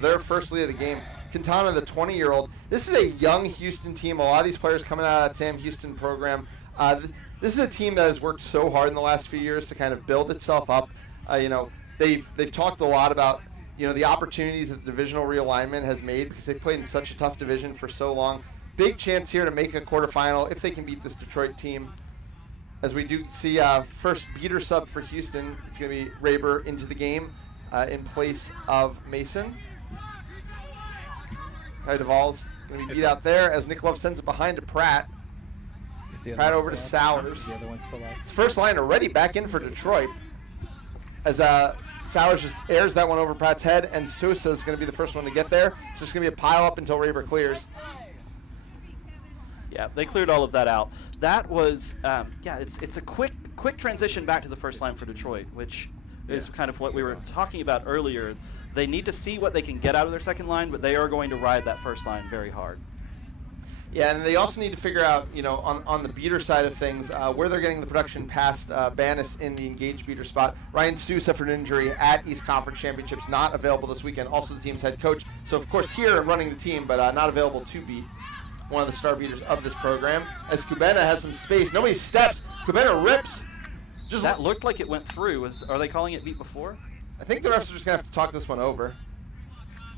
their first lead of the game. Quintana, the 20-year-old. This is a young Houston team. A lot of these players coming out of that Sam Houston program. This is a team that has worked so hard in the last few years to kind of build itself up. They've talked a lot about the opportunities that the divisional realignment has made because they've played in such a tough division for so long. Big chance here to make a quarterfinal if they can beat this Detroit team. As we do see first beater sub for Houston, it's going to be Raber into the game in place of Mason. Kai Duvall's going to be beat out there as Nick Love sends it behind to Pratt. Pratt over to Sowers. The other one's still out. His first line already back in for Detroit. As Sowers just airs that one over Pratt's head, and Sousa is going to be the first one to get there. It's just going to be a pile up until Raber clears. Yeah, they cleared all of that out. That was, it's a quick transition back to the first line for Detroit, which is kind of what we were talking about earlier. They need to see what they can get out of their second line, but they are going to ride that first line very hard. Yeah, and they also need to figure out, on the beater side of things, where they're getting the production past Banis in the engaged beater spot. Ryan Stu suffered an injury at East Conference Championships, not available this weekend. Also the team's head coach. So, of course, here running the team, but not available to beat one of the star beaters of this program. As Kubena has some space. Nobody steps. Kubena rips. That looked like it went through. Are they calling it beat before? I think the refs are just going to have to talk this one over.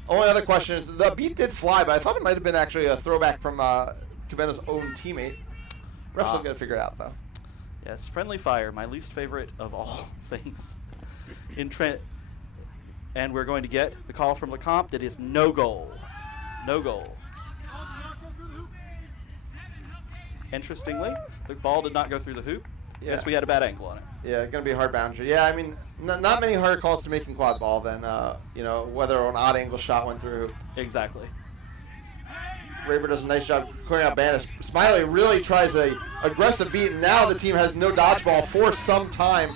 Only other question is, the beat did fly, but I thought it might have been actually a throwback from Kubena's own teammate. Refs still got to figure it out, though. Yes, friendly fire, my least favorite of all things. And we're going to get the call from Lecomte. It is no goal. No goal. Interestingly, the ball did not go through the hoop. Yeah. Yes, we had a bad angle on it. Yeah, going to be a hard boundary. Yeah, I mean, not many harder calls to make in quad ball than, whether an odd angle shot went through. Exactly. Raber does a nice job clearing out Banis. Smiley really tries a aggressive beat, and now the team has no dodgeball for some time.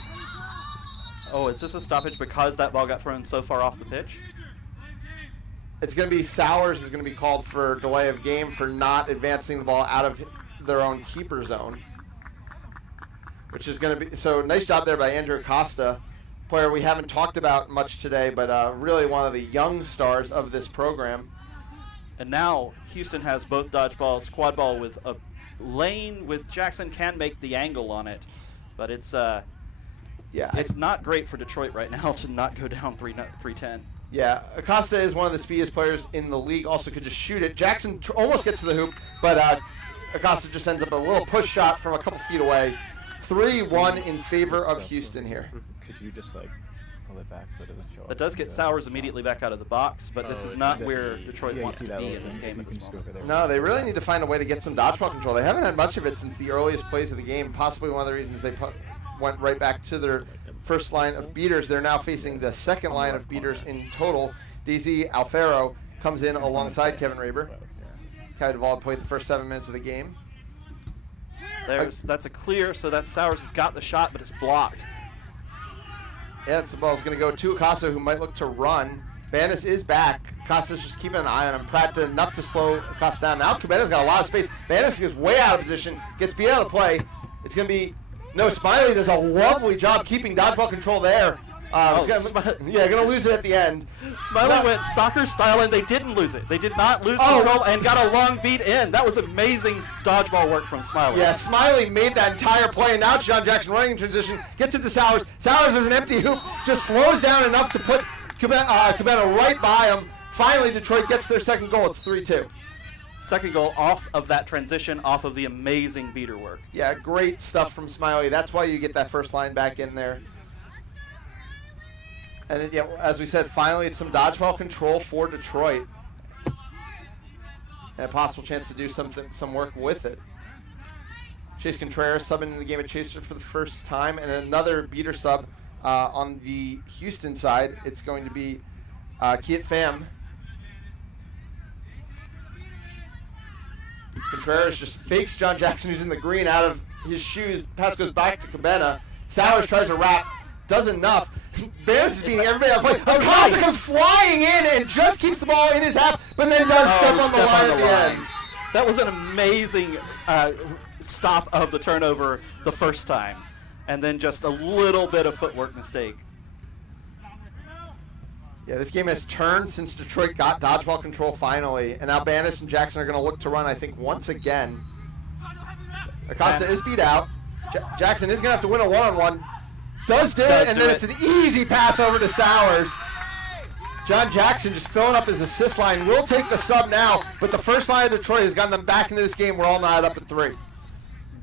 Oh, is this a stoppage because that ball got thrown so far off the pitch? It's going to be Sowers is going to be called for delay of game for not advancing the ball out of their own keeper zone. Which is going to be, so nice job there by Andrew Acosta, player we haven't talked about much today, but really one of the young stars of this program. And now Houston has both dodgeballs, quad ball with a lane with Jackson can make the angle on it, but it's not great for Detroit right now to not go down 3-10. Yeah, Acosta is one of the speediest players in the league, also could just shoot it. Jackson almost gets to the hoop, but Acosta just ends up a little push shot from a couple feet away. 3-1 in favor of Houston here. Could you just pull it back so it doesn't show up? That does get Sowers immediately back out of the box, but this is not where Detroit wants to be in this game at this moment. No, they really need to find a way to get some dodgeball control. They haven't had much of it since the earliest plays of the game. Possibly one of the reasons they went right back to their first line of beaters. They're now facing the second line of beaters in total. DZ Alfaro comes in alongside Kevin Raber. Kai Duvall played the first 7 minutes of the game. That's a clear, so that Sowers has got the shot, but it's blocked. Yeah, the ball's going to go to Acosta, who might look to run. Banis is back. Acosta's just keeping an eye on him. Pratt did enough to slow Acosta down. Now Kubena's got a lot of space. Banis is way out of position, gets beat out of play. It's going to be, Smiley does a lovely job keeping dodgeball control there. Going to lose it at the end. Smiley went soccer style, and they didn't lose it. They did not lose control and got a long beat in. That was amazing dodgeball work from Smiley. Yeah, Smiley made that entire play, and now it's John Jackson running in transition, gets it to Sowers. Sowers is an empty hoop, just slows down enough to put Kubena right by him. Finally, Detroit gets their second goal. It's 3-2. Second goal off of that transition, off of the amazing beater work. Yeah, great stuff from Smiley. That's why you get that first line back in there. And as we said, finally it's some dodgeball control for Detroit. And a possible chance to do some work with it. Chase Contreras subbing in the game at Chaser for the first time. And another beater sub on the Houston side. It's going to be Kiet Pham. Contreras just fakes John Jackson, who's in the green, out of his shoes. Pass goes back to Kubena. Sowers tries to wrap. Does enough. Banis is beating everybody on play. Acosta comes flying in and just keeps the ball in his half, but then does step on the line at the end. That was an amazing stop of the turnover the first time, and then just a little bit of footwork mistake. Yeah, this game has turned since Detroit got dodgeball control finally, and now Banis and Jackson are going to look to run, I think, once again. Acosta is beat out. Jackson is going to have to win a one-on-one. Does do it, and then it's an easy pass over to Sowers. John Jackson just filling up his assist line. Will take the sub now, but the first line of Detroit has gotten them back into this game. We're all knotted up at 3.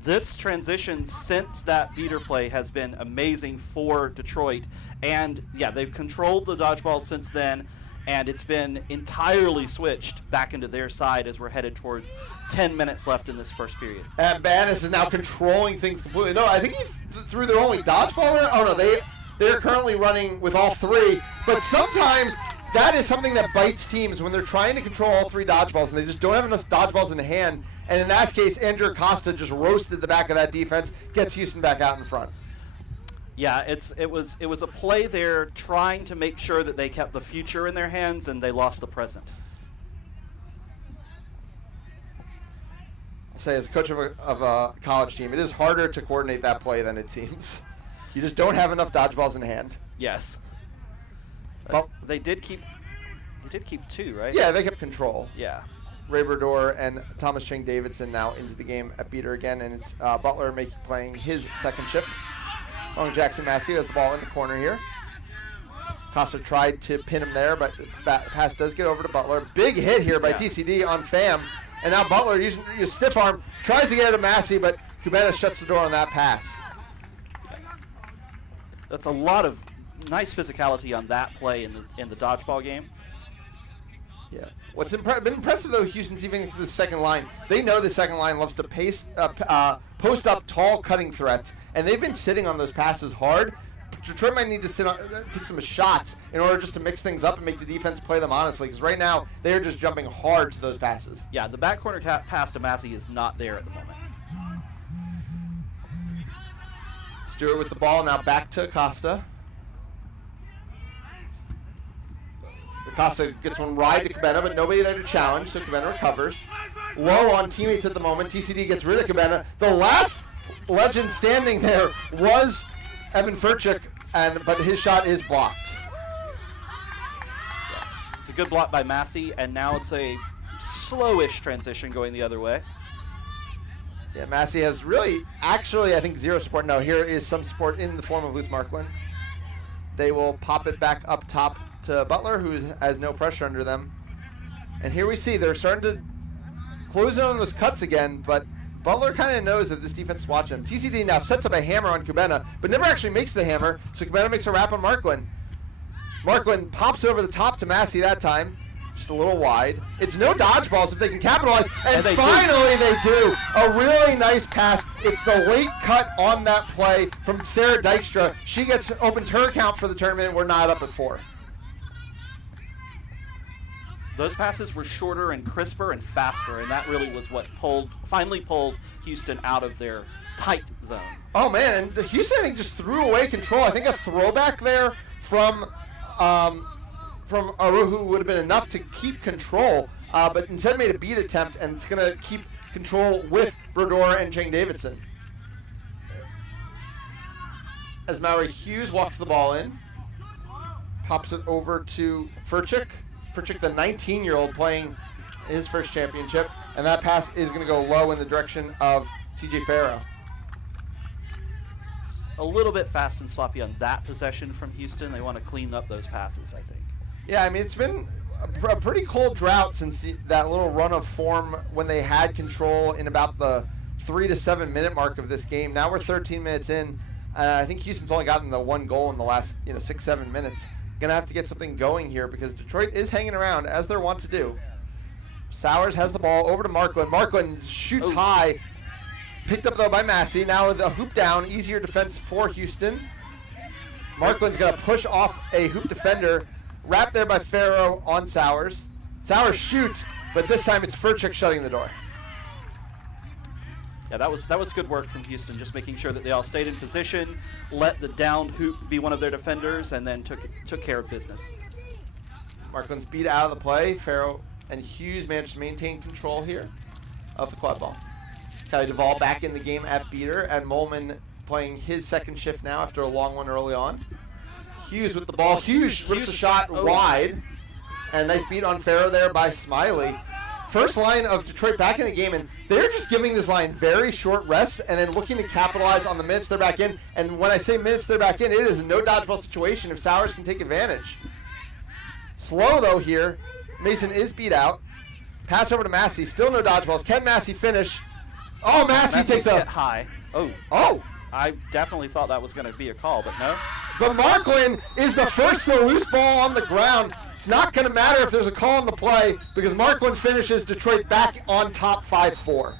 This transition since that beater play has been amazing for Detroit. And yeah, they've controlled the dodgeball since then, and it's been entirely switched back into their side as we're headed towards 10 minutes left in this first period. And Banis is now controlling things completely. No, I think he threw their only dodgeball. Oh no, they're currently running with all 3. But sometimes that is something that bites teams when they're trying to control all 3 dodgeballs and they just don't have enough dodgeballs in hand. And in that case, Andrew Acosta just roasted the back of that defense, gets Houston back out in front. Yeah, it was a play there trying to make sure that they kept the future in their hands and they lost the present. I'll say, as a coach of a college team, it is harder to coordinate that play than it seems. You just don't have enough dodgeballs in hand. Yes. But they did keep 2, right? Yeah, they kept control. Yeah. Ray Brodeur and Thomas Chang Davidson now into the game at beater again, and it's Butler playing his second shift. Long Jackson Massey has the ball in the corner here. Costa tried to pin him there, but the pass does get over to Butler. Big hit here by TCD on Pham, and now Butler using a stiff arm tries to get it to Massey, but Cubena shuts the door on that pass. That's a lot of nice physicality on that play in the dodgeball game. Yeah. What's been impressive, though, Houston's even into the second line. They know the second line loves to post up tall cutting threats, and they've been sitting on those passes hard. Detroit might need to take some shots in order just to mix things up and make the defense play them honestly, because right now they are just jumping hard to those passes. Yeah, the back corner pass to Massey is not there at the moment. Stewart with the ball, now back to Acosta. Acosta gets one wide to Cubena, but nobody there to challenge, so Cubena recovers. Low on teammates at the moment. TCD gets rid of Cubena. The last legend standing there was Evan Furchuk, but his shot is blocked. Yes, it's a good block by Massey, and now it's a slowish transition going the other way. Yeah, Massey has really, actually, I think 0 support. No, here is some support in the form of Luce Marklin. They will pop it back up top to Butler, who has no pressure under them. And here we see they're starting to close in on those cuts again, but Butler kind of knows that this defense is watching him. TCD now sets up a hammer on Cubena, but never actually makes the hammer, so Cubena makes a wrap on Marklin. Marklin pops over the top to Massey that time, just a little wide. It's no dodgeballs if they can capitalize, and finally they do. A really nice pass. It's the late cut on that play from Sarah Dykstra. She opens her account for the tournament. We're not up at 4. Those passes were shorter and crisper and faster, and that really was what finally pulled Houston out of their tight zone. Oh man, and Houston I think just threw away control. I think a throwback there from Aruhu would have been enough to keep control, but instead made a beat attempt, and it's going to keep control with Brodeur and Chang Davidson. As Mallory Hughes walks the ball in, pops it over to Furchuk. Furchuk, the 19-year-old, playing his first championship, and that pass is going to go low in the direction of TJ Farrow. A little bit fast and sloppy on that possession from Houston. They want to clean up those passes, I think. Yeah, I mean, it's been a pretty cold drought since that little run of form when they had control in about the 3 to 7 minute mark of this game. Now we're 13 minutes in. I think Houston's only gotten the 1 goal in the last 6-7 minutes. Gonna have to get something going here because Detroit is hanging around as they're wont to do. Sowers has the ball over to Marklin. Marklin shoots high, picked up though by Massey. Now with a hoop down, easier defense for Houston. Marklin's gonna push off a hoop defender, wrapped there by Farrow on Sowers. Sowers shoots, but this time it's Furchuk shutting the door. Yeah, that was good work from Houston, just making sure that they all stayed in position, let the downed hoop be one of their defenders, and then took care of business. Marklin's beat out of the play. Farrow and Hughes managed to maintain control here of the quad ball. Kelly Duvall back in the game at beater, and Molman playing his second shift now after a long one early on. Hughes with the ball. Hughes rips a shot wide. And nice beat on Farrow there by Smiley. First line of Detroit back in the game, and they're just giving this line very short rests and then looking to capitalize on the minutes they're back in. And when I say minutes they're back in, it is a no dodgeball situation if Sowers can take advantage. Slow, though, here. Mason is beat out. Pass over to Massey. Still no dodgeballs. Can Massey finish? Oh, Massey takes a... high. Oh. I definitely thought that was going to be a call, but no. But Marklin is the first to loose ball on the ground. It's not going to matter if there's a call on the play because Marklin finishes Detroit back on top 5-4.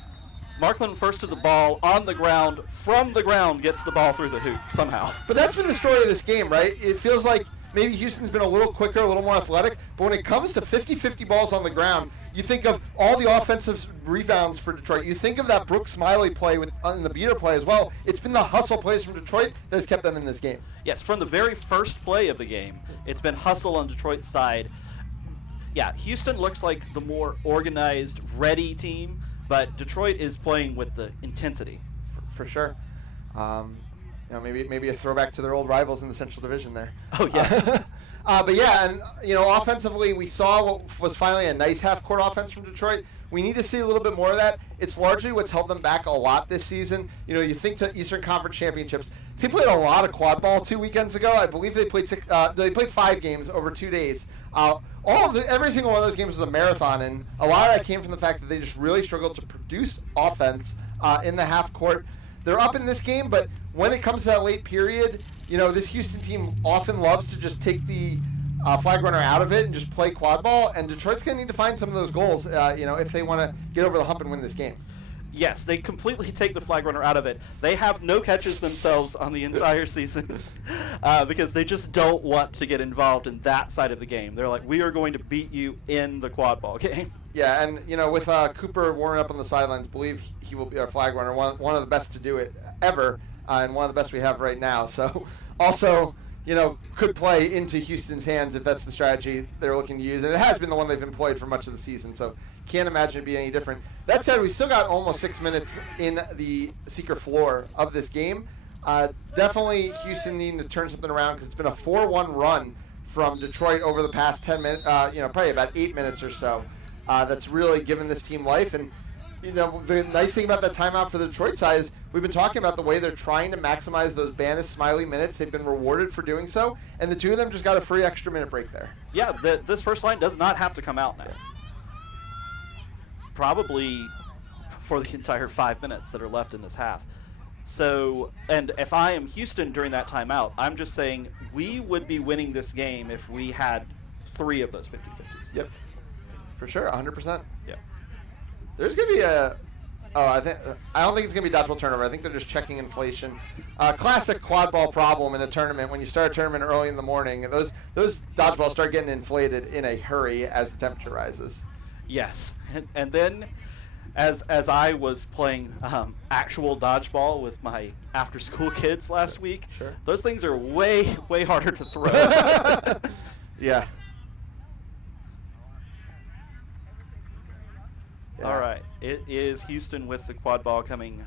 Marklin first to the ball, on the ground, from the ground, gets the ball through the hoop somehow. But that's been the story of this game, right? It feels like maybe Houston's been a little quicker, a little more athletic, but when it comes to 50-50 balls on the ground, you think of all the offensive rebounds for Detroit. You think of that Brooks Smiley play in the beater play as well. It's been the hustle plays from Detroit that has kept them in this game. Yes, from the very first play of the game, it's been hustle on Detroit's side. Yeah, Houston looks like the more organized, ready team, but Detroit is playing with the intensity. For sure. Maybe a throwback to their old rivals in the Central Division there. Oh, yes. But yeah, and offensively, we saw what was finally a nice half-court offense from Detroit. We need to see a little bit more of that. It's largely what's held them back a lot this season. You think to Eastern Conference Championships. They played a lot of quad ball 2 weekends ago. I believe they played 5 games over 2 days. Every single one of those games was a marathon, and a lot of that came from the fact that they just really struggled to produce offense in the half court. They're up in this game, but when it comes to that late period, this Houston team often loves to just take the flag runner out of it and just play quad ball, and Detroit's going to need to find some of those goals, if they want to get over the hump and win this game. Yes, they completely take the flag runner out of it. They have no catches themselves on the entire season because they just don't want to get involved in that side of the game. They're like, we are going to beat you in the quad ball game. Yeah, and with Cooper warming up on the sidelines, believe he will be our flag runner, one of the best to do it ever, and one of the best we have right now. So also, could play into Houston's hands if that's the strategy they're looking to use, and it has been the one they've employed for much of the season. So can't imagine it being any different. That said, we still got almost 6 minutes in the Seeker floor of this game. Definitely Houston needing to turn something around because it's been a 4-1 run from Detroit over the past 10 minutes, probably about 8 minutes or so. That's really given this team life. And, the nice thing about that timeout for the Detroit side is we've been talking about the way they're trying to maximize those Banis Smiley minutes. They've been rewarded for doing so. And the two of them just got a free extra minute break there. Yeah, this first line does not have to come out now. Probably for the entire 5 minutes that are left in this half. So, and if I am Houston during that timeout, I'm just saying we would be winning this game if we had 3 of those 50-50s. Yep. For sure, 100%. Yeah. There's going to be I don't think it's going to be dodgeball turnover. I think they're just checking inflation. Classic quad ball problem in a tournament. When you start a tournament early in the morning, those dodgeballs start getting inflated in a hurry as the temperature rises. Yes, and then as I was playing actual dodgeball with my after-school kids last week, sure. Those things are way harder to throw. Yeah. All right, it is Houston with the quad ball coming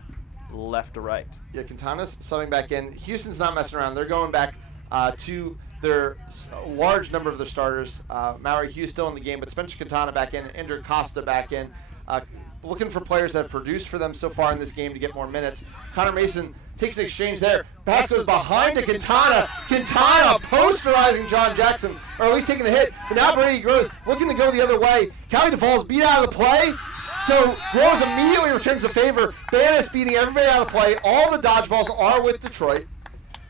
left to right. Yeah, Quintana's subbing back in. Houston's not messing around. They're going back to their large number of their starters. Mallory Hughes still in the game, but Spencer Quintana back in, Andrew Costa back in. Looking for players that have produced for them so far in this game to get more minutes. Connor Mason takes an exchange there. Pass goes behind to Quintana. Quintana posterizing John Jackson, or at least taking the hit. But now Brady Groves looking to go the other way. Callie DeFall's beat out of the play. So Groves immediately returns the favor. Banis beating everybody out of the play. All the dodgeballs are with Detroit.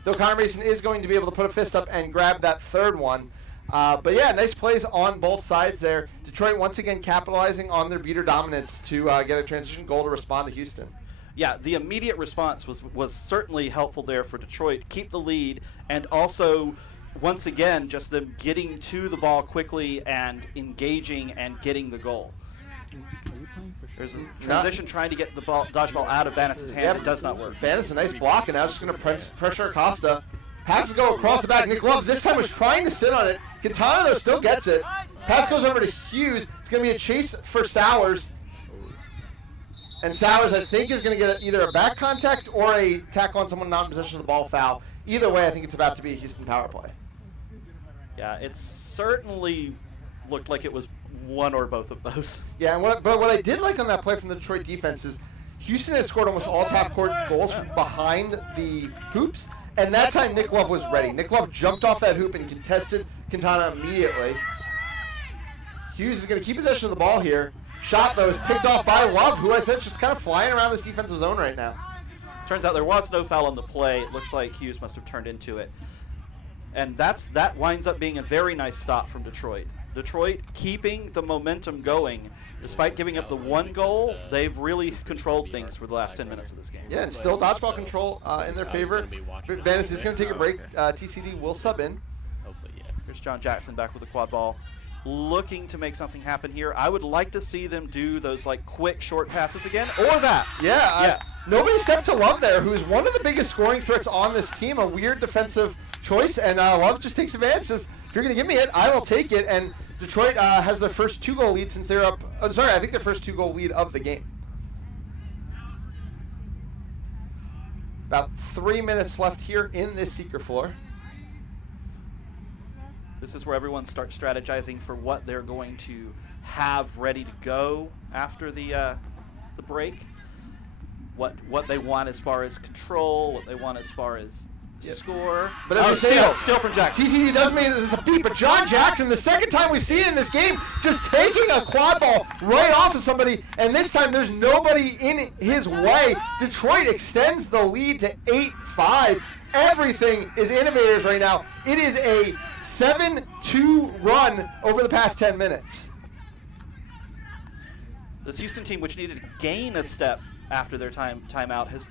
Though Connor Mason is going to be able to put a fist up and grab that third one. But yeah, nice plays on both sides there. Detroit once again capitalizing on their beater dominance to get a transition goal to respond to Houston. Yeah, the immediate response was certainly helpful there for Detroit. Keep the lead, and also, once again, just them getting to the ball quickly and engaging and getting the goal. There's a transition trying to get the dodgeball out of Banis' hands. It does not work. Banis, a nice block, and now just going to pressure Acosta. Passes go across the back. Nick Love this time was trying to sit on it. Quintana, though, still gets it. Pass goes over to Hughes. It's going to be a chase for Sowers. And Sowers, I think, is going to get either a back contact or a tackle on someone not in possession of the ball foul. Either way, I think it's about to be a Houston power play. Yeah, it certainly looked like it was one or both of those. Yeah, and but what I did like on that play from the Detroit defense is Houston has scored almost all half-court goals from behind the hoops, and that time Nick Love was ready. Nick Love jumped off that hoop and contested Quintana immediately. Hughes is going to keep possession of the ball here. Shot, though, is picked off by Love, who I said just kind of flying around this defensive zone right now. Turns out there was no foul on the play. It looks like Hughes must have turned into it. And that winds up being a very nice stop from Detroit. Detroit keeping the momentum going. Despite giving up the one goal, they've really controlled things for the last 10 minutes of this game. Yeah, and still dodgeball control in their favor. Banis is going to take a break. TCD will sub in. Hopefully, yeah. Here's John Jackson back with the quad ball, looking to make something happen here. I would like to see them do those like quick short passes again, or that. Yeah. Nobody stepped to Love there, who's one of the biggest scoring threats on this team. A weird defensive choice, and Love just takes advantage. Says, if you're going to give me it, I will take it. And Detroit has their first 2-goal lead since they're up. Oh, sorry, I think their first 2-goal lead of the game. About 3 minutes left here in this secret floor. This is where everyone starts strategizing for what they're going to have ready to go after the break. What they want as far as control, what they want as far as score. But as steal from Jackson. TCD does make this a beat, but John Jackson, the second time we've seen it in this game, just taking a quad ball right off of somebody, and this time there's nobody in his way. Detroit extends the lead to 8-5. Everything is Innovators right now. It is a 7-2 run over the past 10 minutes. This Houston team, which needed to gain a step after their timeout, has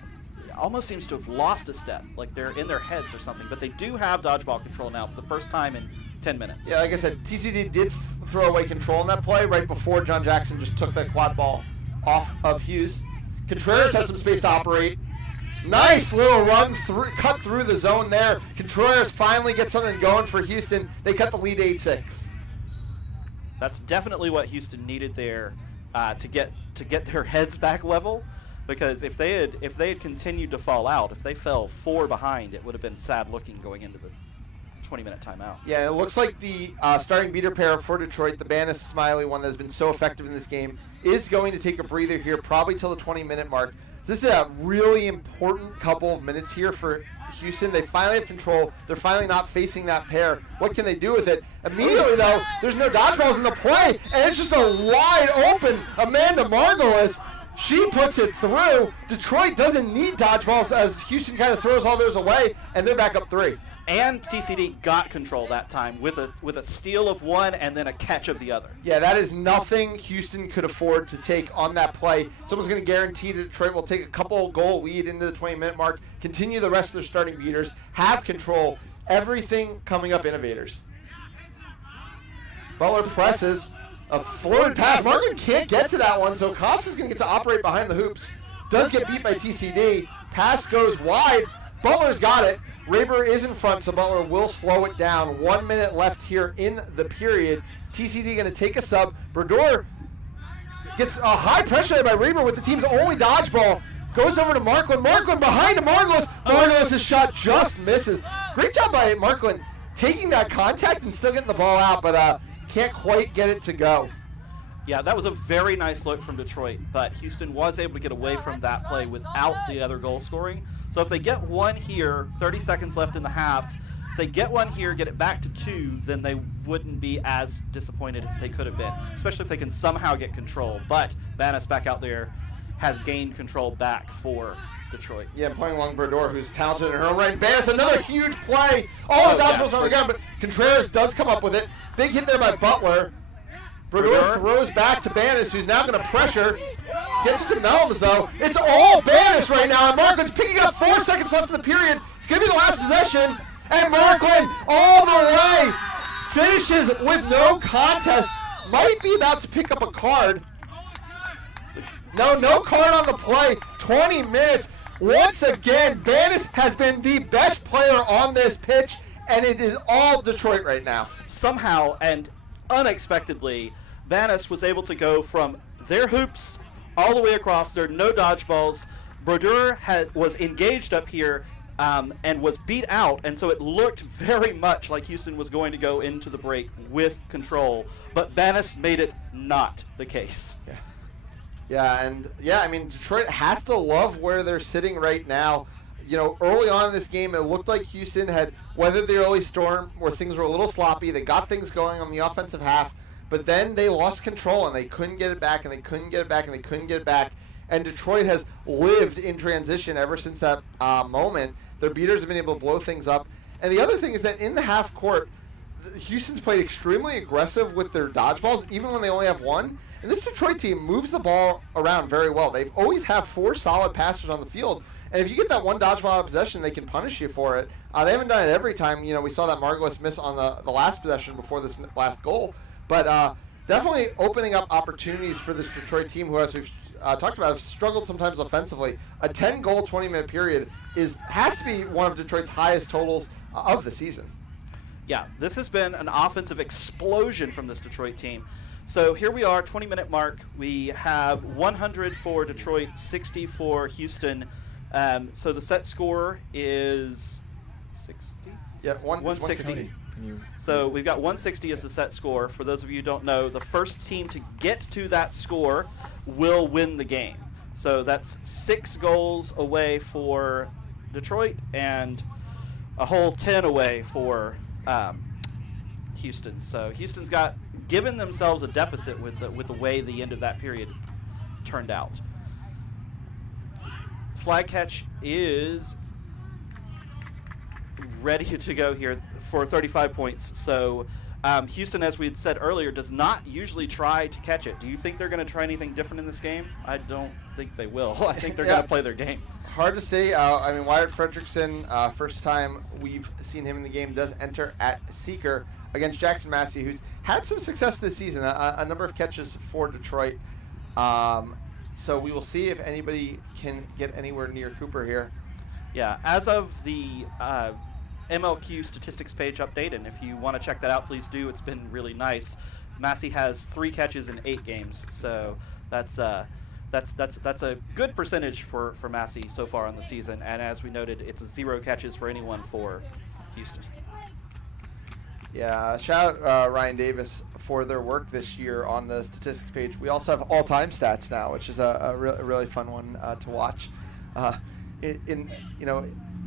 almost seems to have lost a step, like they're in their heads or something. But they do have dodgeball control now for the first time in 10 minutes. Yeah, like I said, TCD did throw away control in that play right before John Jackson just took that quad ball off of Hughes. Contreras has some space to operate. Nice little run through, cut through the zone there. Contreras finally gets something going for Houston. They cut the lead 8-6. That's definitely what Houston needed there to get their heads back level. Because if they had continued to fall out, if they fell 4 behind, it would have been sad looking going into the 20-minute timeout. Yeah, it looks like the starting beater pair for Detroit, the Banis Smiley one that has been so effective in this game, is going to take a breather here, probably till the 20-minute mark. So this is a really important couple of minutes here for Houston. They finally have control. They're finally not facing that pair. What can they do with it? Immediately, though, there's no dodgeballs in the play, and it's just a wide open Amanda Margolis. She puts it through. Detroit doesn't need dodgeballs as Houston kind of throws all those away, and they're back up 3. And TCD got control that time with a steal of one and then a catch of the other. Yeah, that is nothing Houston could afford to take on that play. Someone's going to guarantee that Detroit will take a couple goal lead into the 20-minute mark, continue the rest of their starting beaters, have control. Everything coming up Innovators. Butler presses. A floated pass. Marklin can't get to that one, so Costa's going to get to operate behind the hoops. Does get beat by TCD. Pass goes wide. Butler's got it. Raber is in front, so Butler will slow it down. 1 minute left here in the period. TCD going to take a sub. Brodeur gets a high pressure by Raber with the team's only dodgeball. Goes over to Marklin. Marklin behind to Margolis. Margolis' shot just misses. Great job by Marklin taking that contact and still getting the ball out, but can't quite get it to go. Yeah, that was a very nice look from Detroit, but Houston was able to get away from that play without the other goal scoring. So if they get one here, 30 seconds left in the half, if they get one here, get it back to 2, then they wouldn't be as disappointed as they could have been, especially if they can somehow get control. But Banis back out there has gained control back for Detroit. Yeah, playing along Brodeur, who's talented in her own right. Banis, another huge play. All the dodgeballs are on the ground, but Contreras does come up with it. Big hit there by Butler. Brodeur throws back to Banis, who's now going to pressure. Gets it to Melms, though. It's all Banis right now, and Marklin's picking up 4 seconds left in the period. It's going to be the last possession, and Marklin all the way finishes with no contest. Might be about to pick up a card. No card on the play. 20 minutes. Once again, Banis has been the best player on this pitch, and it is all Detroit right now. Somehow and unexpectedly, Banis was able to go from their hoops all the way across. There are no dodgeballs. Brodeur was engaged up here, and was beat out, and so it looked very much like Houston was going to go into the break with control, but Banis made it not the case. I mean, Detroit has to love where they're sitting right now. You know, early on in this game, it looked like Houston had weathered the early storm where things were a little sloppy. They got things going on the offensive half, but then they lost control and they couldn't get it back, and they couldn't get it back, and they couldn't get it back. And Detroit has lived in transition ever since that moment. Their beaters have been able to blow things up. And the other thing is that in the half court, Houston's played extremely aggressive with their dodgeballs, even when they only have one. And this Detroit team moves the ball around very well. They always have 4 solid passers on the field. And if you get that one dodgeball out of possession, they can punish you for it. They haven't done it every time. You know, we saw that Margolis miss on the last possession before this last goal. But definitely opening up opportunities for this Detroit team who, as we've talked about, have struggled sometimes offensively. A 10-goal, 20-minute period has to be one of Detroit's highest totals of the season. Yeah, this has been an offensive explosion from this Detroit team. So here we are, 20-minute mark. We have 100 for Detroit, 60 for Houston. So the set score is 60? Yeah, 160. So we've got 160 as the set score. For those of you who don't know, the first team to get to that score will win the game. So that's 6 goals away for Detroit and a whole 10 away for Houston. So Houston's given themselves a deficit with the way the end of that period turned out. Flag catch is ready to go here for 35 points. So Houston, as we had said earlier, does not usually try to catch it. Do you think they're going to try anything different in this game? I don't think they will. I think they're going to play their game. Hard to say. I mean, Wyatt Fredrickson, first time we've seen him in the game, does enter at seeker against Jackson Massey, who's had some success this season, a number of catches for Detroit. So we will see if anybody can get anywhere near Cooper here. Yeah, as of the MLQ statistics page update, and if you want to check that out, please do. It's been really nice. Massey has 3 catches in 8 games, so that's a good percentage for Massey so far on the season. And as we noted, it's 0 catches for anyone for Houston. Yeah, shout out Ryan Davis for their work this year on the statistics page. We also have all-time stats now, which is a really fun one to watch. At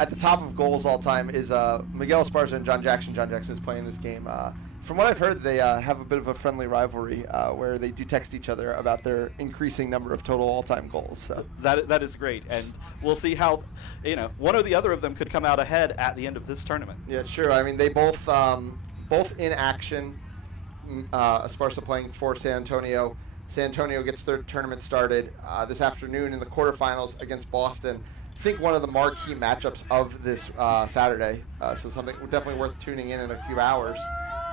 the top of goals all time is Miguel Esparza and John Jackson. John Jackson is playing this game. From what I've heard, they have a bit of a friendly rivalry where they do text each other about their increasing number of total all-time goals. So. That is great, and we'll see how one or the other of them could come out ahead at the end of this tournament. Yeah, sure. I mean, they both in action. Esparza playing for San Antonio. San Antonio gets their tournament started this afternoon in the quarterfinals against Boston. I think one of the marquee matchups of this Saturday, so something definitely worth tuning in a few hours.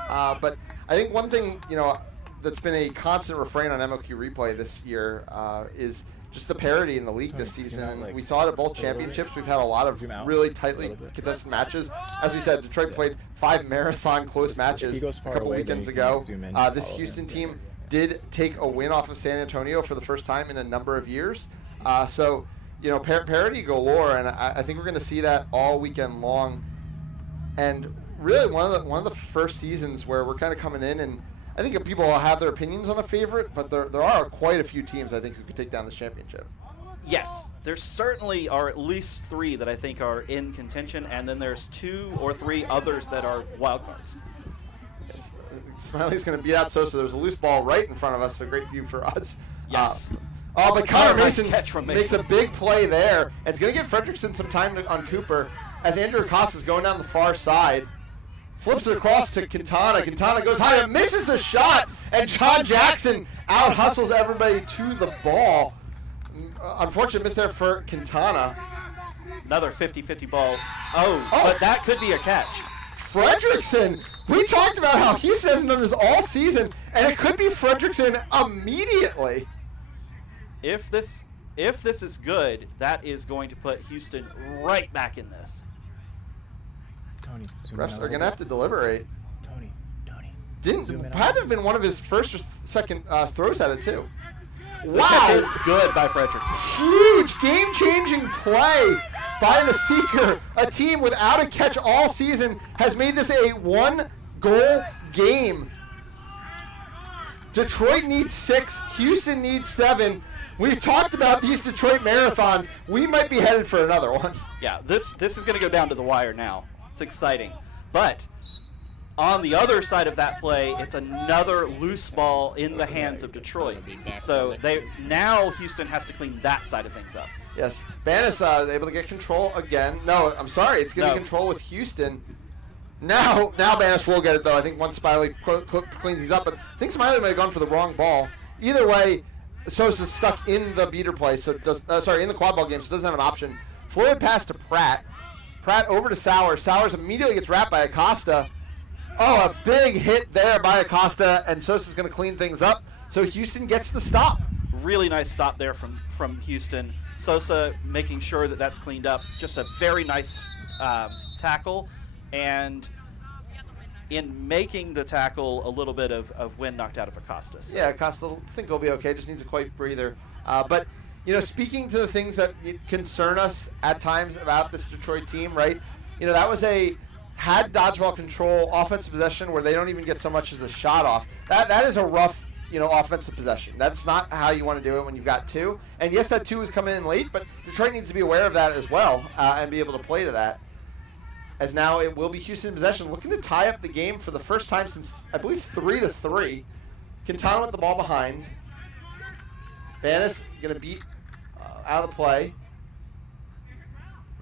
But I think one thing that's been a constant refrain on MLQ Replay this year is just the parity in the league this season. And we saw it at both championships. We've had a lot of really tightly contested matches. As we said, Detroit played 5 marathon close matches a couple weekends ago. This Houston team did take a win off of San Antonio for the first time in a number of years. So parity galore, and I think we're going to see that all weekend long. And really, one of the first seasons where we're kind of coming in, and I think people will have their opinions on a favorite, but there are quite a few teams I think who could take down this championship. Yes, there certainly are at least 3 that I think are in contention, and then there's 2 or 3 others that are wild cards. Yes. Smiley's going to beat out Sosa. There's a loose ball right in front of us, a great view for us. Yes. But Connor Mason Mason makes a big play there. It's going to give Fredrickson some time on Cooper as Andrew Acosta's going down the far side. Flips it across to Quintana. Quintana goes high and misses the shot, and John Jackson out-hustles everybody to the ball. Unfortunate miss there for Quintana. Another 50-50 ball. But that could be a catch. Fredrickson. We talked about how Houston hasn't done this all season, and it could be Fredrickson immediately. If this is good, that is going to put Houston right back in this. Tony, refs are going to have to deliberate. Tony. Had to have been one of his first or second throws at it, too. Wow. That is good by Fredrickson. Huge game-changing play by the Seeker. A team without a catch all season has made this a 1-goal game. Detroit needs 6. Houston needs 7. We've talked about these Detroit marathons. We might be headed for another one. Yeah, this is going to go down to the wire now. It's exciting. But on the other side of that play, it's another loose ball in the hands of Detroit. So now Houston has to clean that side of things up. Yes, Banis is able to get control again. No, I'm sorry, it's going to be control with Houston. Now Banis will get it, though. I think once Smiley cleans these up. But I think Smiley might have gone for the wrong ball. Either way, Sosa's stuck in the beater play, so in the quad ball game, so doesn't have an option. Floyd pass to Pratt. Pratt over to Sowers. Sowers immediately gets wrapped by Acosta. Oh, a big hit there by Acosta, and Sosa's going to clean things up. So Houston gets the stop. Really nice stop there from Houston. Sosa making sure that that's cleaned up. Just a very nice tackle. And in making the tackle, a little bit of wind knocked out of Acosta. So. Yeah, Acosta, I think he'll be okay. Just needs a quick breather. But, speaking to the things that concern us at times about this Detroit team, right? That was had dodgeball control offensive possession where they don't even get so much as a shot off. That is a rough, offensive possession. That's not how you want to do it when you've got 2. And yes, that 2 is coming in late, but Detroit needs to be aware of that as well and be able to play to that. As now it will be Houston in possession, looking to tie up the game for the first time since, I believe, 3-3. Quintana with the ball behind. Banis going to beat out of the play.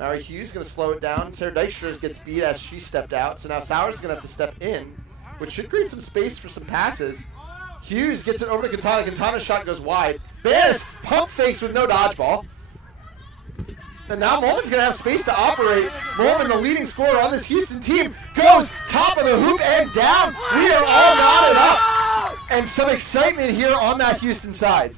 Mary Hughes going to slow it down. Sarah Dykstra gets beat as she stepped out. So now Sowers is going to have to step in, which should create some space for some passes. Hughes gets it over to Quintana. Quintana's shot goes wide. Banis pump fakes with no dodgeball. And now Molman's going to have space to operate. Molman, the leading scorer on this Houston team, goes top of the hoop and down. We are all knotted up. And some excitement here on that Houston side.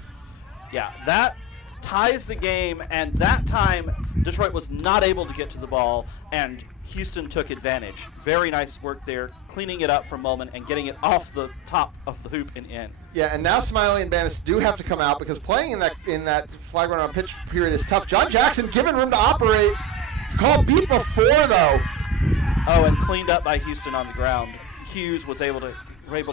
Yeah, that ties the game, and that time Detroit was not able to get to the ball, and Houston took advantage. Very nice work there, cleaning it up for Molman and getting it off the top of the hoop and in. Yeah, and now Smiley and Banis do have to come out because playing in that flag run on pitch period is tough. John Jackson given room to operate. It's called beat before, though. Oh, and cleaned up by Houston on the ground. Hughes was able to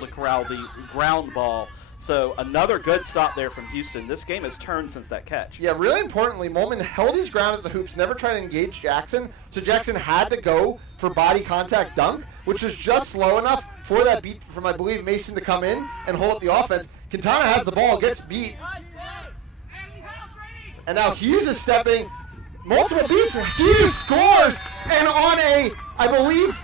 corral the ground ball. So another good stop there from Houston. This game has turned since that catch. Yeah, really importantly, Molman held his ground at the hoops, never tried to engage Jackson, so Jackson had to go for body contact dunk, which was just slow enough for that beat from, I believe, Mason to come in and hold up the offense. Quintana has the ball, gets beat. And now Hughes is stepping. Multiple beats, and Hughes scores! And on a, I believe,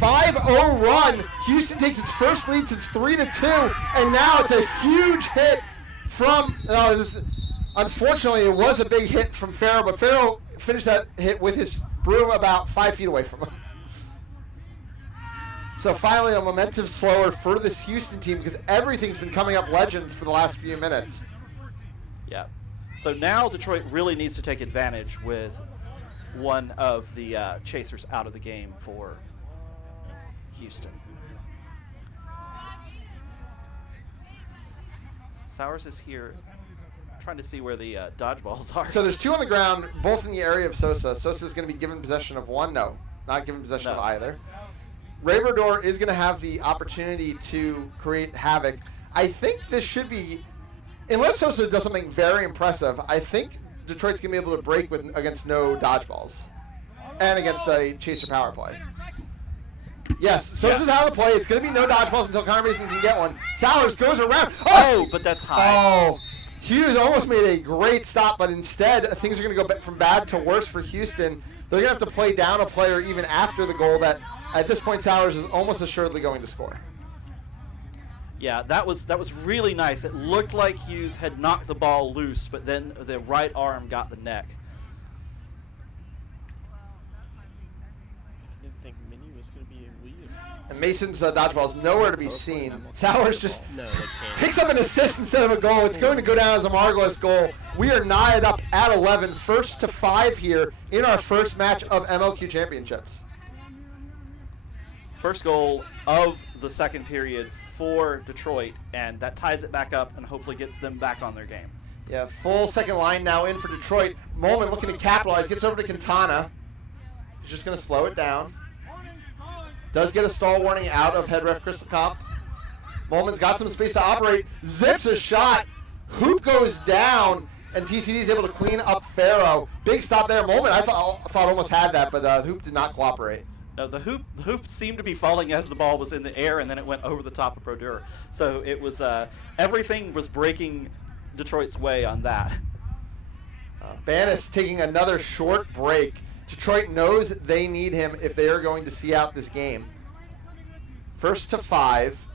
5-0 run. Houston takes its first lead since 3-2, and now it's a huge hit from. Unfortunately, it was a big hit from Farrow, but Farrow finished that hit with his broom about 5 feet away from him. So finally, a momentum slower for this Houston team because everything's been coming up legends for the last few minutes. Yeah. So now Detroit really needs to take advantage with one of the chasers out of the game for Houston. Sowers is here trying to see where the dodgeballs are. So there's 2 on the ground, both in the area of Sosa. Sosa's going to be given possession of 1. No, not given possession of either. Raberdor is going to have the opportunity to create havoc. I think this should be, unless Sosa does something very impressive, I think Detroit's going to be able to break against no dodgeballs and against a chaser power play. Yes, Sosa's out of the play. It's going to be no dodgeballs until Connor Mason can get one. Sowers goes around. Oh, but that's high. Oh, Hughes almost made a great stop, but instead things are going to go from bad to worse for Houston. They're going to have to play down a player even after the goal that, at this point, Sowers is almost assuredly going to score. Yeah, that was really nice. It looked like Hughes had knocked the ball loose, but then the right arm got the neck. I didn't think Minnie was going to be in lead. And Mason's dodgeball is nowhere to be seen. Sowers just No, they can't. picks up an assist instead of a goal. It's going to go down as a marvelous goal. We are knotted up at 11, 1-5 here in our first match of MLQ Championships. First goal of the second period for Detroit, and that ties it back up and hopefully gets them back on their game. Yeah, full second line now in for Detroit. Moment looking to capitalize. Gets over to Quintana. He's just going to slow it down. Does get a stall warning out of head ref Crystal Comp. Moment's got some space to operate. Zips a shot. Hoop goes down. And TCD is able to clean up Faro. Big stop there. Moment I thought almost had that, but the hoop did not cooperate. No, the hoop seemed to be falling as the ball was in the air, and then it went over the top of Brodeur. So it was everything was breaking Detroit's way on that. Banis taking another short break. Detroit knows they need him if they are going to see out this game. 1st to 5.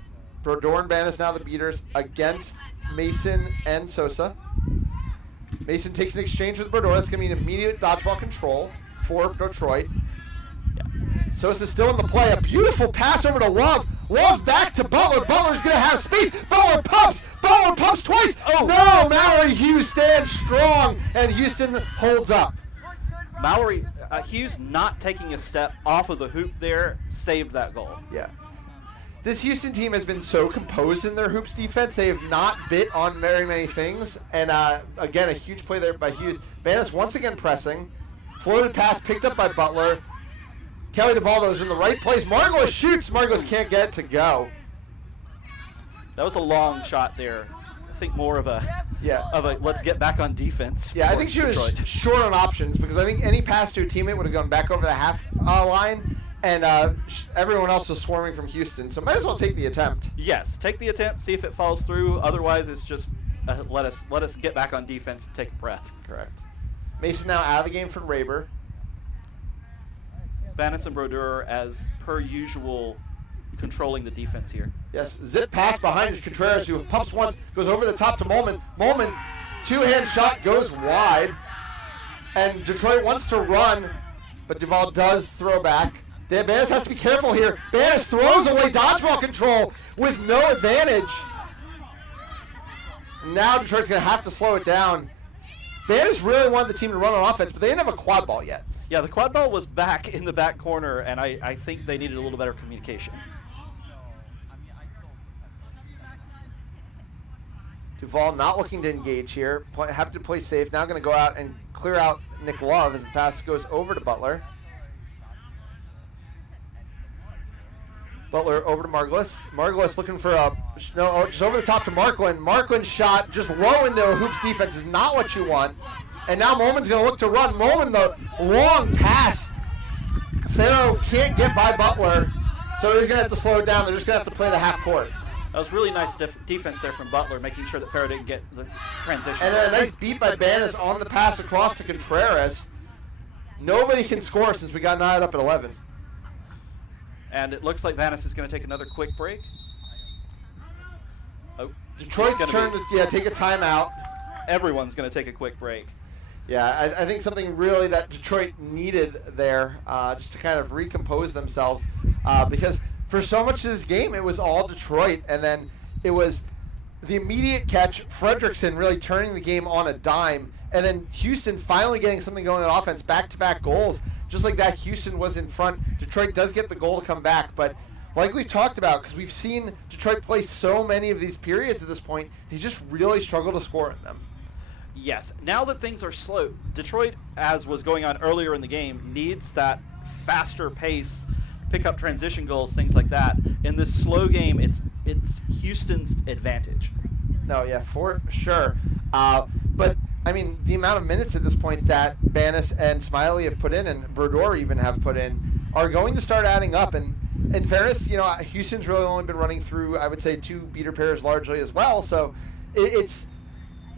Brodeur and Banis now the beaters against Mason and Sosa. Mason takes an exchange with Brodeur. That's going to be an immediate dodgeball control for Detroit. Yeah. Sosa's still in the play. A beautiful pass over to Love. Love back to Butler. Butler's going to have space. Butler pumps. Butler pumps twice. Oh, no. Mallory Hughes stands strong, and Houston holds up. Mallory Hughes not taking a step off of the hoop there saved that goal. Yeah. This Houston team has been so composed in their hoops defense. They have not bit on very many things. And again, a huge play there by Hughes. Banis once again pressing. Floated pass picked up by Butler. Kelly DeValdo's in the right place. Margos shoots. Margos can't get it to go. That was a long shot there. I think more of a let's get back on defense. Yeah, I think she was short on options because I think any pass to a teammate would have gone back over the half line. And everyone else was swarming from Houston, so might as well take the attempt. Yes, take the attempt, see if it falls through. Otherwise, it's just let us get back on defense and take a breath. Correct. Mason now out of the game for Raber. Banis and Brodeur, as per usual, controlling the defense here. Yes, zip pass behind Contreras, who pumps once, goes over the top to Moment. Moment, two-hand shot goes wide, and Detroit wants to run, but Duval does throw back. Banis has to be careful here. Banis throws away dodgeball control with no advantage. Now Detroit's going to have to slow it down. Banis really wanted the team to run on offense, but they didn't have a quad ball yet. Yeah, the quad ball was back in the back corner, and I think they needed a little better communication. Duval not looking to engage here. Happy to play safe. Now going to go out and clear out Nick Love as the pass goes over to Butler. Butler over to Margolis. Margolis looking for just over the top to Markland. Markland's shot just low into a hoops defense is not what you want. And now Moment's going to look to run. Moment, the long pass. Faro can't get by Butler, so he's going to have to slow it down. They're just going to have to play the half court. That was really nice defense there from Butler, making sure that Faro didn't get the transition. And then a nice beat by Banis on the pass across to Contreras. Nobody can score since we got knotted up at 11. And it looks like Banis is going to take another quick break. Oh, Detroit's turn to take a timeout. Everyone's going to take a quick break. Yeah, I think something really that Detroit needed there just to kind of recompose themselves because for so much of this game it was all Detroit, and then it was the immediate catch, Fredrickson really turning the game on a dime, and then Houston finally getting something going on offense, back-to-back goals. Just like that, Houston was in front. Detroit does get the goal to come back, but like we talked about, because we've seen Detroit play so many of these periods at this point, they just really struggle to score in them. Yes, now that things are slow, Detroit, as was going on earlier in the game, needs that faster pace, pick up transition goals, things like that. In this slow game, it's Houston's advantage. No, yeah, for sure. But I mean, the amount of minutes at this point that Banis and Smiley have put in, and Brodeur even have put in, are going to start adding up. And in fairness, you know, Houston's really only been running through, I would say, 2 beater pairs largely as well. So it's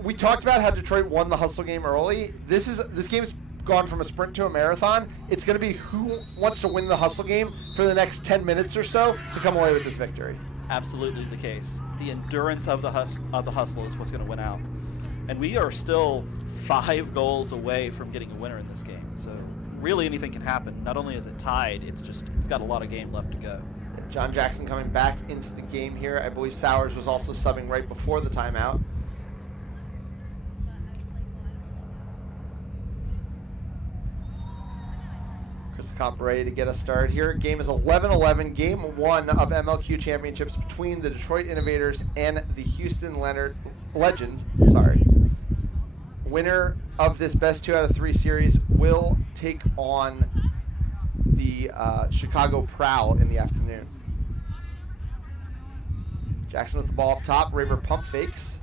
we talked about how Detroit won the hustle game early. This game's gone from a sprint to a marathon. It's going to be who wants to win the hustle game for the next 10 minutes or so to come away with this victory. Absolutely the case. The endurance of the hustle is what's going to win out. And we are still 5 goals away from getting a winner in this game. So really anything can happen. Not only is it tied, it's got a lot of game left to go. John Jackson coming back into the game here. I believe Sowers was also subbing right before the timeout. Chris Cop ready to get us started here. Game is 11-11, game 1 of MLQ Championships between the Detroit Innovators and the Houston Legends. Sorry. winner of this best 2 out of 3 series will take on the Chicago Prowl in the afternoon. Jackson with the ball up top. Raber pump fakes.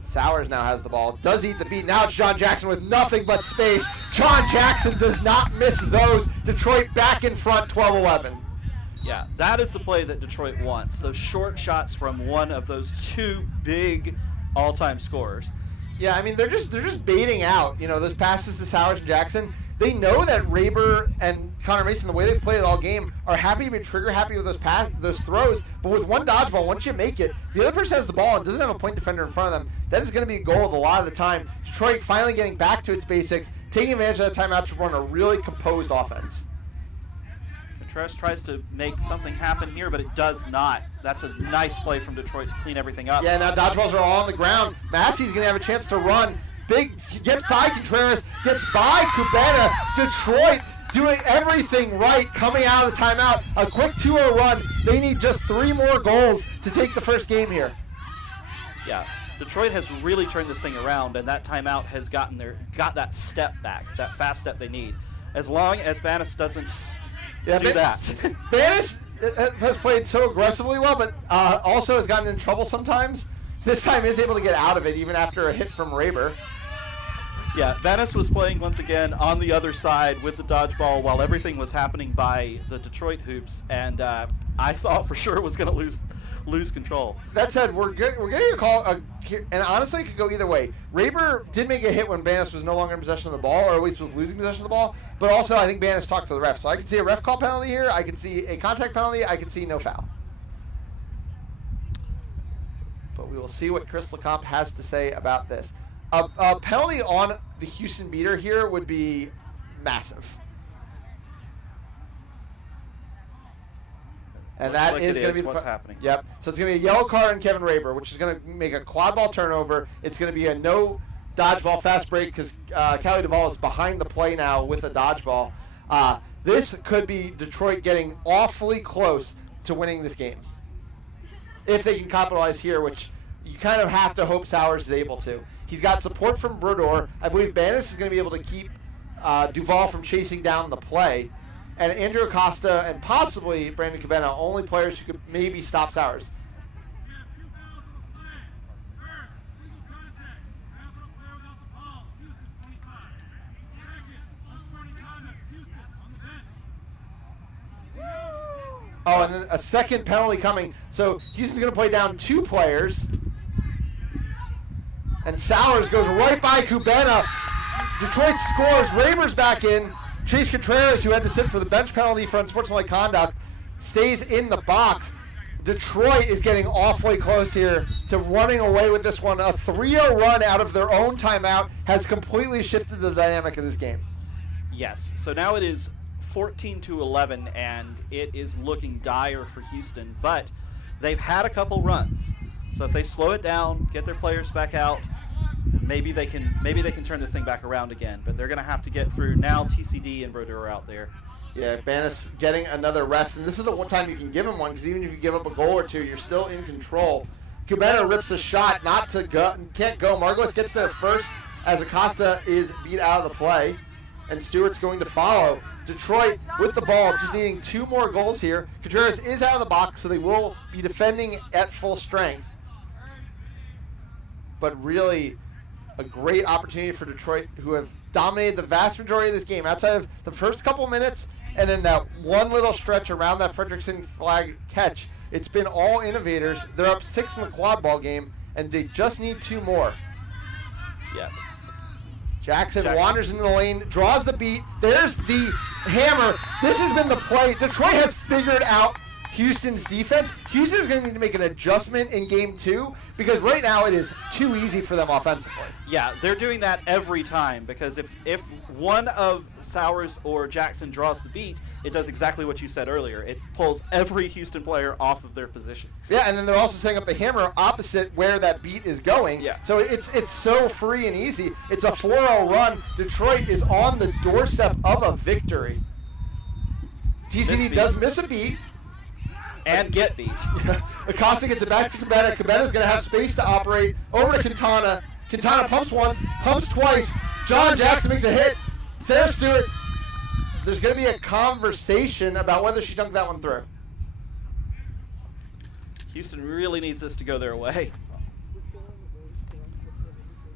Sowers now has the ball. Does eat the beat. Now it's John Jackson with nothing but space. John Jackson does not miss those. Detroit back in front, 12-11. Yeah, that is the play that Detroit wants. Those short shots from one of those 2 big all-time scorers. Yeah, I mean they're just baiting out, those passes to Sowers and Jackson. They know that Raber and Connor Mason, the way they've played it all game, are happy to be trigger happy with those throws. But with one dodgeball, once you make it, if the other person has the ball and doesn't have a point defender in front of them, that is going to be a goal a lot of the time. Detroit finally getting back to its basics, taking advantage of that timeout to run a really composed offense. Contreras tries to make something happen here, but it does not. That's a nice play from Detroit to clean everything up. Yeah, now dodgeballs are all on the ground. Massey's going to have a chance to run. Gets by Contreras, gets by Kubena. Detroit doing everything right, coming out of the timeout. A quick 2-0 run. They need just 3 more goals to take the first game here. Yeah, Detroit has really turned this thing around, and that timeout has got that step back, that fast step they need. As long as Banis doesn't do that. Banis has played so aggressively well, but also has gotten in trouble sometimes. This time is able to get out of it, even after a hit from Raber. Yeah, Banis was playing once again on the other side with the dodgeball while everything was happening by the Detroit hoops, and I thought for sure it was going to lose control. That said, we're getting a call, and honestly, it could go either way. Raber did make a hit when Banis was no longer in possession of the ball, or at least was losing possession of the ball, but also I think Banis talked to the ref. So I can see a ref call penalty here, I can see a contact penalty, I can see no foul. But we will see what Chris Lecomte has to say about this. A penalty on the Houston beater here would be massive. And that like is going to be what's happening. Yep. So it's going to be a yellow card on Kevin Raber, which is going to make a quad ball turnover. It's going to be a no dodgeball fast break because Callie Duvall is behind the play now with a dodgeball. This could be Detroit getting awfully close to winning this game. If they can capitalize here, which you kind of have to hope Sowers is able to. He's got support from Brodeur. I believe Banis is going to be able to keep Duvall from chasing down the play. And Andrew Acosta and possibly Brandon Cabana, only players who could maybe stop Sowers. Oh, and then a second penalty coming. So Houston's going to play down 2 players. And Sowers goes right by Kubena. Detroit scores. Raber's back in. Chase Contreras, who had to sit for the bench penalty for unsportsmanlike conduct, stays in the box. Detroit is getting awfully close here to running away with this one. A 3-0 run out of their own timeout has completely shifted the dynamic of this game. Yes. So now it is 14-11, and it is looking dire for Houston. But they've had a couple runs. So if they slow it down, get their players back out, maybe they can turn this thing back around again. But they're going to have to get through. Now TCD and Brodeur are out there. Yeah, Banis getting another rest, and this is the one time you can give him one, because even if you give up a goal or 2, you're still in control. Kubena rips a shot, not to go, can't go. Margos gets there first as Acosta is beat out of the play, and Stewart's going to follow. Detroit with the ball, just needing 2 more goals here. Contreras is out of the box, so they will be defending at full strength. But really, a great opportunity for Detroit, who have dominated the vast majority of this game. Outside of the first couple minutes, and then that one little stretch around that Fredrickson flag catch, it's been all Innovators. They're up 6 in the quad ball game, and they just need 2 more. Yeah. Jackson wanders into the lane, draws the beat. There's the hammer. This has been the play. Detroit has figured out Houston's defense. Houston's going to need to make an adjustment in game 2 because right now it is too easy for them offensively. Yeah, they're doing that every time because if one of Sowers or Jackson draws the beat, it does exactly what you said earlier. It pulls every Houston player off of their position. Yeah, and then they're also setting up the hammer opposite where that beat is going. Yeah. So it's so free and easy. It's a 4-0 run. Detroit is on the doorstep of a victory. TCD does miss a beat. And get beat. Acosta gets it back to Cabana. Cabana's going to have space to operate over to Quintana. Quintana pumps once, pumps twice. John Jackson makes a hit. Sarah Stewart, there's going to be a conversation about whether she dunked that one through. Houston really needs this to go their way.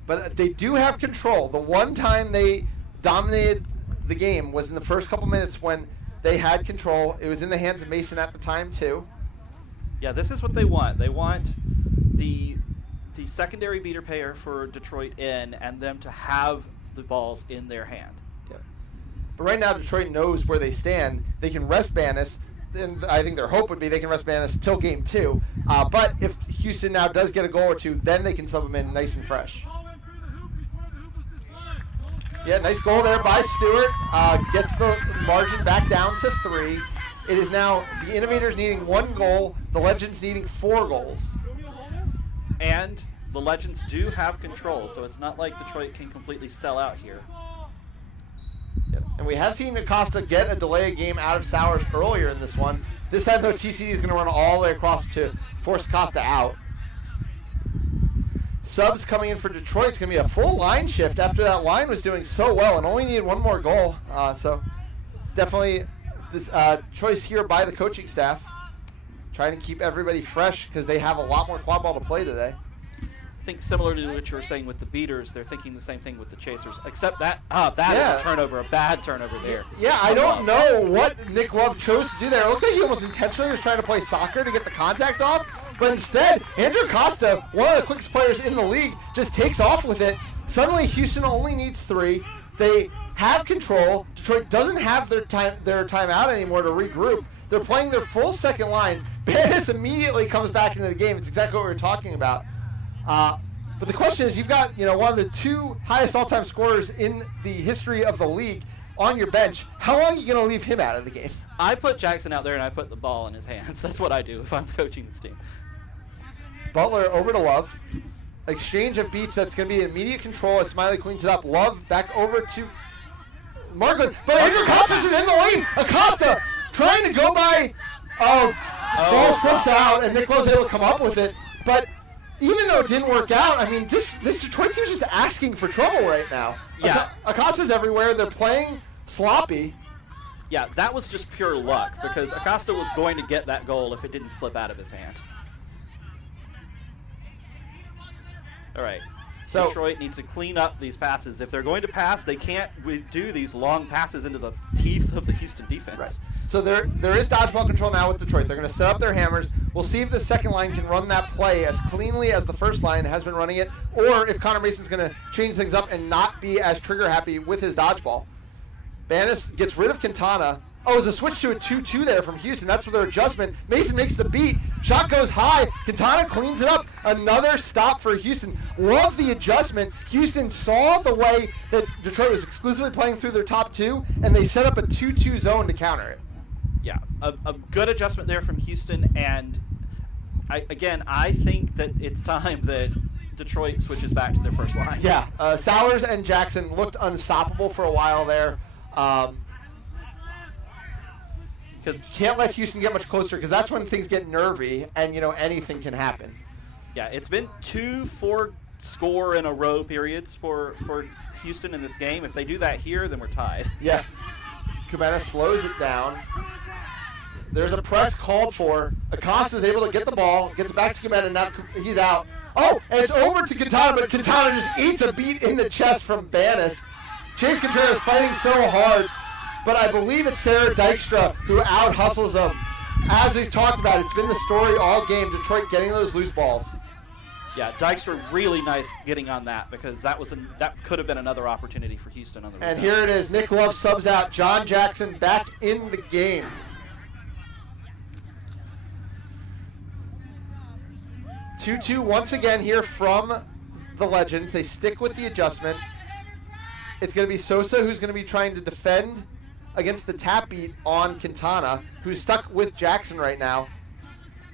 But they do have control. The one time they dominated the game was in the first couple minutes when they had control. It was in the hands of Mason at the time, too. Yeah, this is what they want. They want the secondary beater pair for Detroit in and them to have the balls in their hand. Yeah. But right now, Detroit knows where they stand. They can rest Banis. And I think their hope would be they can rest Banis till game 2. But if Houston now does get a goal or two, then they can sub them in nice and fresh. Yeah, nice goal there by Stewart. Gets the margin back down to 3. It is now the Innovators needing 1 goal, the Legends needing 4 goals. And the Legends do have control, so it's not like Detroit can completely sell out here. Yep. And we have seen Acosta get a delay of game out of Sowers earlier in this one. This time, though, TCD is going to run all the way across to force Acosta out. Subs coming in for Detroit. It's going to be a full line shift after that line was doing so well and only needed 1 more goal. So definitely this choice here by the coaching staff. Trying to keep everybody fresh because they have a lot more quad ball to play today. I think similar to what you were saying with the beaters, they're thinking the same thing with the chasers, except that is a turnover, a bad turnover there. Yeah, I don't know what Nick Love chose to do there. It looked like he almost intentionally was trying to play soccer to get the contact off, but instead, Andrew Acosta, one of the quickest players in the league, just takes off with it. Suddenly, Houston only needs 3. They have control. Detroit doesn't have their timeout anymore to regroup. They're playing their full second line. Banis immediately comes back into the game. It's exactly what we were talking about. But the question is, you've got one of the 2 highest all-time scorers in the history of the league on your bench. How long are you going to leave him out of the game? I put Jackson out there and I put the ball in his hands. That's what I do if I'm coaching this team. Butler over to Love. Exchange of beats. That's going to be immediate control as Smiley cleans it up. Love back over to Marklin. But Andrew Costas is in the lane. Acosta trying to go by. Ball slips out and Nick Lowe's able to come up with it. But even though it didn't work out, I mean, this Detroit team is just asking for trouble right now. Yeah. Acosta's everywhere. They're playing sloppy. Yeah, that was just pure luck because Acosta was going to get that goal if it didn't slip out of his hand. All right. So Detroit needs to clean up these passes. If they're going to pass, they can't do these long passes into the teeth of the Houston defense. Right. So there is dodgeball control now with Detroit. They're going to set up their hammers. We'll see if the second line can run that play as cleanly as the first line has been running it, or if Connor Mason's going to change things up and not be as trigger happy with his dodgeball. Banis gets rid of Quintana. Oh, it's a switch to a 2-2 there from Houston. That's their adjustment. Mason makes the beat. Shot goes high. Quintana cleans it up. Another stop for Houston. Love the adjustment. Houston saw the way that Detroit was exclusively playing through their top 2, and they set up a 2-2 zone to counter it. Yeah, a good adjustment there from Houston. And, I think that it's time that Detroit switches back to their first line. Yeah, Sowers and Jackson looked unstoppable for a while there. Because can't let Houston get much closer because that's when things get nervy and, anything can happen. Yeah, it's been 2 4-score in a row periods for Houston in this game. If they do that here, then we're tied. Yeah. Cabana slows it down. There's a press called for. Acosta is able to get the ball, gets it back to Cabana, and now he's out. Oh, and it's over to Quintana, but Quintana just eats a beat in the chest from Banis. Chase Contreras fighting so hard. But I believe it's Sarah Dykstra who out-hustles them. As we've talked about, it's been the story all game, Detroit getting those loose balls. Yeah, Dykstra really nice getting on that because that could have been another opportunity for Houston on the And here it is. Nick Love subs out. John Jackson back in the game. Two-two once again here from the Legends. They stick with the adjustment. It's going to be Sosa who's going to be trying to defend against the tap beat on Quintana, who's stuck with Jackson right now.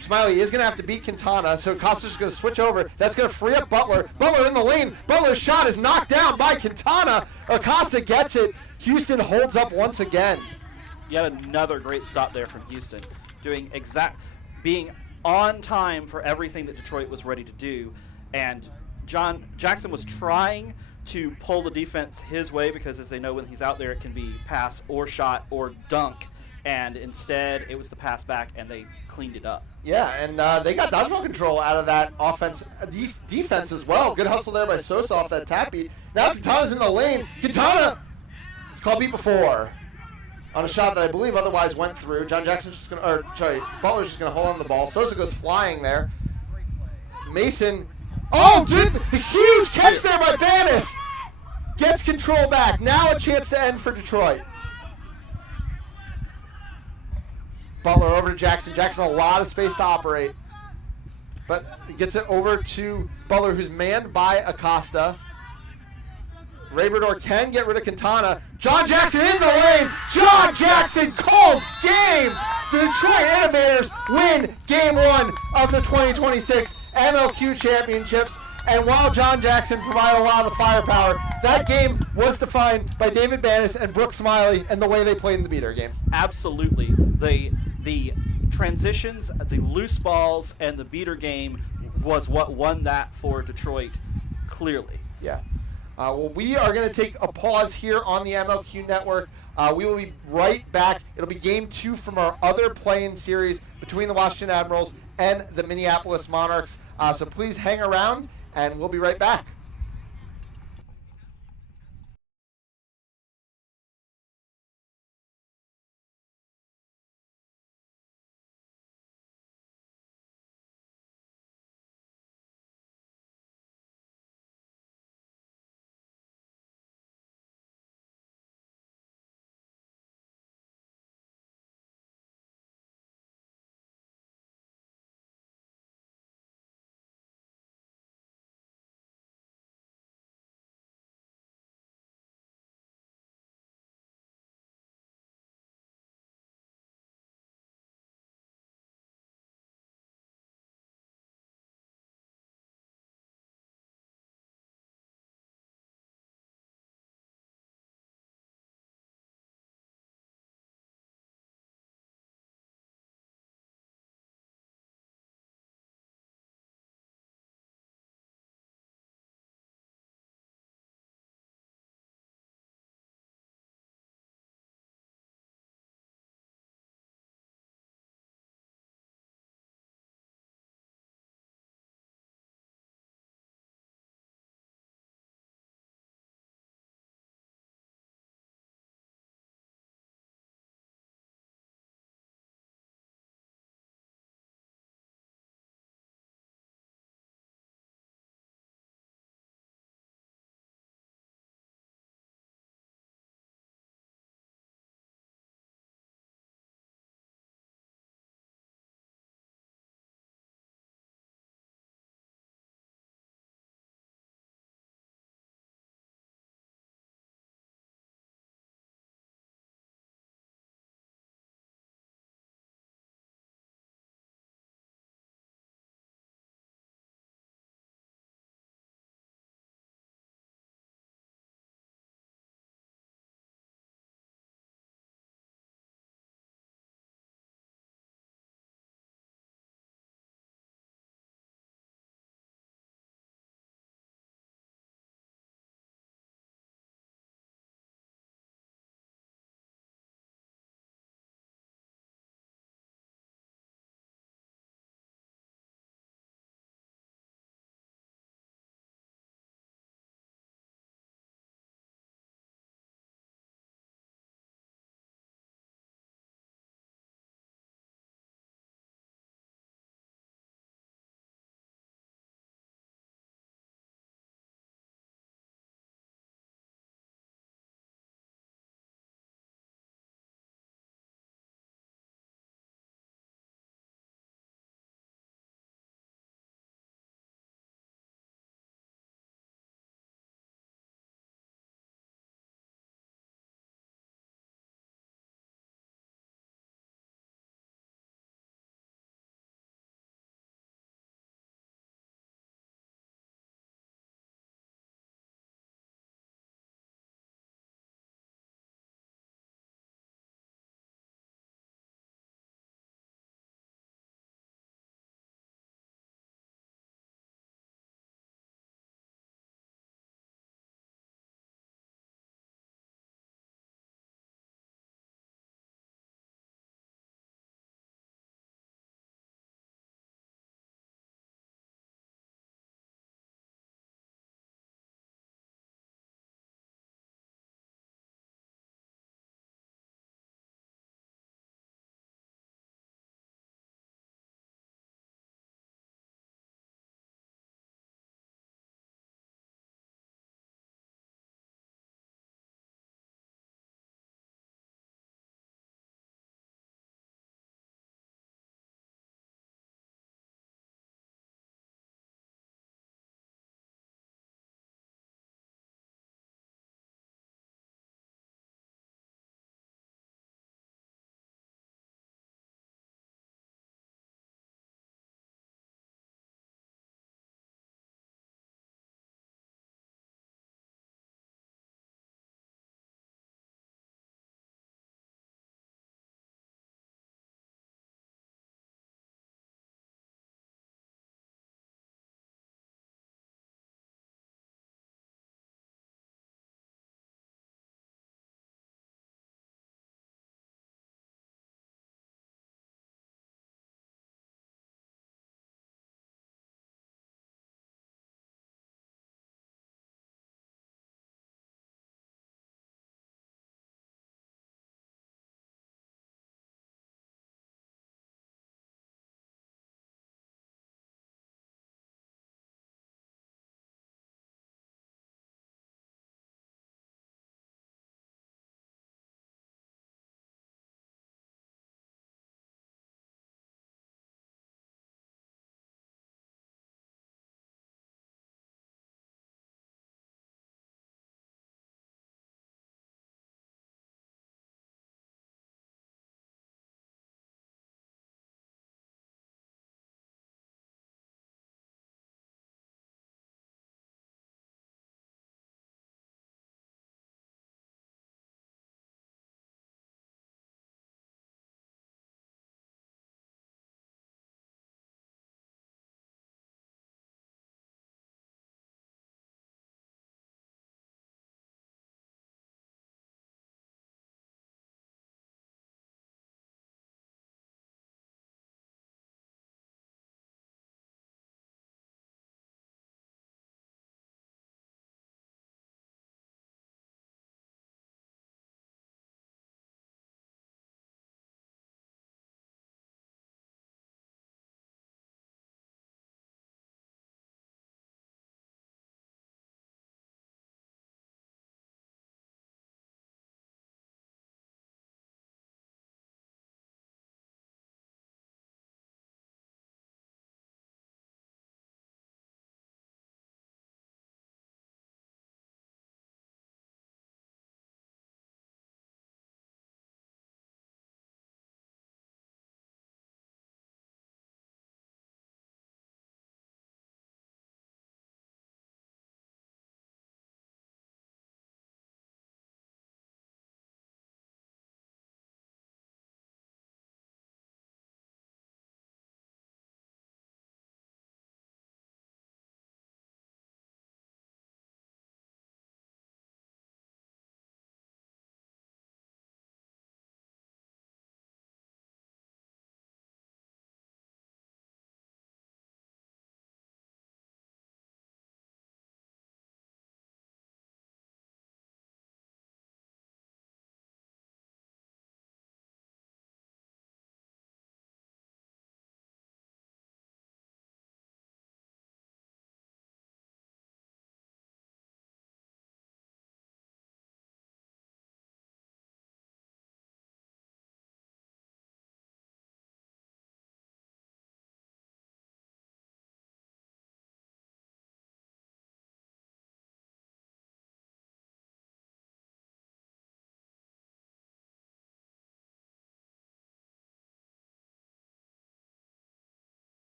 Smiley is going to have to beat Quintana, so Acosta's going to switch over. That's going to free up Butler. Butler in the lane. Butler's shot is knocked down by Quintana. Acosta gets it. Houston holds up once again. Yet another great stop there from Houston, being on time for everything that Detroit was ready to do, and John Jackson was trying to pull the defense his way because, as they know, when he's out there, it can be pass or shot or dunk. And instead, it was the pass back, and they cleaned it up. Yeah, and they got dodgeball control out of that offense, defense as well. Good hustle there by Sosa off that tap beat. Now Quintana's in the lane. Quintana is called beat before on a shot that I believe otherwise went through. John Jackson's just Butler's just gonna hold on to the ball. Sosa goes flying there. Mason, oh dude, a huge catch there by Banis. Gets control back. Now a chance to end for Detroit. Butler over to Jackson. Jackson a lot of space to operate. But gets it over to Butler, who's manned by Acosta. Rabrador can get rid of Quintana. John Jackson in the lane. John Jackson calls game. The Detroit Innovators win Game 1 of the 2026 MLQ Championships. And while John Jackson provided a lot of the firepower, that game was defined by David Banis and Brooke Smiley and the way they played in the beater game. Absolutely. The transitions, the loose balls, and the beater game was what won that for Detroit, clearly. Yeah. Well, we are going to take a pause here on the MLQ Network. We will be right back. It'll be Game 2 from our other play-in series between the Washington Admirals and the Minneapolis Monarchs. So please hang around, and we'll be right back.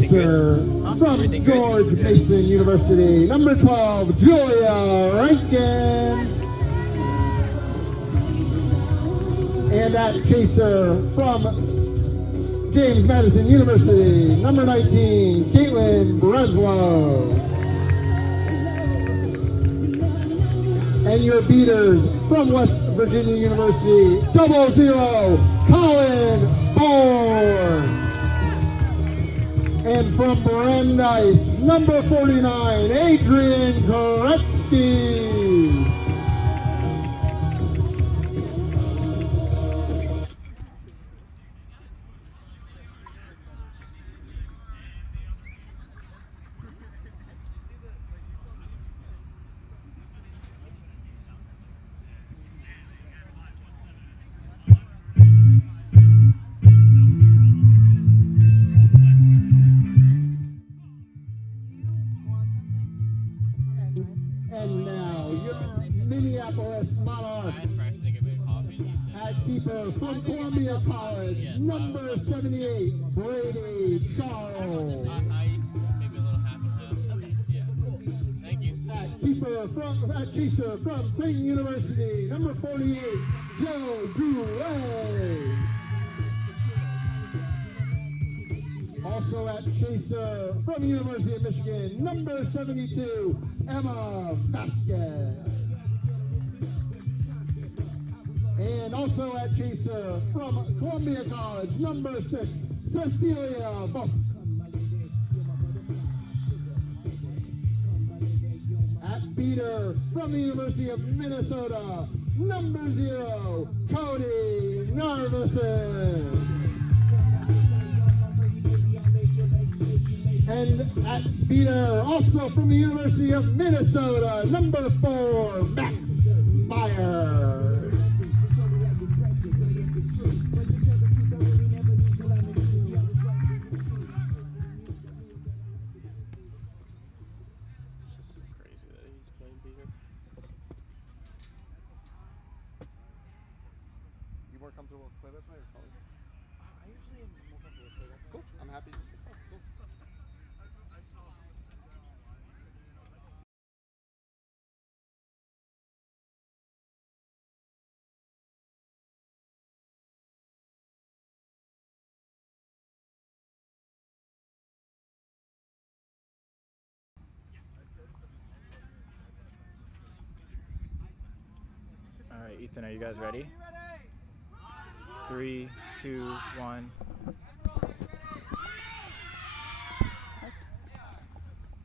chaser from George Mason University, number 12, Julia Rankin. And that chaser from James Madison University, number 19, Caitlin Breslow. And your beaters from West Virginia University, 00, Colin Bourne. And from Brandeis, number 49, Adrian Koretsky. And now, your Minneapolis Monarchs at keeper from Columbia College, number 78, Brady Charles. At chaser from Creighton University, number 48, Joe Goulet. Also at chaser from the University of Michigan, number 72, Emma Vasquez. And also at chaser from Columbia College, number 6, Cecilia Buck. At beater from the University of Minnesota, number 0, Cody Narveson. And at beater, also from the University of Minnesota, number 4, Max Meyer. It's just so crazy that he's playing beater. You more comfortable with play-by-play or color? I usually am more comfortable with play-by-play. Cool. I'm happy to see that. Cool. All right, Ethan, are you guys ready? 3, 2, 1.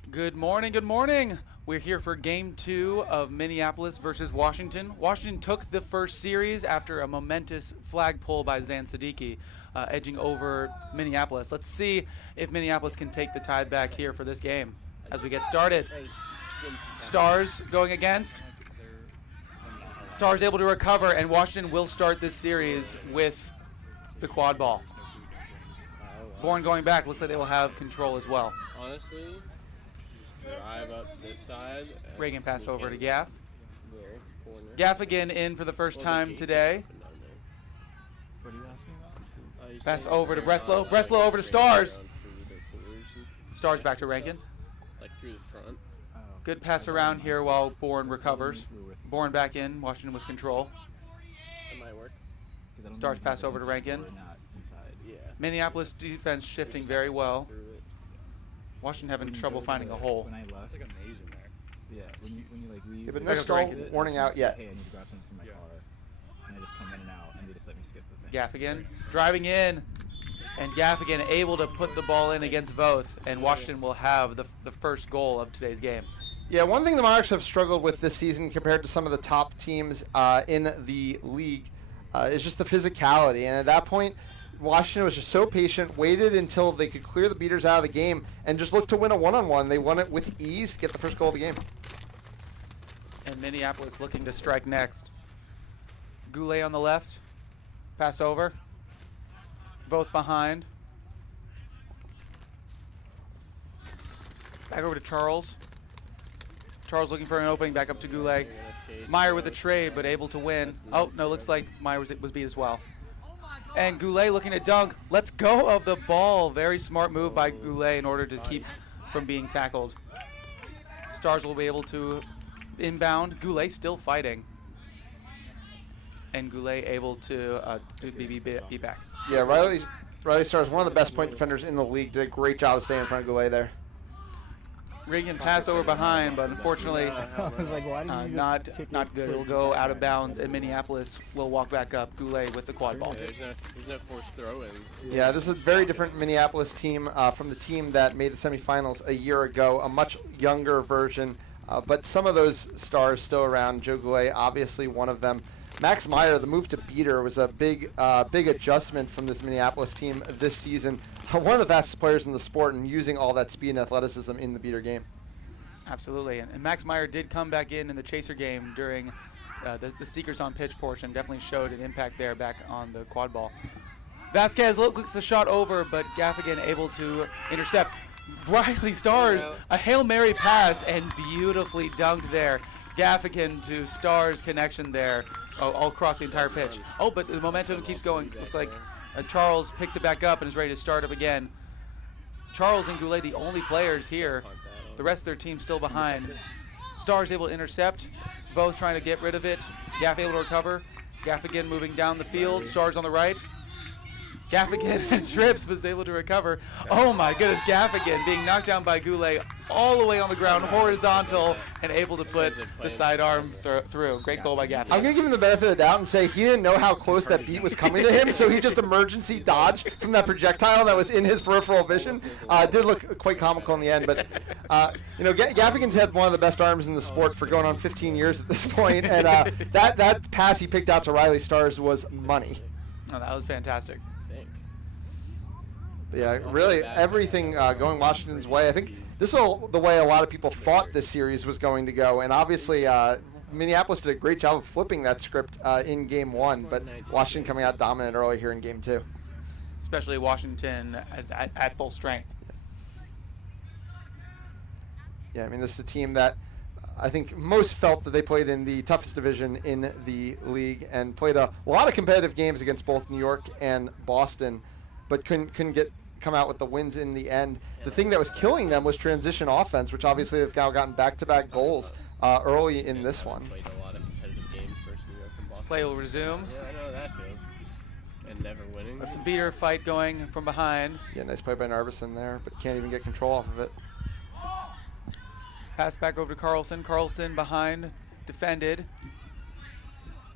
Good morning, good morning. We're here for game 2 of Minneapolis versus Washington. Washington took the first series after a momentous flag pull by Zan Siddiqui, edging over Minneapolis. Let's see if Minneapolis can take the tide back here for this game as we get started. Stars going against. Stars able to recover, and Washington will start this series with the quad ball. Bourne going back. Looks like they will have control as well. Honestly, just drive up this side. Reagan pass over to Gaff. Little corner. Gaff again in for the first time today. What are you asking about? Pass over to Breslow. Breslow over to Stars. Stars back to Rankin. Like through the front. Good pass around here while Bourne recovers. Bourne back in. Washington with control. That might work. Stars pass over to Rankin. Yeah. Minneapolis defense shifting very well. Washington having trouble finding a hole. When I left, it's like a maze in there. Yeah, when you like leave. Yeah, but Back no up to stall Rankin. warning out yet. Hey, I need to grab something from my car, and I just come in and out, and they just let me skip the thing. Gaffigan driving in, and Gaffigan able to put the ball in against Voth, and Washington will have the first goal of today's game. Yeah, one thing the Monarchs have struggled with this season compared to some of the top teams in the league is just the physicality. And at that point, Washington was just so patient, waited until they could clear the beaters out of the game, and just looked to win a one-on-one. They won it with ease, get the first goal of the game. And Minneapolis looking to strike next. Goulet on the left. Pass over. Both behind. Back over to Charles. Charles looking for an opening, back up to Goulet. Meyer with a trade, but able to win. Oh, no, looks like Meyer was beat as well. And Goulet looking to dunk. Let's go of the ball. Very smart move by Goulet in order to keep from being tackled. Stars will be able to inbound. Goulet still fighting. And Goulet able to be back. Yeah, Riley Stars, one of the best point defenders in the league, did a great job of staying in front of Goulet there. Reagan pass over behind, but unfortunately I was like, why did you not just kick good. it It'll go out of bounds, and Minneapolis will walk back up. Goulet with the quad ball. There's no forced throw-ins. Yeah, this is a very different Minneapolis team from the team that made the semifinals a year ago, a much younger version, but some of those stars still around. Joe Goulet, obviously one of them. Max Meyer, the move to beater was a big adjustment from this Minneapolis team this season. One of the fastest players in the sport and using all that speed and athleticism in the beater game. Absolutely, and Max Meyer did come back in the chaser game during the Seekers on pitch portion. Definitely showed an impact there back on the quad ball. Vasquez looks the shot over, but Gaffigan able to intercept. Riley Stars, a Hail Mary pass, and beautifully dunked there. Gaffigan to Stars connection there, all across the entire pitch. Oh, but the momentum keeps going. Looks like Charles picks it back up and is ready to start up again. Charles and Goulet, the only players here. The rest of their team still behind. Stars able to intercept, both trying to get rid of it. Gaff able to recover. Gaffigan moving down the field. Stars on the right. Gaffigan trips, was able to recover. Oh my goodness, Gaffigan being knocked down by Goulet all the way on the ground, horizontal, and able to put the sidearm through. Great goal by Gaffigan. I'm going to give him the benefit of the doubt and say he didn't know how close that beat was coming to him, so he just emergency dodged from that projectile that was in his peripheral vision. Did look quite comical in the end, but Gaffigan's had one of the best arms in the sport for going on 15 years at this point, and that pass he picked out to Riley Stars was money. Oh, that was fantastic. But yeah, really everything going Washington's way. I think this is the way a lot of people thought this series was going to go, and obviously Minneapolis did a great job of flipping that script in Game 1, but Washington coming out dominant early here in Game 2. Especially Washington at full strength. Yeah, I mean, this is a team that I think most felt that they played in the toughest division in the league and played a lot of competitive games against both New York and Boston, but couldn't come out with the wins in the end. The thing that was killing them was transition offense, which obviously they've now gotten back-to-back goals early in this one. Played a lot of competitive games versus New York and Boston. Play will resume. Yeah, I know how that feels. And never winning. Some beater fight going from behind. Yeah, nice play by Narvison there, but can't even get control off of it. Pass back over to Carlson. Carlson behind, defended.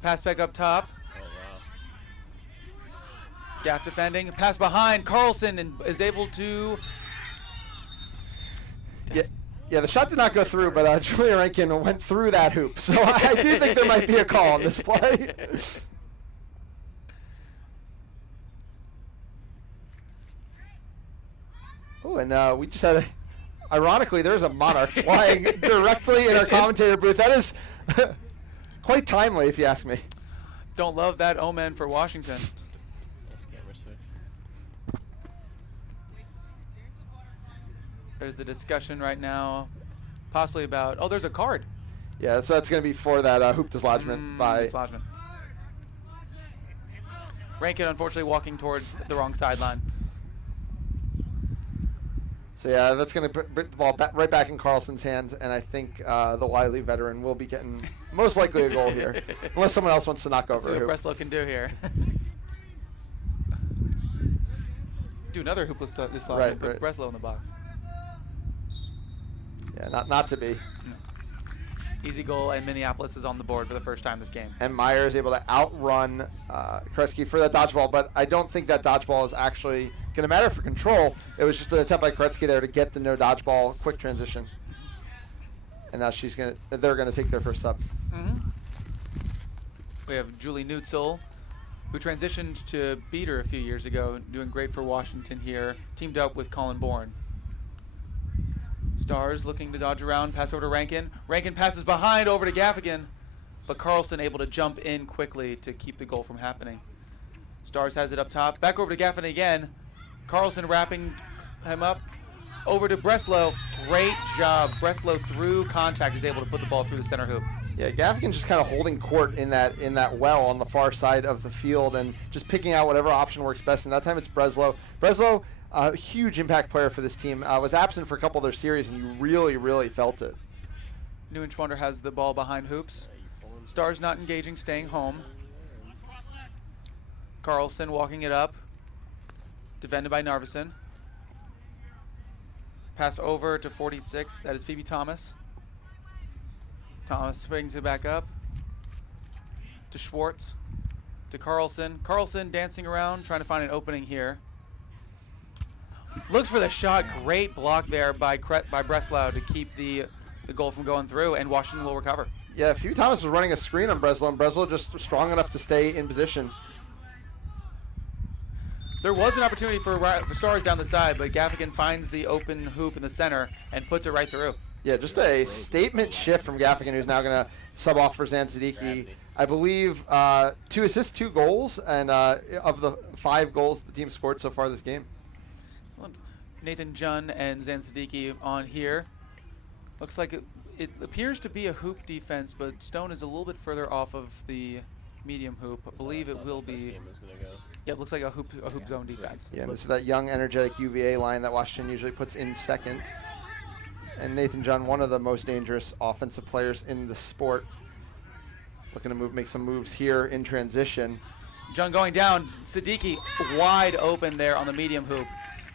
Pass back up top. Gaff defending, pass behind, Carlson and is able to... Yeah, the shot did not go through, but Julia Rankin went through that hoop. So I do think there might be a call on this play. Oh, and we just had a... Ironically, there's a Monarch flying directly in our commentator booth. That is quite timely, if you ask me. Don't love that omen for Washington. There's a discussion right now, possibly about, oh, there's a card. Yeah, so that's going to be for that hoop dislodgement by... Dislodgement. Rankin, unfortunately, walking towards the wrong sideline. So, yeah, that's going to bring the ball right back in Carlson's hands, and I think the wily veteran will be getting most likely a goal here, unless someone else wants to knock over a hoop. Let's see what Breslow can do here. Do another hoopless dislodgement, put Breslow in the box. Yeah, not to be. No. Easy goal, and Minneapolis is on the board for the first time this game. And Meyer is able to outrun Kretzky for that dodgeball, but I don't think that dodgeball is actually going to matter for control. It was just an attempt by Kretzky there to get the no dodgeball quick transition. And now they're going to take their first sub. We have Julie Neutzel, who transitioned to beater a few years ago, doing great for Washington here, teamed up with Colin Bourne. Stars looking to dodge around, pass over to Rankin. Rankin passes behind over to Gaffigan, but Carlson able to jump in quickly to keep the goal from happening. Stars has it up top, back over to Gaffigan again. Carlson wrapping him up, over to Breslow. Great job. Breslow through contact is able to put the ball through the center hoop. Yeah, Gaffigan's just kind of holding court in that well on the far side of the field and just picking out whatever option works best. And that time it's Breslow. Breslow, a huge impact player for this team, was absent for a couple of their series, and you really, really felt it. Neuenschwander has the ball behind hoops. Stars not engaging, staying home. Carlson walking it up. Defended by Narveson. Pass over to 46. That is Phoebe Thomas. Thomas swings it back up. To Schwartz. To Carlson. Carlson dancing around, trying to find an opening here. Looks for the shot. Great block there by Breslau to keep the goal from going through, and Washington will recover. Yeah, Phoebe Thomas was running a screen on Breslau, and Breslau just strong enough to stay in position. There was an opportunity for Stars down the side, but Gaffigan finds the open hoop in the center and puts it right through. Yeah, just a statement shift from Gaffigan, who's now going to sub off for Zan Siddiqui. I believe 2 assists, 2 goals, and of the 5 goals the team scored so far this game. Excellent. Nathan Jun and Zan Siddiqui on here. Looks like it appears to be a hoop defense, but Stone is a little bit further off of the medium hoop. I believe it will be. Yeah, it looks like a hoop zone defense. Yeah, and this is that young, energetic UVA line that Washington usually puts in second. And Nathan Jun, one of the most dangerous offensive players in the sport. Looking to make some moves here in transition. Jun going down. Siddiqui wide open there on the medium hoop.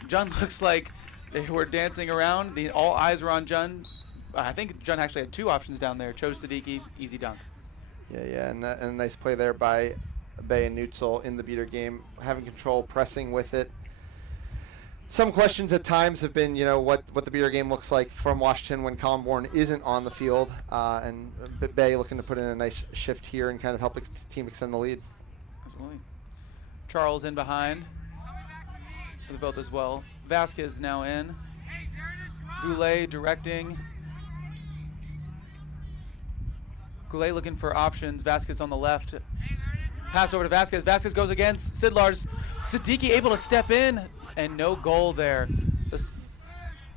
Jun looks like they were dancing around. All eyes were on Jun. I think Jun actually had 2 options down there. Chose Siddiqui, easy dunk. Yeah, and a nice play there by Bay and Neutzel in the beater game, having control, pressing with it. Some questions at times have been, what the beater game looks like from Washington when Colin Bourne isn't on the field, and Bay looking to put in a nice shift here and kind of help the team extend the lead. Absolutely. Charles in behind with both as well. Vasquez now in. Goulet directing. Goulet looking for options. Vasquez on the left. Pass over to Vasquez. Vasquez goes against Sidlars. Siddiqui able to step in, and no goal there. Just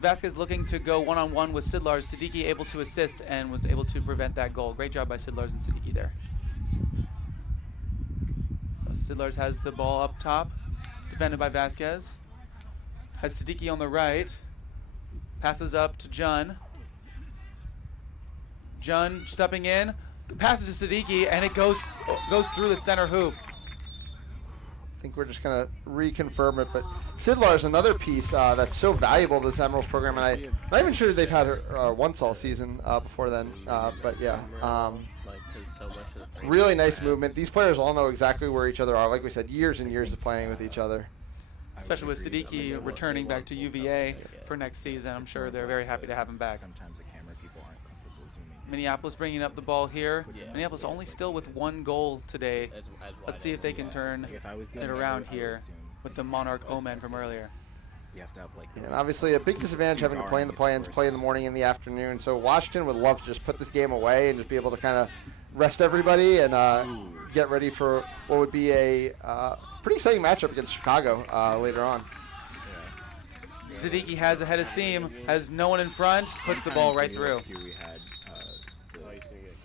Vasquez looking to go one-on-one with Sidlars. Siddiqui able to assist and was able to prevent that goal. Great job by Sidlars and Siddiqui there. So Sidlars has the ball up top, defended by Vasquez. Has Siddiqui on the right. Passes up to Jun. Jun stepping in, passes to Siddiqui, and it goes through the center hoop. I think we're just going to reconfirm it, but Sidlar is another piece that's so valuable to this Admirals program, and I'm not even sure they've had her once all season before then, but yeah. Really nice movement. These players all know exactly where each other are. Like we said, years and years of playing with each other. Especially with Siddiqui returning back to UVA for next season. I'm sure they're very happy to have him back. Sometimes the camera people aren't comfortable zooming in. Minneapolis bringing up the ball here. Minneapolis only still with 1 goal today. Let's see if they can turn it around here with the Monarch Omen from earlier. You have to have and obviously a big disadvantage having to play in the play-ins, play in the morning and the afternoon. So Washington would love to just put this game away and just be able to kind of rest everybody and get ready for what would be a pretty exciting matchup against Chicago later on. Siddiqui has a head of steam, has no one in front, puts the ball right through. I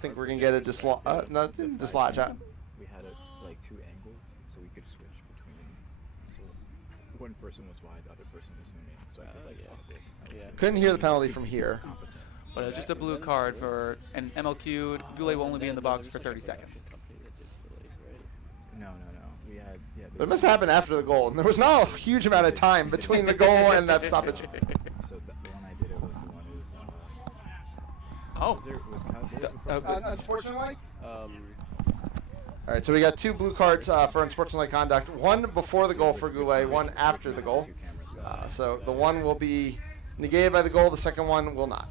think we're going to get a dislodge. We had like 2 angles, so we could switch between. So one person was wide, the other person was zooming, so I could talk it. Couldn't hear the penalty from here. But it's just a blue card for an MLQ. Goulet will only be in the box for 30 seconds. No. We had, but it must have happened after the goal, and there was not a huge amount of time between the goal and that stoppage. So the one I did it was the one unsportsmanlike? All right, so we got 2 blue cards for unsportsmanlike conduct. 1 before the goal for Goulet, 1 after the goal. So the 1 will be negated by the goal, the second one will not.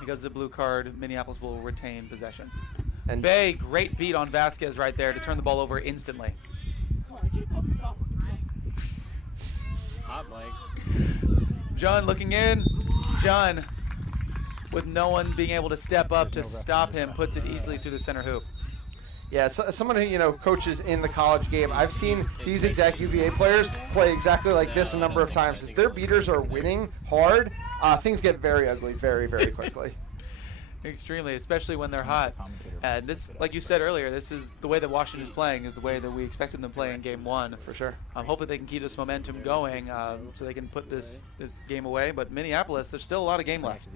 Because of the blue card, Minneapolis will retain possession. And Bay, great beat on Vasquez right there to turn the ball over instantly. Hot Mike. Jun looking in. Jun, with no one being able to step up to stop him, puts it easily through the center hoop. Yeah, so, as someone who coaches in the college game, I've seen these exact UVA players play exactly like this a number of times. If their beaters are winning hard, things get very ugly very, very quickly. Extremely, especially when they're hot. And this, like you said earlier, this is the way that Washington is playing, is the way that we expected them to play in Game 1. For sure. Hopefully they can keep this momentum going so they can put this game away. But Minneapolis, there's still a lot of game left.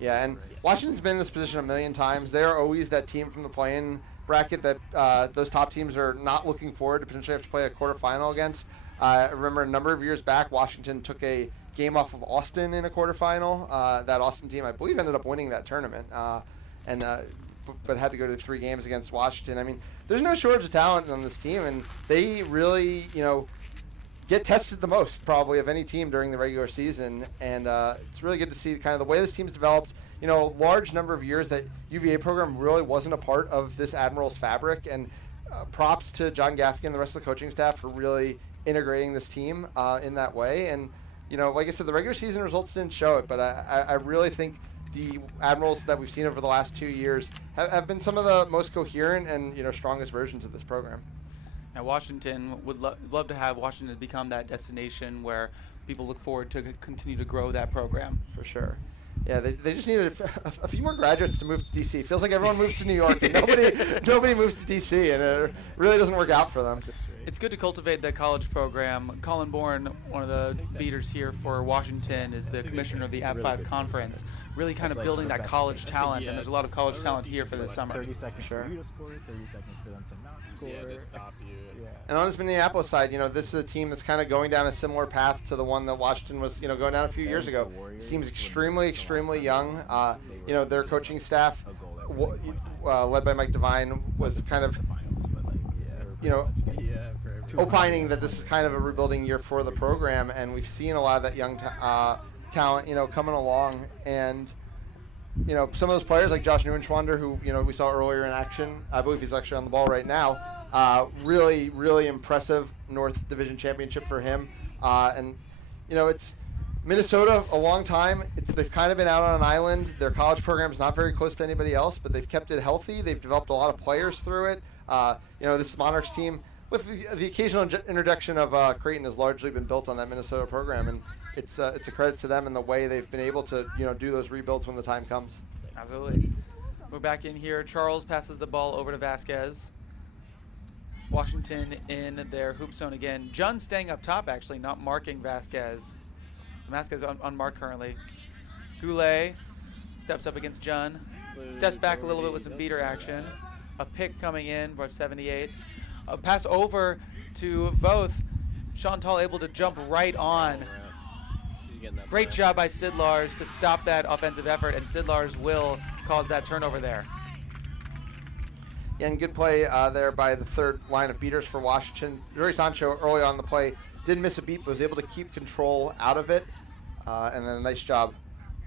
Yeah, and Washington's been in this position a million times. They're always that team from the play-in bracket that those top teams are not looking forward to potentially have to play a quarterfinal against. I remember a number of years back, Washington took a game off of Austin in a quarterfinal. That Austin team, I believe, ended up winning that tournament, but had to go to 3 games against Washington. I mean, there's no shortage of talent on this team, and they really, get tested the most probably of any team during the regular season. And it's really good to see kind of the way this team's developed. A large number of years that UVA program really wasn't a part of this Admirals fabric, and props to John Gaffigan and the rest of the coaching staff for really integrating this team in that way. And like I said, the regular season results didn't show it, but I really think the Admirals that we've seen over the last 2 years have been some of the most coherent and strongest versions of this program. Now Washington would love to have Washington become that destination where people look forward to continue to grow that program. For sure. Yeah, they just needed a few more graduates to move to D.C. Feels like everyone moves to New York and nobody moves to D.C. and it really doesn't work out for them. It's good to cultivate that college program. Colin Bourne, one of the beaters here for Washington, is the commissioner of the AB5 conference, really kind of building that college talent, and there's a lot of college talent here for this summer. 30 seconds Sure. for you to score, 30 seconds for them to not score. Yeah, to stop you. Yeah. And on this Minneapolis side, this is a team that's kind of going down a similar path to the one that Washington was, going down a few years ago. Seems extremely young. Their coaching staff, led by Mike Devine, was kind of, opining that this is kind of a rebuilding year for the program, and we've seen a lot of that young talent, coming along. And some of those players like Josh Neuenschwander, who we saw earlier in action, I believe he's actually on the ball right now. Really impressive North Division championship for him. And it's Minnesota a long time. They've kind of been out on an island. Their college program is not very close to anybody else, but they've kept it healthy. They've developed a lot of players through it. This Monarchs team, with the occasional introduction of Creighton, has largely been built on that Minnesota program, and it's a credit to them in the way they've been able to do those rebuilds when the time comes. Absolutely. We're back in here. Charles passes the ball over to Vasquez. Washington in their hoop zone again. Jun staying up top, actually, not marking Vasquez. Vasquez on mark currently. Goulet steps up against Jun. Steps back a little bit with some beater action. A pick coming in for 78. A pass over to Voth. Chantal able to jump right on. Great job by Sid Lars to stop that offensive effort, and Sid Lars will cause that turnover there. Yeah, and good play there by the third line of beaters for Washington. Jory Sancho early on the play didn't miss a beat, but was able to keep control out of it. And then a nice job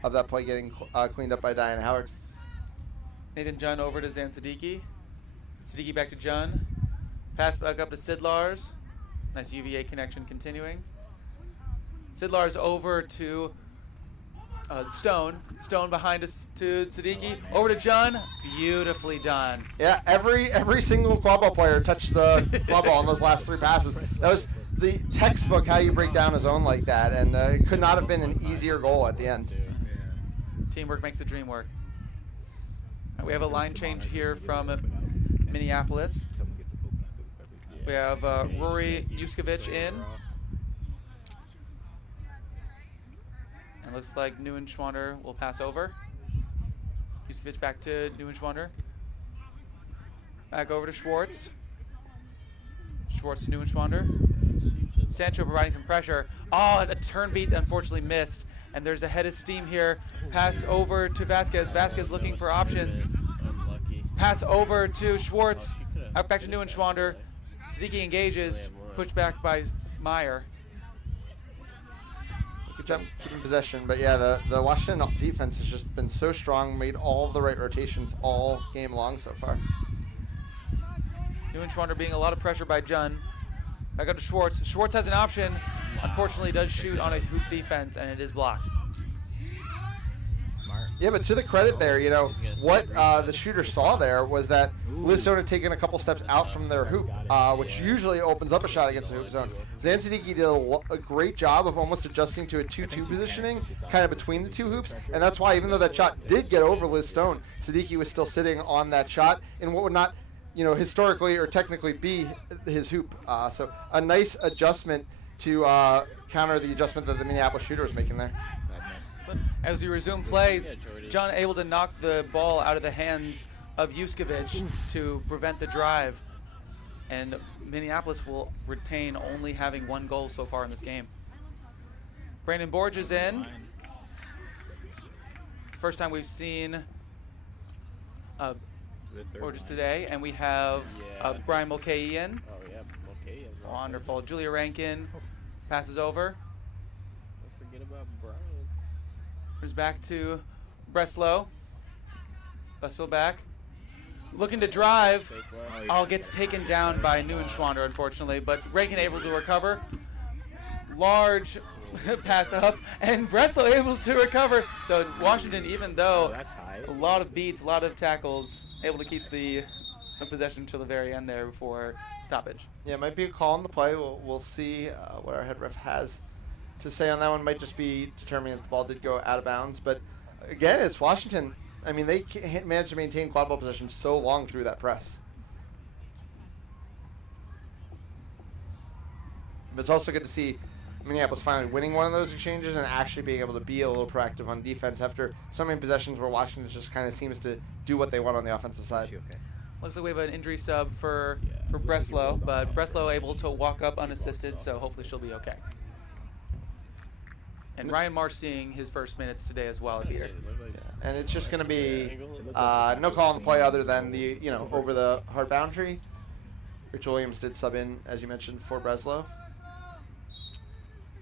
of that play getting cleaned up by Diana Howard. Nathan Jun over to Zan Siddiqui. Siddiqui back to Jun. Pass back up to Sid Lars. Nice UVA connection continuing. Sid Lars over to Stone. Stone behind us to Siddiqui. Over to Jun. Beautifully done. Yeah, every single quadball player touched the quadball on those last 3 passes. That was the textbook how you break down a zone like that, and it could not have been an easier goal at the end. Teamwork makes the dream work. We have a line change here from Minneapolis. We have Rory Yuskovic in. And looks like Neuenschwander will pass over. Yuskovic back to Neuenschwander. Back over to Schwartz. Schwartz to Neuenschwander. Sancho providing some pressure. Oh, a turn beat unfortunately missed. And there's a head of steam here. Pass over to Vasquez. Vasquez looking for options. Pass over to Schwartz. Out back to Neuenschwander. Siddiqui engages. Pushed back by Meyer. Good job keeping possession. But yeah, the Washington defense has just been so strong, made all of the right rotations all game long so far. Neuenschwander being a lot of pressure by Jun. Back up to Schwartz. Schwartz has an option. Unfortunately, does shoot on a hoop defense, and it is blocked. Yeah, but to the credit there, you know, what the shooter saw there was that Liz Stone had taken a couple steps out from their hoop, which usually opens up a shot against the hoop zone. Zan Siddiqui did a great job of almost adjusting to a 2-2 positioning, kind of between the two hoops, and that's why even though that shot did get over Liz Stone, Siddiqui was still sitting on that shot in what would not, you know, historically or technically be his hoop. So a nice adjustment to counter the adjustment that the Minneapolis shooter was making there. As we resume plays, John able to knock the ball out of the hands of Juskovic to prevent the drive. And Minneapolis will retain only having 1 goal so far in this game. Brandon Borges in. First time we've seen Borges today. And we have Brian Mulcahy in. Oh, yeah. Mulcahy as well. Wonderful. Julia Rankin passes over. Don't forget about Brian. Comes back to Breslow. Breslow back. Looking to drive. Oh, gets taken down by Neuenschwander, unfortunately, but Rankin able to recover. Large pass up, and Breslow able to recover. So Washington, even though a lot of beats, a lot of tackles, able to keep the possession until the very end there before stoppage. Yeah, it might be a call on the play. We'll see what our head ref has to say on that one. Might just be determining if the ball did go out of bounds. But again, it's Washington. I mean, they managed to maintain quad ball possession so long through that press. But it's also good to see Minneapolis finally winning one of those exchanges and actually being able to be a little proactive on defense after so many possessions where Washington just kind of seems to do what they want on the offensive side. Looks like we have an injury sub for Breslow, but Breslow able to walk up unassisted, so hopefully she'll be okay. And Ryan Marsh seeing his first minutes today as well at Beater. And it's just going to be no call on the play other than the, you know, over the hard boundary. Rachel Williams did sub in, as you mentioned, for Breslow.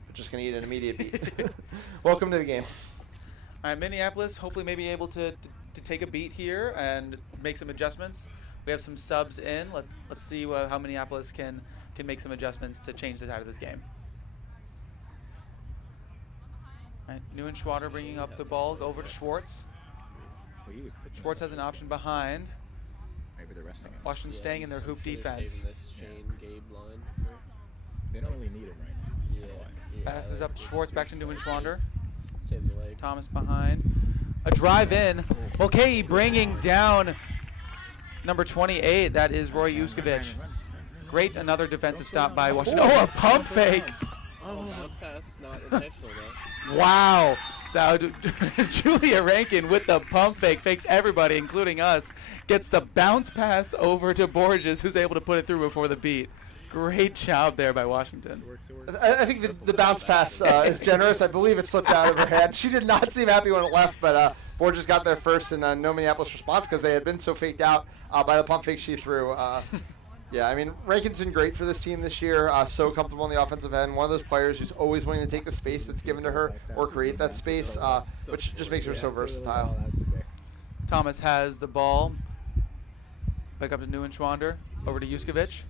But just going to eat an immediate beat. Welcome to the game. All right, Minneapolis hopefully maybe able to take a beat here and make some adjustments. We have some subs in. Let's see how Minneapolis can make some adjustments to change the tide of this game. All right, Neuenschwander bringing up the ball over to Schwartz. Schwartz has an option behind. Maybe they're resting him. Washington staying in their hoop defense. They don't really need him right now. Passes up to Schwartz, back to Neuenschwander. Save the leg. Thomas behind. A drive in. Mulcahy bringing down number 28. That is Roy Juskovic. Great, another defensive stop by Washington. Oh, a pump fake. Oh, that's pass, not intentional though. Wow. So Julia Rankin with the pump fake, fakes everybody, including us, gets the bounce pass over to Borges, who's able to put it through before the beat. Great job there by Washington. I think the bounce pass is generous. I believe it slipped out of her hand. She did not seem happy when it left, but Borges got there first, and no Minneapolis response because they had been so faked out by the pump fake she threw. Yeah, I mean, Rankin's been great for this team this year, so comfortable on the offensive end. One of those players who's always willing to take the space that's given to her or create that space, which just makes her so versatile. Thomas has the ball. Back up to Neuenschwander. Over to Juskovic.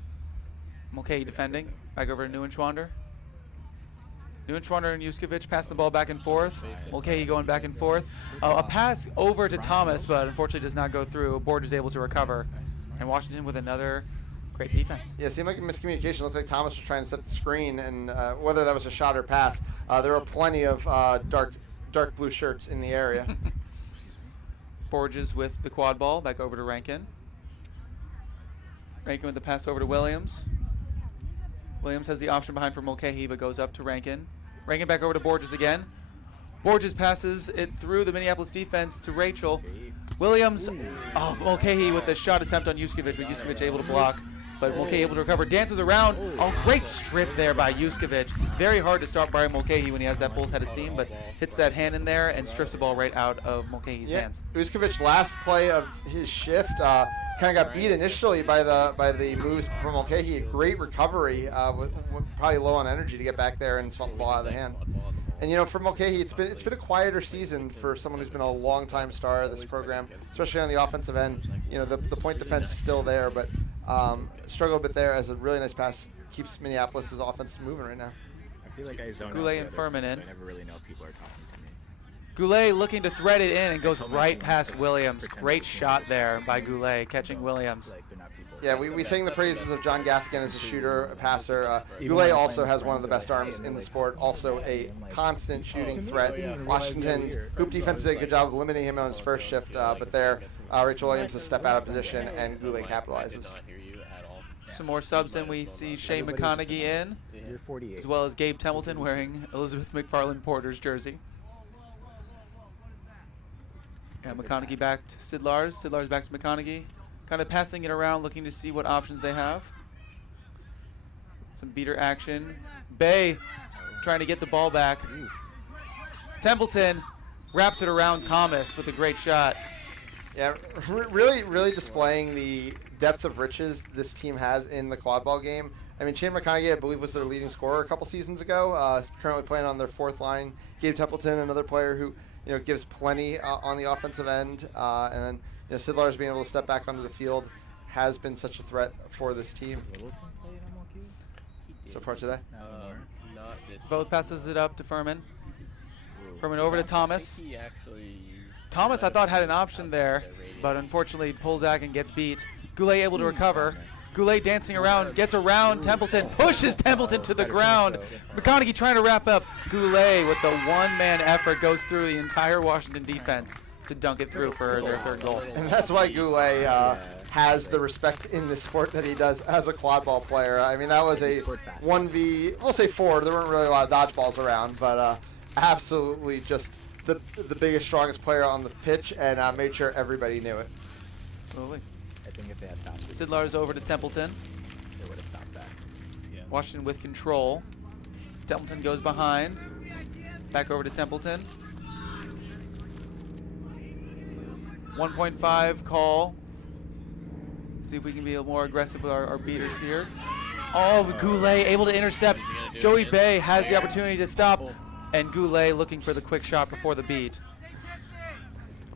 Mulcahy defending. Back over to Neuenschwander. Neuenschwander and Juskovic pass the ball back and forth. Mulcahy going back and forth. A pass over to Thomas, but unfortunately does not go through. Borges is able to recover. And Washington with another great defense. Yeah, seemed like a miscommunication. Looked like Thomas was trying to set the screen, and whether that was a shot or pass, there were plenty of dark blue shirts in the area. Borges with the quad ball, back over to Rankin. Rankin with the pass over to Williams. Williams has the option behind for Mulcahy, but goes up to Rankin. Rankin back over to Borges again. Borges passes it through the Minneapolis defense to Rachel. Williams, oh, Mulcahy with the shot attempt on Juskovic, but Juskovic able to block. But Mulcahy able to recover, dances around. Oh, great strip there by Juskovic. Very hard to stop Brian Mulcahy when he has that full head of steam, but hits that hand in there and strips the ball right out of Mulcahy's hands. Juskovic, last play of his shift, kind of got beat initially by the moves from Mulcahy. Great recovery, with probably low on energy to get back there and swat the ball out of the hand. And you know, for Mulcahy, it's been a quieter season for someone who's been a long-time star of this program, especially on the offensive end. You know, the point defense is still there, but struggle a bit there as a really nice pass keeps Minneapolis' offense moving right now. I feel like I zone Goulet out and Furman in. I never really know if people are talking to me. Goulet looking to thread it in and goes right past Williams. Great shot there by Goulet, catching Williams. Like they're not people. Yeah, we sang the praises of John Gaffigan as a shooter, a passer. Goulet also has one of the best arms in the sport, also a constant shooting threat. Washington's hoop defense did a good job of limiting him on his first shift, but there, Rachel Williams has stepped out of position, and Goulet capitalizes. Some more subs in. We see Shea McConaughey in, You're 48. as well as Gabe Templeton wearing Elizabeth McFarland Porter's jersey. Yeah, McConaughey back to Sidlars. Sidlars back to McConaughey. Kind of passing it around, looking to see what options they have. Some beater action. Bay trying to get the ball back. Templeton wraps it around Thomas with a great shot. Yeah, really displaying the depth of riches this team has in the quad ball game. I mean, Shane McConaughey, I believe, was their leading scorer a couple seasons ago. Currently playing on their fourth line. Gabe Templeton, another player who gives plenty on the offensive end, and then Sidlars being able to step back onto the field has been such a threat for this team so far today. Not this. Voth passes it up to Furman. Furman over to Thomas. He actually Thomas, I thought, had an option there, but unfortunately pulls back and gets beat. Goulet able to recover. Goulet dancing around, gets around Templeton, pushes Templeton to the ground. McConaughey trying to wrap up. Goulet with the one-man effort goes through the entire Washington defense to dunk it through for their third goal. And that's why Goulet has the respect in this sport that he does as a quad ball player. I mean, that was a 1v, we'll say 4. There weren't really a lot of dodgeballs around, but absolutely just the biggest, strongest player on the pitch, and made sure everybody knew it. Absolutely. I think if they had faster, Sidlars over to Templeton. they would have stopped that. Washington with control. Templeton goes behind. Back over to Templeton. 1.5 call. Let's see if we can be a little more aggressive with our beaters here. Oh, Goulet able to intercept. Joey Bay has the opportunity to stop, and Goulet looking for the quick shot before the beat.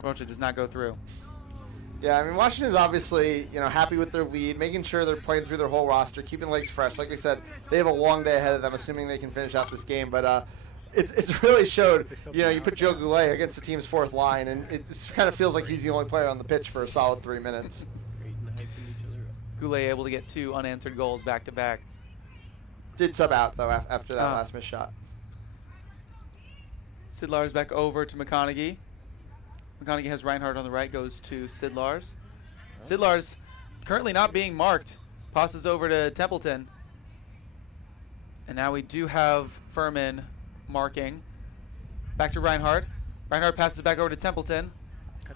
Rocha does not go through. Yeah, I mean, Washington's obviously, happy with their lead, making sure they're playing through their whole roster, keeping legs fresh. Like we said, they have a long day ahead of them, assuming they can finish out this game. But it's really showed, you put Joe Goulet against the team's fourth line, and it just kind of feels like he's the only player on the pitch for a solid 3 minutes. Goulet able to get 2 unanswered goals back-to-back. Did sub out, though, after that last missed shot. Sidlars back over to McConaughey. McConaughey has Reinhardt on the right, goes to Sidlars. Sidlars currently not being marked. Passes over to Templeton. And now we do have Furman marking. Back to Reinhardt. Reinhardt passes back over to Templeton. Cut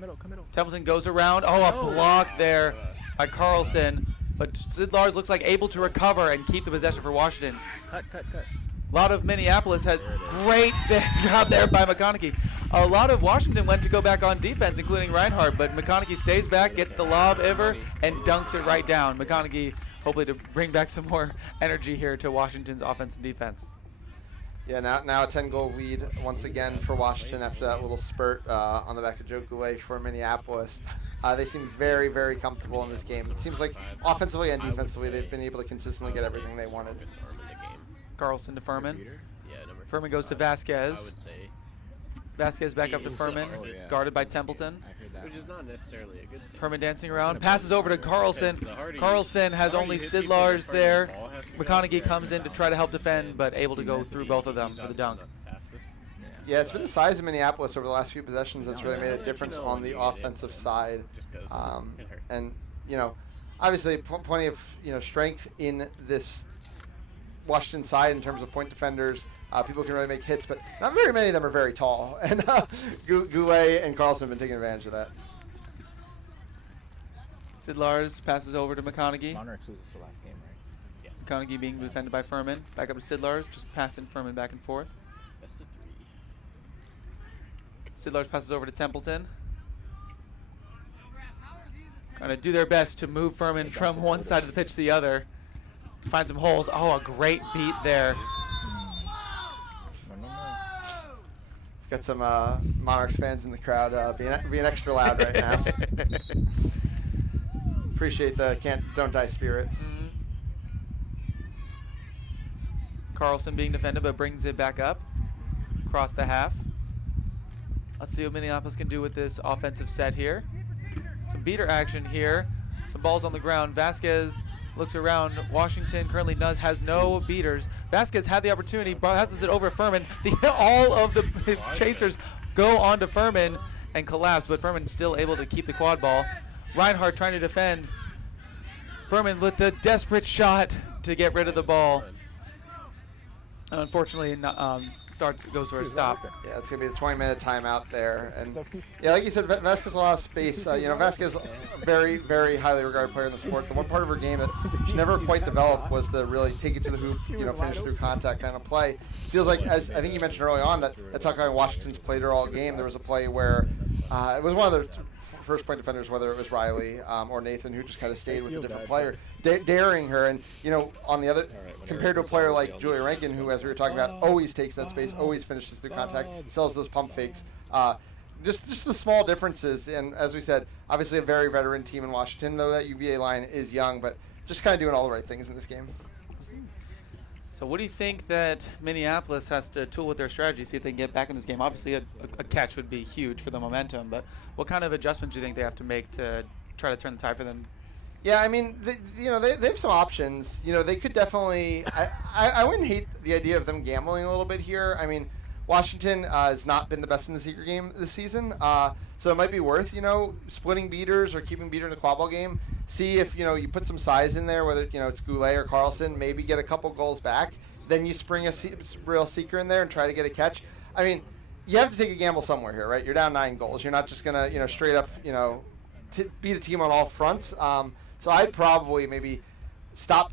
middle. Templeton goes around. Oh, a block there by Carlson. But Sidlars looks like able to recover and keep the possession for Washington. Cut. A lot of Minneapolis had great job there by McConaughey. A lot of Washington went to go back on defense, including Reinhardt, but McConaughey stays back, gets the lob ever, and dunks it right down. McConaughey hopefully to bring back some more energy here to Washington's offense and defense. Yeah, now a 10-goal lead once again for Washington after that little spurt on the back of Joe Goulet for Minneapolis. They seem very, very comfortable in this game. It seems like offensively and defensively they've been able to consistently get everything they wanted. Carlson to Furman. Yeah, Furman goes to Vasquez. Vasquez back up to Furman, guarded by Templeton. Which is not necessarily a good thing. Furman dancing around, passes over to Carlson. Carlson has only Sidlars there. McConaughey comes in to try to help defend, but able to go through both of them for the dunk. Yeah, it's been the size of Minneapolis over the last few possessions that's really made a difference on the offensive side. And, obviously plenty of, strength in this Washington side in terms of point defenders. People can really make hits, but not very many of them are very tall. And Goulet and Carlson have been taking advantage of that. Sidlars passes over to McConaughey. Monarchs loses the last game, right? McConaughey being defended by Furman. Back up to Sidlars, just passing Furman back and forth. Best of 3. Sidlars passes over to Templeton. Kind of do their best to move Furman from one side of the pitch to the other. Find some holes. Oh, a great beat there. Got some Monarchs fans in the crowd being extra loud right now. Appreciate the don't die spirit. Carlson being defended, but brings it back up. Across the half. Let's see what Minneapolis can do with this offensive set here. Some beater action here. Some balls on the ground. Vasquez looks around. Washington currently has no beaters. Vasquez had the opportunity. Passes it over to Furman. All of the chasers go on to Furman and collapse, but Furman still able to keep the quad ball. Reinhardt trying to defend. Furman with the desperate shot to get rid of the ball. And unfortunately, goes for a stop. Yeah, it's going to be the 20-minute timeout there. And yeah, like you said, Vasquez a lot of space. Vasquez, a very, very highly regarded player in the sport. The one part of her game that she never quite developed was the really take it to the hoop, finish through contact kind of play. Feels like, as I think you mentioned early on, that's how kind of Washington's played her all game. There was a play where it was one of their first point defenders, whether it was Riley or Nathan, who just kind of stayed with a different player, daring her. And, on the other, compared to a player like Julia Rankin, who, as we were talking about, always takes that space, always finishes through contact, sells those pump fakes. Just the small differences. And as we said, obviously a very veteran team in Washington, though that UVA line is young, but just kind of doing all the right things in this game. So what do you think that Minneapolis has to tool with their strategy, see if they can get back in this game? Obviously, a catch would be huge for the momentum, but what kind of adjustments do you think they have to make to try to turn the tide for them? Yeah, I mean, they have some options. They could definitely. I wouldn't hate the idea of them gambling a little bit here. I mean, Washington has not been the best in the secret game this season, so it might be worth splitting beaters or keeping beater in the quad ball game. See if you put some size in there, whether it's Goulet or Carlson. Maybe get a couple goals back. Then you spring a real seeker in there and try to get a catch. I mean, you have to take a gamble somewhere here, right? You're down 9 goals. You're not just gonna straight up beat a team on all fronts. So I'd probably maybe stop,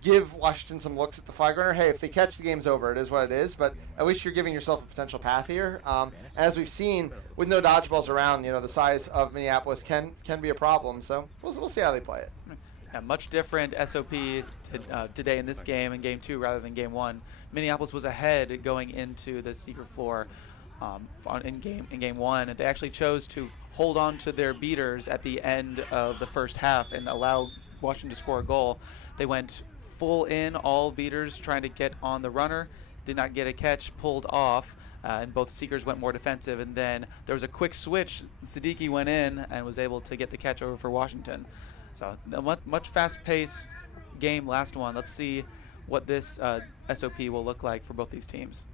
give Washington some looks at the flag runner. Hey, if they catch, the game's over. It is what it is. But at least you're giving yourself a potential path here. As we've seen, with no dodgeballs around, the size of Minneapolis can be a problem. So we'll see how they play it. Yeah, much different SOP today in this game, in Game 2 rather than Game 1. Minneapolis was ahead going into the secret floor in Game 1. They actually chose to hold on to their beaters at the end of the first half and allow Washington to score a goal. They went full in, all beaters trying to get on the runner, did not get a catch, pulled off, and both seekers went more defensive. And then there was a quick switch. Siddiqui went in and was able to get the catch over for Washington. So a much fast-paced game, last one. Let's see what this SOP will look like for both these teams.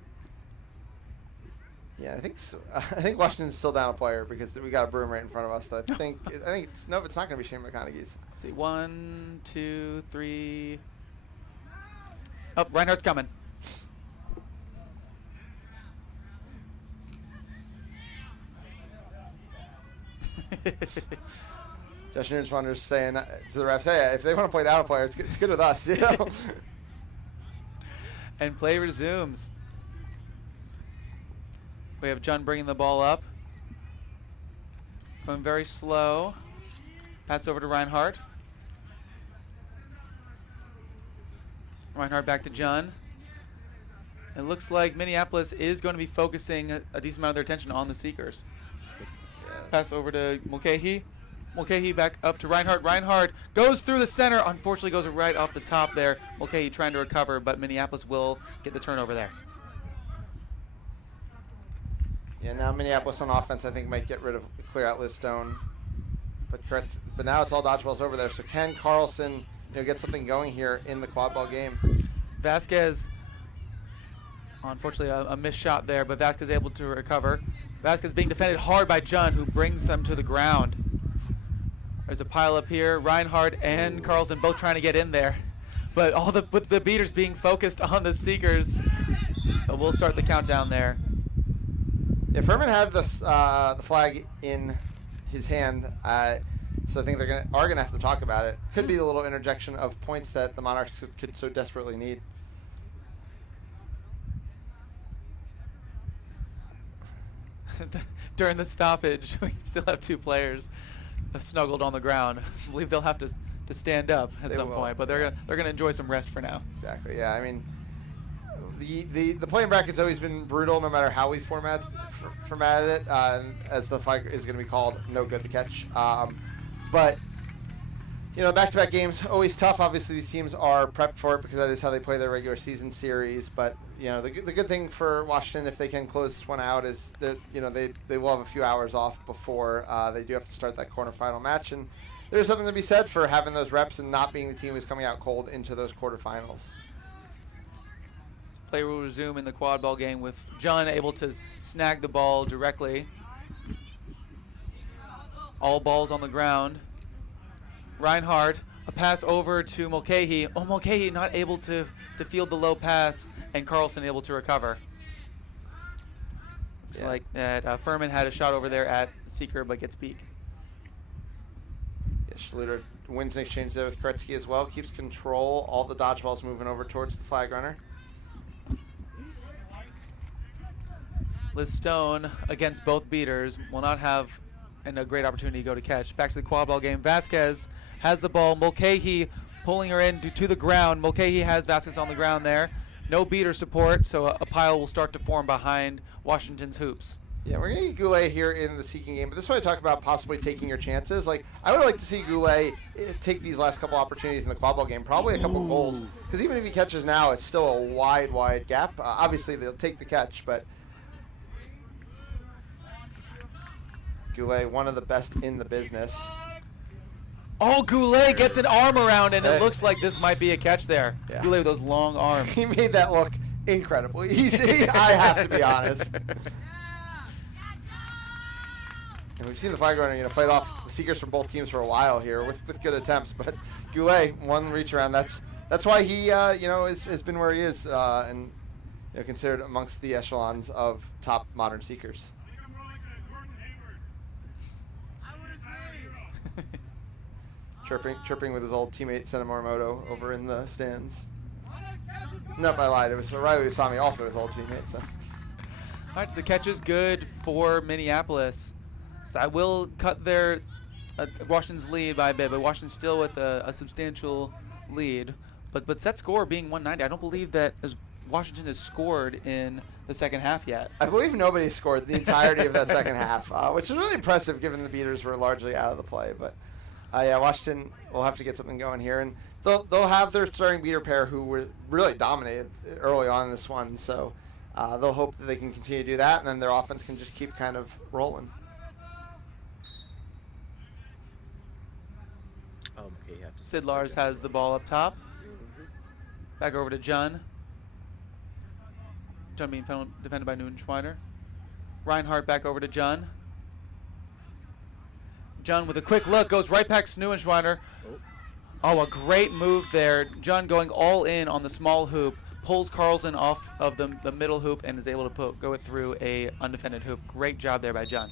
Yeah, I think Washington's still down a player because we got a broom right in front of us. So I think it's not going to be Shane McConaughey's. Let's see, 1, 2, 3. Oh, Reinhardt's coming. Josh Newswander's saying to the refs, hey, if they want to play down a player, it's good with us, And play resumes. We have John bringing the ball up. Going very slow. Pass over to Reinhardt. Reinhardt back to John. It looks like Minneapolis is going to be focusing a decent amount of their attention on the seekers. Pass over to Mulcahy. Mulcahy back up to Reinhardt. Reinhardt goes through the center. Unfortunately goes right off the top there. Mulcahy trying to recover, but Minneapolis will get the turnover there. Yeah, now Minneapolis on offense, I think, might get rid of, clear out Liz Stone. But now it's all dodgeballs over there. So can Carlson, get something going here in the quad ball game? Vasquez, unfortunately, a missed shot there, but Vasquez able to recover. Vasquez being defended hard by Jun, who brings them to the ground. There's a pile up here. Reinhardt and Carlson both trying to get in there, but with the beaters being focused on the seekers. But we'll start the countdown there. Yeah, Furman had the flag in his hand, so I think are gonna have to talk about it. Could be a little interjection of points that the Monarchs could so desperately need. During the stoppage, we still have 2 players snuggled on the ground. I believe they'll have to stand up at some point, but they're gonna enjoy some rest for now. Exactly. Yeah, I mean, the playing bracket's always been brutal, no matter how we formatted it. As the flag is going to be called, no good to catch. But You know, back-to-back games, always tough. Obviously, these teams are prepped for it because that is how they play their regular season series. But, you know, the good thing for Washington, if they can close this one out, is that, you know, they will have a few hours off before they do have to start that quarterfinal match. And there's something to be said for having those reps and not being the team who's coming out cold into those quarterfinals. Play will resume in the quad ball game with John able to snag the ball directly. All balls on the ground. Reinhardt, a pass over to Mulcahy. Oh, Mulcahy not able to field the low pass, and Carlson able to recover. Looks like that Furman had a shot over there at Seeker, but gets beat. Yeah, Schluter wins an exchange there with Kretsky as well. Keeps control. All the dodgeballs moving over towards the flag runner. Liz Stone against both beaters will not have a great opportunity to go to catch. Back to the quad ball game. Vasquez has the ball. Mulcahy pulling her in to the ground. Mulcahy has Vasquez on the ground there. No beater support, so a pile will start to form behind Washington's hoops. Yeah, we're going to get Goulet here in the Seeking game, but this is what I talk about possibly taking your chances. Like, I would like to see Goulet take these last couple opportunities in the quad ball game, probably a couple goals, because even if he catches now, it's still a wide gap. Obviously, they'll take the catch, but Goulet, one of the best in the business. Oh, Goulet gets an arm around, and it looks like this might be a catch there. Yeah. Goulet with those long arms. He made that look incredible. I have to be honest. And we've seen the flag runner, you know, fight off Seekers from both teams for a while here with good attempts. But Goulet, one reach around. That's why he, you know, has been where he is, and you know, considered amongst the echelons of top modern Seekers. Chirping with his old teammate Sena Morimoto over in the stands. Nope, I lied. It was Riley Usami, also his old teammate. So. All right, so catch is good for Minneapolis. So that will cut their Washington's lead by a bit, but Washington's still with a substantial lead. But set score being 190, I don't believe that Washington has scored in the second half yet. I believe nobody scored the entirety of that second half, which is really impressive given the beaters were largely out of the play. But yeah, Washington will have to get something going here, and they'll have their starting beater pair who were really dominated early on in this one. So they'll hope that they can continue to do that, and then their offense can just keep kind of rolling. Okay, Sid Lars has the ball up top. Back over to Jun. Jun being defended by Neuenschweiner. Reinhardt back over to Jun. Jun with a quick look goes right past Neuenschweiner. Oh, a great move there. Jun going all in on the small hoop. Pulls Carlson off of the middle hoop and is able to go it through a undefended hoop. Great job there by Jun.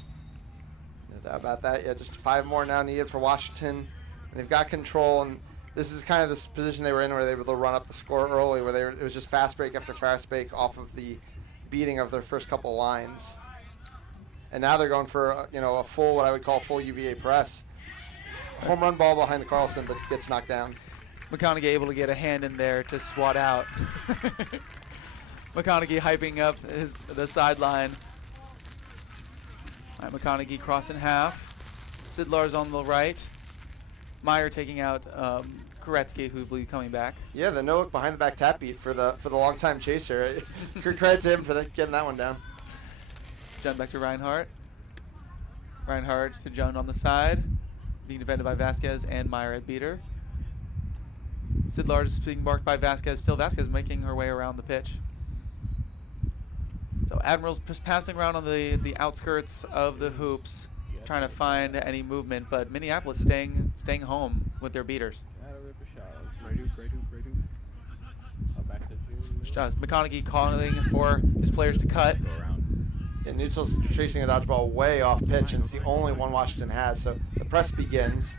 No doubt about that. Yeah, just 5 more now needed for Washington. And they've got control, and this is kind of this position they were in where they were able to run up the score early, where it was just fast break after fast break off of the beating of their first couple lines. And now they're going for a full, what I would call full UVA press. Home run ball behind Carlson, but gets knocked down. McConaughey able to get a hand in there to swat out. McConaughey hyping up the sideline. All right, McConaughey crossing half. Sidlar's on the right. Meyer taking out Koretsky, who will be coming back. Yeah, the no look behind the back tap beat for the long-time chaser. Credit to him for getting that one down. Jun back to Reinhardt. Reinhardt to Jun on the side, being defended by Vasquez and Meyer at beater. Sidlar is being marked by Vasquez. Still Vasquez making her way around the pitch. So Admirals just passing around on the outskirts of the hoops, trying to find any movement, but Minneapolis staying home with their beaters. McConaughey calling for his players to cut. Yeah, Neutral's chasing a dodgeball way off pitch, and it's the only one Washington has, so the press begins.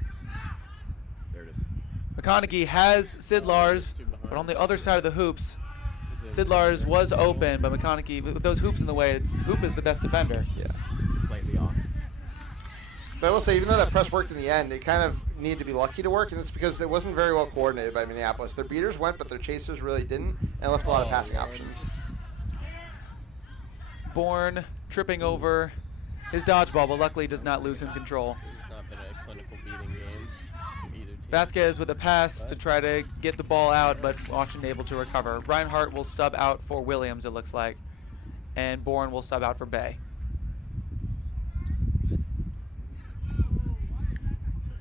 There it is. McConaughey has Sid Lars, but on the other side of the hoops, Sid Lars was open, but McConaughey, with those hoops in the way, Hoop is the best defender. Yeah. Slightly off. But I will say, even though that press worked in the end, it kind of needed to be lucky to work, and it's because it wasn't very well coordinated by Minneapolis. Their beaters went, but their chasers really didn't, and left a lot of passing options. Bourne tripping over his dodgeball, but luckily does not lose him control. It's not been a clinical beating game from either Vasquez with a pass to try to get the ball out, but Washington able to recover. Reinhardt will sub out for Williams, it looks like. And Bourne will sub out for Bay.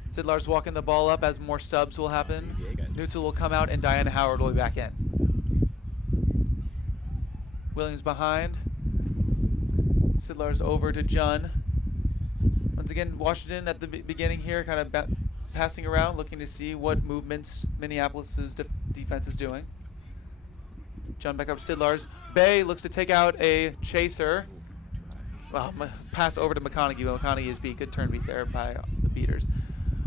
Sidlar's walking the ball up as more subs will happen. Neutzel will come out and Diana Howard will be back in. Williams behind. Sidlar's over to Jun. Once again, Washington at the beginning here, kind of passing around, looking to see what movements Minneapolis's defense is doing. Jun back up to Sidlar's. Bay looks to take out a chaser. Well, pass over to McConaughey. McConaughey is beat. Good turn beat there by the beaters.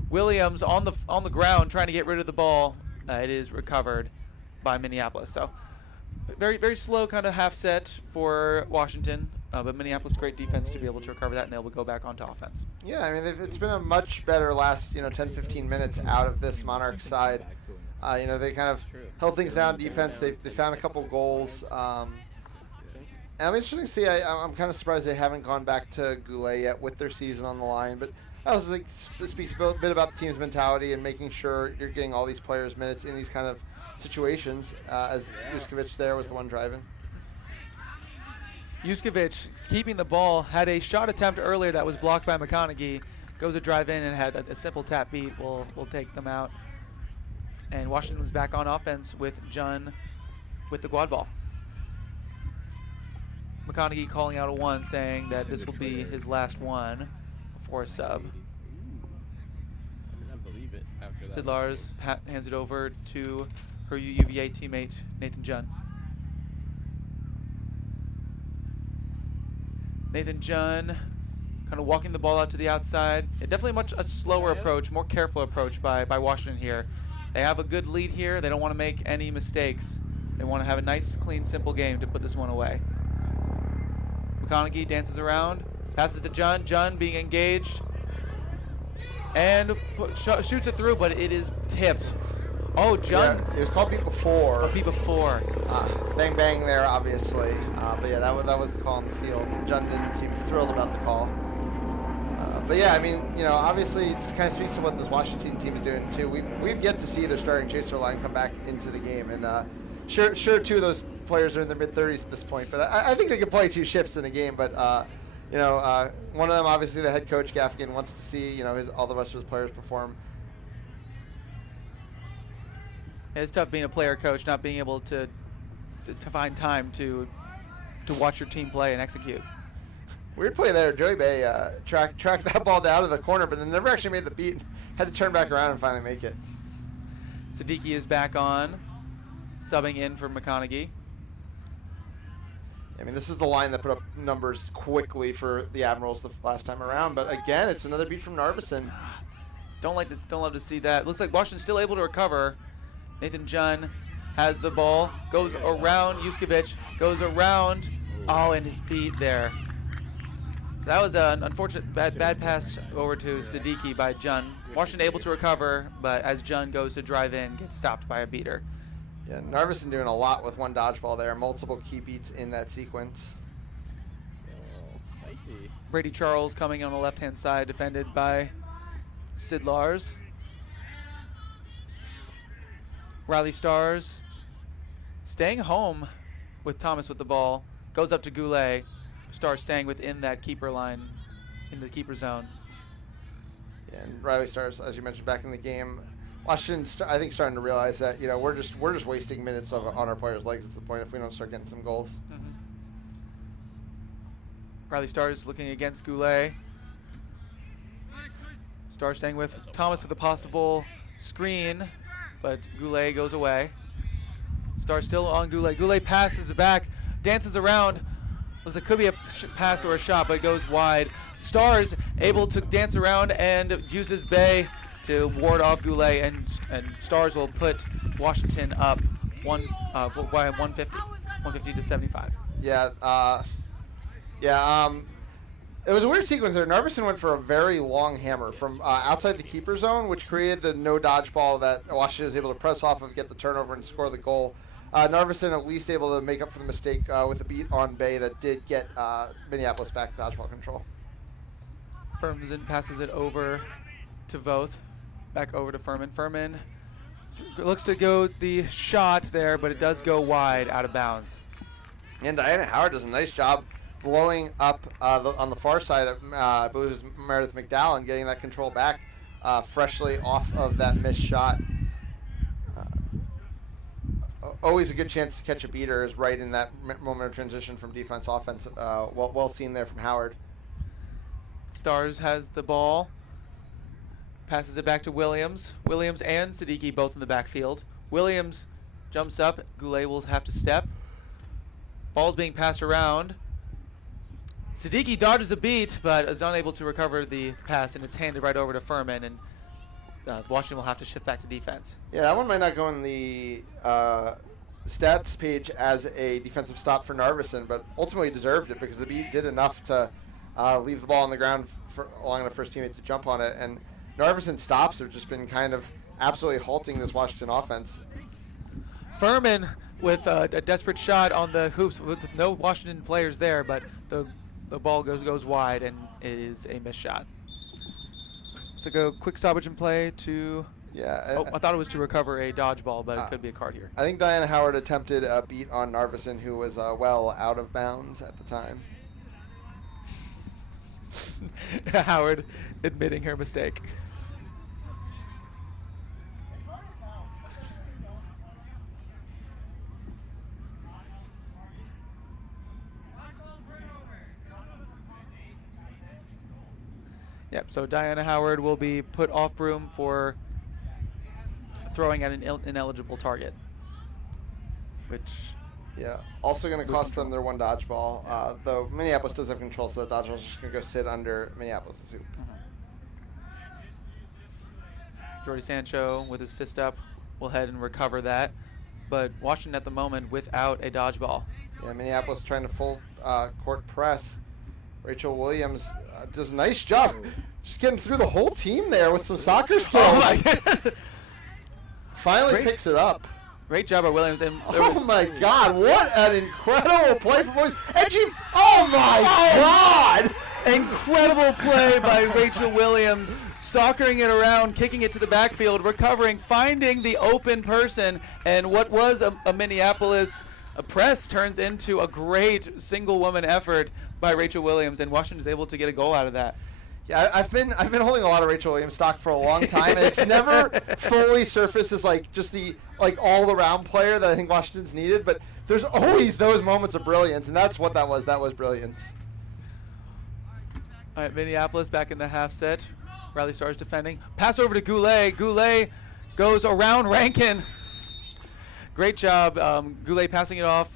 Williams on the ground trying to get rid of the ball. It is recovered by Minneapolis. So very, very slow kind of half set for Washington. But Minneapolis, great defense to be able to recover that, and they'll go back onto offense. Yeah, I mean, it's been a much better last 10, 15 minutes out of this Monarch side. They kind of held things down defense. They found a couple goals. And I'm interested to see. I'm kind of surprised they haven't gone back to Goulet yet with their season on the line. But that was speaks a bit about the team's mentality and making sure you're getting all these players minutes in these kind of situations. As Juskovic there was the one driving. Juskovic keeping the ball, had a shot attempt earlier that was blocked by McConaughey. Goes to drive in and had a simple tap beat. Will take them out. And Washington was back on offense with Jun with the quad ball. McConaughey calling out a 1, saying that this will be his last one before a sub. I believe it after that. Sidlar's hands it over to her UVA teammate, Nathan Jun. Nathan Jun kind of walking the ball out to the outside. Yeah, definitely a slower approach, more careful approach by Washington here. They have a good lead here. They don't want to make any mistakes. They want to have a nice, clean, simple game to put this one away. McConaughey dances around, passes to Jun. Jun being engaged. And shoots it through, but it is tipped. Oh, Jun. Yeah, it was called beat before. Oh, beat before. Bang, bang there, obviously. But yeah, that was the call on the field. Jun didn't seem thrilled about the call. But yeah, I mean, obviously it kind of speaks to what this Washington team is doing too. We've yet to see their starting chaser line come back into the game, and sure, 2 of those players are in their mid-30s at this point. But I think they can play 2 shifts in a game. But one of them, obviously, the head coach Gaffigan wants to see all the rest of his players perform. It's tough being a player coach, not being able to find time to watch your team play and execute. Weird play there. Joey Bay tracked that ball down to the corner, but then never actually made the beat. Had to turn back around and finally make it. Siddiqui is back on, subbing in for McConaughey. I mean, this is the line that put up numbers quickly for the Admirals the last time around. But again, it's another beat from Narveson. Don't love to see that. Looks like Washington's still able to recover. Nathan Jun has the ball, goes around Juskovic, goes around. Oh, and his beat there. So that was an unfortunate bad pass over to Siddiqui by Jun. Washington able to recover, but as Jun goes to drive in, gets stopped by a beater. Yeah, Narveson doing a lot with one dodgeball there. Multiple key beats in that sequence. Spicy. Brady Charles coming on the left-hand side, defended by Sid Lars. Riley Stars staying home with Thomas with the ball. Goes up to Goulet. Stars staying within that keeper line, in the keeper zone. Yeah, and Riley Stars, as you mentioned, back in the game. Washington, I think, starting to realize that we're just wasting minutes on our players' legs at the point if we don't start getting some goals. Mm-hmm. Riley Stars looking against Goulet. Stars staying with Thomas with a possible screen, but Goulet goes away. Stars still on Goulet. Goulet passes it back, dances around. Looks like could be a pass or a shot, but it goes wide. Stars able to dance around and uses Bay to ward off Goulet, and Stars will put Washington up by 150 to 75. Yeah, it was a weird sequence there. Narveson went for a very long hammer from outside the keeper zone, which created the no dodgeball that Washington was able to press off of, get the turnover, and score the goal. Narveson at least able to make up for the mistake with a beat on Bay that did get Minneapolis back to dodgeball control. Firms and passes it over to Voth. Back over to Furman. Furman looks to go the shot there, but it does go wide, out of bounds. And Diana Howard does a nice job blowing up on the far side of, I believe it was Meredith McDowell, and getting that control back freshly off of that missed shot. Always a good chance to catch a beater is right in that moment of transition from defense offense. Well seen there from Howard. Stars has the ball. Passes it back to Williams. Williams and Siddiqui both in the backfield. Williams jumps up. Goulet will have to step. Ball's being passed around. Siddiqui dodges a beat, but is unable to recover the pass, and it's handed right over to Furman, and Washington will have to shift back to defense. Yeah, that one might not go in the stats page as a defensive stop for Narveson, but ultimately deserved it because the beat did enough to leave the ball on the ground for allowing the first teammate to jump on it. And Narveson stops have just been kind of absolutely halting this Washington offense. Furman with a desperate shot on the hoops with no Washington players there, but the ball goes wide, and it is a missed shot. So go quick stoppage and play to... Yeah. I thought it was to recover a dodgeball, but it could be a card here. I think Diana Howard attempted a beat on Narveson, who was well out of bounds at the time. Howard admitting her mistake. Yep, so Diana Howard will be put off broom for throwing at an ineligible target. Which... Yeah, also going to cost them their one dodgeball, though Minneapolis does have control, so the dodgeball is just going to go sit under Minneapolis' hoop. Jordy Sancho with his fist up will head and recover that, but Washington at the moment without a dodgeball. Yeah, Minneapolis trying to full court press. Rachel Williams does a nice job just getting through the whole team there with some soccer skills. Oh my God. Finally picks it up. Great job by Williams. And oh my God, what an incredible play from Williams. And she, oh my God. Incredible play by Rachel Williams, soccering it around, kicking it to the backfield, recovering, finding the open person, and what was a Minneapolis press turns into a great single woman effort by Rachel Williams, and Washington is able to get a goal out of that. Yeah, I've been holding a lot of Rachel Williams stock for a long time, and it's never fully surfaced as like just the all around player that I think Washington's needed. But there's always those moments of brilliance, and that's what that was. That was brilliance. All right, Minneapolis back in the half set. Riley Stars defending. Pass over to Goulet. Goulet goes around Rankin. Great job, Goulet passing it off,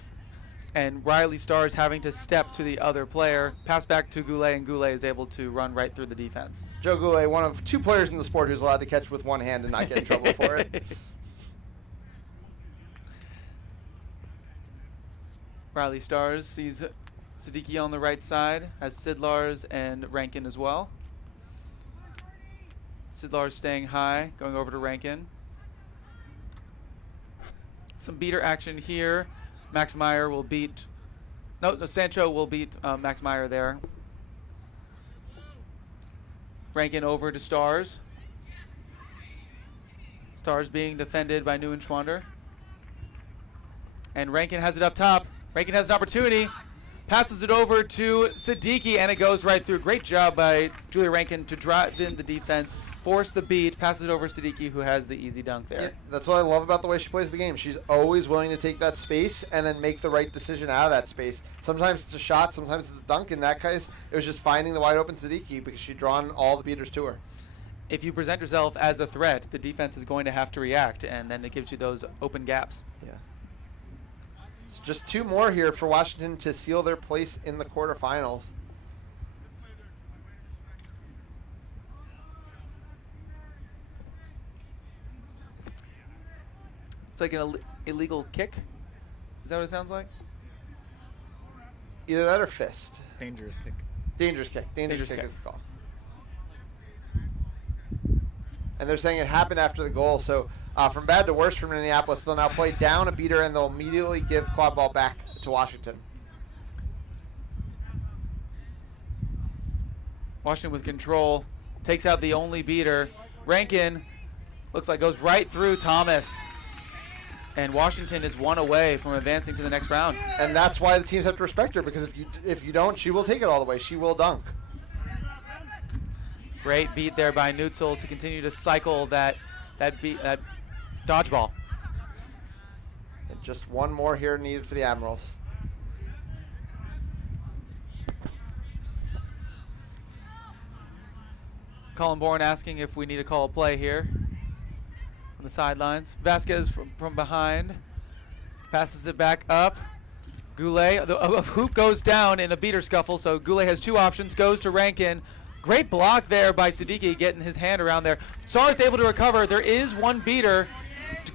and Riley Stars having to step to the other player. Pass back to Goulet, and Goulet is able to run right through the defense. Joe Goulet, one of two players in the sport who's allowed to catch with one hand and not get in trouble for it. Riley Stars sees Siddiqui on the right side, has Sidlars and Rankin as well. Sidlars staying high, going over to Rankin. Some beater action here. Max Meyer will beat... No, Sancho will beat Max Meyer there. Rankin over to Stars. Stars being defended by Neuenschwander. And Rankin has it up top. Rankin has an opportunity. Passes it over to Siddiqui, and it goes right through. Great job by Julia Rankin to drive in the defense, force the beat, passes it over Siddiqui, who has the easy dunk there. Yeah, that's what I love about the way she plays the game. She's always willing to take that space and then make the right decision out of that space. Sometimes it's a shot, sometimes it's a dunk. In that case, it was just finding the wide open Siddiqui because she'd drawn all the beaters to her. If you present yourself as a threat, the defense is going to have to react, and then it gives you those open gaps. Yeah. Just two more here for Washington to seal their place in the quarterfinals. It's like an illegal kick. Is that what it sounds like? Either that or fist. Dangerous kick. Dangerous kick. Dangerous kick kick is the call. And they're saying it happened after the goal, so from bad to worse for Minneapolis, they'll now play down a beater and they'll immediately give quad ball back to Washington. Washington with control, takes out the only beater. Rankin Looks like goes right through Thomas. And Washington is one away from advancing to the next round. And that's why the teams have to respect her, because if you don't, she will take it all the way. She will dunk. Great beat there by Neutzel to continue to cycle that dodgeball. And just one more here needed for the Admirals. Colin Bourne asking if we need to call a play here from the sidelines. Vasquez from behind passes it back up. Goulet, a hoop goes down in a beater scuffle, so Goulet has two options, goes to Rankin. Great block there by Siddiqui, getting his hand around there. Stars able to recover. There is one beater.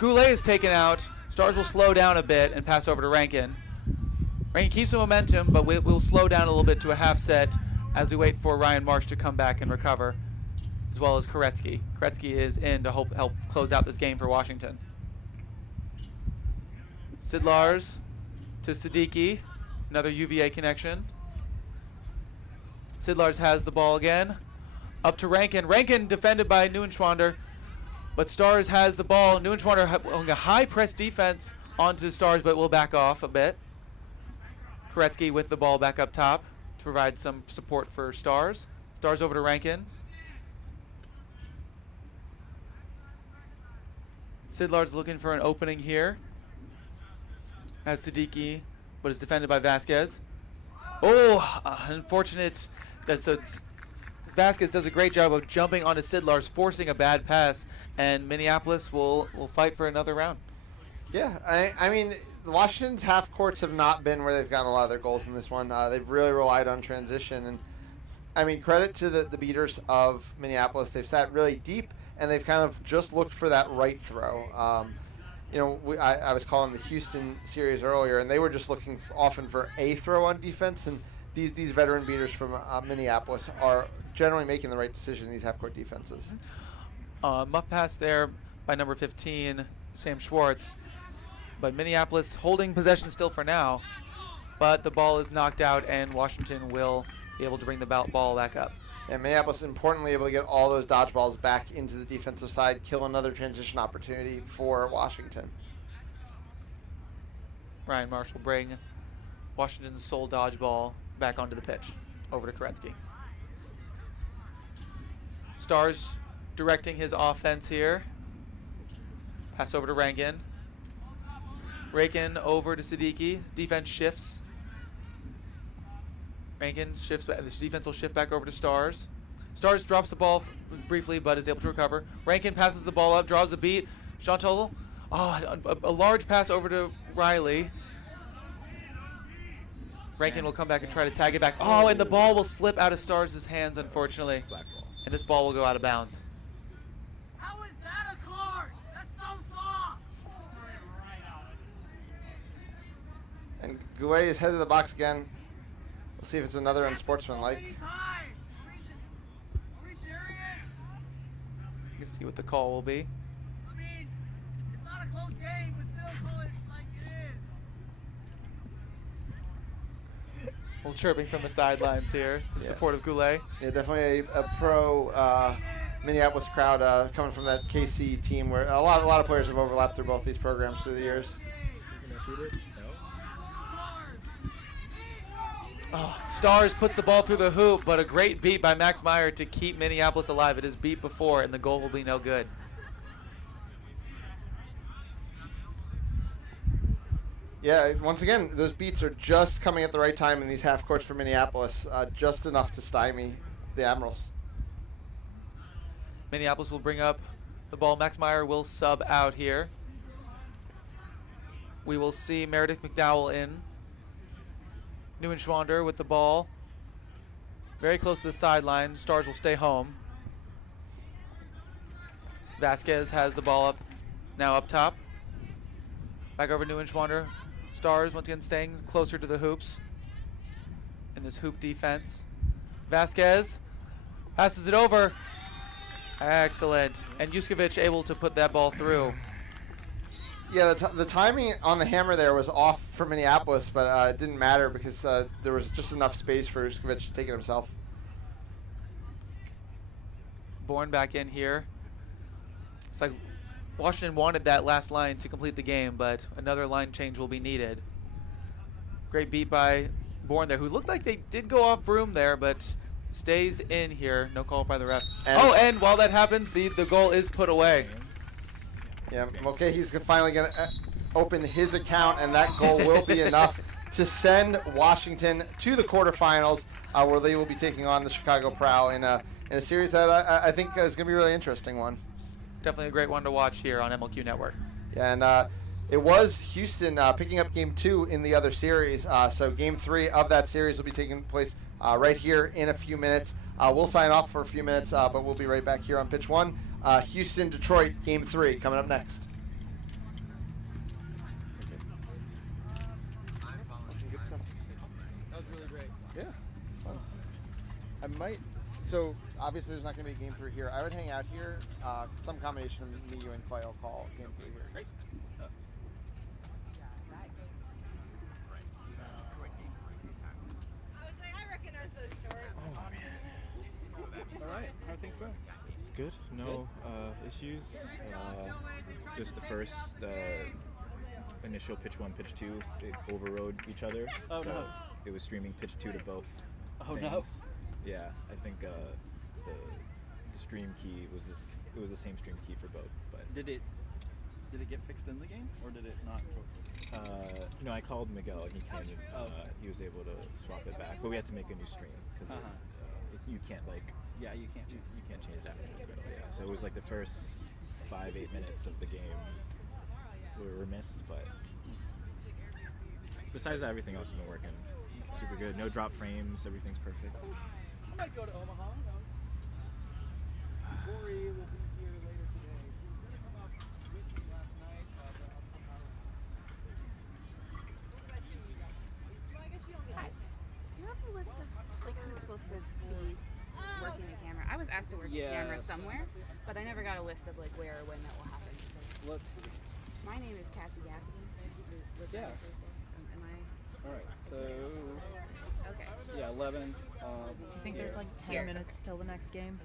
Goulet is taken out. Stars will slow down a bit and pass over to Rankin. Rankin keeps the momentum, but we'll slow down a little bit to a half set as we wait for Ryan Marsh to come back and recover, as well as Koretsky. Koretsky is in to help close out this game for Washington. Sidlars to Siddiqui, another UVA connection. Sidlars has the ball again. Up to Rankin. Rankin defended by Neuenschwander, but Stars has the ball. Neuenschwander on a high press defense onto Stars, but will back off a bit. Koretsky with the ball back up top to provide some support for Stars. Stars over to Rankin. Sidlar's looking for an opening here. Has Siddiqui, but is defended by Vasquez. Oh, unfortunate. So Vasquez does a great job of jumping onto Sidlar's, forcing a bad pass, and Minneapolis will fight for another round. Yeah, I mean, the Washington's half courts have not been where they've gotten a lot of their goals in this one. They've really relied on transition, and I mean, credit to the beaters of Minneapolis. They've sat really deep, and they've kind of just looked for that right throw. You know, I was calling the Houston series earlier, and they were just looking often for a throw on defense, and these veteran beaters from Minneapolis are generally making the right decision in these half-court defenses. Muff pass there by number 15, Sam Schwartz. But Minneapolis holding possession still for now, but the ball is knocked out, and Washington will be able to bring the ball back up. And Minneapolis, importantly, able to get all those dodgeballs back into the defensive side, kill another transition opportunity for Washington. Ryan Marsh will bring Washington's sole dodgeball back onto the pitch. Over to Koretsky. Stars directing his offense here. Pass over to Rankin. Rankin over to Siddiqui. Defense shifts. Rankin shifts back. The defense will shift back over to Stars. Stars drops the ball briefly, but is able to recover. Rankin passes the ball up, draws a beat. Chantal, a large pass over to Riley. Rankin will come back and try to tag it back. Oh, and the ball will slip out of Stars' hands, unfortunately. Black ball. And this ball will go out of bounds. How is that a card? That's so soft. And Goulet is headed to the box again. We'll see if it's another unsportsmanlike. Are we serious? You can see what the call will be. I mean, it's not a close game, but still call it like it is. A little chirping from the sidelines here in support of Goulet. Yeah, definitely a pro Minneapolis crowd coming from that KC team, where a lot of players have overlapped through both these programs through the years. You're gonna shoot it? No. Oh, Stars puts the ball through the hoop, but a great beat by Max Meyer to keep Minneapolis alive. It is beat before, and the goal will be no good. Yeah, once again, those beats are just coming at the right time in these half courts for Minneapolis, just enough to stymie the Admirals. Minneapolis will bring up the ball. Max Meyer will sub out here. We will see Meredith McDowell in. Neuenschwander with the ball. Very close to the sideline. Stars will stay home. Vasquez has the ball up, now up top. Back over Neuenschwander. Stars once again staying closer to the hoops in this hoop defense. Vasquez passes it over. Excellent. And Juskovic able to put that ball through. Yeah, the timing on the hammer there was off for Minneapolis, but it didn't matter because there was just enough space for Juskovic to take it himself. Bourne back in here. It's like Washington wanted that last line to complete the game, but another line change will be needed. Great beat by Bourne there, who looked like they did go off broom there, but stays in here. No call by the ref. And while that happens, the goal is put away. Yeah, okay, he's finally going to open his account, and that goal will be enough to send Washington to the quarterfinals, where they will be taking on the Chicago Prow in a series that I think is going to be a really interesting one. Definitely a great one to watch here on MLQ Network. Yeah, and it was Houston picking up Game 2 in the other series, so Game 3 of that series will be taking place right here in a few minutes. We'll sign off for a few minutes, but we'll be right back here on Pitch 1. Houston-Detroit, Game 3, coming up next. Good stuff. That was really great. Yeah, it's fun. I might, so obviously there's not going to be a Game 3 here. I would hang out here. Some combination of me, you, and Clay will call Game 3 here. Great. I recognize those shorts. Oh man. All right, how are things going? It's good. No issues. Just the first initial pitch 1, pitch 2, it overrode each other. Oh, so no. it was streaming pitch 2 to both. Oh, things. no. Yeah, I think the stream key was it was the same stream key for both. But Did it get fixed in the game, or did it not until it's no, I called Miguel and he came and he was able to swap it back. But we had to make a new stream because you can't Yeah, you can't. you can't change that. Yeah, so it was like the first 5-8 minutes of the game were missed, but besides that, everything else has been working super good. No drop frames, everything's perfect. I might go to Omaha. Corey will be here later today. She came up with me last night, but I'll somehow. Hi. Do you have a list of like who's supposed to be working the camera? I was asked to work the camera Yes. somewhere, but I never got a list of like where or when that will happen. So Let's see. my name is Cassie Gaffney. Yeah. Am I? All right. So Okay. yeah, 11. Do you think there's like 10 Here. minutes till the next game?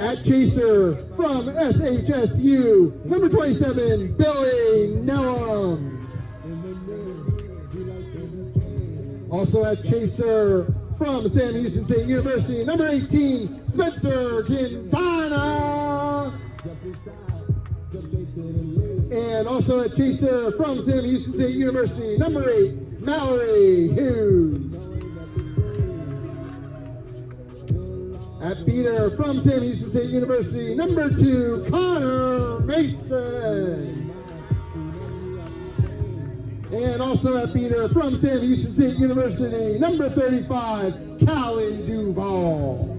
At chaser from SHSU, number 27, Billy Nellum. Also at chaser from Sam Houston State University, number 18, Spencer Quintana. And also at chaser from Sam Houston State University, number 8, Mallory Hughes. At beater from Sam Houston State University, number 2, Connor Mason. And also at beater from Sam Houston State University, number 35, Callie Duval.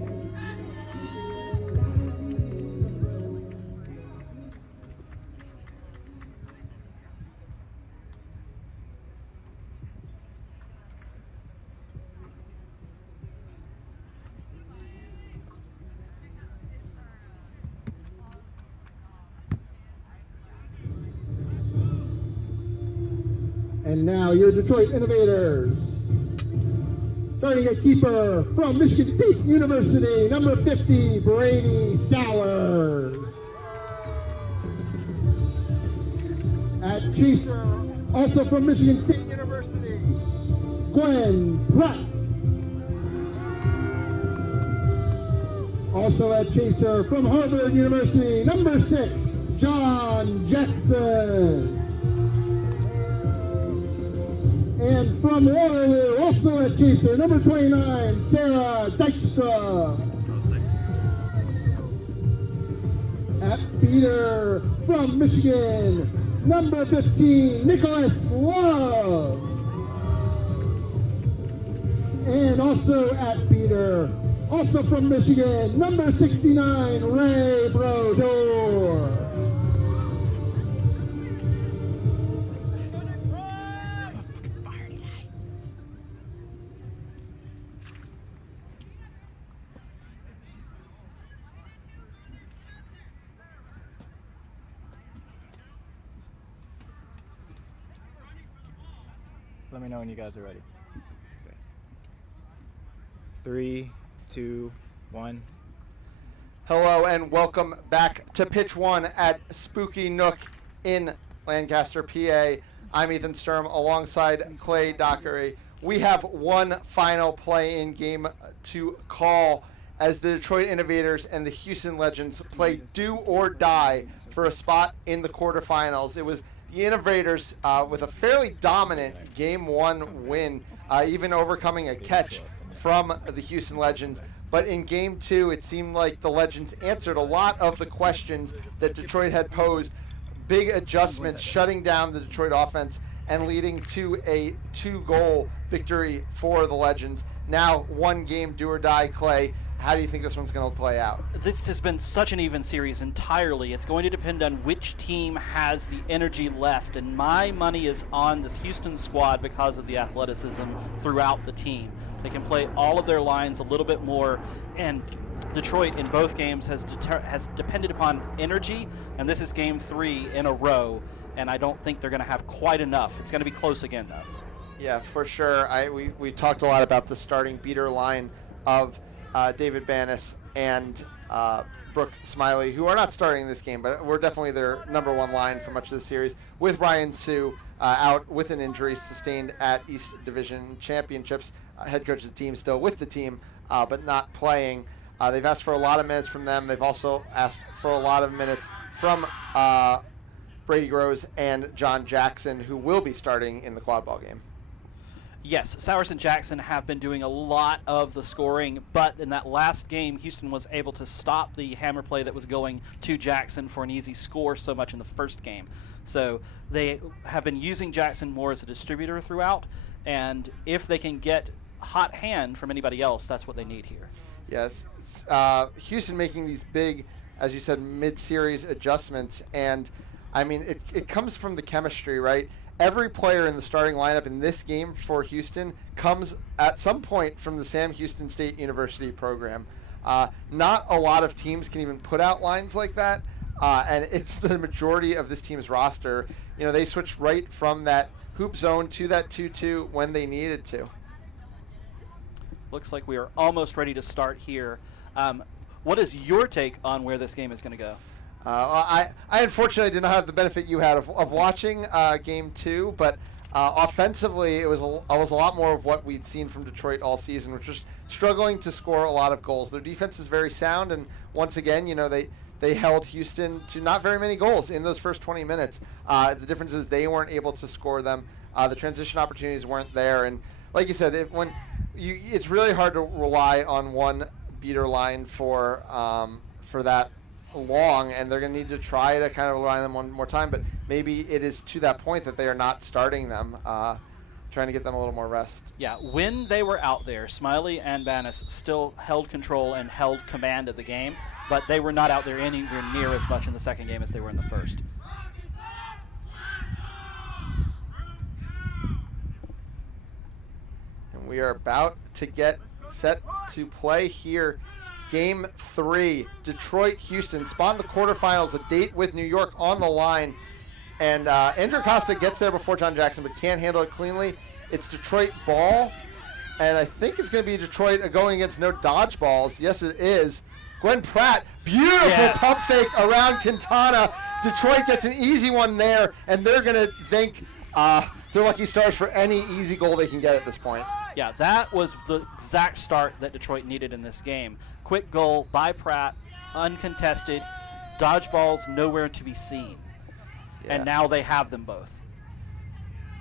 And now your Detroit Innovators. Starting at keeper from Michigan State University, number 50, Brady Sowers. At chaser, also from Michigan State University, Gwen Pratt. Also at chaser from Harvard University, number 6, John Jackson. And from Waterloo, also at chaser, number 29, Sarah Dykstra. At beater from Michigan, number 15, Nicholas Love. And also at beater, also from Michigan, number 69, Ray Brodeur. Let me know when you guys are ready. Okay. 3, 2, 1. Hello and welcome back to Pitch 1 at Spooky Nook in Lancaster, PA. I'm Ethan Sturm alongside Clay Dockery. We have one final play-in game to call as the Detroit Innovators and the Houston Legends play do or die for a spot in the quarterfinals. It was the Innovators with a fairly dominant Game 1 win, even overcoming a catch from the Houston Legends. But in Game 2, it seemed like the Legends answered a lot of the questions that Detroit had posed. Big adjustments, shutting down the Detroit offense and leading to a 2-goal victory for the Legends. Now, one game, do or die, Clay. How do you think this one's going to play out? This has been such an even series entirely. It's going to depend on which team has the energy left, and my money is on this Houston squad because of the athleticism throughout the team. They can play all of their lines a little bit more, and Detroit in both games has depended upon energy, and this is Game 3 in a row, and I don't think they're going to have quite enough. It's going to be close again, though. Yeah, for sure. We talked a lot about the starting beater line of David Banis and Brooke Smiley, who are not starting this game, but we're definitely their number one line for much of the series, with Ryan Sue out with an injury sustained at East Division Championships. Head coach of the team still with the team, but not playing. They've asked for a lot of minutes from them. They've also asked for a lot of minutes from Brady Groves and John Jackson, who will be starting in the quadball game. Yes, Sowers and Jackson have been doing a lot of the scoring, but in that last game, Houston was able to stop the hammer play that was going to Jackson for an easy score so much in the first game. So they have been using Jackson more as a distributor throughout, and if they can get hot hand from anybody else, that's what they need here. Yes, Houston making these big, as you said, mid-series adjustments, and I mean, it comes from the chemistry, right? Every player in the starting lineup in this game for Houston comes at some point from the Sam Houston State University program. Not a lot of teams can even put out lines like that, and it's the majority of this team's roster. You know, they switched right from that hoop zone to that 2-2 when they needed to. looks like we are almost ready to start here. What is your take on where this game is going to go? I unfortunately did not have the benefit you had of watching Game 2, but offensively, it was a lot more of what we'd seen from Detroit all season, which was struggling to score a lot of goals. Their defense is very sound, and once again, they held Houston to not very many goals in those first 20 minutes. The difference is they weren't able to score them. The transition opportunities weren't there, and like you said, it's really hard to rely on one beater line for that long, and they're going to need to try to kind of rely on them one more time, but maybe it is to that point that they are not starting them, trying to get them a little more rest. Yeah, when they were out there, Smiley and Banas still held control and held command of the game, but they were not out there anywhere near as much in the second game as they were in the first. And we are about to get set to play here. Game 3, Detroit-Houston, spawn the quarterfinals, a date with New York on the line. And Andrew Costa gets there before John Jackson, but can't handle it cleanly. It's Detroit ball, and I think it's going to be Detroit going against no dodgeballs. Yes, it is. Gwen Pratt, beautiful pump fake around Quintana. Detroit gets an easy one there, and they're going to thank their lucky stars for any easy goal they can get at this point. Yeah, that was the exact start that Detroit needed in this game. Quick goal by Pratt, uncontested, dodgeballs nowhere to be seen. Yeah. And now they have them both.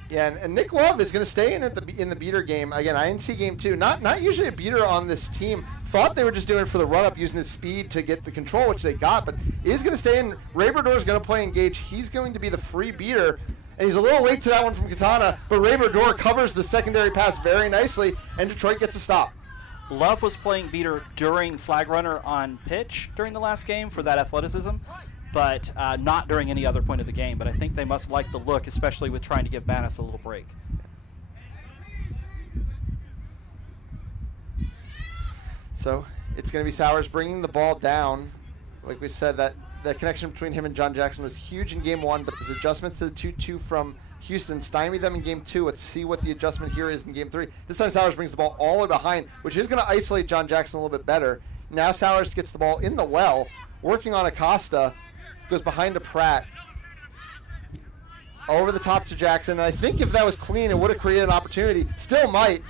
Yeah, and Nick Love is going to stay in the beater game. Again, INC game 2. Not usually a beater on this team. Thought they were just doing it for the run-up, using his speed to get the control, which they got, but is going to stay in. Ray Berdor is going to play engage. He's going to be the free beater. And he's a little late to that one from Quintana, but Ray Berdor covers the secondary pass very nicely, and Detroit gets a stop. Love was playing beater during flag runner on pitch during the last game for that athleticism, but not during any other point of the game. But I think they must like the look, especially with trying to give Banas a little break. So it's going to be Sowers bringing the ball down. Like we said, that connection between him and John Jackson was huge in game 1, but these adjustments to the 2-2 from Houston stymied them in game 2. Let's see what the adjustment here is in game 3. This time Sowers brings the ball all the way behind, which is going to isolate John Jackson a little bit better. Now Sowers gets the ball in the well, working on Acosta, goes behind to Pratt. Over the top to Jackson, and I think if that was clean, it would have created an opportunity. Still might.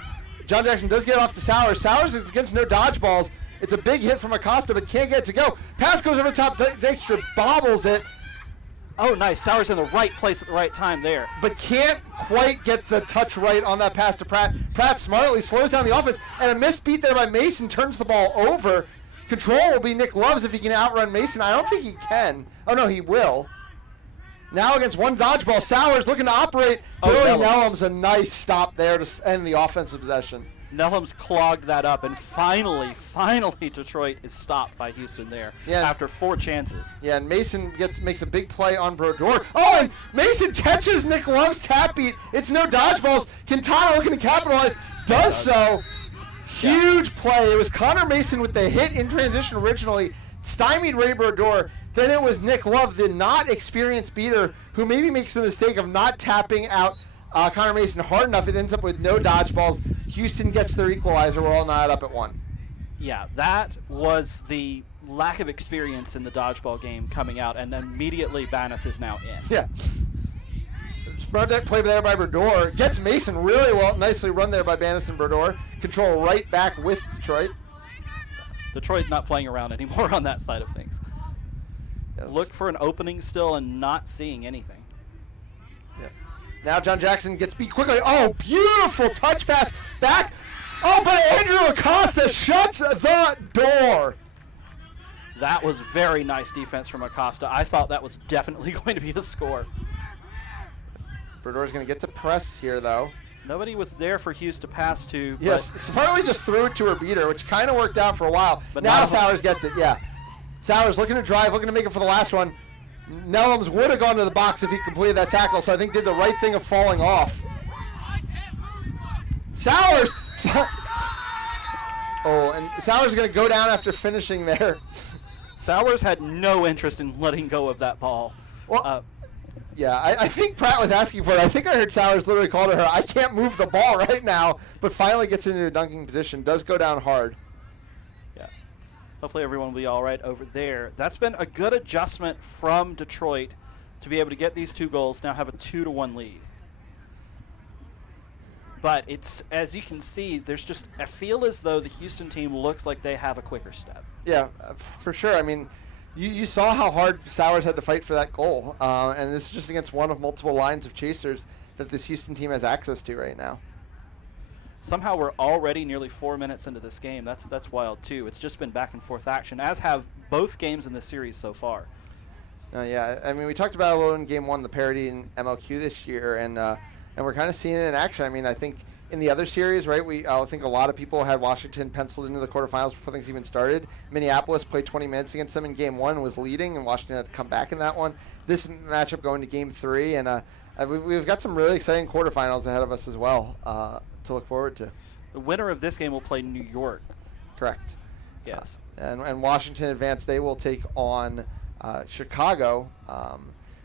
John Jackson does get it off to Sowers. Sowers is against no dodgeballs. It's a big hit from Acosta, but can't get it to go. Pass goes over the top. Dykstra bobbles it. Oh, nice. Sowers in the right place at the right time there. But can't quite get the touch right on that pass to Pratt. Pratt smartly slows down the offense, and a missed beat there by Mason turns the ball over. Control will be Nick Love's if he can outrun Mason. I don't think he can. Oh, no, he will. Now against one dodgeball, Sowers looking to operate. Billy Nellum's a nice stop there to end the offensive possession. Nellum's clogged that up, and finally, Detroit is stopped by Houston there after 4 chances. Yeah, and Mason makes a big play on Brodeur. Oh, and Mason catches Nick Love's tap beat. It's no dodgeballs. Quintana looking to capitalize. Does so. Huge play. It was Connor Mason with the hit in transition originally. Stymied Ray Brodeur. Then it was Nick Love, the not experienced beater, who maybe makes the mistake of not tapping out Connor Mason hard enough. It ends up with no dodgeballs. Houston gets their equalizer. We're all knotted up at 1. Yeah, that was the lack of experience in the dodgeball game coming out, and immediately Banas is now in. Yeah. Smart play there by Brodeur. Gets Mason really well. Nicely run there by Banas and Brodeur. Control right back with Detroit. Detroit not playing around anymore on that side of things. Yes. Look for an opening still and not seeing anything. Yep. Now John Jackson gets beat quickly. Oh, beautiful touch pass back. Oh, but Andrew Acosta shuts the door. That was very nice defense from Acosta. I thought that was definitely going to be a score. Brodeur's going to get to press here, though. Nobody was there for Hughes to pass to. Yes, Smartly just threw it to her beater, which kind of worked out for a while. But now Sowers gets it, yeah. Sowers looking to drive, looking to make it for the last one. Nellums would have gone to the box if he completed that tackle, so I think did the right thing of falling off. Sowers! Oh, and Sowers is going to go down after finishing there. Sowers had no interest in letting go of that ball. Well, Yeah, I think Pratt was asking for it. I think I heard Sowers literally call to her, I can't move the ball right now, but finally gets into a dunking position. Does go down hard. Yeah. Hopefully everyone will be all right over there. That's been a good adjustment from Detroit to be able to get these 2 goals, now have a 2-1 lead. But it's, as you can see, there's just, I feel as though the Houston team looks like they have a quicker step. Yeah, for sure. I mean, you saw how hard Sowers had to fight for that goal, and this is just against one of multiple lines of chasers that this Houston team has access to right now. Somehow we're already nearly 4 minutes into this game. That's wild too. It's just been back and forth action, as have both games in this series so far. Yeah, I mean, we talked about it a little in Game 1, the parity in MLQ this year, and we're kind of seeing it in action. I mean, I think in the other series, right, I think a lot of people had Washington penciled into the quarterfinals before things even started. Minneapolis played 20 minutes against them in Game 1 and was leading, and Washington had to come back in that one. This matchup going to Game 3, and we've got some really exciting quarterfinals ahead of us as well to look forward to. The winner of this game will play New York. Correct. Yes. And Washington advance, they will take on Chicago.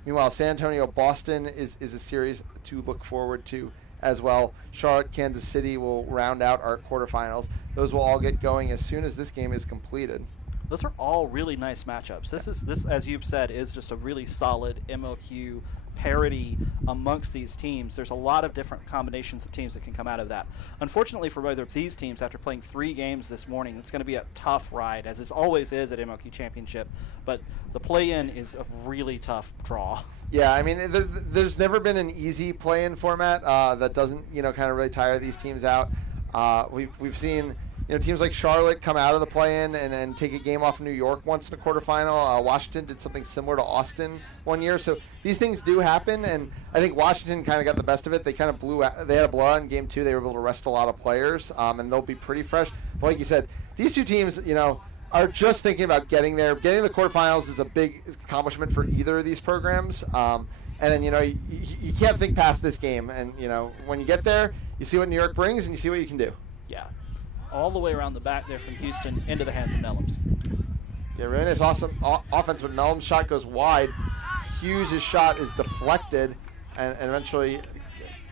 Meanwhile, San Antonio, Boston is a series to look forward to as well. Charlotte, Kansas City will round out our quarterfinals. Those will all get going as soon as this game is completed. Those are all really nice matchups. This, as you've said, is just a really solid MLQ parity amongst these teams. There's a lot of different combinations of teams that can come out of that. Unfortunately for both of these teams, after playing 3 games this morning, it's going to be a tough ride, as it always is at MLQ Championship. But the play-in is a really tough draw. Yeah, I mean, there's never been an easy play-in format that doesn't, kind of really tire these teams out. We've seen, teams like Charlotte come out of the play-in and take a game off New York once in a quarterfinal. Washington did something similar to Austin one year. So these things do happen, and I think Washington kind of got the best of it. They kind of they had a blowout in Game 2. They were able to rest a lot of players, and they'll be pretty fresh. But like you said, these 2 teams, are just thinking about getting there. Getting to the quarterfinals is a big accomplishment for either of these programs. And then, you can't think past this game. And, when you get there, you see what New York brings and you see what you can do. Yeah. All the way around the back there from Houston into the hands of Nellums. Yeah, really nice, awesome offense, but Nellums' shot goes wide. Hughes' shot is deflected and eventually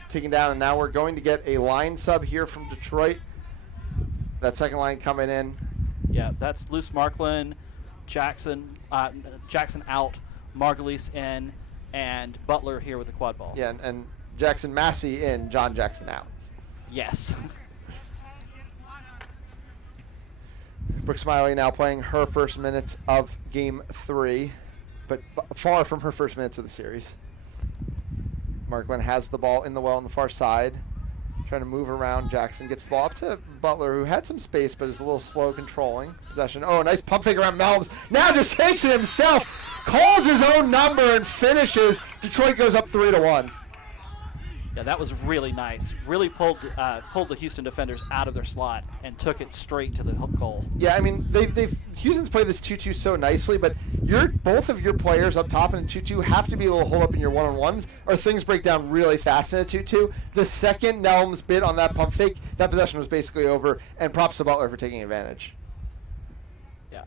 taken down. And now we're going to get a line sub here from Detroit. That second line coming in. Yeah, that's Luce Marklin, Jackson out, Margulies in, and Butler here with the quad ball. Yeah, and Jackson Massey in, John Jackson out. Yes. Brooke Smiley now playing her first minutes of Game 3, but far from her first minutes of the series. Marklin has the ball in the well on the far side. Trying to move around. Jackson gets the ball up to Butler, who had some space but is a little slow controlling possession. Oh, nice pump fake around Nellums. Now just takes it himself, calls his own number, and finishes. Detroit goes up 3-1. Yeah, that was really nice. Really pulled the Houston defenders out of their slot and took it straight to the hook goal. Yeah, I mean, Houston's played this 2-2 so nicely, but both of your players up top in a 2-2 have to be able to hold up in your one-on-ones, or things break down really fast in a 2-2. The second Nellums bit on that pump fake, that possession was basically over, and props to Butler for taking advantage. Yeah,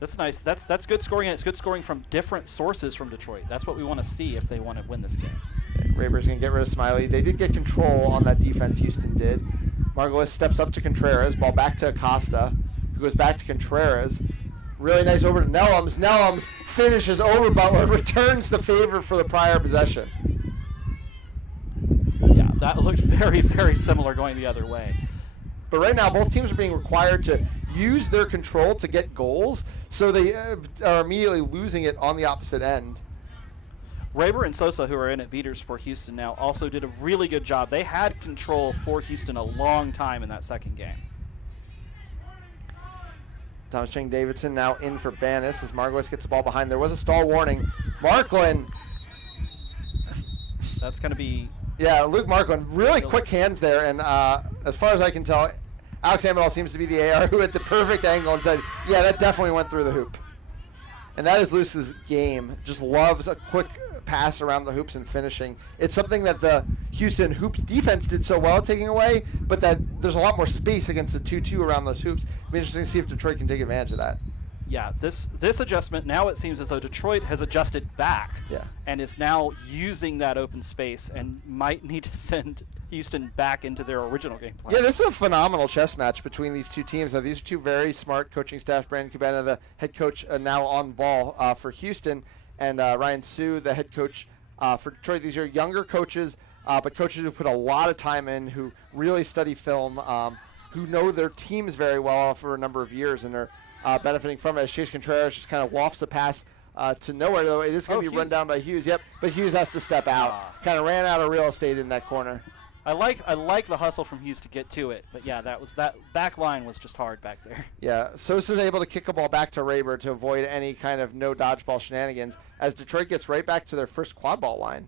that's nice. That's good scoring, and it's good scoring from different sources from Detroit. That's what we want to see if they want to win this game. Raber's going to get rid of Smiley. They did get control on that defense, Houston did. Margulies steps up to Contreras. Ball back to Acosta, who goes back to Contreras. Really nice over to Nellums. Nellums finishes over Butler, returns the favor for the prior possession. Yeah, that looked very, very similar going the other way. But right now, both teams are being required to use their control to get goals, so they are immediately losing it on the opposite end. Raber and Sosa, who are in Aviators for Houston now, also did a really good job. They had control for Houston a long time in that second game. Thomas Chang Davidson now in for Banis as Margulies gets the ball behind. There was a stall warning. Marklin. That's going to be... Yeah, Luke Marklin, really quick hands there. And as far as I can tell, Alex Amadal seems to be the AR who hit the perfect angle and said, yeah, that definitely went through the hoop. And that is Luce's game. Just loves a quick pass around the hoops and finishing. It's something that the Houston Hoops defense did so well taking away, but that there's a lot more space against the 2-2 around those hoops. It'll be interesting to see if Detroit can take advantage of that. Yeah, this adjustment, now it seems as though Detroit has adjusted back and is now using that open space and might need to send Houston back into their original game plan. Yeah, this is a phenomenal chess match between these two teams. Now, these are two very smart coaching staff. Brandon Cabana, the head coach, now on the ball for Houston, and Ryan Sue, the head coach for Detroit. These are younger coaches, but coaches who put a lot of time in, who really study film, who know their teams very well for a number of years, and are benefiting from it. As Chase Contreras just kind of wafts a pass to nowhere, though it is going to be run down by Hughes. Yep, but Hughes has to step out. Kind of ran out of real estate in that corner. I like the hustle from Hughes to get to it, but yeah, that back line was just hard back there. Yeah, Sosa's able to kick a ball back to Raber to avoid any kind of no dodgeball shenanigans as Detroit gets right back to their first quad ball line.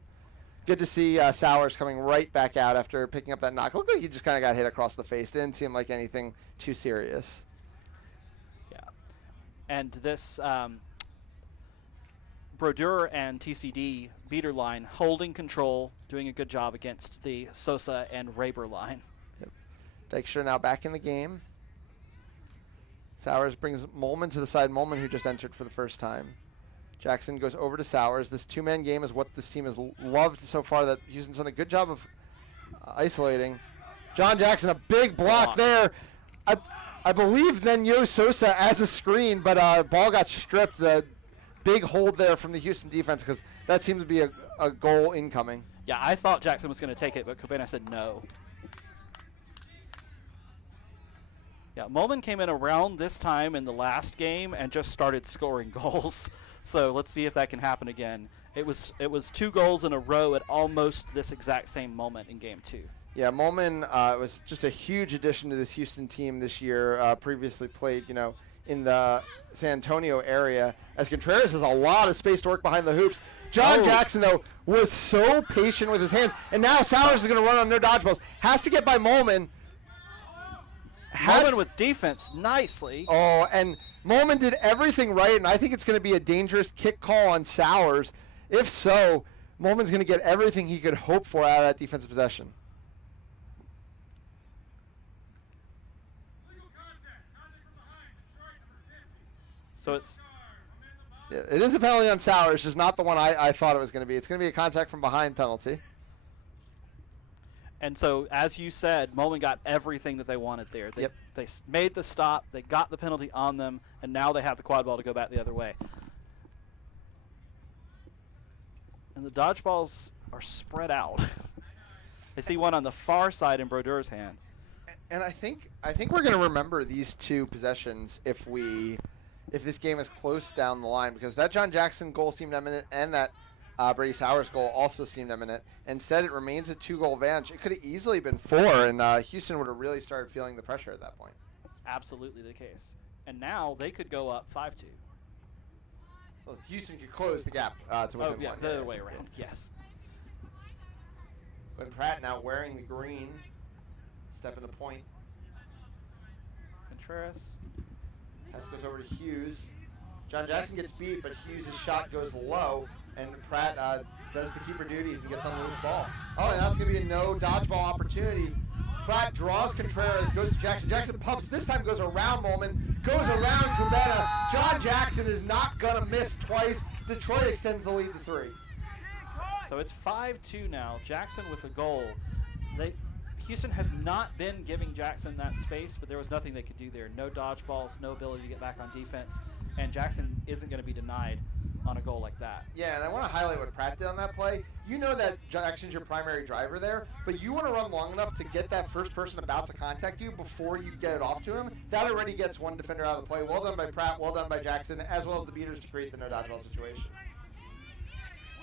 Good to see Sowers coming right back out after picking up that knock. Looked like he just kind of got hit across the face. Didn't seem like anything too serious. Yeah, and this Brodeur and TCD beater line holding control, doing a good job against the Sosa and Raber line. Yep. Dykstra now back in the game. Sowers brings Molman to the side. Molman, who just entered for the first time. Jackson goes over to Sowers. This two-man game is what this team has loved so far, that Houston's done a good job of isolating. John Jackson, a big block there. I believe then Yo Sosa as a screen, but ball got stripped. The big hold there from the Houston defense, because that seemed to be a goal incoming. Yeah, I thought Jackson was going to take it, but Cabana said no. Yeah, Molman came in around this time in the last game and just started scoring goals. So let's see if that can happen again. It was 2 goals in a row at almost this exact same moment in game 2. Yeah, Molman was just a huge addition to this Houston team this year. Previously played, in the San Antonio area, as Contreras has a lot of space to work behind the hoops. John Jackson, though, was so patient with his hands. And now Sowers is going to run on no dodgeballs. Has to get by Molman. Molman with defense nicely. Oh, and Molman did everything right, and I think it's going to be a dangerous kick call on Sowers. If so, Molman's going to get everything he could hope for out of that defensive possession. So it is a penalty on Sowers, just not the one I thought it was going to be. It's going to be a contact from behind penalty. And so, as you said, Molman got everything that they wanted there. They made the stop, they got the penalty on them, and now they have the quad ball to go back the other way. And the dodgeballs are spread out. I see one on the far side in Brodeur's hand. And I think we're going to remember these two possessions if this game is close down the line, because that John Jackson goal seemed imminent, and that Brady Sowers goal also seemed imminent. Instead, it remains a 2-goal advantage. It could have easily been 4, and Houston would have really started feeling the pressure at that point. Absolutely the case. And now they could go up 5-2. Well, Houston could close the gap to within 1. The other way around, yes. Glenn Pratt now wearing the green. Step into point. Contreras. Pass goes over to Hughes. John Jackson gets beat, but Hughes' shot goes low, and Pratt does the keeper duties and gets on the loose ball. Oh, and that's going to be a no dodgeball opportunity. Pratt draws Contreras, goes to Jackson. Jackson pumps, this time goes around Molman, goes around Cabana. John Jackson is not going to miss twice. Detroit extends the lead to 3. So it's 5-2 now. Jackson with a goal. Houston has not been giving Jackson that space, but there was nothing they could do there. No dodgeballs, no ability to get back on defense, and Jackson isn't going to be denied on a goal like that. Yeah, and I want to highlight what Pratt did on that play. You know that Jackson's your primary driver there, but you want to run long enough to get that first person about to contact you before you get it off to him. That already gets one defender out of the play. Well done by Pratt, well done by Jackson, as well as the beaters to create the no dodgeball situation.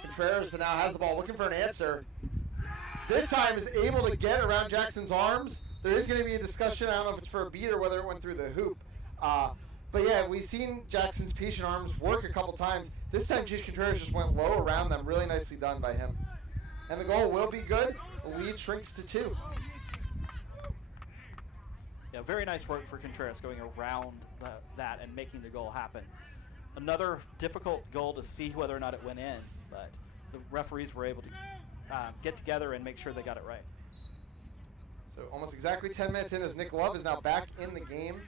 Contreras now has the ball, looking for an answer. This time is able to get around Jackson's arms. There is going to be a discussion. I don't know if it's for a beat or whether it went through the hoop. But yeah, we've seen Jackson's patient arms work a couple times. This time, Chase Contreras just went low around them. Really nicely done by him. And the goal will be good. The lead shrinks to 2. Yeah, very nice work for Contreras going around that and making the goal happen. Another difficult goal to see whether or not it went in, but the referees were able to get together and make sure they got it right. So almost exactly 10 minutes in as Nick Love is now back in the game.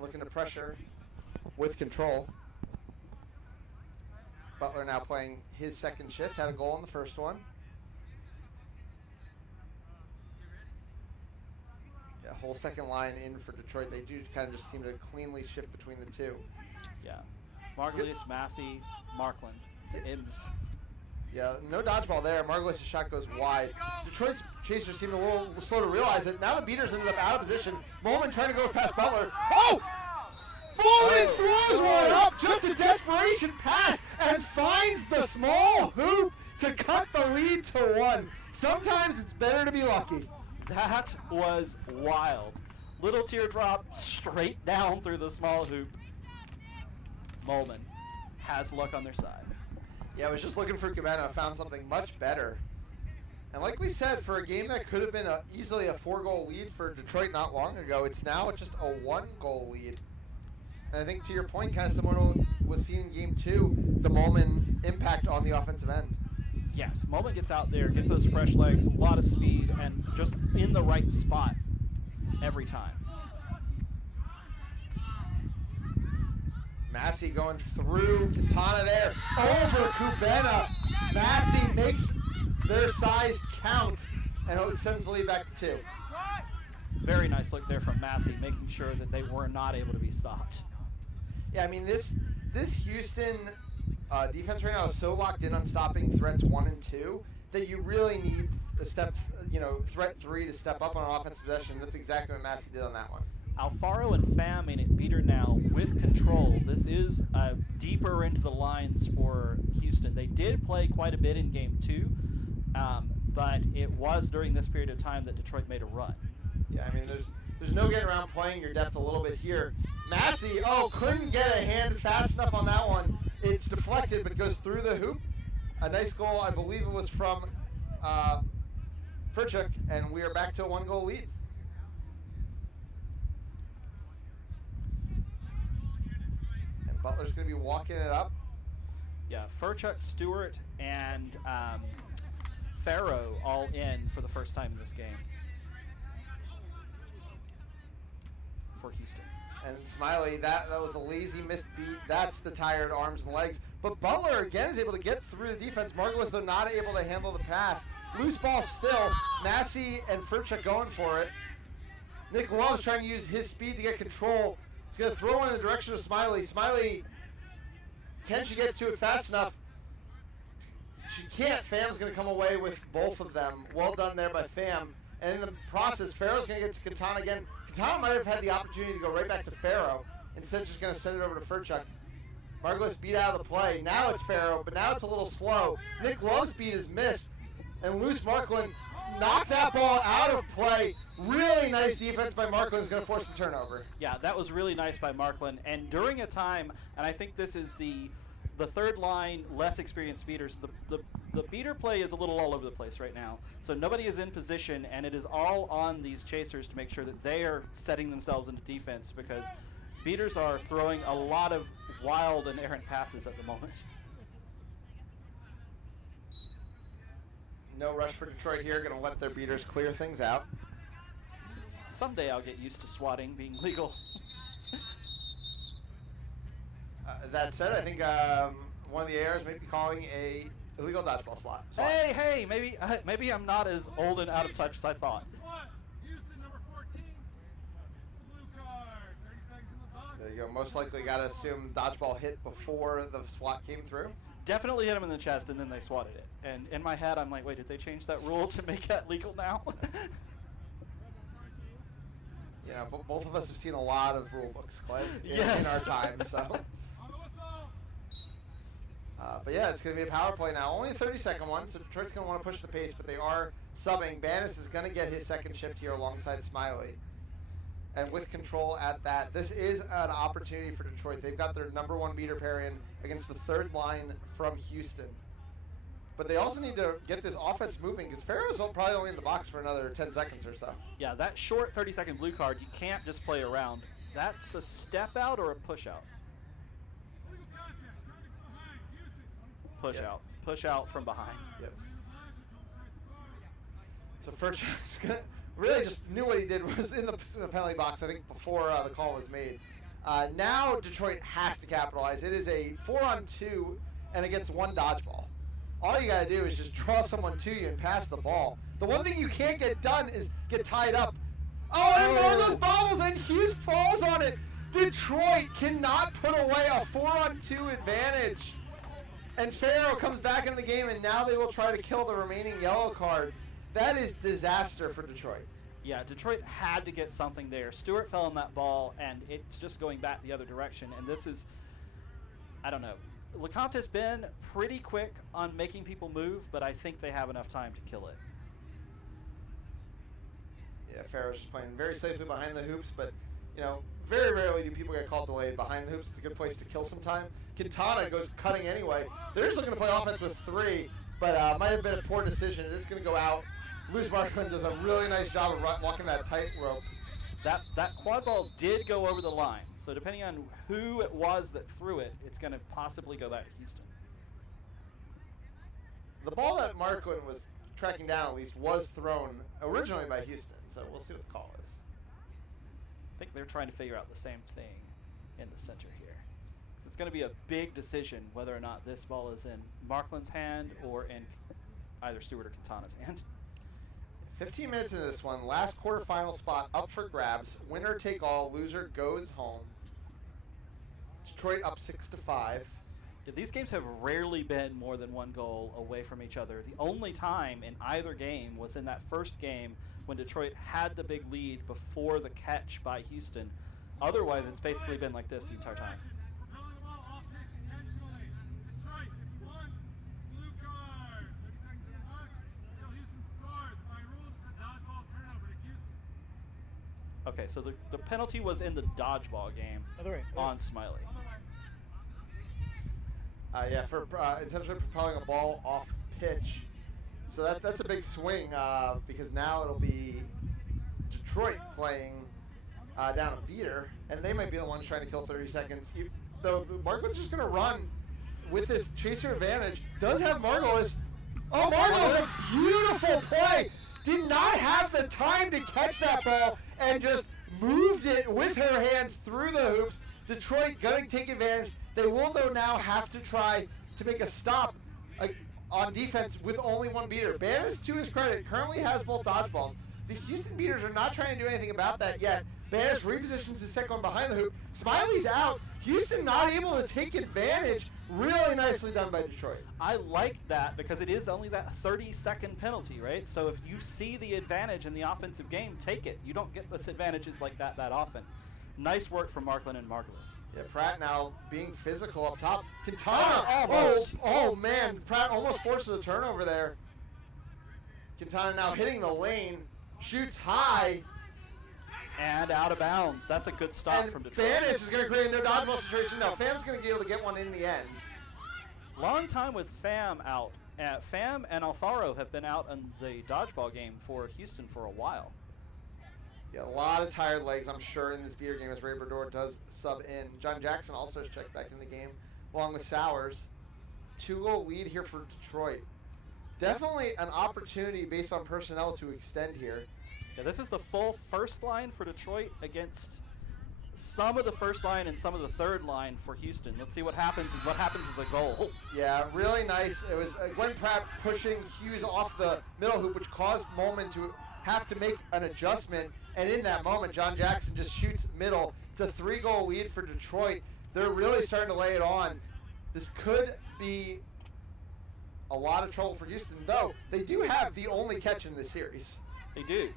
Looking to pressure with control. Butler now playing his second shift. Had a goal in the first one. Yeah, whole second line in for Detroit. They do kind of just seem to cleanly shift between the two. Yeah. Margulies, Massey, Markland. It's Ims. Yeah, no dodgeball there. Margulies' shot goes wide. Detroit's chasers seem a little slow to realize it. Now the beaters ended up out of position. Molman trying to go past Butler. Oh! Molman throws one up. Just a desperation pass and finds the small hoop to cut the lead to 1. Sometimes it's better to be lucky. That was wild. Little teardrop straight down through the small hoop. Molman has luck on their side. Yeah, I was just looking for Cabana. Found something much better. And like we said, for a game that could have been easily a 4-goal lead for Detroit not long ago, it's now just a 1-goal lead. And I think to your point, kind of similar to what was seen in Game 2, the Molman impact on the offensive end. Yes, Molman gets out there, gets those fresh legs, a lot of speed, and just in the right spot every time. Massey going through Katana there, over Kubena. Massey makes their size count, and it sends the lead back to 2. Very nice look there from Massey, making sure that they were not able to be stopped. Yeah, I mean, this Houston defense right now is so locked in on stopping threats 1 and 2 that you really need a threat 3 to step up on an offensive possession. That's exactly what Massey did on that one. Alfaro and Pham in it beater now with control. This is deeper into the lines for Houston. They did play quite a bit in Game 2, but it was during this period of time that Detroit made a run. Yeah, I mean, there's no getting around playing your depth a little bit here. Massey, couldn't get a hand fast enough on that one. It's deflected, but goes through the hoop. A nice goal, I believe it was from Furchuk, and we are back to a 1-goal lead. And Butler's going to be walking it up. Yeah, Furchuk, Stewart, and Farrow all in for the first time in this game for Houston. And Smiley, that was a lazy missed beat. That's the tired arms and legs. But Butler, again, is able to get through the defense. Margulies, though, not able to handle the pass. Loose ball still. Massey and Furchuk going for it. Nick Love's trying to use his speed to get control. He's going to throw one in the direction of Smiley. Smiley, can she get to it fast enough? She can't. Pham's going to come away with both of them. Well done there by Pham. And in the process, Farrow's going to get to Katana again. Katana might have had the opportunity to go right back to Farrow. Instead, just going to send it over to Furchuk. Margulies beat out of the play. Now it's Farrow, but now it's a little slow. Nick Love's beat is missed. And Luce Markland knocked that ball out of play. Really nice defense by Markland, who's going to force the turnover. Yeah, that was really nice by Markland. And during a time, and I think this is the third line, less experienced beaters, the beater play is a little all over the place right now. So nobody is in position, and it is all on these chasers to make sure that they are setting themselves into defense, because beaters are throwing a lot of wild and errant passes at the moment. No rush for Detroit here. Going to let their beaters clear things out. Someday I'll get used to swatting being legal. That said, I think one of the ARs may be calling a illegal dodgeball slot. Hey, maybe I'm not as old and out of touch as I thought. Houston, number 14. It's the blue card. 30 seconds in the box. There you go. Most likely got to assume dodgeball hit before the swat came through. Definitely hit him in the chest, and then they swatted it. And in my head, I'm like, wait, did they change that rule to make that legal now? You know, both of us have seen a lot of rule books, Clay, in Yes. our time. So, but yeah, it's going to be a power play now. Only a 30-second one, so Detroit's going to want to push the pace, but they are subbing. Banis is going to get his second shift here alongside Smiley. And with control at that, this is an opportunity for Detroit. They've got their number one beater pair in against the third line from Houston. But they also need to get this offense moving, because Farrow's probably only in the box for another 10 seconds or so. Yeah, that short 30-second blue card, you can't just play around. That's a step out or a push out? Push out. Push out from behind. Yep. So Furchuk's really just knew what he did was in the penalty box, I think, before the call was made. Now Detroit has to capitalize. It is a 4-on-2 and against one dodgeball. All you got to do is just draw someone to you and pass the ball. The one thing you can't get done is get tied up. Oh, and Margot's bobbles and Hughes falls on it. Detroit cannot put away a 4-on-2 advantage. And Farrow comes back in the game, and now they will try to kill the remaining yellow card. That is disaster for Detroit. Yeah, Detroit had to get something there. Stewart fell on that ball, and it's just going back the other direction. And this is, I don't know. LeCompte has been pretty quick on making people move, but I think they have enough time to kill it. Yeah, Farrow's just playing very safely behind the hoops, but, you know, very rarely do people get called delayed behind the hoops. It's a good place to kill some time. Quintana goes cutting anyway. They're just looking to play offense with 3, but might have been a poor decision. It is going to go out. Luis Markman does a really nice job of walking that tightrope. That quad ball did go over the line, so depending on who it was that threw it, it's going to possibly go back to Houston. The ball that Markman was tracking down, at least, was thrown originally by Houston, so we'll see what the call is. I think they're trying to figure out the same thing in the center here. 'Cause it's going to be a big decision whether or not this ball is in Markland's hand or in either Stewart or Quintana's hand. 15 minutes into this one, last quarterfinal spot up for grabs. Winner take all, loser goes home. Detroit up 6-5. Yeah, these games have rarely been more than one goal away from each other. The only time in either game was in that first game when Detroit had the big lead before the catch by Houston. Otherwise, it's basically been like this the entire time. Propelling the ball off pitch intentionally. Detroit, if you won, blue card. 30 seconds in the push. Until Houston scores. My rules, it's a dodgeball turnover to Houston. Okay, so the penalty was in the dodgeball game Other way. on Smiley. Yeah, for intentionally propelling a ball off pitch. So that's a big swing because now it'll be Detroit playing down a beater, and they might be the ones trying to kill 30 seconds. Though Margot's just going to run with his chaser advantage. Does have Margot's. Oh, Margot's a beautiful play. Did not have the time to catch that ball and just moved it with her hands through the hoops. Detroit going to take advantage. They will, though, now have to try to make a stop on defense with only one beater. Bannis, to his credit, currently has both dodgeballs. The Houston beaters are not trying to do anything about that yet. Bannis repositions his second one behind the hoop. Smiley's out. Houston not able to take advantage. Really nicely done by Detroit. I like that because it is only that 30-second penalty, right? So if you see the advantage in the offensive game, take it. You don't get those advantages like that often. Nice work from Markland and Margulis. Yeah, Pratt now being physical up top. Quintana, almost. Oh man, Pratt almost forces a turnover there. Quintana now hitting the lane, shoots high. And out of bounds. That's a good stop And from Detroit. Bannis is going to create a no dodgeball situation. No, Fam's going to be able to get one in the end. Long time with Fam out. Fam and Alfaro have been out in the dodgeball game for Houston for a while. Yeah, a lot of tired legs, I'm sure, in this beater game as Ray Berdor does sub in. John Jackson also has checked back in the game, along with Sowers. 2-goal lead here for Detroit. Definitely an opportunity based on personnel to extend here. Yeah, this is the full first line for Detroit against some of the first line and some of the third line for Houston. Let's see what happens, and what happens is a goal. Yeah, really nice. It was Gwen Pratt pushing Hughes off the middle hoop, which caused Molman to have to make an adjustment. And in that moment, John Jackson just shoots middle. It's a 3-goal lead for Detroit. They're really starting to lay it on. This could be a lot of trouble for Houston, though they do have the only catch in this series. They do.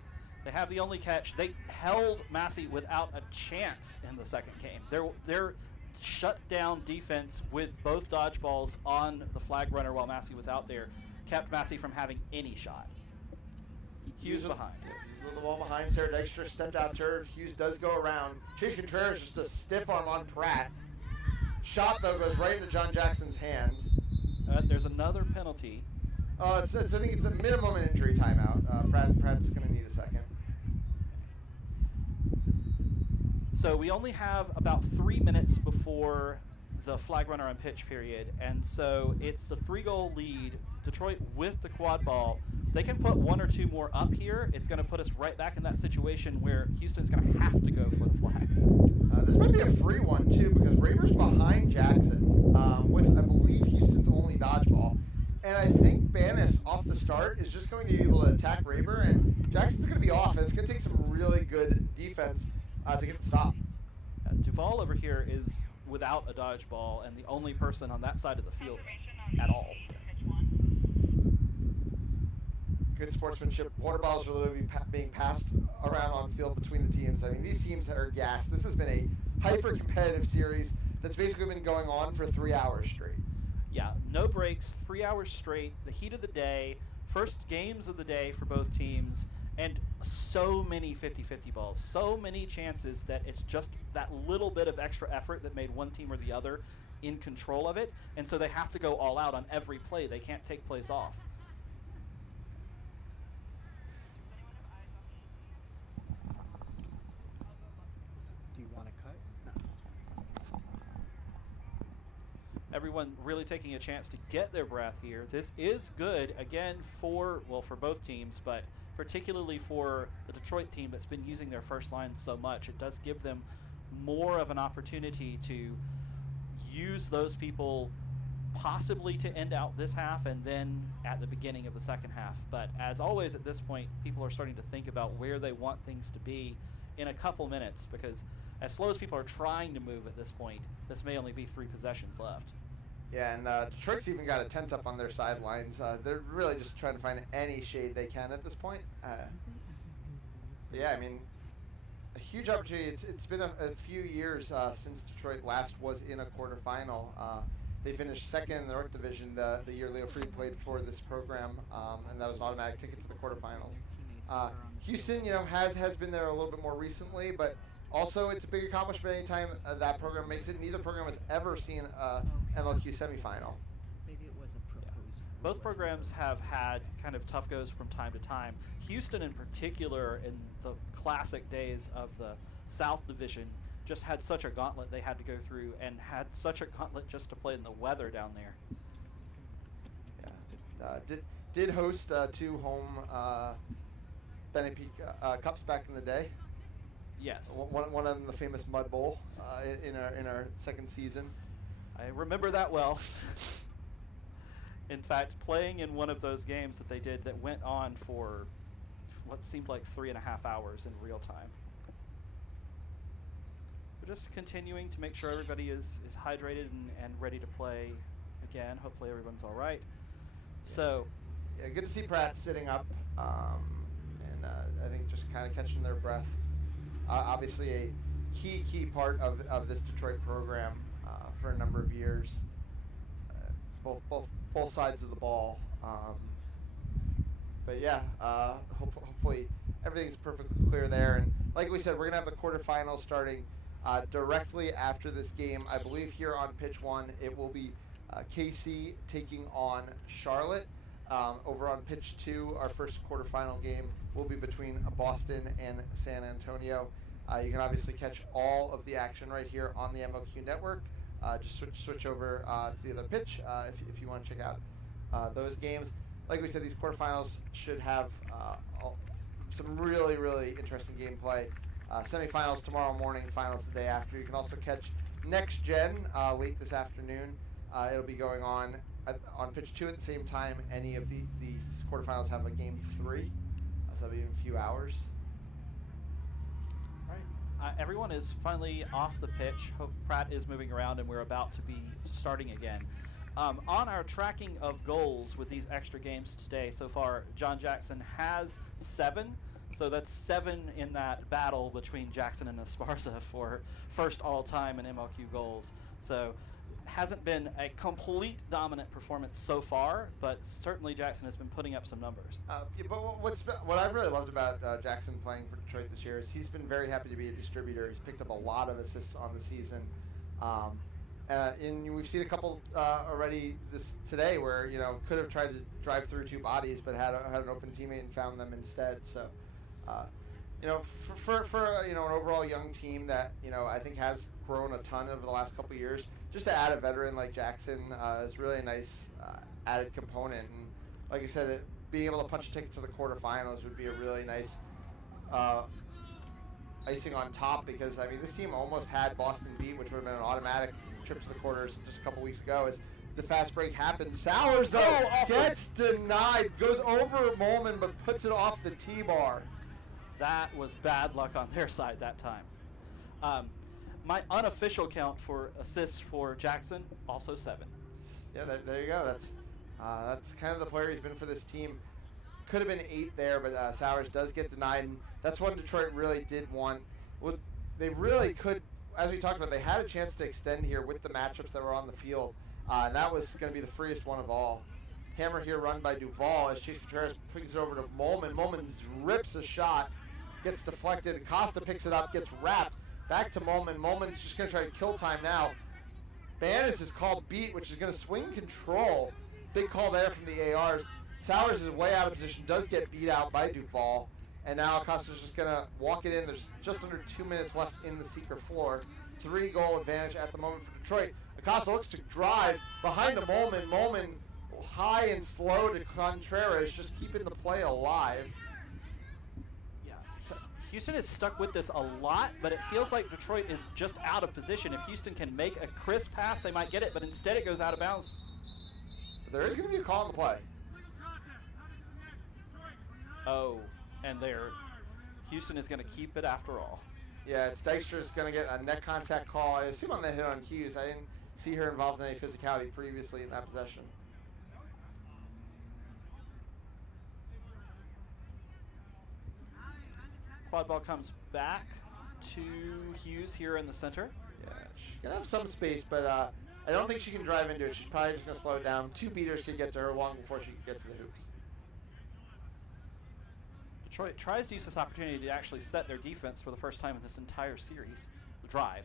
They have the only catch. They held Massey without a chance in the second game. Their shut down defense with both dodgeballs on the flag runner while Massey was out there kept Massey from having any shot. Hughes behind. Hughes the ball behind. Sarah Dykstra stepped out to her. Hughes does go around. Chase Contreras just a stiff arm on Pratt. Shot, though, goes right into John Jackson's hand. There's another penalty. I think it's a minimum an injury timeout. Pratt's going to need a second. So we only have about 3 minutes before the flag runner on pitch period, and so it's the 3-goal lead. Detroit with the quad ball. If they can put 1 or 2 more up here, it's going to put us right back in that situation where Houston's going to have to go for the flag. This might be a free one too, because Raver's behind Jackson with, I believe, Houston's only dodgeball. And I think Banis off the start is just going to be able to attack Raver, and Jackson's going to be off, and it's going to take some really good defense to get the stop. Duval over here is without a dodgeball and the only person on that side of the field at all. Good sportsmanship. Water bottles are literally being passed around on field between the teams. I mean, these teams are gassed. This has been a hyper-competitive series that's basically been going on for 3 hours straight. Yeah, no breaks, 3 hours straight, the heat of the day, first games of the day for both teams, and so many 50-50 balls, so many chances that it's just that little bit of extra effort that made one team or the other in control of it, and so they have to go all out on every play. They can't take plays off. Do you want to cut? No. Everyone really taking a chance to get their breath here. This is good, again, for both teams, but particularly for the Detroit team that's been using their first line so much. It does give them more of an opportunity to use those people possibly to end out this half and then at the beginning of the second half. But as always at this point, people are starting to think about where they want things to be in a couple minutes, because as slow as people are trying to move at this point, this may only be 3 possessions left. Yeah, and Detroit's even got a tent up on their sidelines. They're really just trying to find any shade they can at this point. Yeah, I mean, a huge opportunity. It's been a few years since Detroit last was in a quarterfinal. They finished second in the North Division the year Leo Freed played for this program, and that was an automatic ticket to the quarterfinals. Houston, has been there a little bit more recently, but also it's a big accomplishment anytime that program makes it. Neither program has ever seen a MLQ semifinal. Maybe it was a proposed. Both programs have had kind of tough goes from time to time. Houston in particular, in the classic days of the South Division, just had such a gauntlet they had to go through, and had such a gauntlet just to play in the weather down there. Yeah, did host 2 home Benny Peak Cups back in the day. Yes. One of them, the famous Mud Bowl in our second season. I remember that well. In fact, playing in one of those games that they did that went on for what seemed like 3.5 hours in real time. We're just continuing to make sure everybody is hydrated and ready to play again. Hopefully everyone's all right. So, yeah, good to see Pratt sitting up, and I think just kind of catching their breath. Obviously a key part of this Detroit program for a number of years. Both sides of the ball. But yeah, hopefully everything's perfectly clear there. And like we said, we're gonna have the quarterfinals starting directly after this game. I believe here on pitch 1, it will be KC taking on Charlotte. Over on pitch 2, our first quarterfinal game will be between Boston and San Antonio. You can obviously catch all of the action right here on the MLQ Network. Just switch over to the other pitch if you want to check out those games. Like we said, these quarterfinals should have some really, really interesting gameplay. Semifinals tomorrow morning, finals the day after. You can also catch Next Gen late this afternoon. It'll be going on pitch 2 at the same time. Any of these quarterfinals have a game 3, so that'll be in a few hours. all right. Everyone is finally off the pitch. Hope Pratt is moving around, and we're about to be starting again. On our tracking of goals with these extra games today, so far, John Jackson has 7. So that's 7 in that battle between Jackson and Esparza for first all-time in MLQ goals. So hasn't been a complete dominant performance so far, but certainly Jackson has been putting up some numbers. Yeah, but what I've really loved about Jackson playing for Detroit this year is he's been very happy to be a distributor. He's picked up a lot of assists on the season. And we've seen a couple already today where could have tried to drive through 2 bodies, but had an open teammate and found them instead. So, for an overall young team that I think has grown a ton over the last couple of years, just to add a veteran like Jackson is really a nice added component. And like I said, being able to punch a ticket to the quarterfinals would be a really nice icing on top, because I mean this team almost had Boston beat, which would have been an automatic trip to the quarters just a couple weeks ago. As the fast break happened, Sowers though gets denied, goes over Molman but puts it off the T-bar. That was bad luck on their side that time. My unofficial count for assists for Jackson, also 7. Yeah, there you go. That's kind of the player he's been for this team. Could have been 8 there, but Sowers does get denied, and that's one Detroit really did want. Well, they really could, as we talked about, they had a chance to extend here with the matchups that were on the field, and that was going to be the freest one of all. Hammer here run by Duvall as Chase Contreras brings it over to Molman. Molman rips a shot, gets deflected. Acosta picks it up, gets wrapped. Back to Molman. Molman's just going to try to kill time now. Banis is called beat, which is going to swing control. Big call there from the ARs. Sowers is way out of position, does get beat out by Duvall. And now Acosta's just going to walk it in. There's just under 2 minutes left in the secret floor. 3-goal advantage at the moment for Detroit. Acosta looks to drive behind to Molman. Molman high and slow to Contreras, just keeping the play alive. Houston is stuck with this a lot, but it feels like Detroit is just out of position. If Houston can make a crisp pass, they might get it, but instead it goes out of bounds. But there is going to be a call on the play. Oh, and Houston is going to keep it after all. Yeah, it's Dykstra's going to get a neck contact call. I assume on the hit on Hughes. I didn't see her involved in any physicality previously in that possession. Quad ball comes back to Hughes here in the center. Yeah, she's going to have some space, but I don't think she can drive into it. She's probably just going to slow it down. 2 beaters could get to her long before she can get to the hoops. Detroit tries to use this opportunity to actually set their defense for the first time in this entire series. The drive.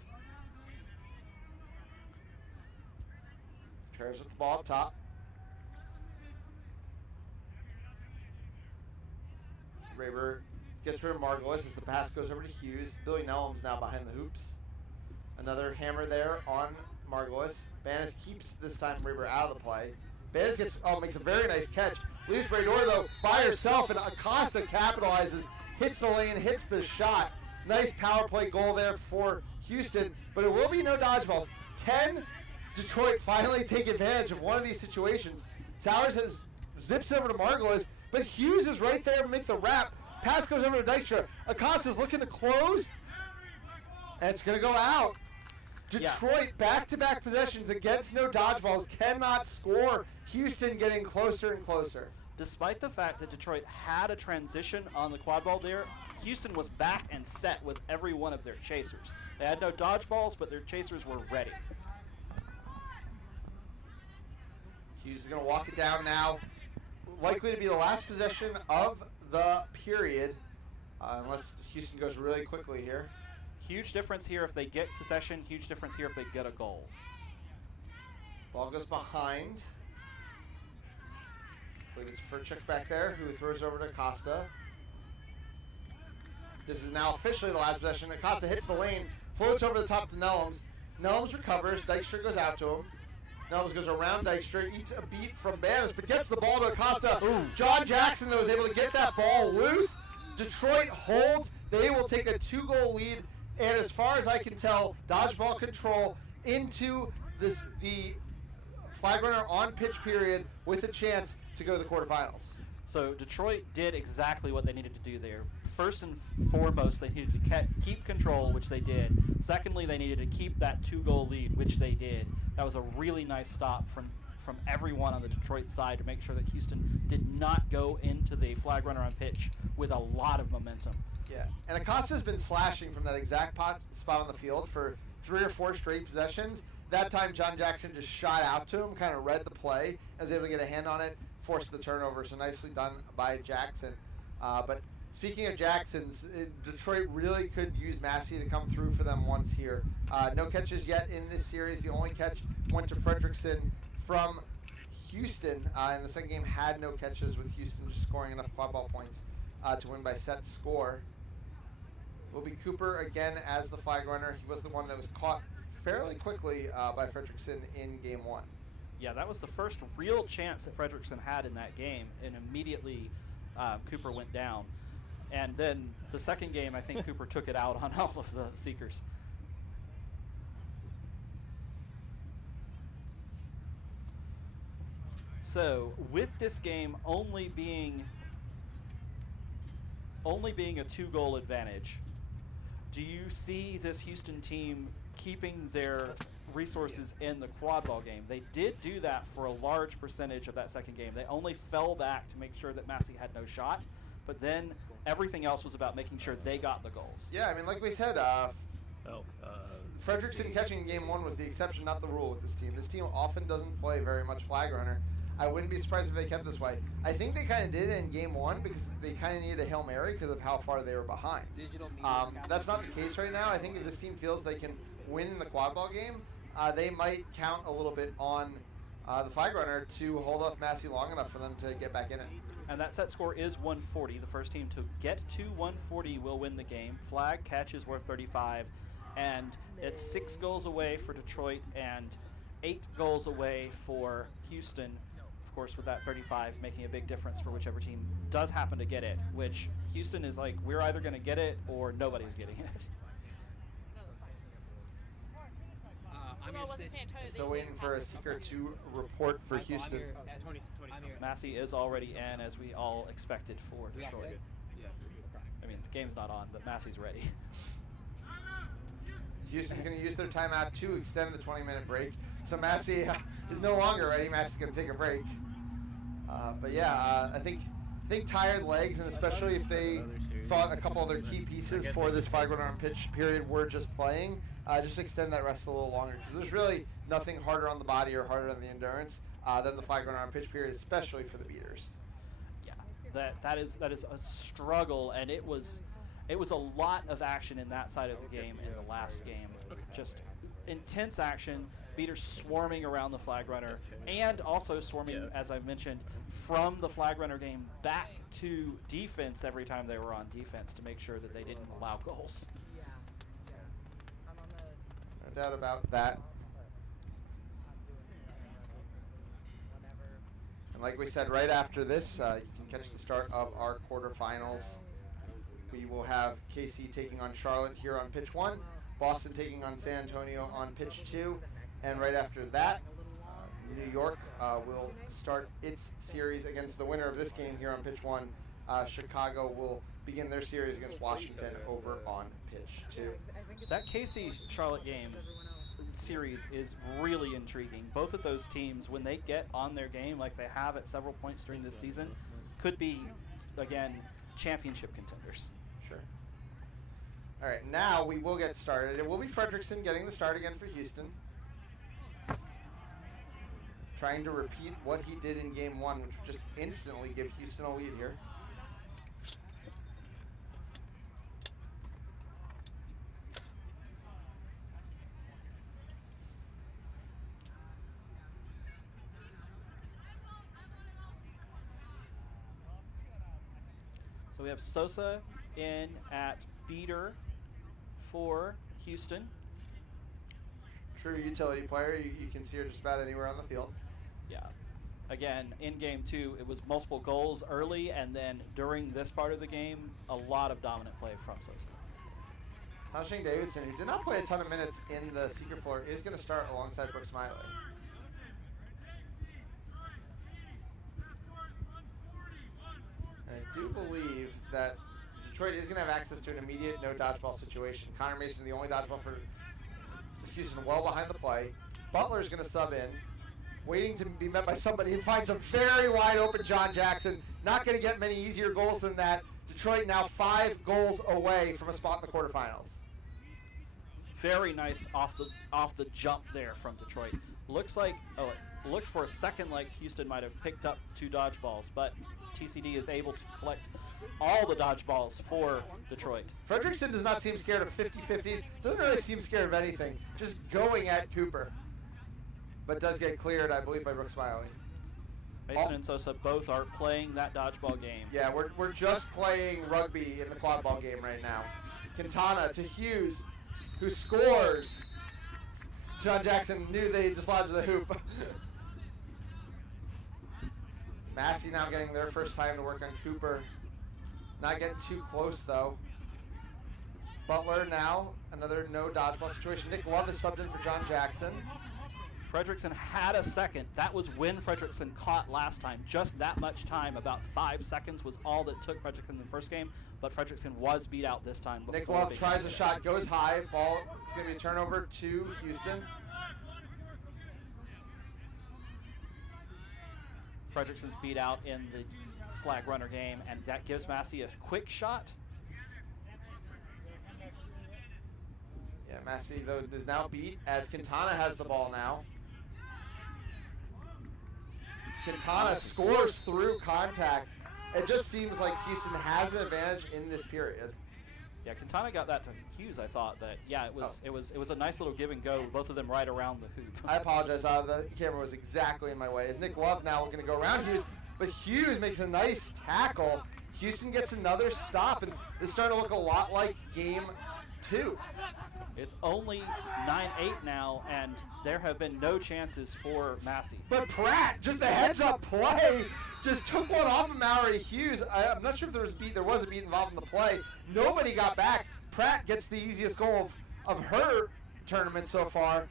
Contreras with the ball up top. Raber gets rid of Margolis as the pass goes over to Hughes. Billy Nellum's now behind the hoops. Another hammer there on Margolis. Banis keeps this time Raber out of the play. Banis makes a very nice catch. Leaves Braydor though by herself, and Acosta capitalizes, hits the lane, hits the shot. Nice power play goal there for Houston, but it will be no dodgeballs. Can Detroit finally take advantage of one of these situations? Sowers zips over to Margolis, but Hughes is right there to make the wrap. Pass goes over to Dykstra. Acosta's looking to close, and it's going to go out. Detroit back-to-back possessions against no dodgeballs, cannot score. Houston getting closer and closer. Despite the fact that Detroit had a transition on the quad ball there, Houston was back and set with every one of their chasers. They had no dodgeballs, but their chasers were ready. Hughes is going to walk it down now. Likely to be the last possession of the period, unless Houston goes really quickly here. Huge difference here if they get possession. Huge difference here if they get a goal. Ball goes behind. I believe it's Furchuk back there who throws over to Acosta. This is now officially the last possession. Acosta hits the lane, floats over the top to Nellums. Nellums recovers. Dykstra goes out to him. Nellums goes around Dykstra, eats a beat from Banis, but gets the ball to Acosta. Ooh. John Jackson, though, is able to get that ball loose. Detroit holds. They will take a 2-goal lead. And as far as I can tell, dodgeball control into the flag runner on pitch period with a chance to go to the quarterfinals. So Detroit did exactly what they needed to do there. First and foremost, they needed to keep control, which they did. Secondly, they needed to keep that 2-goal lead, which they did. That was a really nice stop from everyone on the Detroit side to make sure that Houston did not go into the flag runner on pitch with a lot of momentum. Yeah, and Acosta's been slashing from that exact spot on the field for 3 or 4 straight possessions. That time, John Jackson just shot out to him, kind of read the play, and was able to get a hand on it, forced the turnover. So nicely done by Jackson. But speaking of Jacksons, Detroit really could use Massey to come through for them once here. No catches yet in this series. The only catch went to Fredrickson from Houston. In the second game, had no catches, with Houston just scoring enough quad ball points to win by set score. Will be Cooper again as the flag runner. He was the one that was caught fairly quickly by Frederickson in game 1. Yeah, that was the first real chance that Frederickson had in that game, and immediately Cooper went down. And then the second game, I think Cooper took it out on all of the Seekers. So with this game only being a 2-goal advantage, do you see this Houston team keeping their resources in the quad ball game? They did do that for a large percentage of that second game. They only fell back to make sure that Massey had no shot, but then everything else was about making sure they got the goals. Yeah, I mean, like we said, Frederickson catching in game 1 was the exception, not the rule with this team. This team often doesn't play very much flag runner. I wouldn't be surprised if they kept this way. I think they kind of did it in game 1 because they kind of needed a Hail Mary because of how far they were behind. That's not the case right now. I think if this team feels they can win in the quad ball game, they might count a little bit on the flag runner to hold off Massey long enough for them to get back in it. And that set score is 140. The first team to get to 140 will win the game. Flag catch is worth 35, and it's 6 goals away for Detroit and 8 goals away for Houston. Of course, with that 35 making a big difference for whichever team does happen to get it, which Houston is like, we're either going to get it or nobody's getting it. Still waiting for a Seeker to report for Houston. Massey is already in, as we all expected for Detroit. I mean, the game's not on, but Massey's ready. Houston's going to use their timeout to extend the 20-minute break. So Massey is no longer ready. Massey's going to take a break. But yeah, I think tired legs, and especially if they thought a couple other key pieces for this flag runner on pitch period were just playing, just extend that rest a little longer, because there's really nothing harder on the body or harder on the endurance than the flag runner on pitch period, especially for the beaters. Yeah, that is a struggle, and it was a lot of action in that side of the game in the last game. Just intense action, beaters swarming around the flag runner, and also swarming, as I mentioned, from the flag runner game back to defense every time they were on defense to make sure that they didn't allow goals. No doubt about that. And like we said, right after this, you can catch the start of our quarterfinals. We will have KC taking on Charlotte here on pitch 1, Boston taking on San Antonio on pitch 2, and right after that, New York will start its series against the winner of this game here on pitch 1. Chicago will begin their series against Washington over on pitch 2. That KC-Charlotte game series is really intriguing. Both of those teams, when they get on their game like they have at several points during this season, could be, again, championship contenders. Sure. All right, now we will get started. It will be Frederickson getting the start again for Houston. Trying to repeat what he did in game 1, which would just instantly give Houston a lead here. So we have Sosa in at beater for Houston. True utility player. You can see her just about anywhere on the field. Yeah. Again, in game 2, it was multiple goals early, and then during this part of the game, a lot of dominant play from Sosa. Hashing Davidson, who did not play a ton of minutes in the Seeker floor, is going to start alongside Brooke Smiley. And I do believe that Detroit is going to have access to an immediate no dodgeball situation. Connor Mason, the only dodgeball for Houston, well behind the play. Butler's going to sub in, waiting to be met by somebody, and finds a very wide open John Jackson. Not going to get many easier goals than that. Detroit now 5 goals away from a spot in the quarterfinals. Very nice off the jump there from Detroit. Looks like, it looked for a second like Houston might have picked up 2 dodgeballs, but TCD is able to collect all the dodgeballs for Detroit. Frederickson does not seem scared of 50-50s. Doesn't really seem scared of anything. Just going at Cooper. But does get cleared, I believe, by Brooke Smiley. Mason and Sosa both are playing that dodgeball game. Yeah, we're just playing rugby in the quad ball game right now. Quintana to Hughes, who scores. John Jackson knew they dislodged the hoop. Massey now getting their first time to work on Cooper. Not getting too close, though. Butler now, another no dodgeball situation. Nick Love is subbed in for John Jackson. Fredrickson had a second. That was when Fredrickson caught last time. Just that much time, about 5 seconds, was all that took Fredrickson in the first game, but Fredrickson was beat out this time. Nick Love tries a shot, goes high. Ball, it's going to be a turnover to Houston. Fredrickson's beat out in the flag runner game, and that gives Massey a quick shot. Yeah, Massey, though, is now beat as Quintana has the ball now. Quintana scores through contact. It just seems like Houston has an advantage in this period. Yeah, Quintana got that to Hughes, I thought, but yeah, it was a nice little give and go. Both of them right around the hoop. I apologize. The camera was exactly in my way. As Nick Love now going to go around Hughes, but Hughes makes a nice tackle. Houston gets another stop, and this is starting to look a lot like game 2. It's only 9-8 now, and there have been no chances for Massey. But Pratt, just a heads-up play, just took one off of Mallory Hughes. I'm not sure if there was a beat involved in the play. Nobody got back. Pratt gets the easiest goal of her tournament so far.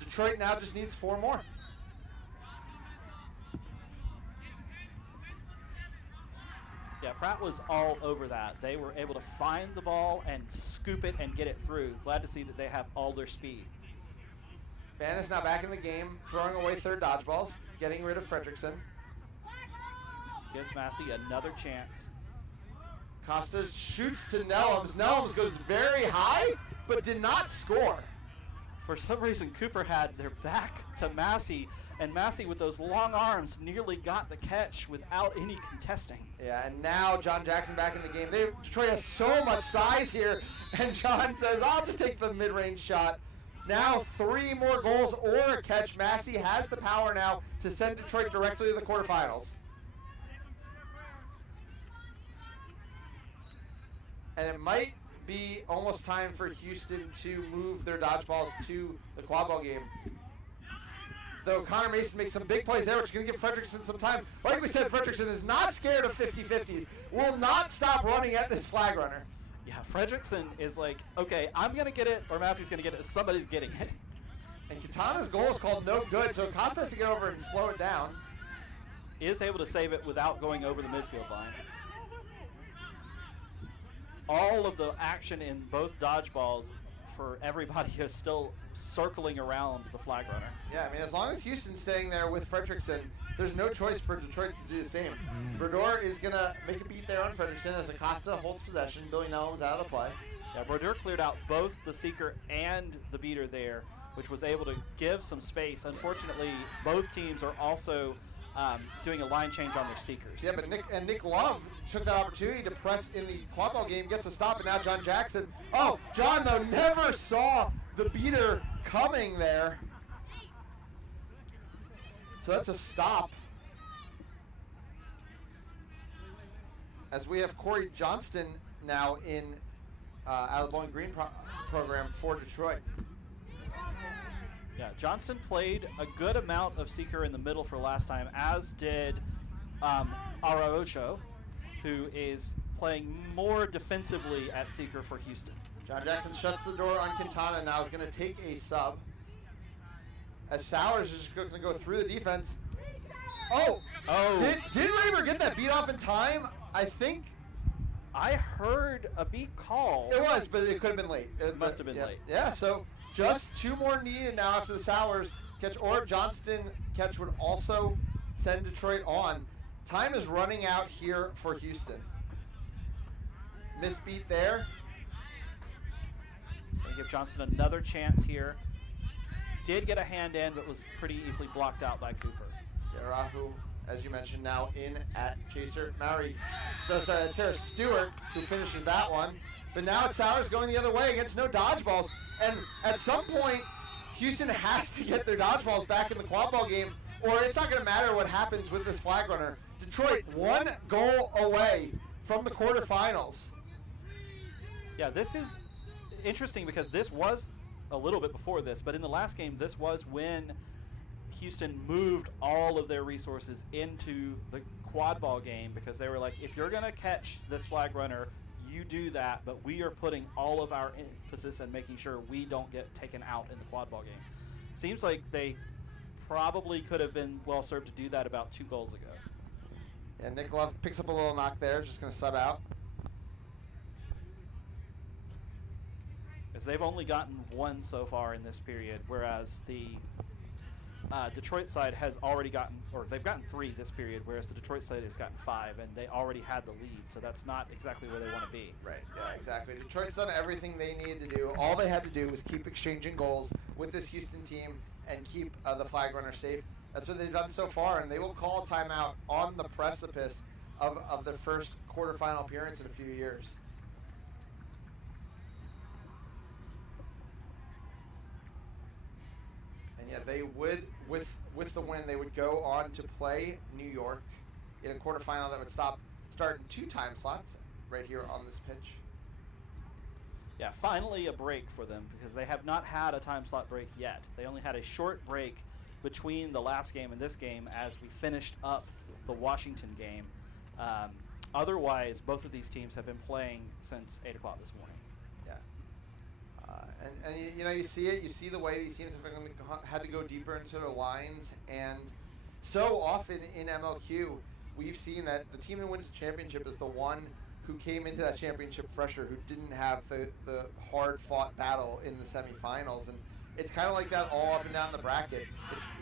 Detroit now just needs 4 more. Yeah, Pratt was all over that. They were able to find the ball and scoop it and get it through. Glad to see that they have all their speed. Bannis now back in the game, throwing away third dodgeballs, getting rid of Fredrickson. Gives Massey another chance. Costa shoots to Nellums. Nellums goes very high, but did not score. For some reason, Cooper had their back to Massey, and Massey with those long arms nearly got the catch without any contesting. Yeah, and now John Jackson back in the game. Detroit has so much size here, and John says, I'll just take the mid-range shot. Now 3 more goals or a catch. Massey has the power now to send Detroit directly to the quarterfinals. And it might be almost time for Houston to move their dodgeballs to the quadball game. Though Connor Mason makes some big plays there, which is going to give Fredrickson some time. Like we said, Fredrickson is not scared of 50-50s. Will not stop running at this flag runner. Yeah, Fredrickson is like, okay, I'm going to get it, or Massey's going to get it. Somebody's getting it. And Quintana's goal is called no good, so Costa has to get over and slow it down. Is able to save it without going over the midfield line. All of the action in both dodgeballs for everybody is still circling around the flag runner. Yeah, I mean, as long as Houston's staying there with Fredrickson, there's no choice for Detroit to do the same. Brodeur is going to make a beat there on Fredrickson as Acosta holds possession. Billy Nellum's out of the play. Yeah, Brodeur cleared out both the seeker and the beater there, which was able to give some space. Unfortunately, both teams are also doing a line change on their seekers. Yeah, but Nick Love took that opportunity to press in the quadball game, gets a stop, and now John Jackson. Oh, John, though, never saw the beater coming there. So that's a stop. As we have Corey Johnston now in out of the Bowling Green program for Detroit. Yeah, Johnston played a good amount of seeker in the middle for last time, as did Araujo, who is playing more defensively at seeker for Houston. John Jackson shuts the door on Quintana. Now is going to take a sub. As Sowers is just going to go through the defense. Oh! Did Raber get that beat off in time? I think. I heard a beat call. It was, but it could have been late. It must have been late. Yeah, so just 2 more needed now after the Sowers catch, or Johnston catch would also send Detroit on. Time is running out here for Houston. Misbeat there. It's going to give Johnston another chance here. Did get a hand in, but was pretty easily blocked out by Cooper. Yarahu, as you mentioned, now in at Chaser. That's Sarah Stewart who finishes that one. But now it's Sowers going the other way against no dodgeballs. And at some point, Houston has to get their dodgeballs back in the quadball game, or it's not going to matter what happens with this flag runner. Detroit 1 goal away from the quarterfinals. Yeah, this is interesting because this was a little bit before this, but in the last game, this was when Houston moved all of their resources into the quad ball game, because they were like, if you're going to catch this flag runner, you do that, but we are putting all of our emphasis and making sure we don't get taken out in the quad ball game. Seems like they probably could have been well served to do that about 2 goals ago. Yeah, Nick Love picks up a little knock there, just going to sub out. As they've only gotten 1 so far in this period, whereas the Detroit side has already gotten, or they've gotten 3 this period, whereas the Detroit side has gotten 5, and they already had the lead, so that's not exactly where they want to be. Right, yeah, exactly. Detroit's done everything they needed to do. All they had to do was keep exchanging goals with this Houston team and keep the flag runner safe. That's what they've done so far, and they will call timeout on the precipice of their first quarterfinal appearance in a few years. And yeah, they would, with the win, they would go on to play New York in a quarterfinal that would start in 2 time slots right here on this pitch. Yeah, finally a break for them, because they have not had a time slot break yet. They only had a short break between the last game and this game as we finished up the Washington game. Otherwise, both of these teams have been playing since 8 o'clock this morning. And you know, you see it. You see the way these teams have had to go deeper into their lines, and so often in MLQ, we've seen that the team that wins the championship is the one who came into that championship fresher, who didn't have the hard-fought battle in the semifinals, and it's kind of like that all up and down the bracket.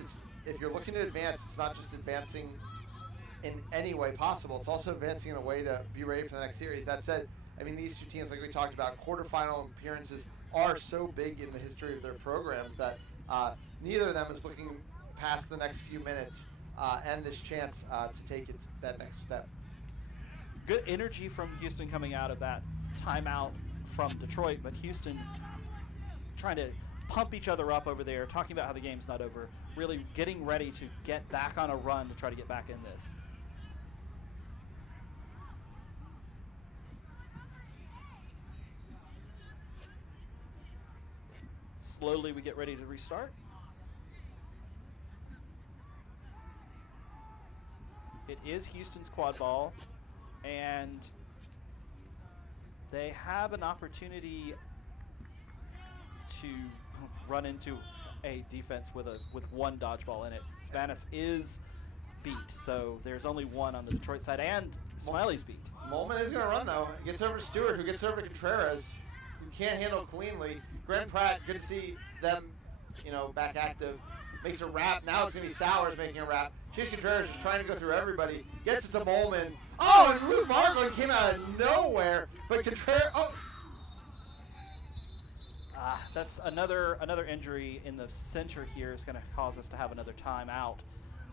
It's if you're looking to advance, it's not just advancing in any way possible. It's also advancing in a way to be ready for the next series. That said, I mean, these 2 teams, like we talked about, quarterfinal appearances are so big in the history of their programs that neither of them is looking past the next few minutes and this chance to take that next step. Good energy from Houston coming out of that timeout from Detroit, but Houston trying to pump each other up over there, talking about how the game's not over, really getting ready to get back on a run to try to get back in this. Slowly we get ready to restart. It is Houston's quad ball, and they have an opportunity to run into a defense with 1 dodgeball in it. Spanis is beat, so there's only 1 on the Detroit side, and Smiley's beat. Molman is going to run, though. He gets over to Stewart, who gets over to Contreras, who can't handle cleanly. Grant Pratt, good to see them, you know, back active. Makes a wrap. Now it's going to be Sowers making a wrap. Chase Contreras is trying to go through everybody. Gets it to Molman. Oh, and Luke Margolin came out of nowhere. But Contreras, That's another injury in the center here is going to cause us to have another timeout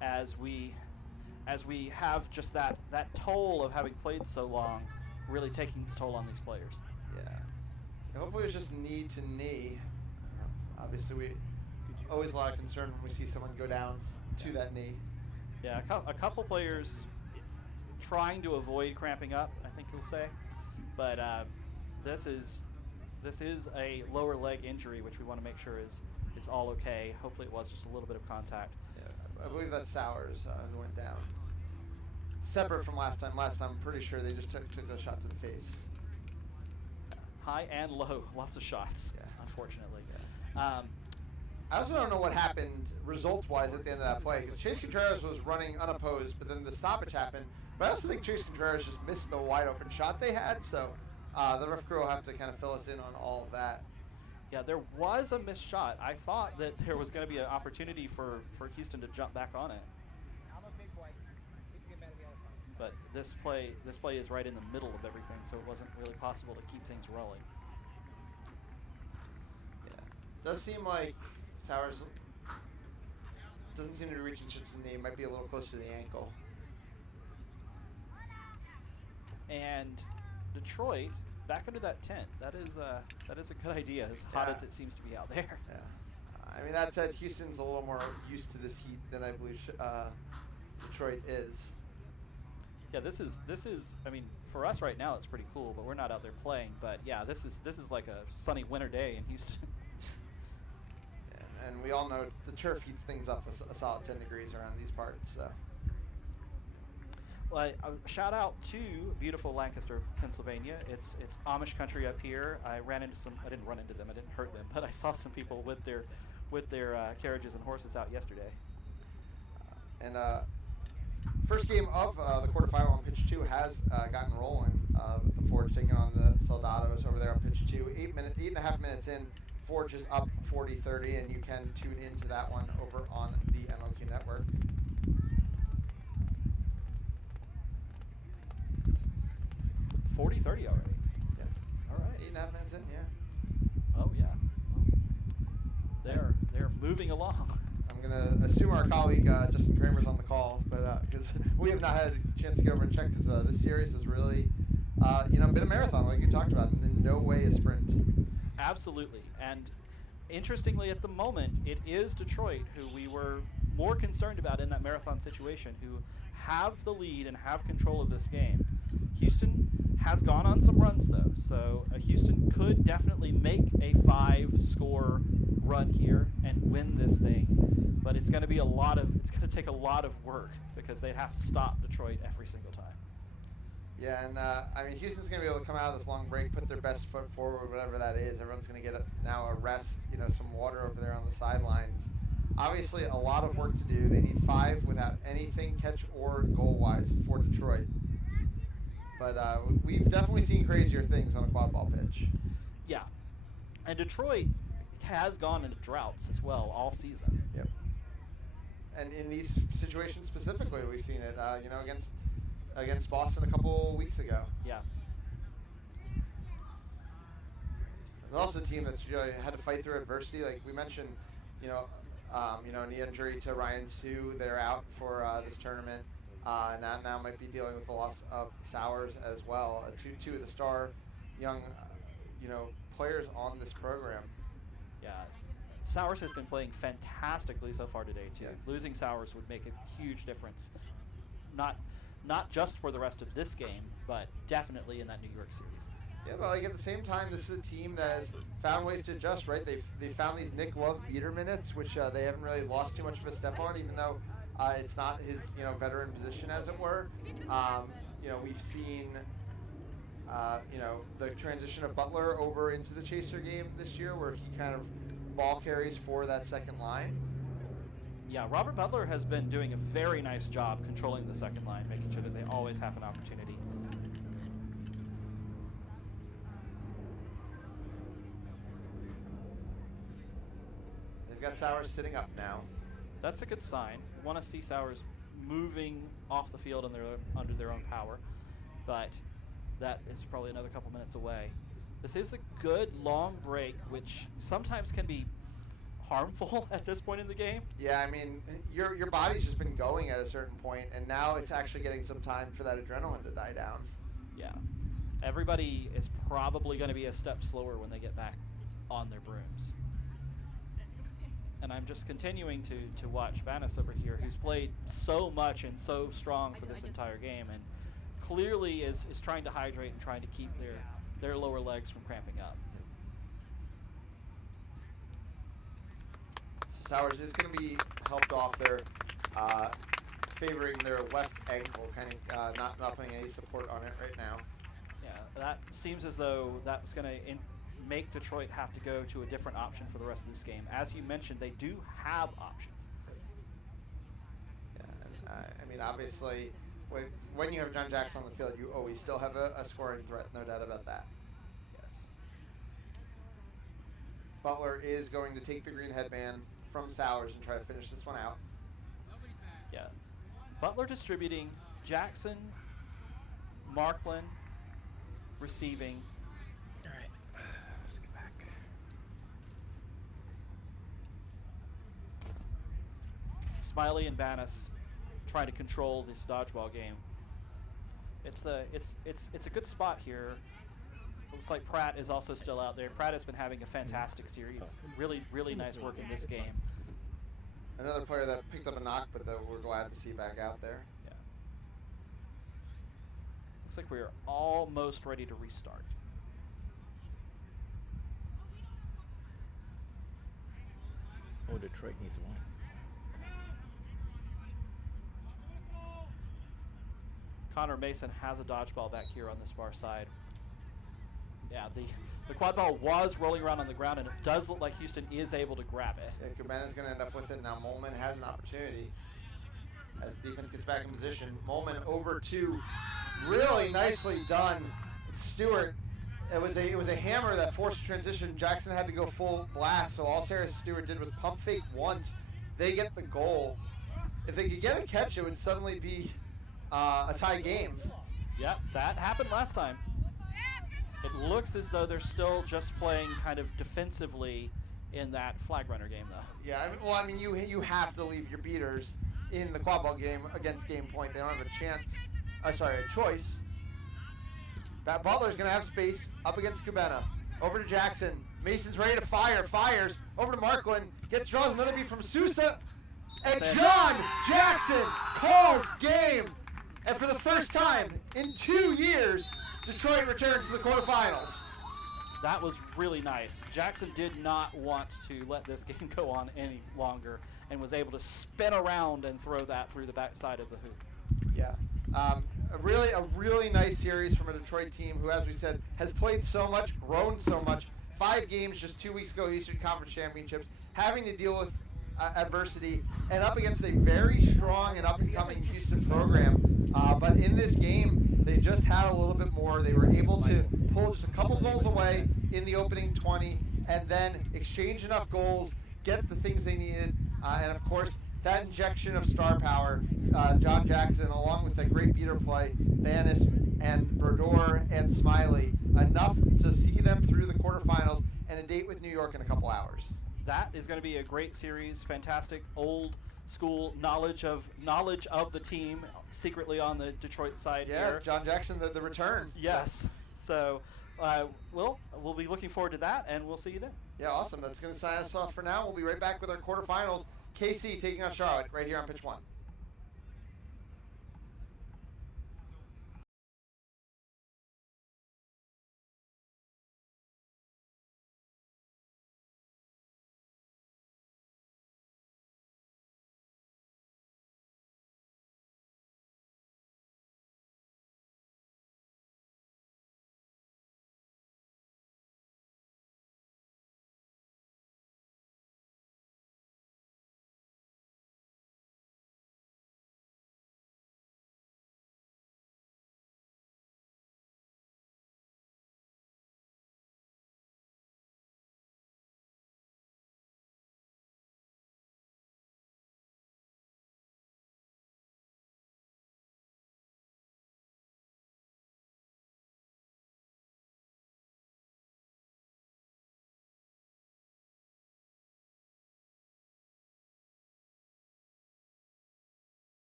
as we have just that toll of having played so long really taking its toll on these players. Yeah. Hopefully it's just knee to knee. Obviously, always a lot of concern when we see someone go down to that knee. Yeah, a couple players trying to avoid cramping up, I think you'll say. But this is a lower leg injury, which we want to make sure is all okay. Hopefully it was just a little bit of contact. Yeah, I believe that's Sowers who went down. Separate from last time. Last time, I'm pretty sure they just took a shot to the face. High and low, lots of shots, unfortunately. Yeah. I also don't know what happened result-wise at the end of that play, because Chase Contreras was running unopposed, but then the stoppage happened. But I also think Chase Contreras just missed the wide-open shot they had, so the ref crew will have to kind of fill us in on all of that. Yeah, there was a missed shot. I thought that there was going to be an opportunity for Houston to jump back on it. But this play is right in the middle of everything, so it wasn't really possible to keep things rolling. Yeah, does seem like Sowers doesn't seem to be reaching to the knee. Might be a little close to the ankle. And Detroit back under that tent. That is a good idea. As hot as it seems to be out there. Yeah. I mean, that said, Houston's a little more used to this heat than I believe Detroit is. Yeah, this is. I mean, for us right now, it's pretty cool, but we're not out there playing. But yeah, this is like a sunny winter day in Houston. and we all know the turf heats things up a solid 10 degrees around these parts. So. Well, shout out to beautiful Lancaster, Pennsylvania. It's Amish country up here. I didn't run into them. I didn't hurt them, but I saw some people with their carriages and horses out yesterday. And first game of the quarterfinal on pitch 2 has gotten rolling with the Forge taking on the Soldados over there on pitch 2. 8.5 minutes in, Forge is up 40-30, and you can tune into that one over on the MLQ Network. 40-30 already. Yeah. All right. 8.5 minutes in, yeah. Oh yeah. Well, they're moving along. I'm gonna assume our colleague Justin Kramer's on the call, but because we have not had a chance to get over and check, because this series has really, been a marathon like you talked about, and in no way a sprint. Absolutely. And interestingly, at the moment, it is Detroit who we were more concerned about in that marathon situation, who have the lead and have control of this game. Houston has gone on some runs though, so Houston could definitely make a 5-score run here and win this thing, but it's going to take a lot of work because they have to stop Detroit every single time. Yeah, and Houston's going to be able to come out of this long break, put their best foot forward, whatever that is. Everyone's going to get now a rest, some water over there on the sidelines. Obviously, a lot of work to do. They need 5 without anything catch or goal-wise for Detroit. But we've definitely seen crazier things on a quad ball pitch. Yeah. And Detroit has gone into droughts as well all season. Yep. And in these situations specifically, we've seen it, against Boston a couple weeks ago. Yeah. There's also a team that's really had to fight through adversity. Like we mentioned, knee injury to Ryan Sue. They're out for this tournament. And that now might be dealing with the loss of Sowers as well. Two of the star young, players on this program. Yeah. Sowers has been playing fantastically so far today, too. Yeah. Losing Sowers would make a huge difference. Not just for the rest of this game, but definitely in that New York series. Yeah, but at the same time, this is a team that has found ways to adjust, right? They found these Nick Love beater minutes, which they haven't really lost too much of a step on, even though it's not his veteran position, as it were. We've seen the transition of Butler over into the chaser game this year, where he kind of ball carries for that second line. Yeah, Robert Butler has been doing a very nice job controlling the second line, making sure that they always have an opportunity. They've got Sowers sitting up now. That's a good sign. You want to see Sowers moving off the field under their own power, but that is probably another couple minutes away. This is a good long break, which sometimes can be harmful at this point in the game. Yeah, your body's just been going at a certain point, and now it's actually getting some time for that adrenaline to die down. Yeah. Everybody is probably going to be a step slower when they get back on their brooms. And I'm just continuing to watch Banas over here, who's played so much and so strong for this entire game, and clearly is trying to hydrate and trying to keep their lower legs from cramping up. So Sowers is going to be helped off there, favoring their left ankle, kind of not putting any support on it right now. Yeah, that seems as though that was going to make Detroit have to go to a different option for the rest of this game. As you mentioned, they do have options. Yeah, obviously, when you have John Jackson on the field, you always still have a scoring threat, no doubt about that. Yes. Butler is going to take the green headband from Sowers and try to finish this one out. Yeah. Butler distributing, Jackson, Markland receiving. All right, let's get back. Smiley and Banas trying to control this dodgeball game. It's a good spot here. Looks like Pratt is also still out there. Pratt has been having a fantastic series. Really nice work in this game. Another player that picked up a knock, but that we're glad to see back out there. Yeah. Looks like we are almost ready to restart. Oh, Detroit needs one. Connor Mason has a dodgeball back here on this far side. Yeah, the quad ball was rolling around on the ground, and it does look like Houston is able to grab it. Yeah, Cabana's going to end up with it now. Molman has an opportunity as the defense gets back in position. Molman over to, really nicely done. It's Stewart. It was a hammer that forced transition. Jackson had to go full blast, so all Sarah Stewart did was pump fake once. They get the goal. If they could get a catch, it would suddenly be a tie game. Yep, that happened last time. It looks as though they're still just playing kind of defensively in that flag runner game, though. Yeah, I mean, you have to leave your beaters in the quad ball game against Game Point. They don't have a chance. A choice. Butler's going to have space up against Cabana. Over to Jackson. Mason's ready to fire. Fires. Over to Markland. Draws another beat from Sousa. And John Jackson calls game. And for the first time in 2 years, Detroit returns to the quarterfinals. That was really nice. Jackson did not want to let this game go on any longer and was able to spin around and throw that through the backside of the hoop. Yeah. A really nice series from a Detroit team who, as we said, has played so much, grown so much. 5 games just 2 weeks ago, Eastern Conference Championships, having to deal with adversity and up against a very strong and up-and-coming Houston program. But in this game, they just had a little bit more. They were able to pull just a couple goals away in the opening 20 and then exchange enough goals, get the things they needed, and of course, that injection of star power, John Jackson, along with that great beater play, Banis and Brodeur and Smiley, enough to see them through the quarterfinals and a date with New York in a couple hours. That is going to be a great series. Fantastic old school knowledge of the team secretly on the Detroit side here. John Jackson, the return. Yes. So we'll be looking forward to that, and we'll see you then. Yeah, awesome. That's going to sign us off for now. We'll be right back with our quarterfinals. KC taking on Charlotte right here on Pitch 1.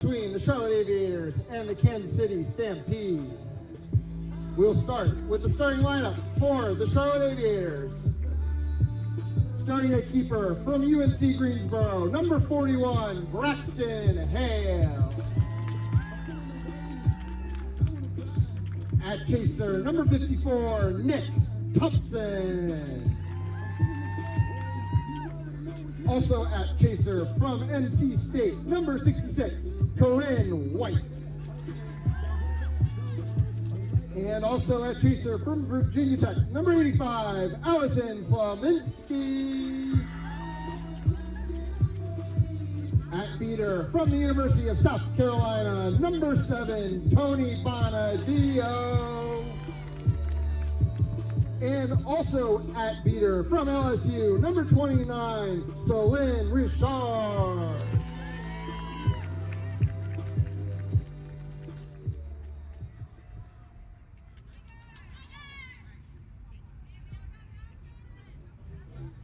between the Charlotte Aviators and the Kansas City Stampede. We'll start with the starting lineup for the Charlotte Aviators. Starting at keeper from UNC Greensboro, number 41, Braxton Hale. At chaser, number 54, Nick Thompson. Also at chaser from NC State, number 66, Corinne White. And also at chaser from Virginia Tech, number 85, Allison Slaminski. At beater from the University of South Carolina, number 7, Tony Bonadio. And also at beater from LSU, number 29, Celine Richard.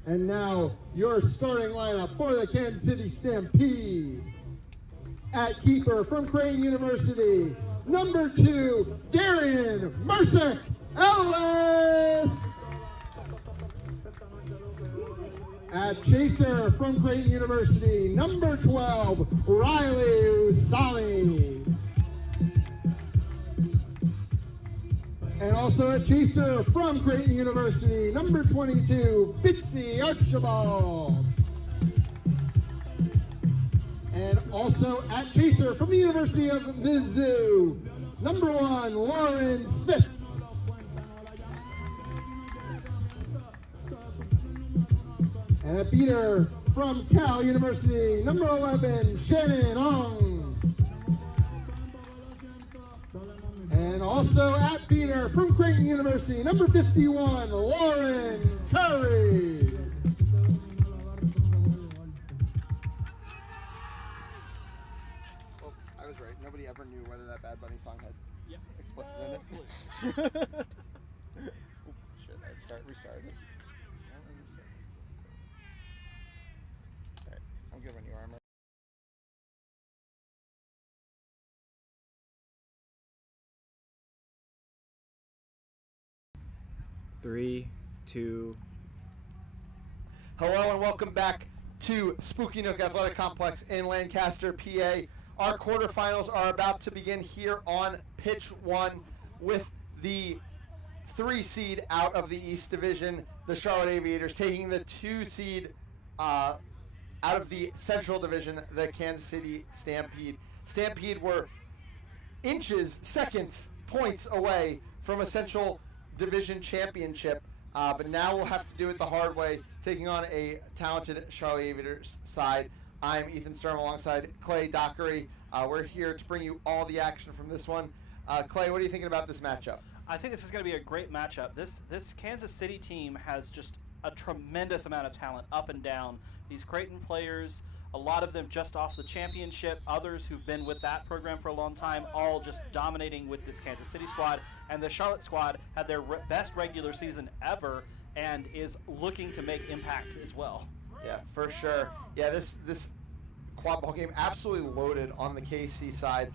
And now, your starting lineup for the Kansas City Stampede. At keeper from Creighton University, number 2, Darian Mercick Ellis. At chaser from Creighton University, number 12, Riley Usali. And also a chaser from Creighton University, number 22, Bitsy Archibald. And also at chaser from the University of Mizzou, number 1, Lauren Smith. And a beater from Cal University, number 11, Shannon Ong. And also at beater from Creighton University, number 51, Lauren Curry. Well, I was right. Nobody ever knew whether that Bad Bunny song had explicit in it. Should I restart it? Alright, I'm good when you are. I'm ready. 3, 2. Hello and welcome back to Spooky Nook Athletic Complex in Lancaster, PA. Our quarterfinals are about to begin here on pitch 1 with the 3 seed out of the East Division, the Charlotte Aviators, taking the 2 seed out of the Central Division, the Kansas City Stampede. Stampede were inches, seconds, points away from a Central Division championship, but now we'll have to do it the hard way, taking on a talented Charlotte Aviators side. I'm Ethan Sturm alongside Clay Dockery. We're here to bring you all the action from this one. Clay, what are you thinking about this matchup? I think this is going to be a great matchup. This Kansas City team has just a tremendous amount of talent up and down. These Creighton players, a lot of them just off the championship, others who've been with that program for a long time, all just dominating with this Kansas City squad. And the Charlotte squad had their best regular season ever and is looking to make impact as well. Yeah, for sure. Yeah, this quadball game absolutely loaded on the KC side.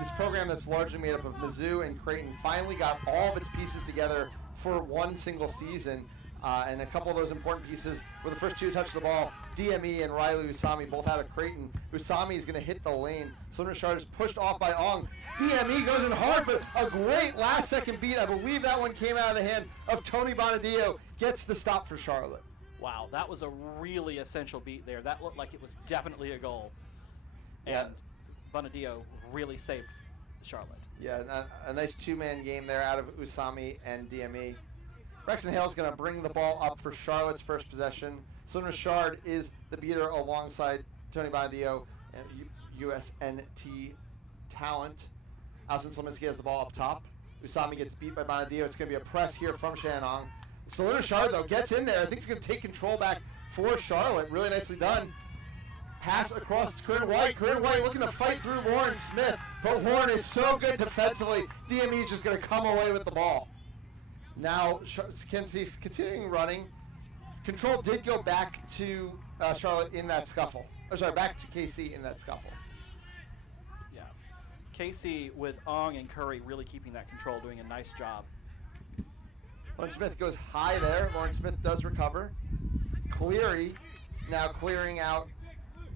This program that's largely made up of Mizzou and Creighton finally got all of its pieces together for one single season. And a couple of those important pieces were the first 2 to touch the ball. DME and Riley Usami both out of Creighton. Usami is going to hit the lane. Slim Richard is pushed off by Ong. DME goes in hard, but a great last-second beat. I believe that one came out of the hand of Tony Bonadio. Gets the stop for Charlotte. Wow, that was a really essential beat there. That looked like it was definitely a goal. And Yeah. Bonadio really saved Charlotte. Yeah, a nice 2-man game there out of Usami and DME. Braxton Hale's going to bring the ball up for Charlotte's first possession. Slim Richard is the beater alongside Tony Bonadio and USNT talent. Allison Slaminski has the ball up top. Usami gets beat by Bonadio. It's going to be a press here from Shannon. Slim Richard, though, gets in there. I think he's going to take control back for Charlotte. Really nicely done. Pass across to Corinne White. Corinne White looking to fight through Lauren Smith. But Lauren is so good defensively. DME is just going to come away with the ball. Now, Kenzie's continuing running. Control did go back to Charlotte in that scuffle. Or sorry, back to KC in that scuffle. KC with Ong and Curry really keeping that control, doing a nice job. Lauren Smith goes high there. Lauren Smith does recover. Cleary now clearing out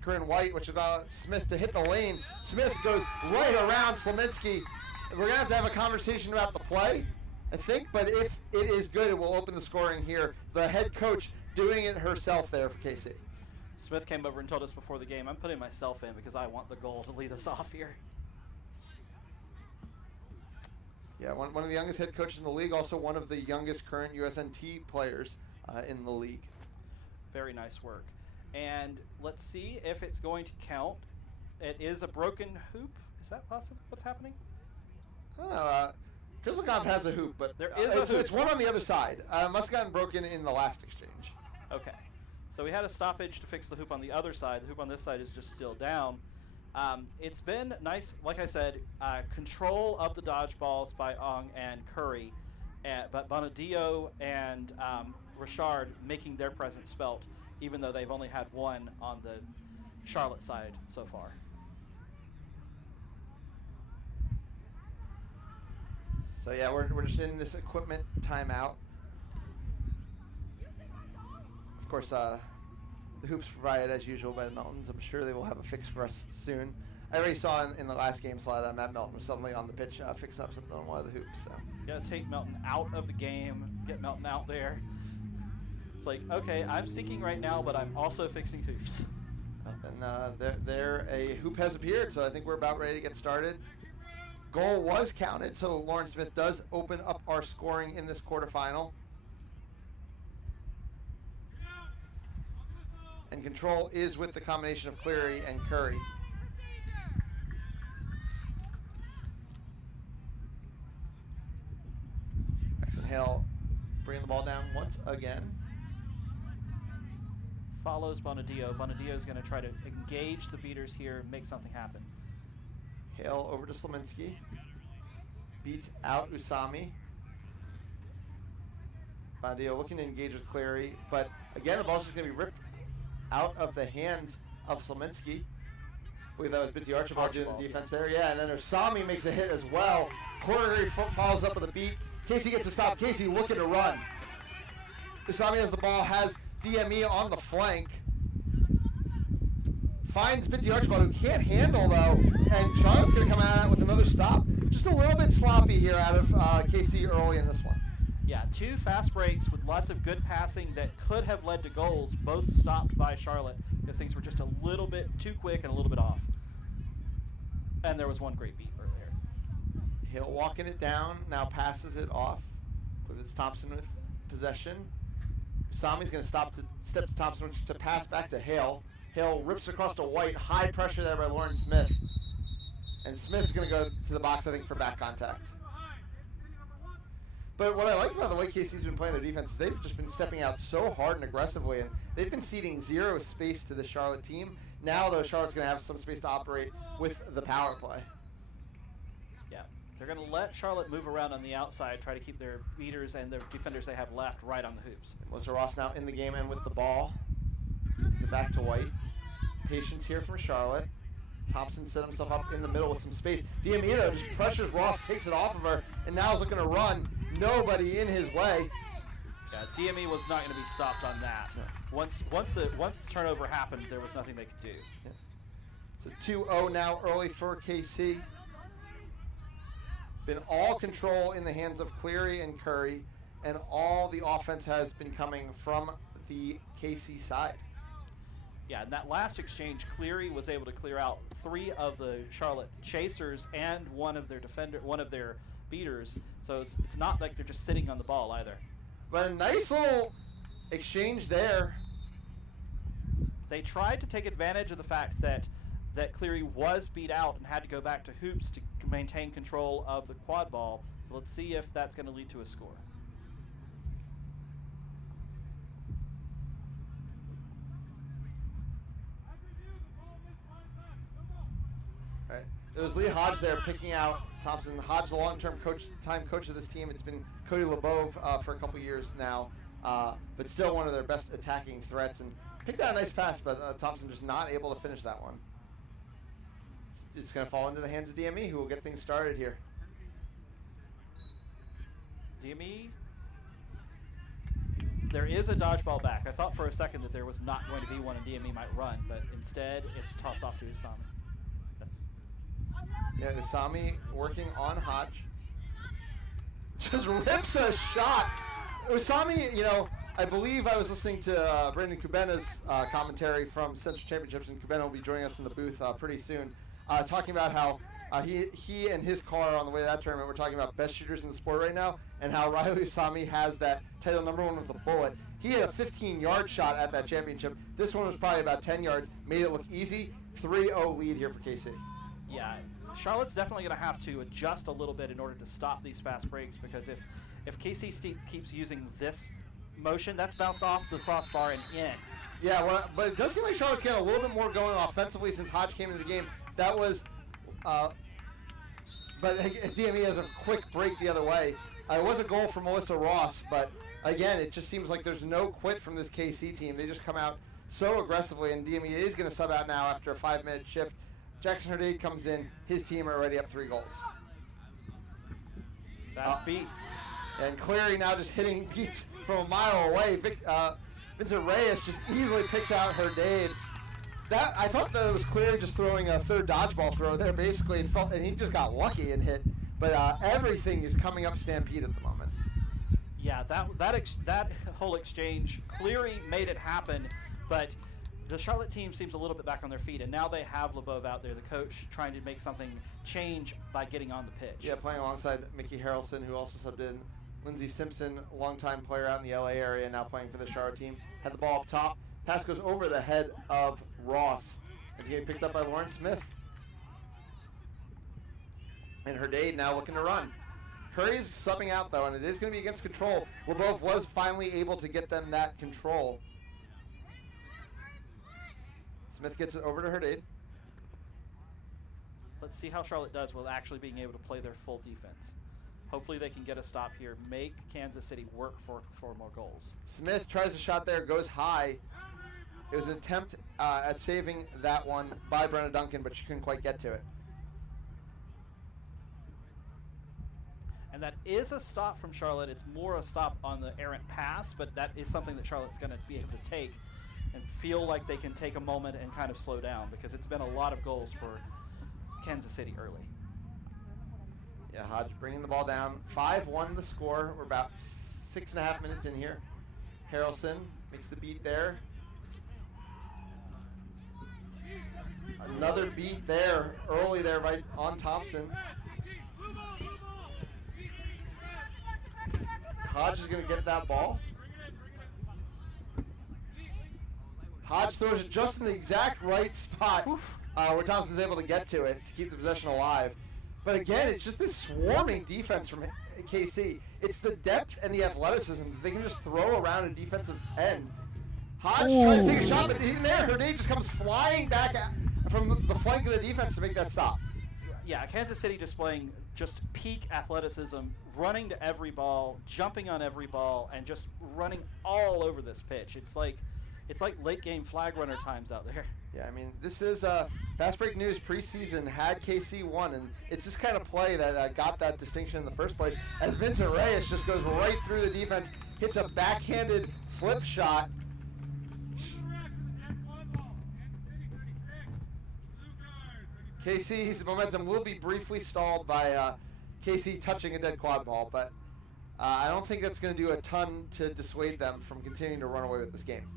Corinne White, which allows Smith to hit the lane. Smith goes right around Slominski. We're going to have a conversation about the play, I think, but if it is good, it will open the scoring here. The head coach doing it herself there for KC. Smith came over and told us before the game, I'm putting myself in because I want the goal to lead us off here. Yeah, one of the youngest head coaches in the league, also one of the youngest current USNT players in the league. Very nice work. And let's see if it's going to count. It is a broken hoop. Is that possible? What's happening? I don't know. Grizzlykov has a hoop, but there is a hoop. It's one on the other side. Must have gotten broken in the last exchange. Okay. So we had a stoppage to fix the hoop on the other side. The hoop on this side is just still down. It's been nice, like I said, control of the dodgeballs by Ong and Curry, but Bonadillo and Richard making their presence felt, even though they've only had one on the Charlotte side so far. So yeah, we're just in this equipment timeout. Of course, the hoops provided as usual by the Meltons. I'm sure they will have a fix for us soon. I already saw in the last game slot Matt Melton was suddenly on the pitch fixing up something on one of the hoops. So yeah, take Melton out of the game, get Melton out there. It's like, okay, I'm sinking right now, but I'm also fixing hoops. And there a hoop has appeared, so I think we're about ready to get started. Goal was counted, so Lauren Smith does open up our scoring in this quarterfinal. And control is with the combination of Cleary and Curry. Max and Hale bringing the ball down once again. Follows Bonadillo. Bonadillo is going to try to engage the beaters here, make something happen. Hale over to Slominski. Beats out Usami. Bonadillo looking to engage with Cleary, but again, the ball's just going to be ripped out of the hands of Slominski. I believe that was Bitsy Archibald doing the defense there. Yeah, and then Usami makes a hit as well. Cornery follows up with a beat. Casey gets a stop. Casey looking to run. Usami has the ball, has DME on the flank. Finds Bitsy Archibald, who can't handle though, and Charlotte's going to come out with another stop. Just a little bit sloppy here out of KC early in this one. Yeah, two fast breaks with lots of good passing that could have led to goals, both stopped by Charlotte because things were just a little bit too quick and a little bit off. And there was one great beat earlier. Hill walking it down, now passes it off. I believe it's Thompson with possession. Usami's going to step to Thompson to pass back to Hale. Hale rips across to White, high pressure there by Lauren Smith. And Smith's going to go to the box, I think, for back contact. But what I like about the way KC's been playing their defense is they've just been stepping out so hard and aggressively, and they've been ceding zero space to the Charlotte team. Now, though, Charlotte's going to have some space to operate with the power play. Yeah, they're going to let Charlotte move around on the outside, try to keep their beaters and their defenders they have left right on the hoops. Melissa Ross now in the game and with the ball. It's back to White. Patience here from Charlotte. Thompson set himself up in the middle with some space. DME, though, just pressures Ross, takes it off of her, and now is looking to run. Nobody in his way. Yeah, DME was not going to be stopped on that. No. Once the turnover happened, there was nothing they could do. Yeah. So 2-0 now early for KC. Been all control in the hands of Cleary and Curry, and all the offense has been coming from the KC side. Yeah, in that last exchange, Cleary was able to clear out 3 of the Charlotte chasers and one of their beaters. So it's not like they're just sitting on the ball either. But a nice little exchange there. They tried to take advantage of the fact that Cleary was beat out and had to go back to hoops to maintain control of the quad ball. So let's see if that's going to lead to a score. Right. It was Lee Hodge there picking out Thompson. Hodge, the long-term coach of this team. It's been Cody LeBeau for a couple years now, but still one of their best attacking threats. And picked out a nice pass, but Thompson just not able to finish that one. it's going to fall into the hands of DME, who will get things started here. DME, there is a dodgeball back. I thought for a second that there was not going to be one and DME might run, but instead it's tossed off to Usami. That's Yeah, Usami working on Hodge. Just rips a shot. Usami, you know, I believe I was listening to Brandon Kubena's commentary from Central Championships, and Kubena will be joining us in the booth pretty soon, talking about how he and his car on the way to that tournament were talking about best shooters in the sport right now, and how Riley Usami has that title #1 with a bullet. He had a 15-yard shot at that championship. This one was probably about 10 yards, made it look easy. 3-0 lead here for KC. Yeah, Charlotte's definitely going to have to adjust a little bit in order to stop these fast breaks, because if KC keeps using this motion, that's bounced off the crossbar and in. Yeah, well, but it does seem like Charlotte's getting a little bit more going offensively since Hodge came into the game. That was, but DME has a quick break the other way. It was a goal for Melissa Ross, but again, it just seems like there's no quit from this KC team. They just come out so aggressively, and DME is going to sub out now after a 5-minute shift. Jackson Herdade comes in. His team are already up 3 goals. That's beat. And Cleary now just hitting beats from a mile away. Vincent Reyes just easily picks out Herdade. I thought that it was Cleary just throwing a third dodgeball throw there, basically, and he just got lucky and hit. But everything is coming up Stampede at the moment. Yeah, that whole exchange, Cleary made it happen, but the Charlotte team seems a little bit back on their feet, and now they have LeBeau out there, the coach, trying to make something change by getting on the pitch. Yeah, playing alongside Mickey Harrelson, who also subbed in. Lindsey Simpson, longtime player out in the LA area, now playing for the Charlotte team. Had the ball up top. Pass goes over the head of Ross. It's getting picked up by Lauren Smith. And Herdade now looking to run. Curry's subbing out, though, and it is going to be against control. LeBeau was finally able to get them that control. Smith gets it over to Herdade. Let's see how Charlotte does with actually being able to play their full defense. Hopefully they can get a stop here, make Kansas City work for more goals. Smith tries a shot there, goes high. It was an attempt at saving that one by Brenna Duncan, but she couldn't quite get to it. And that is a stop from Charlotte. It's more a stop on the errant pass, but that is something that Charlotte's going to be able to take and feel like they can take a moment and kind of slow down, because it's been a lot of goals for Kansas City early. Yeah, Hodge bringing the ball down. 5-1 the score. We're about 6.5 minutes in here. Harrelson makes the beat there. Another beat there, early there right on Thompson. Hodge is going to get that ball. Hodge throws it just in the exact right spot where Thompson's able to get to it to keep the possession alive. But again, it's just this swarming defense from KC. It's the depth and the athleticism that they can just throw around a defensive end. Hodge tries to take a shot, but even there, Herdade just comes flying back from the flank of the defense to make that stop. Yeah, Kansas City displaying just peak athleticism, running to every ball, jumping on every ball, and just running all over this pitch. It's like late game flag runner times out there. Yeah, I mean, this is Fast Break News preseason had KC won, and it's this kind of play that got that distinction in the first place, as Vincent Reyes just goes right through the defense, hits a backhanded flip shot. KC's momentum will be briefly stalled by KC touching a dead quad ball, but I don't think that's going to do a ton to dissuade them from continuing to run away with this game.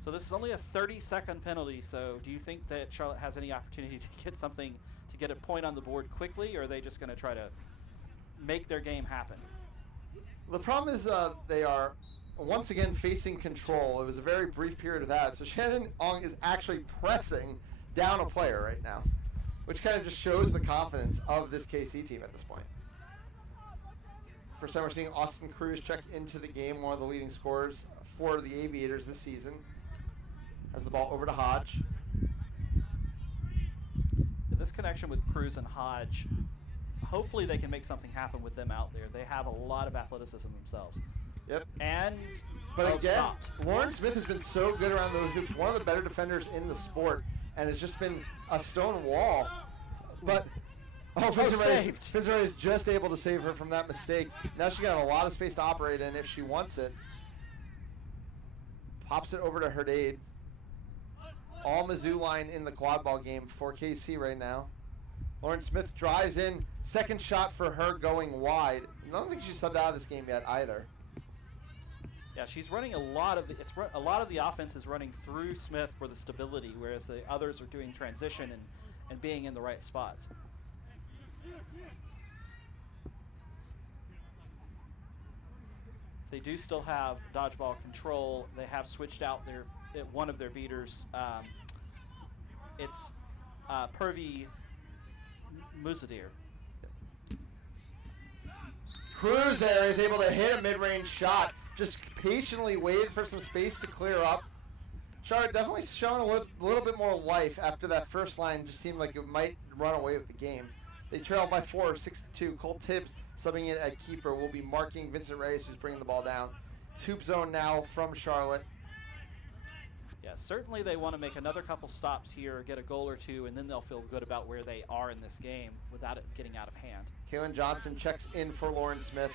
So this is only a 30-second penalty, so do you think that Charlotte has any opportunity to get a point on the board quickly, or are they just going to try to make their game happen? The problem is they are once again facing control. It was a very brief period of that. So Shannon Ong is actually pressing down a player right now, which kind of just shows the confidence of this KC team at this point. First time we're seeing Austin Cruz check into the game, one of the leading scorers for the Aviators this season. Has the ball over to Hodge. This connection with Cruz and Hodge, hopefully they can make something happen with them out there. They have a lot of athleticism themselves. Yep. But again, stopped. Lauren Smith has been so good around those hoops, one of the better defenders in the sport, and has just been a stone wall But saved. Vincent Ray is just able to save her from that mistake. Now she got a lot of space to operate in if she wants it. Pops it over to Herdade. All Mizzou line in the quad ball game for KC right now. Lauren Smith drives in. Second shot for her going wide. I don't think she's subbed out of this game yet either. Yeah, she's running a lot of a lot of the offense is running through Smith for the stability, whereas the others are doing transition and being in the right spots. They do still have dodgeball control. They have switched out one of their beaters. It's Pervy Muzadir. Cruz there is able to hit a mid-range shot. Just patiently waited for some space to clear up. Charlotte definitely showing a little bit more life after that first line just seemed like it might run away with the game. They trail by 4, 6-2. Cole Tibbs subbing in at keeper will be marking Vincent Reyes, who's bringing the ball down. Hoop zone now from Charlotte. Yeah, certainly they want to make another couple stops here, get a goal or two, and then they'll feel good about where they are in this game without it getting out of hand. Kaylin Johnson checks in for Lauren Smith,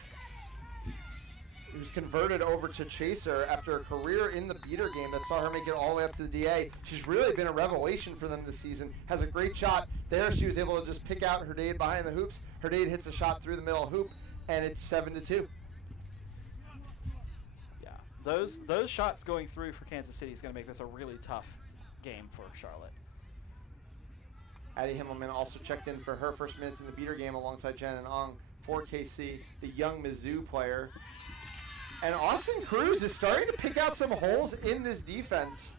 who's converted over to Chaser after a career in the beater game that saw her make it all the way up to the DA. She's really been a revelation for them this season. Has a great shot. There she was able to just pick out Herdade behind the hoops. Herdade hits a shot through the middle hoop, and it's 7-2. Yeah, those shots going through for Kansas City is going to make this a really tough game for Charlotte. Addie Himmelman also checked in for her first minutes in the beater game alongside Shannon Ong for KC, the young Mizzou player. And Austin Cruz is starting to pick out some holes in this defense.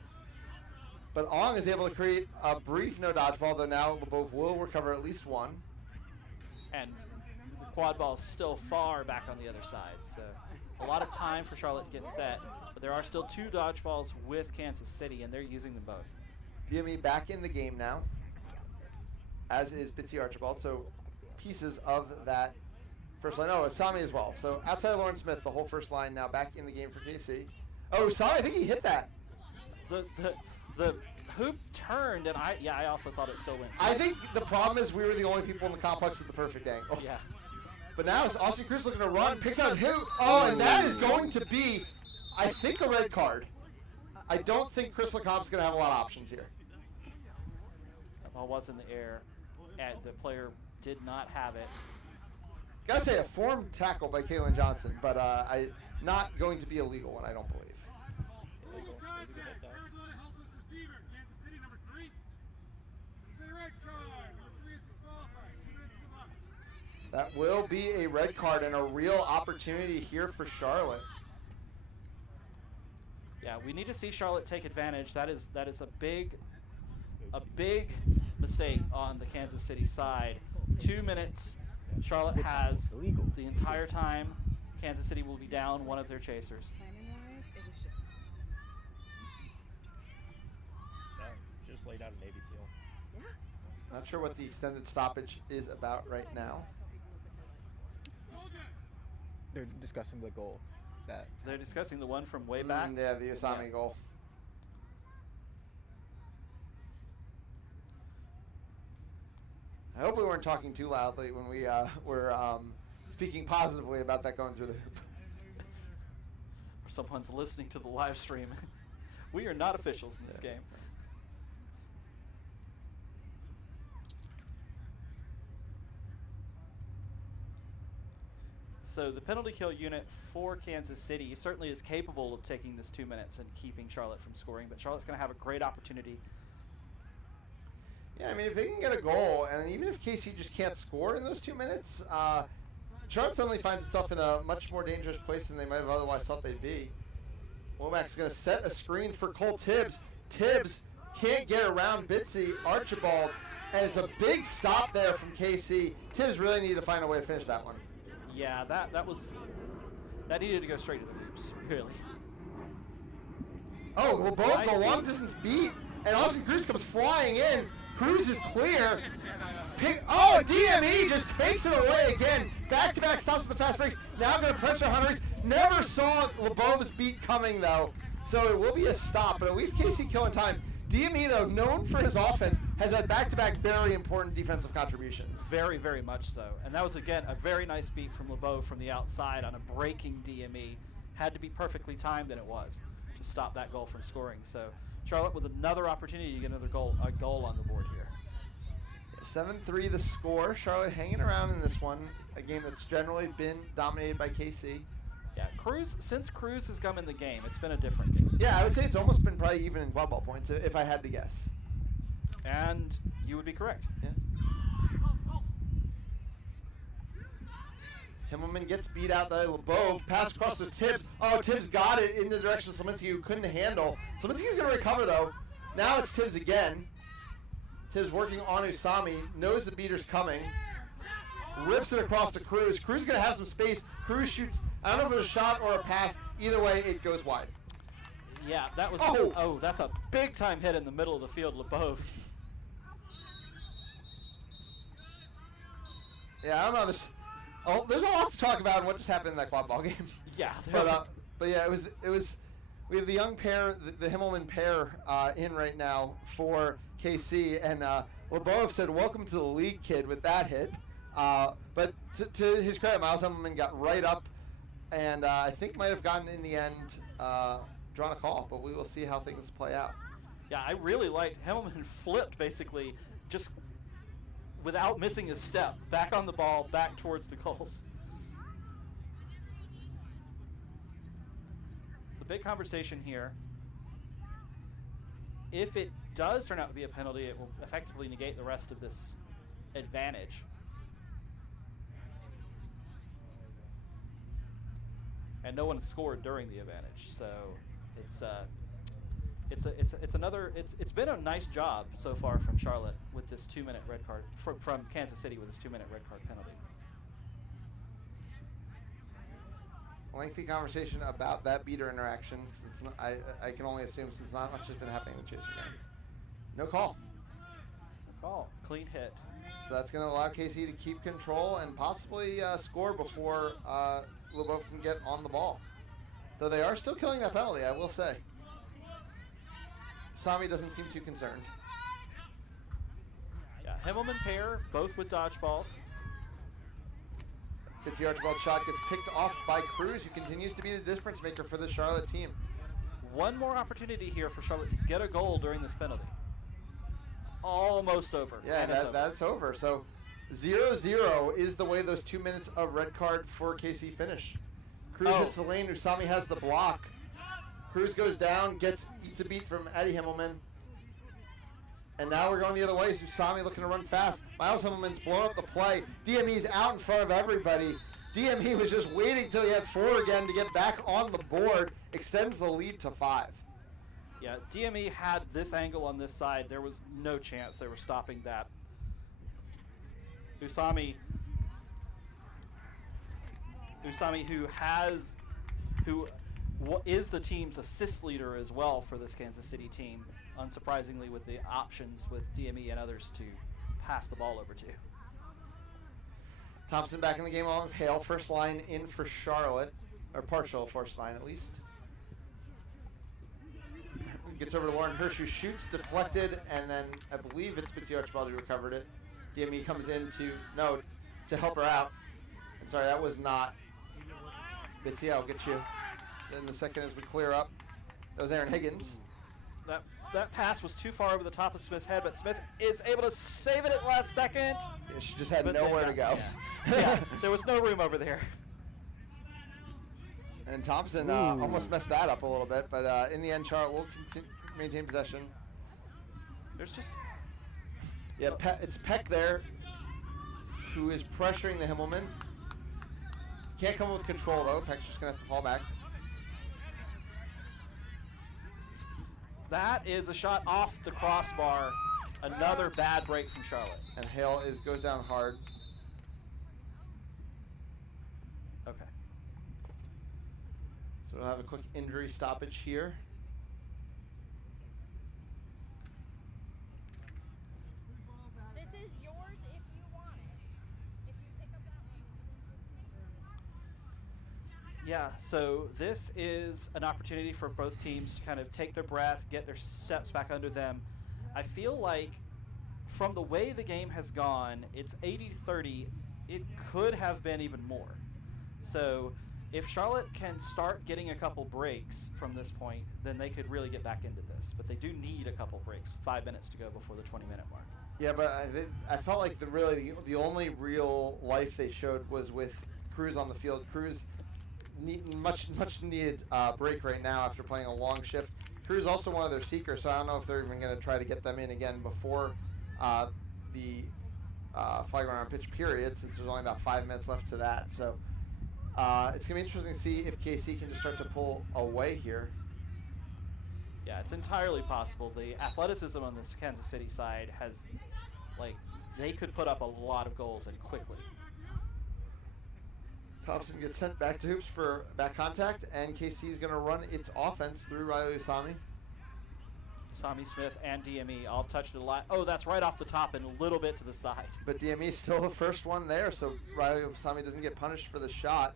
But Ong is able to create a brief no dodgeball, though now LeBeau will recover at least one. And the quad ball is still far back on the other side. So a lot of time for Charlotte to get set. But there are still 2 dodgeballs with Kansas City, and they're using them both. DME back in the game now, as is Bitsy Archibald. So pieces of that first line. Oh, Asami as well. So outside Lauren Smith, the whole first line now back in the game for KC. Oh, Asami, I think he hit that. The hoop turned, and I also thought it still went through. I think the problem is we were the only people in the complex with the perfect angle. Yeah. But now it's Austin Cruz looking to run, picks out hoop. Oh, and that is going to be, I think, a red card. I don't think Chris Lecomp's going to have a lot of options here. The ball was in the air, and the player did not have it. Gotta say, a formed tackle by Kaylin Johnson, but not going to be a legal one, I don't believe. Legal contact. Carolina helpless receiver. Kansas City, number 3. It's a red card. Number 3 is disqualified. 2 minutes to the box. That will be a red card and a real opportunity here for Charlotte. Yeah, we need to see Charlotte take advantage. That is a big mistake on the Kansas City side. 2 minutes. Charlotte has the entire time. Kansas City will be down one of their chasers. Timing-wise, it was just... Just laid out a Navy SEAL. Yeah. Not sure what the extended stoppage is about right now. They're discussing the goal. They're discussing the one from way back. Yeah, the Asami goal. I hope we weren't talking too loudly when we were speaking positively about that going through the hoop. Or someone's listening to the live stream. We are not officials in this game. So the penalty kill unit for Kansas City certainly is capable of taking this 2 minutes and keeping Charlotte from scoring, but Charlotte's going to have a great opportunity. Yeah, I mean, if they can get a goal, and even if KC just can't score in those 2 minutes, Charlotte suddenly finds itself in a much more dangerous place than they might have otherwise thought they'd be. Womack's going to set a screen for Cole Tibbs. Tibbs can't get around Bitsy Archibald, and it's a big stop there from KC. Tibbs really needed to find a way to finish that one. Yeah, that needed to go straight to the hoops, really. Oh, LeBeau Nice for a long beat. distance beat, and Austin Cruz comes flying in. Cruz is clear. DME just takes it away again. Back-to-back stops with the fast breaks. Now going to pressure Hunter. Never saw LeBeau's beat coming, though. So it will be a stop, but at least KC killing time. DME, though, known for his offense, has had back-to-back very important defensive contributions. Very, very much so. And that was, again, a very nice beat from LeBeau from the outside on a breaking DME. Had to be perfectly timed, and it was, to stop that goal from scoring. So Charlotte with another opportunity to get another goal, a goal on the board here. 7-3 the score. Charlotte hanging around in this one, a game that's generally been dominated by KC. Yeah, since Cruz has come in the game, it's been a different game. Yeah, I would say it's almost been probably even in quad ball points, if I had to guess. And you would be correct. Yeah. Himmelman gets beat out there. LeBeau pass across to Tibbs. Oh, Tibbs got it in the direction of Sliminski, who couldn't handle. Sliminski's going to recover, though. Now it's Tibbs again. Tibbs working on Usami, knows the beater's coming. Rips it across to Cruz. Cruz is going to have some space. Cruz shoots, I don't know if it was a shot or a pass. Either way, it goes wide. Yeah, that was, that's a big time hit in the middle of the field, LeBeau. Yeah, I don't know. There's a lot to talk about in what just happened in that quad ball game. Yeah. But yeah, it was. We have the young pair, the Himmelman pair, in right now for KC, and LeBeau said, "Welcome to the league, kid," with that hit. But to his credit, Miles Himmelman got right up, and I think might have gotten in the end drawn a call. But we will see how things play out. Yeah, I really liked Himmelman flipped basically just without missing a step, back on the ball, back towards the goals. It's a big conversation here. If it does turn out to be a penalty, it will effectively negate the rest of this advantage. And no one scored during the advantage, so it's been a nice job so far from Charlotte with this 2-minute red card, from Kansas City with this 2-minute red card penalty. Lengthy conversation about that beater interaction, because it's not, I can only assume since not much has been happening in the Chaser game. No call. No call. Clean hit. So that's going to allow KC to keep control and possibly score before LeBeau can get on the ball. Though they are still killing that penalty, I will say. Sami doesn't seem too concerned. Yeah, Himmelman pair, both with dodgeballs. Bitsy Archibald shot gets picked off by Cruz, who continues to be the difference maker for the Charlotte team. One more opportunity here for Charlotte to get a goal during this penalty. It's almost over. Yeah, that's over. So 0-0 is the way those 2 minutes of red card for KC finish. Cruz hits the lane. Usami has the block. Cruz goes down, eats a beat from Eddie Himmelman. And now we're going the other way. Usami looking to run fast. Miles Himmelman's blown up the play. DME's out in front of everybody. DME was just waiting till he had 4 again to get back on the board. Extends the lead to 5. Yeah, DME had this angle on this side. There was no chance they were stopping that. Usami, who is the team's assist leader as well for this Kansas City team, unsurprisingly, with the options with DME and others to pass the ball over to. Thompson back in the game along with Hale. First line in for Charlotte, or partial first line at least. Gets over to Lauren Hirsch, who shoots, deflected, and then I believe it's Bitsy Archibald who recovered it. DME comes in to help her out. And sorry, that was not Bitsy. I'll get you in a second as we clear up. That was Aaron Higgins. That pass was too far over the top of Smith's head, but Smith is able to save it at last second. Yeah, she just had nowhere to go. Yeah, there was no room over there. And Thompson almost messed that up a little bit, but in the end, Charlotte will maintain possession. There's just... Yeah, it's Peck there, who is pressuring the Himmelman. Can't come with control, though. Peck's just going to have to fall back. That is a shot off the crossbar. Another bad break from Charlotte. And Hale goes down hard. Okay. So we'll have a quick injury stoppage here. This is yours if you want it. If you pick up that Yeah, so this is an opportunity for both teams to kind of take their breath, get their steps back under them. I feel like from the way the game has gone, it's 80-30. It could have been even more. So if Charlotte can start getting a couple breaks from this point, then they could really get back into this. But they do need a couple breaks, 5 minutes to go before the 20-minute mark. Yeah, but I felt like the only real life they showed was with Cruz on the field. Cruz much needed break right now after playing a long shift. Cruz also one of their seekers, so I don't know if they're even going to try to get them in again before the flag on pitch period, since there's only about 5 minutes left to that. So it's going to be interesting to see if KC can just start to pull away here. Yeah, it's entirely possible. The athleticism on this Kansas City side has, like, they could put up a lot of goals and quickly. Thompson gets sent back to hoops for back contact, and KC is going to run its offense through Riley Usami. Usami, Smith, and DME all touched it a lot. Oh, that's right off the top and a little bit to the side. But DME is still the first one there, so Riley Usami doesn't get punished for the shot.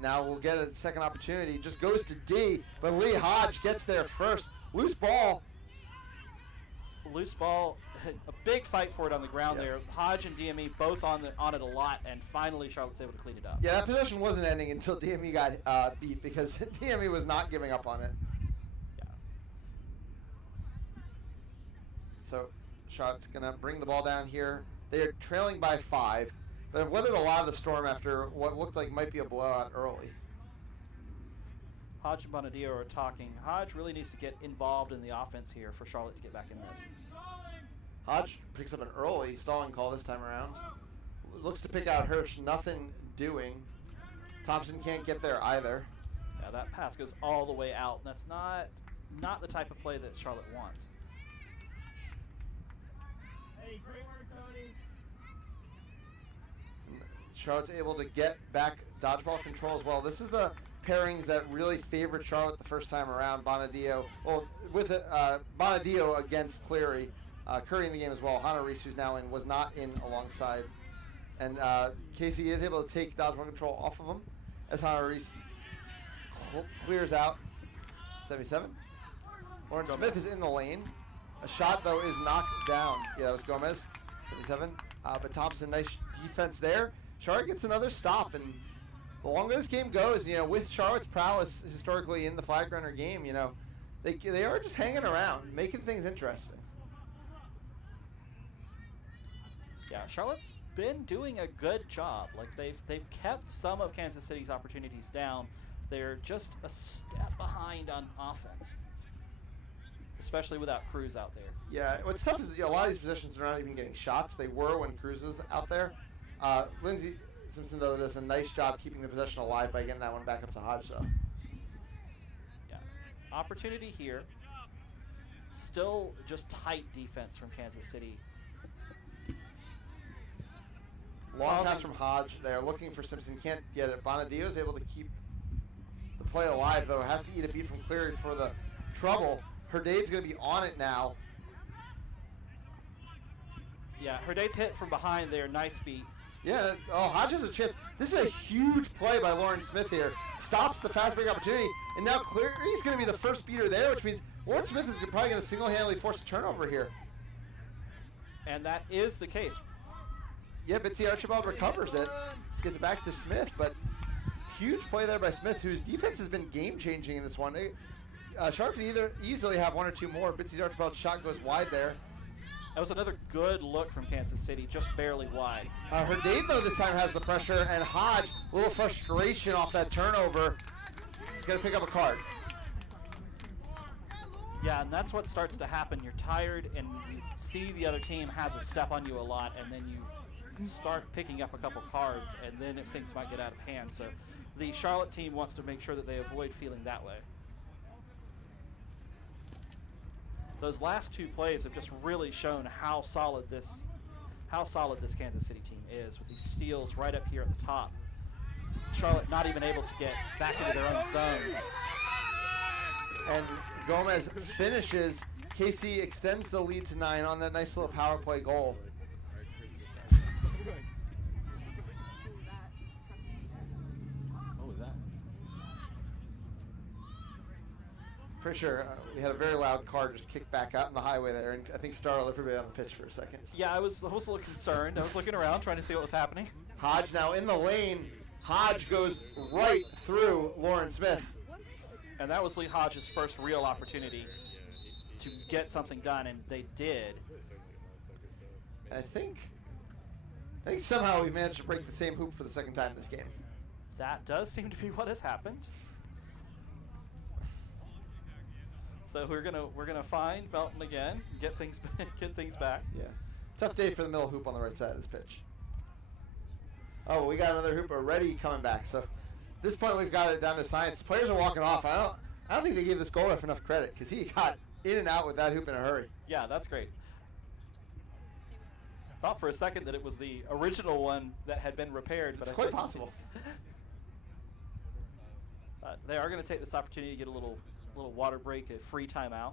Now we'll get a second opportunity. Just goes to D, but Lee Hodge gets there first. Loose ball. Loose ball, a big fight for it on the ground there. Hodge and DME both on it a lot, and finally Charlotte's able to clean it up. Yeah, that possession wasn't ending until DME got beat, because DME was not giving up on it. Yeah. So Charlotte's going to bring the ball down here. They're trailing by 5, but have weathered a lot of the storm after what looked like might be a blowout early. Hodge and Bonadio are talking. Hodge really needs to get involved in the offense here for Charlotte to get back in this. Hodge picks up an early stalling call this time around. Looks to pick out Hirsch, nothing doing. Thompson can't get there either. Yeah, that pass goes all the way out. That's not the type of play that Charlotte wants. Hey, great work, Tony. Charlotte's able to get back dodgeball control as well. This is the pairings that really favored Charlotte the first time around. Bonadio, well, with Bonadio against Cleary. Curry in the game as well. Hana Reese, who's now in, was not in alongside. And Casey is able to take dodgeball control off of him as Hana Reese clears out. 77. Lauren Smith is in the lane. A shot, though, is knocked down. Yeah, that was Gomez. 77. But Thompson, nice defense there. Charlotte gets another stop, and the longer this game goes, with Charlotte's prowess historically in the flag runner game, they are just hanging around, making things interesting. Yeah, Charlotte's been doing a good job. Like they've kept some of Kansas City's opportunities down. They're just a step behind on offense, especially without Cruz out there. Yeah, what's tough is a lot of these positions are not even getting shots. They were when Cruz was out there. Lindsey Simpson, though, does a nice job keeping the possession alive by getting that one back up to Hodge, though. Yeah, opportunity here. Still just tight defense from Kansas City. Long pass from Hodge there, looking for Simpson, can't get it. Bonadio is able to keep the play alive, though. Has to eat a beat from Cleary for the trouble. Herdade's going to be on it now. Yeah, Herdade's hit from behind there. Nice beat. Yeah, Hodge has a chance. This is a huge play by Lauren Smith here. Stops the fast break opportunity, and now Cleary's going to be the first beater there, which means Lauren Smith is probably going to single-handedly force a turnover here. And that is the case. Yeah, Bitsy Archibald recovers it, gets it back to Smith, but huge play there by Smith, whose defense has been game-changing in this one. Sharp could either easily have one or two more. Bitsy Archibald's shot goes wide there. That was another good look from Kansas City, just barely wide. Herdade, though, this time has the pressure, and Hodge, a little frustration off that turnover. He's going to pick up a card. Yeah, and that's what starts to happen. You're tired, and you see the other team has a step on you a lot, and then you start picking up a couple cards, and then things might get out of hand. So the Charlotte team wants to make sure that they avoid feeling that way. Those last two plays have just really shown how solid this Kansas City team is, with these steals right up here at the top. Charlotte not even able to get back into their own zone. And Gomez finishes. KC extends the lead to 9 on that nice little power play goal. What was that? Pretty sure we had a very loud car just kick back out in the highway there, and I think startled everybody on the pitch for a second. Yeah, I was a little concerned. I was looking around trying to see what was happening. Hodge now in the lane. Hodge goes right through Lauren Smith. And that was Lee Hodge's first real opportunity to get something done, and they did. And I think somehow we've managed to break the same hoop for the second time this game. That does seem to be what has happened. So we're gonna find Belton again, get things back. Yeah, tough day for the middle hoop on the right side of this pitch. Oh, we got another hoop already coming back. So at this point we've got it down to science. Players are walking off. I don't think they gave this goal ref enough credit because he got in and out with that hoop in a hurry. Yeah, that's great. Thought for a second that it was the original one that had been repaired, but it's quite possible. They are going to take this opportunity to get a little water break, a free timeout.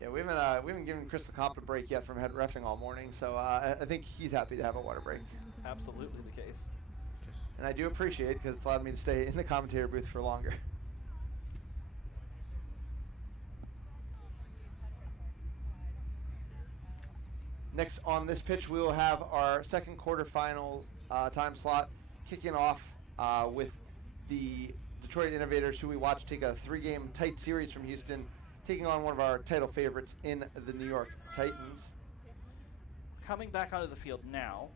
Yeah, we haven't given Chris the Comp a break yet from head reffing all morning, so I think he's happy to have a water break. Absolutely the case. And I do appreciate it because it's allowed me to stay in the commentator booth for longer. Next on this pitch, we will have our second quarterfinals time slot kicking off with the Detroit Innovators, who we watched take a 3-game tight series from Houston, taking on one of our title favorites in the New York Titans. Coming back onto the field now,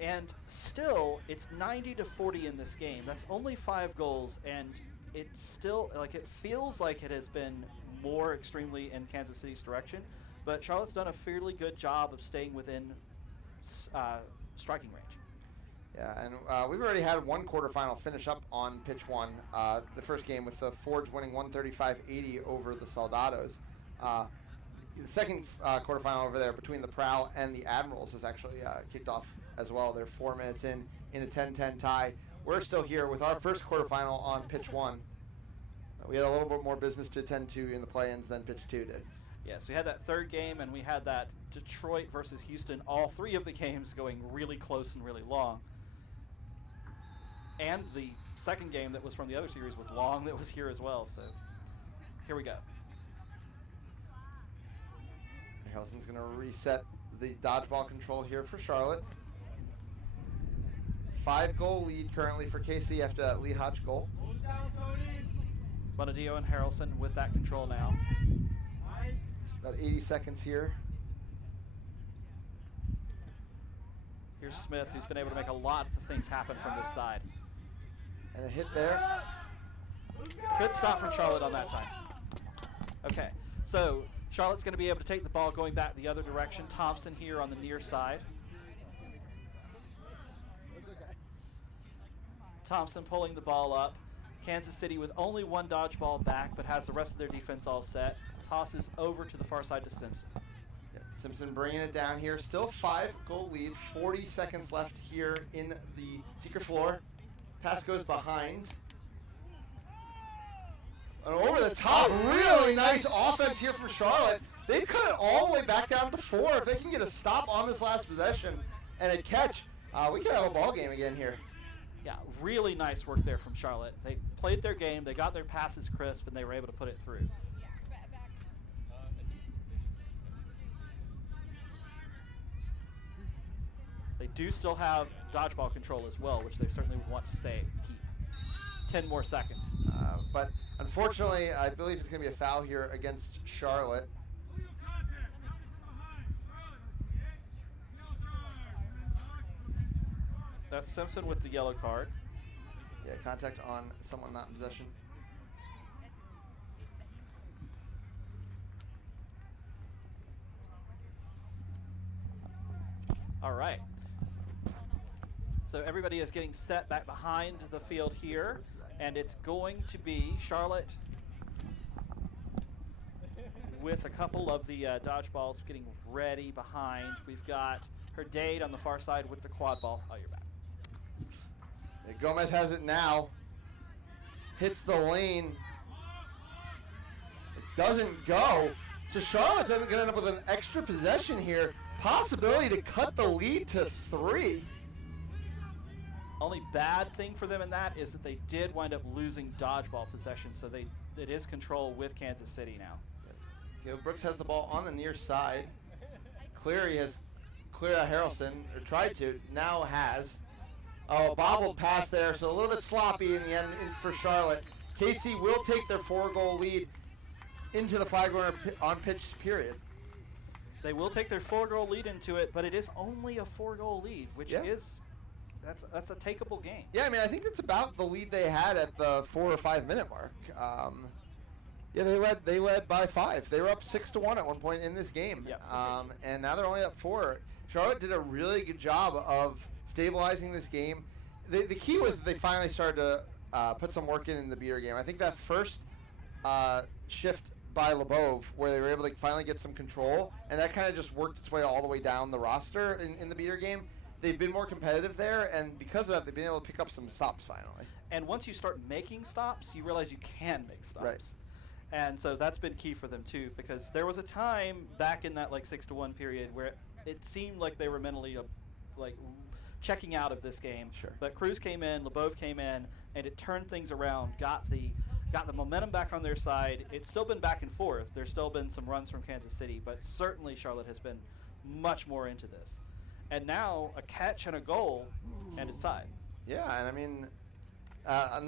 and still it's 90-40 in this game. That's only 5 goals, and it's still it feels like it has been more extremely in Kansas City's direction. But Charlotte's done a fairly good job of staying within striking range. Yeah, and we've already had one quarterfinal finish up on pitch 1. The first game with the Forge winning 135-80 over the Soldados. The second quarterfinal over there between the Prowl and the Admirals has actually kicked off as well. They're 4 minutes in a 10-10 tie. We're still here with our first quarterfinal on pitch 1. We had a little bit more business to attend to in the play-ins than pitch 2 did. Yes, we had that third game, and we had that Detroit versus Houston, all 3 of the games going really close and really long. And the second game that was from the other series was long, that was here as well. So here we go. Helson's going to reset the dodgeball control here for Charlotte. 5-goal lead currently for KC after that Lee Hodge goal. Bonadio and Harrelson with that control now. About 80 seconds here. Here's Smith, who's been able to make a lot of things happen from this side. And a hit there. Good stop from Charlotte on that time. Okay, so Charlotte's going to be able to take the ball going back the other direction. Thompson here on the near side. Thompson pulling the ball up. Kansas City with only 1 dodgeball back, but has the rest of their defense all set. Tosses over to the far side to Simpson. Yep, Simpson bringing it down here. Still 5-goal lead. 40 seconds left here in the secret floor. Pass goes behind. And over the top, really nice offense here from Charlotte. They've cut it all the way back down to 4. If they can get a stop on this last possession and a catch, we could have a ball game again here. Yeah, really nice work there from Charlotte. They played their game, they got their passes crisp, and they were able to put it through. They do still have dodgeball control as well, which they certainly want to keep. 10 more seconds. But unfortunately, I believe it's going to be a foul here against Charlotte. That's Simpson with the yellow card. Yeah, contact on someone not in possession. All right. So everybody is getting set back behind the field here, and it's going to be Charlotte with a couple of the dodgeballs getting ready behind. We've got Herdade on the far side with the quad ball. Oh, you're back. Gomez has it now. Hits the lane. It doesn't go. So Charlotte's going to end up with an extra possession here. Possibility to cut the lead to 3. Only bad thing for them in that is that they did wind up losing dodgeball possession, so they it is control with Kansas City now. Okay, Brooks has the ball on the near side. Cleary has cleared out Harrelson, or tried to, now has. Oh, a bobbled pass there, so a little bit sloppy in the end for Charlotte. KC will take their 4-goal lead into the flag runner on pitch period. They will take their 4-goal lead into it, but it is only a 4-goal lead, which is that's a takeable game. Yeah, I mean, I think it's about the lead they had at the 4 or 5 minute mark. Yeah, they led by 5. They were up 6-1 at one point in this game. Yep. And now they're only up 4. Charlotte did a really good job of stabilizing this game. The key was that they finally started to put some work in the beater game. I think that first shift by Lebov, where they were able to finally get some control, and that kind of just worked its way all the way down the roster in the beater game. They've been more competitive there, and because of that, they've been able to pick up some stops finally. And once you start making stops, you realize you can make stops. Right. And so that's been key for them too, because there was a time back in that like 6-1 period where it seemed like they were mentally checking out of this game. Sure. But Cruz came in, Lebov came in, and it turned things around, got the momentum back on their side. It's still been back and forth. There's still been some runs from Kansas City, but certainly Charlotte has been much more into this. And now a catch and a goal, and it's tied. Yeah, and I mean, I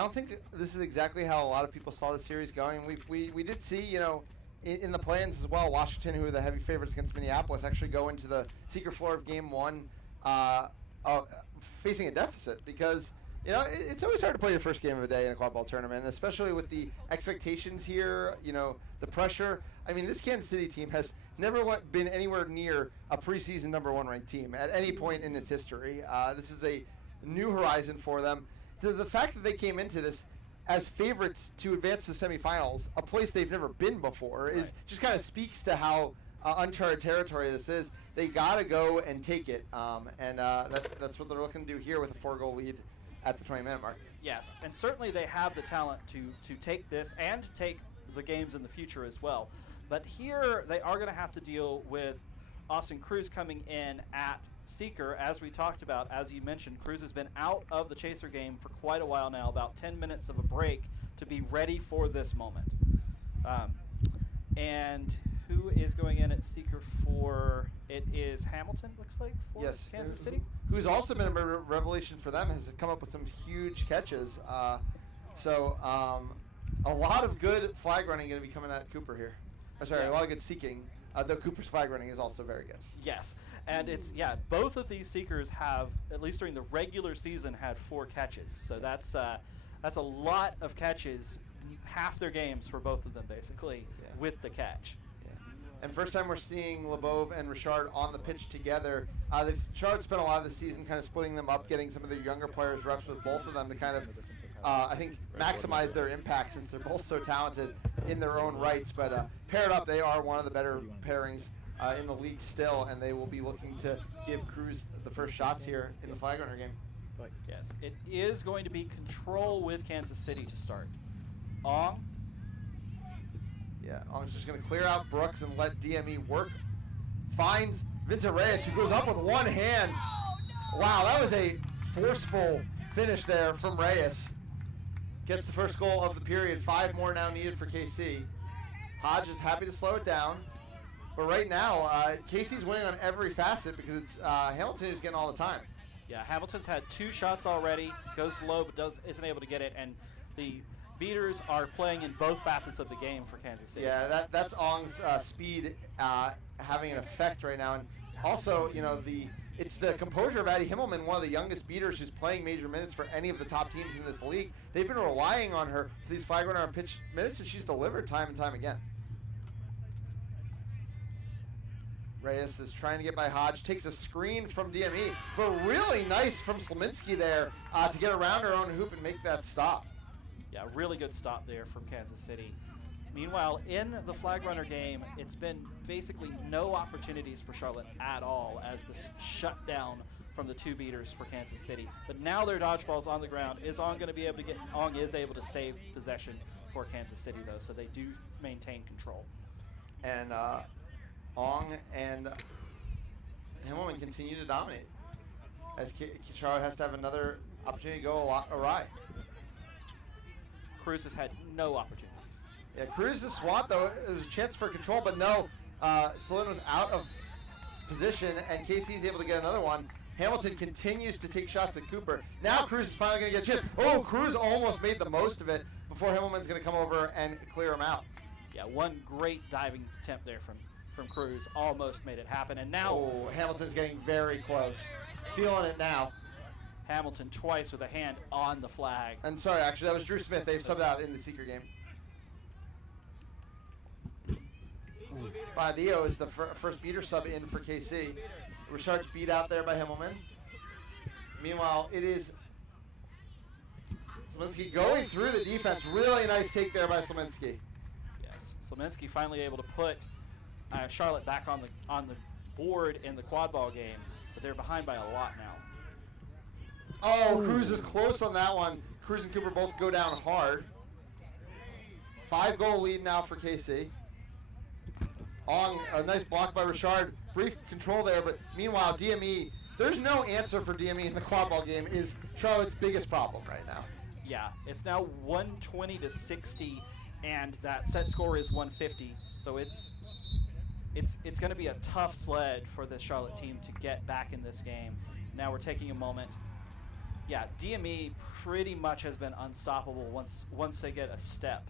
don't think this is exactly how a lot of people saw the series going. We did see, you know, in the plans as well, Washington, who are the heavy favorites against Minneapolis, actually go into the secret floor of Game 1 facing a deficit because, you know, it's always hard to play your first game of a day in a quad ball tournament, especially with the expectations here, you know, the pressure. I mean, this Kansas City team has never been anywhere near a preseason #1 ranked team at any point in its history. This is a new horizon for them. The fact that they came into this as favorites to advance to semifinals, a place they've never been before, is just kind of speaks to how uncharted territory this is. They got to go and take it, and that's what they're looking to do here with a 4-goal lead at the 20-minute mark. Yes, and certainly they have the talent to take this and to take the games in the future as well. But here they are going to have to deal with Austin Cruz coming in at Seeker, as we talked about. As you mentioned, Cruz has been out of the Chaser game for quite a while now, about 10 minutes of a break to be ready for this moment. And who is going in at Seeker for? It is Hamilton, looks like, for Kansas City. Who's also been a revelation for them, has come up with some huge catches. So a lot of good flag running going to be coming at Cooper here. I'm sorry, a lot of good seeking. Though Cooper's flag running is also very good. Yes, and both of these Seekers have, at least during the regular season, had 4 catches. So that's a lot of catches, half their games for both of them basically, with the catch. And first time we're seeing Lebov and Richard on the pitch together. Charlotte spent a lot of the season kind of splitting them up, getting some of their younger players reps with both of them to kind of, I think, maximize their impact since they're both so talented in their own rights. But paired up, they are one of the better pairings in the league still, and they will be looking to give Cruz the first shots here in the flag runner game. But yes, it is going to be control with Kansas City to start. Ong. Yeah, Ong's just going to clear out Brooks and let DME work. Finds Vincent Reyes, who goes up with one hand. Wow, that was a forceful finish there from Reyes. Gets the first goal of the period. 5 more now needed for KC. Hodge is happy to slow it down. But right now, KC's winning on every facet because it's Hamilton who's getting all the time. Yeah, Hamilton's had 2 shots already. Goes low, but isn't able to get it. And the beaters are playing in both facets of the game for Kansas City. Yeah, that's Ong's speed having an effect right now. And also, you know, it's the composure of Addie Himmelman, one of the youngest beaters who's playing major minutes for any of the top teams in this league. They've been relying on her for these flag runner and pitch minutes, and she's delivered time and time again. Reyes is trying to get by Hodge, takes a screen from DME, but really nice from Slominski there to get around her own hoop and make that stop. Yeah, really good stop there from Kansas City. Meanwhile, in the flag runner game, it's been basically no opportunities for Charlotte at all as this shutdown from the 2 beaters for Kansas City. But now their dodgeball's on the ground. Ong is able to save possession for Kansas City, though, so they do maintain control. And Ong and Himmelman continue to dominate as Charlotte has to have another opportunity to go awry. Cruz has had no opportunities. Yeah, Cruz's swat, though, it was a chance for control, but no. Sloan was out of position, and KC's able to get another one. Hamilton continues to take shots at Cooper. Now Cruz is finally going to get a chance. Oh, Cruz almost made the most of it before Hamilton's going to come over and clear him out. Yeah, one great diving attempt there from Cruz. Almost made it happen, and now... Oh, Hamilton's getting very close. He's feeling it now. Hamilton twice with a hand on the flag. And sorry, actually, that was Drew Smith. They've subbed out in the Seeker game. Bonadillo is the first beater sub in for KC. Richard's beat out there by Himmelman. Meanwhile, it is Slominski going through the defense. Really nice take there by Slominski. Yes, Slominski finally able to put Charlotte back on the board in the quad ball game, but they're behind by a lot now. Oh, Cruz is close on that one. Cruz and Cooper both go down hard. 5-goal lead now for KC. Ong, a nice block by Richard. Brief control there, but meanwhile, DME, there's no answer for DME in the quad ball game, is Charlotte's biggest problem right now. Yeah, it's now 120 to 60, and that set score is 150. So it's going to be a tough sled for the Charlotte team to get back in this game. Now we're taking a moment. Yeah, DME pretty much has been unstoppable once they get a step.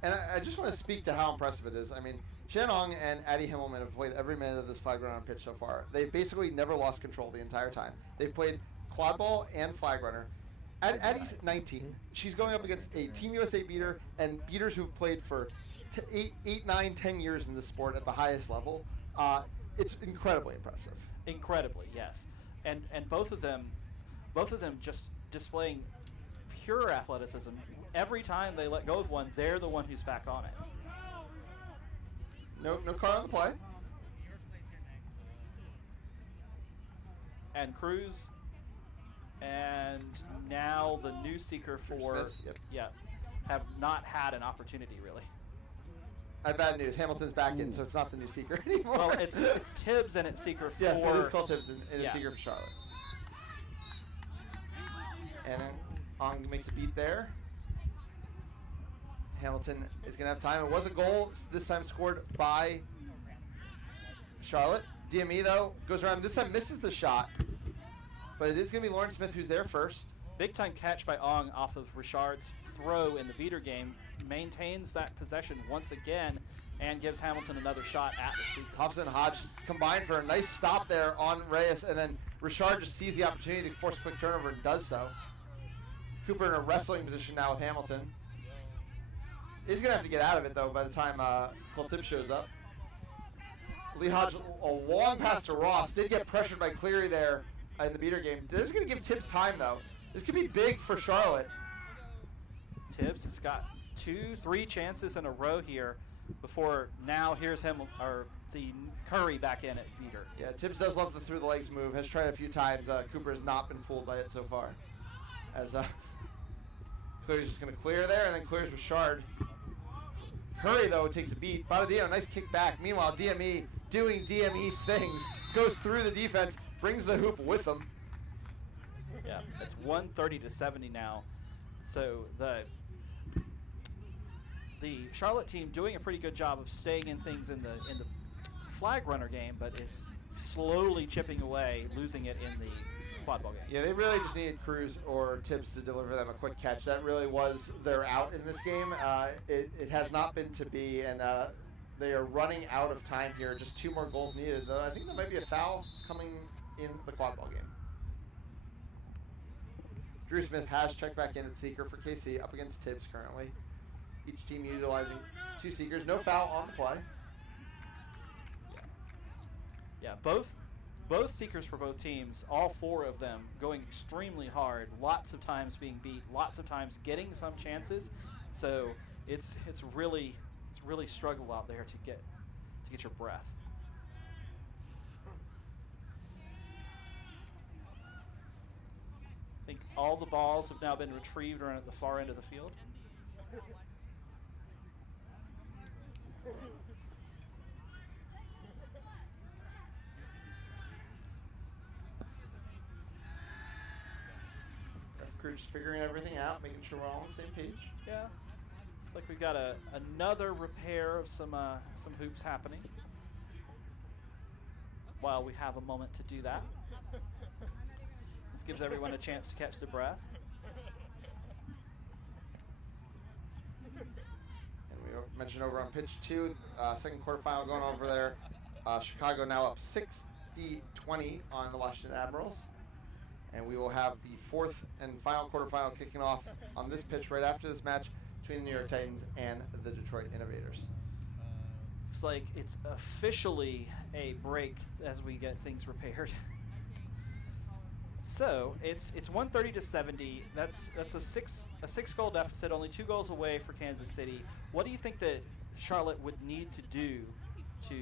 And I just want to speak to how impressive it is. I mean, Shanong and Addy Himmelman have played every minute of this flag runner on pitch so far. They've basically never lost control the entire time. They've played quad ball and flag runner. Addy's 19. She's going up against a Team USA beater and beaters who've played for 8, 9, 10 years in this sport at the highest level. It's incredibly impressive. Incredibly, yes. And both of them just displaying pure athleticism. Every time they let go of one, they're the one who's back on it. No car on the play. And Cruz, and now the new seeker for Smith, yep. have not had an opportunity really. Bad news. Hamilton's back in, so it's not the new seeker anymore. Well, it's Tibbs and it's seeker for. Yes, it is called Tibbs and it's seeker for Charlotte. And Ong makes a beat there. Hamilton is going to have time. It was a goal this time scored by Charlotte. DME, though, goes around. This time misses the shot. But it is going to be Lauren Smith who's there first. Big time catch by Ong off of Richard's throw in the beater game. Maintains that possession once again and gives Hamilton another shot at the seat. Thompson and Hodge combined for a nice stop there on Reyes. And then Richard just sees the opportunity to force a quick turnover and does so. Cooper in a wrestling position now with Hamilton. He's going to have to get out of it, though, by the time Cole Tibbs shows up. Lee Hodge, a long pass to Ross. Did get pressured by Cleary there in the beater game. This is going to give Tibbs time, though. This could be big for Charlotte. Tibbs has got 2-3 chances in a row here before now here's him, or the Curry back in at beater. Yeah, Tibbs does love the through the legs move. Has tried a few times. Cooper has not been fooled by it so far. As Cleary's just going to clear there, and then clears Richard. Curry, though, takes a beat. Bonadillo, nice kick back. Meanwhile, DME doing DME things. Goes through the defense, brings the hoop with him. Yeah, it's 130 to 70 now. So the Charlotte team doing a pretty good job of staying in things in the flag runner game, but is slowly chipping away, losing it in the quad ball game. Yeah, they really just needed Cruz or Tibbs to deliver them a quick catch. That really was their out in this game. It has not been to be, and they are running out of time here. Just 2 more goals needed. I think there might be a foul coming in the quad ball game. Drew Smith has checked back in at seeker for KC, up against Tibbs currently. Each team utilizing 2 seekers. No foul on the play. Yeah, both seekers for both teams, all 4 of them going extremely hard, lots of times being beat, lots of times getting some chances. So it's really struggle out there to get your breath. I think all the balls have now been retrieved around at the far end of the field. Crew's figuring everything out, making sure we're all on the same page. Yeah. Looks like we've got another repair of some hoops happening. While we have a moment to do that. This gives everyone a chance to catch their breath. And we mentioned over on pitch 2, second quarterfinal going over there. Chicago now up 60-20 on the Washington Admirals. And we will have the fourth and final quarterfinal kicking off on this pitch right after this match between the New York Titans and the Detroit Innovators. Looks like it's officially a break as we get things repaired. So it's 130-70. That's a six goal deficit, only 2 goals away for Kansas City. What do you think that Charlotte would need to do to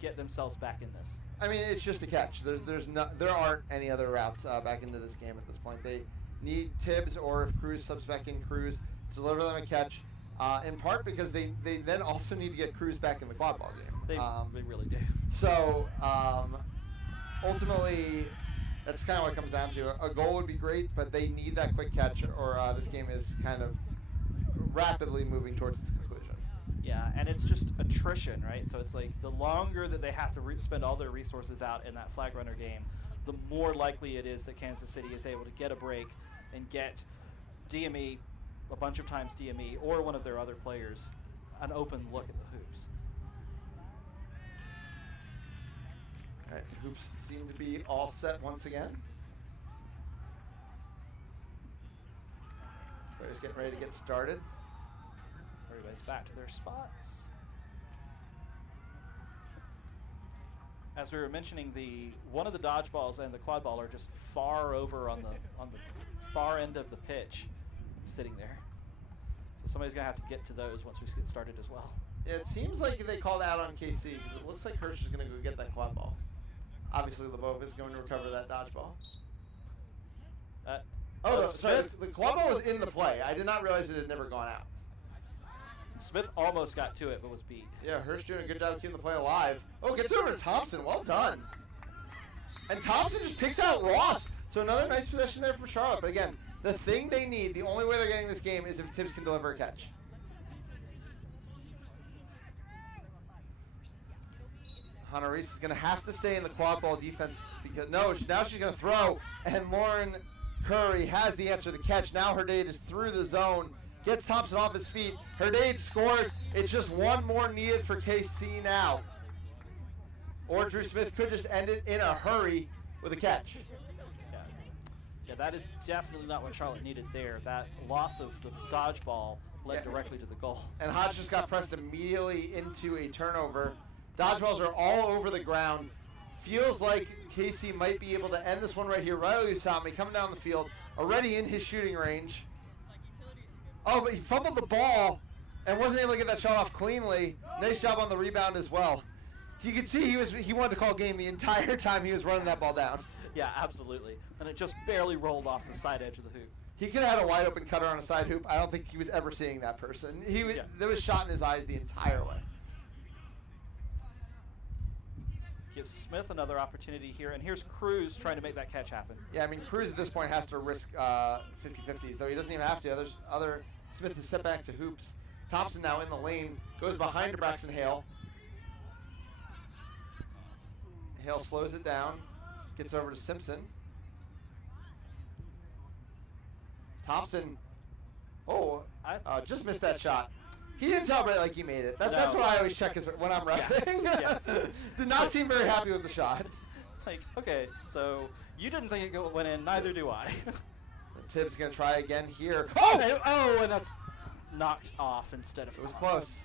get themselves back in this? I mean, it's just a catch. There aren't any other routes back into this game at this point. They need Tibbs, or if Cruz subs back in, Cruz to deliver them a catch. In part because they then also need to get Cruz back in the quadball game. They really do. So ultimately, that's kind of what it comes down to. A goal would be great, but they need that quick catch, or this game is kind of rapidly moving towards its conclusion. Yeah, and it's just attrition, right? So it's like the longer that they have to spend all their resources out in that flag runner game, the more likely it is that Kansas City is able to get a break and get DME, a bunch of times DME, or one of their other players, an open look at the hoops. All right, hoops seem to be all set once again. Players getting ready to get started. Everybody's back to their spots. As we were mentioning, one of the dodgeballs and the quadball are just far over on the far end of the pitch, sitting there. So somebody's gonna have to get to those once we get started as well. Yeah, it seems like they called out on KC because it looks like Hirsch is gonna go get that quadball. Obviously, Lebov is going to recover that dodgeball. Sorry, the quadball was in the play. I did not realize it had never gone out. Smith almost got to it, but was beat. Yeah, Hirsch doing a good job keeping the play alive. Oh, gets over to Thompson. Well done. And Thompson just picks out Ross. So another nice possession there from Charlotte. But again, the thing they need, the only way they're getting this game is if Tibbs can deliver a catch. Hannah Reese is going to have to stay in the quad ball defense because now she's going to throw. And Lauren Curry has the answer to the catch. Now Herdade is through the zone. Gets Thompson off his feet. Herdade scores. It's just one more needed for KC now. Or Drew Smith could just end it in a hurry with a catch. Yeah, that is definitely not what Charlotte needed there. That loss of the dodgeball led directly to the goal. And Hodge just got pressed immediately into a turnover. Dodgeballs are all over the ground. Feels like KC might be able to end this one right here. Riley Usami coming down the field, already in his shooting range. Oh, but he fumbled the ball and wasn't able to get that shot off cleanly. Nice job on the rebound as well. You could see he wanted to call game the entire time he was running that ball down. Yeah, absolutely. And it just barely rolled off the side edge of the hoop. He could have had a wide open cutter on a side hoop. I don't think he was ever seeing that person. There was shot in his eyes the entire way. Gives Smith another opportunity here, and here's Cruz trying to make that catch happen. Yeah, I mean, Cruz at this point has to risk 50-50s, though he doesn't even have to. Smith is set back to hoops. Thompson now in the lane, goes behind to Braxton Hale. Hale slows it down, gets over to Simpson. Thompson, just missed that shot. He didn't celebrate like he made it. That's what I always check when I'm reffing. Yes. Did not seem very happy with the shot. It's like, okay, so you didn't think it went in, neither do I. Tibbs going to try again here. And that's knocked off instead of. It was close.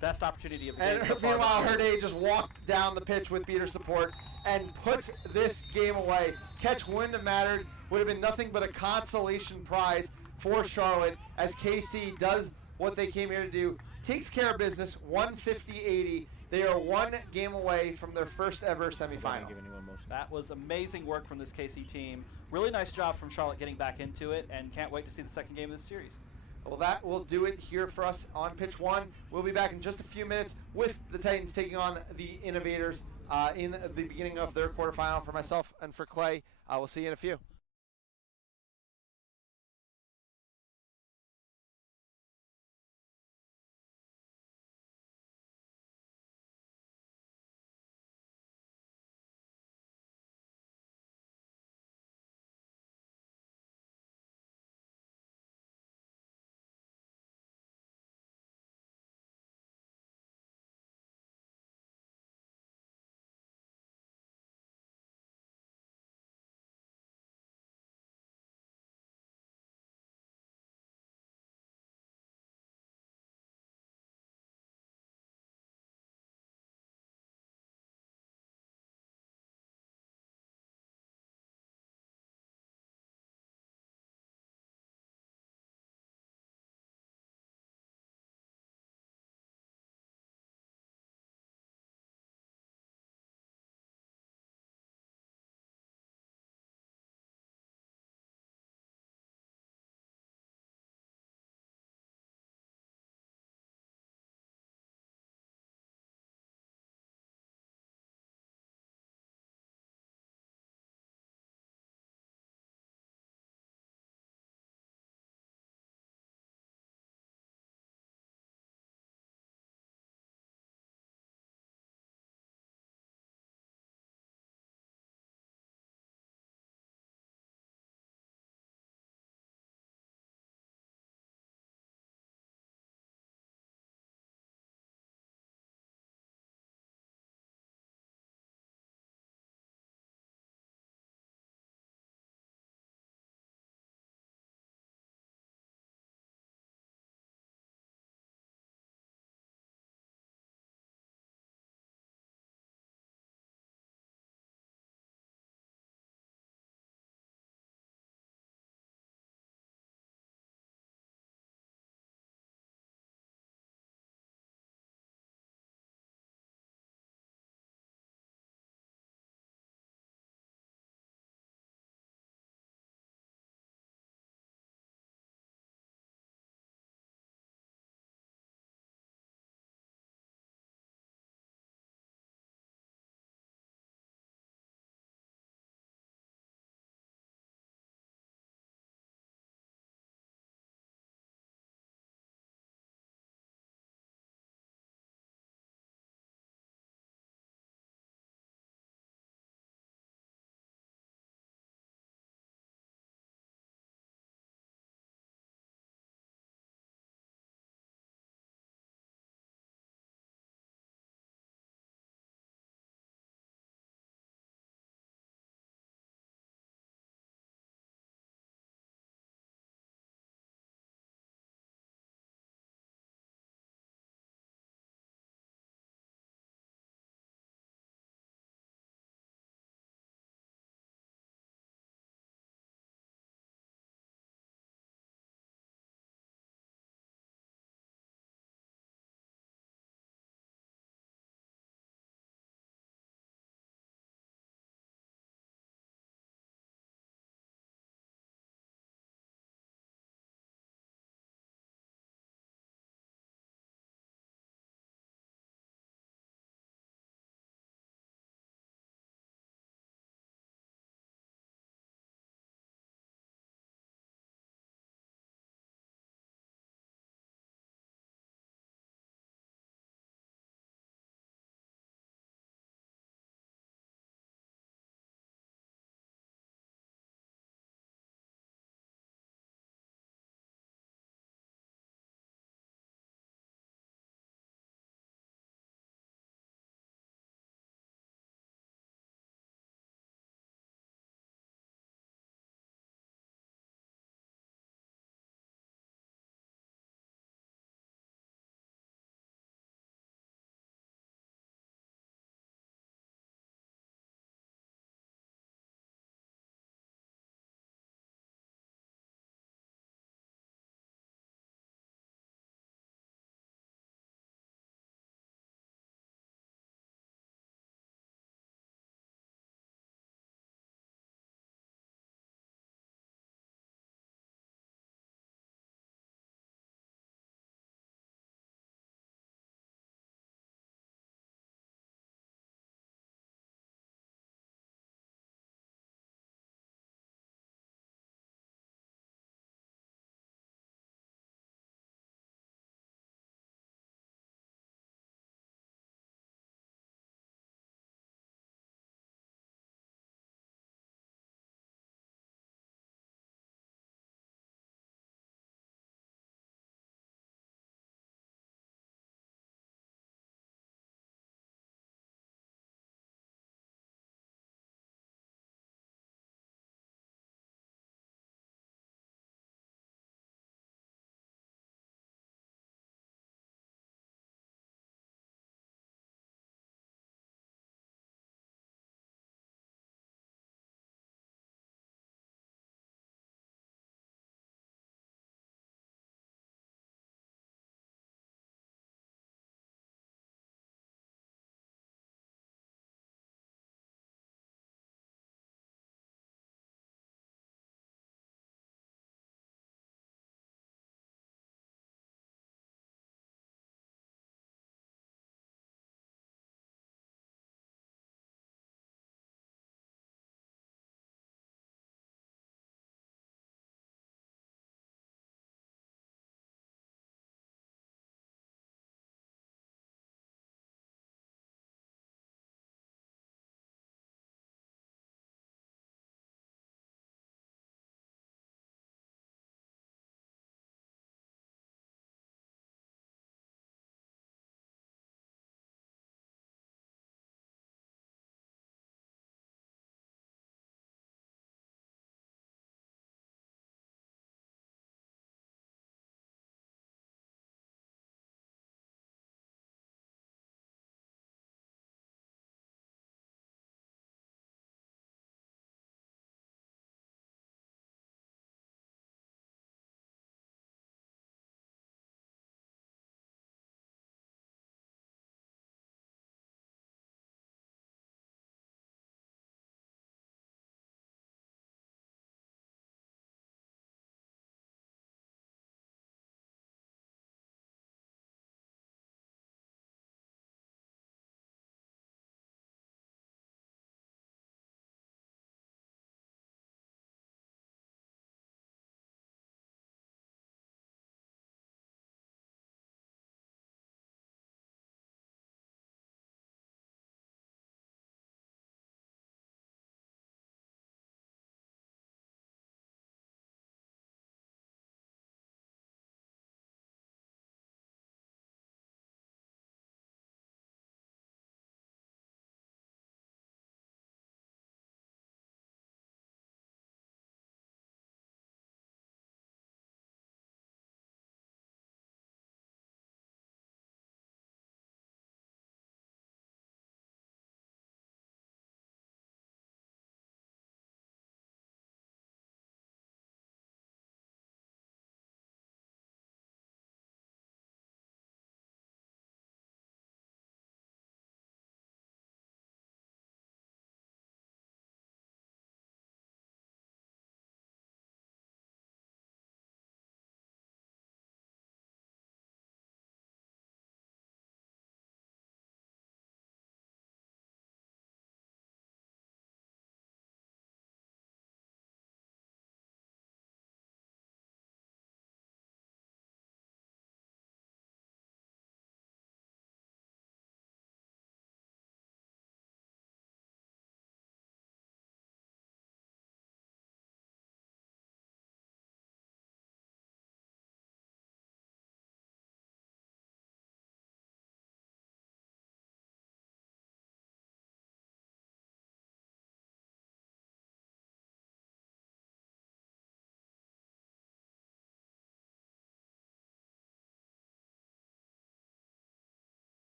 Best opportunity of the game. And so far. meanwhile, Herdade just walked down the pitch with beater support and puts this game away. Catch wouldn't have mattered. Would have been nothing but a consolation prize for Charlotte as KC does what they came here to do. Takes care of business, 150-80. They are one game away from their first ever semifinal. That was amazing work from this KC team. Really nice job from Charlotte getting back into it, and can't wait to see the second game of this series. Well, that will do it here for us on Pitch 1. We'll be back in just a few minutes with the Titans taking on the Innovators in the beginning of their quarterfinal. For myself and for Clay, we'll see you in a few.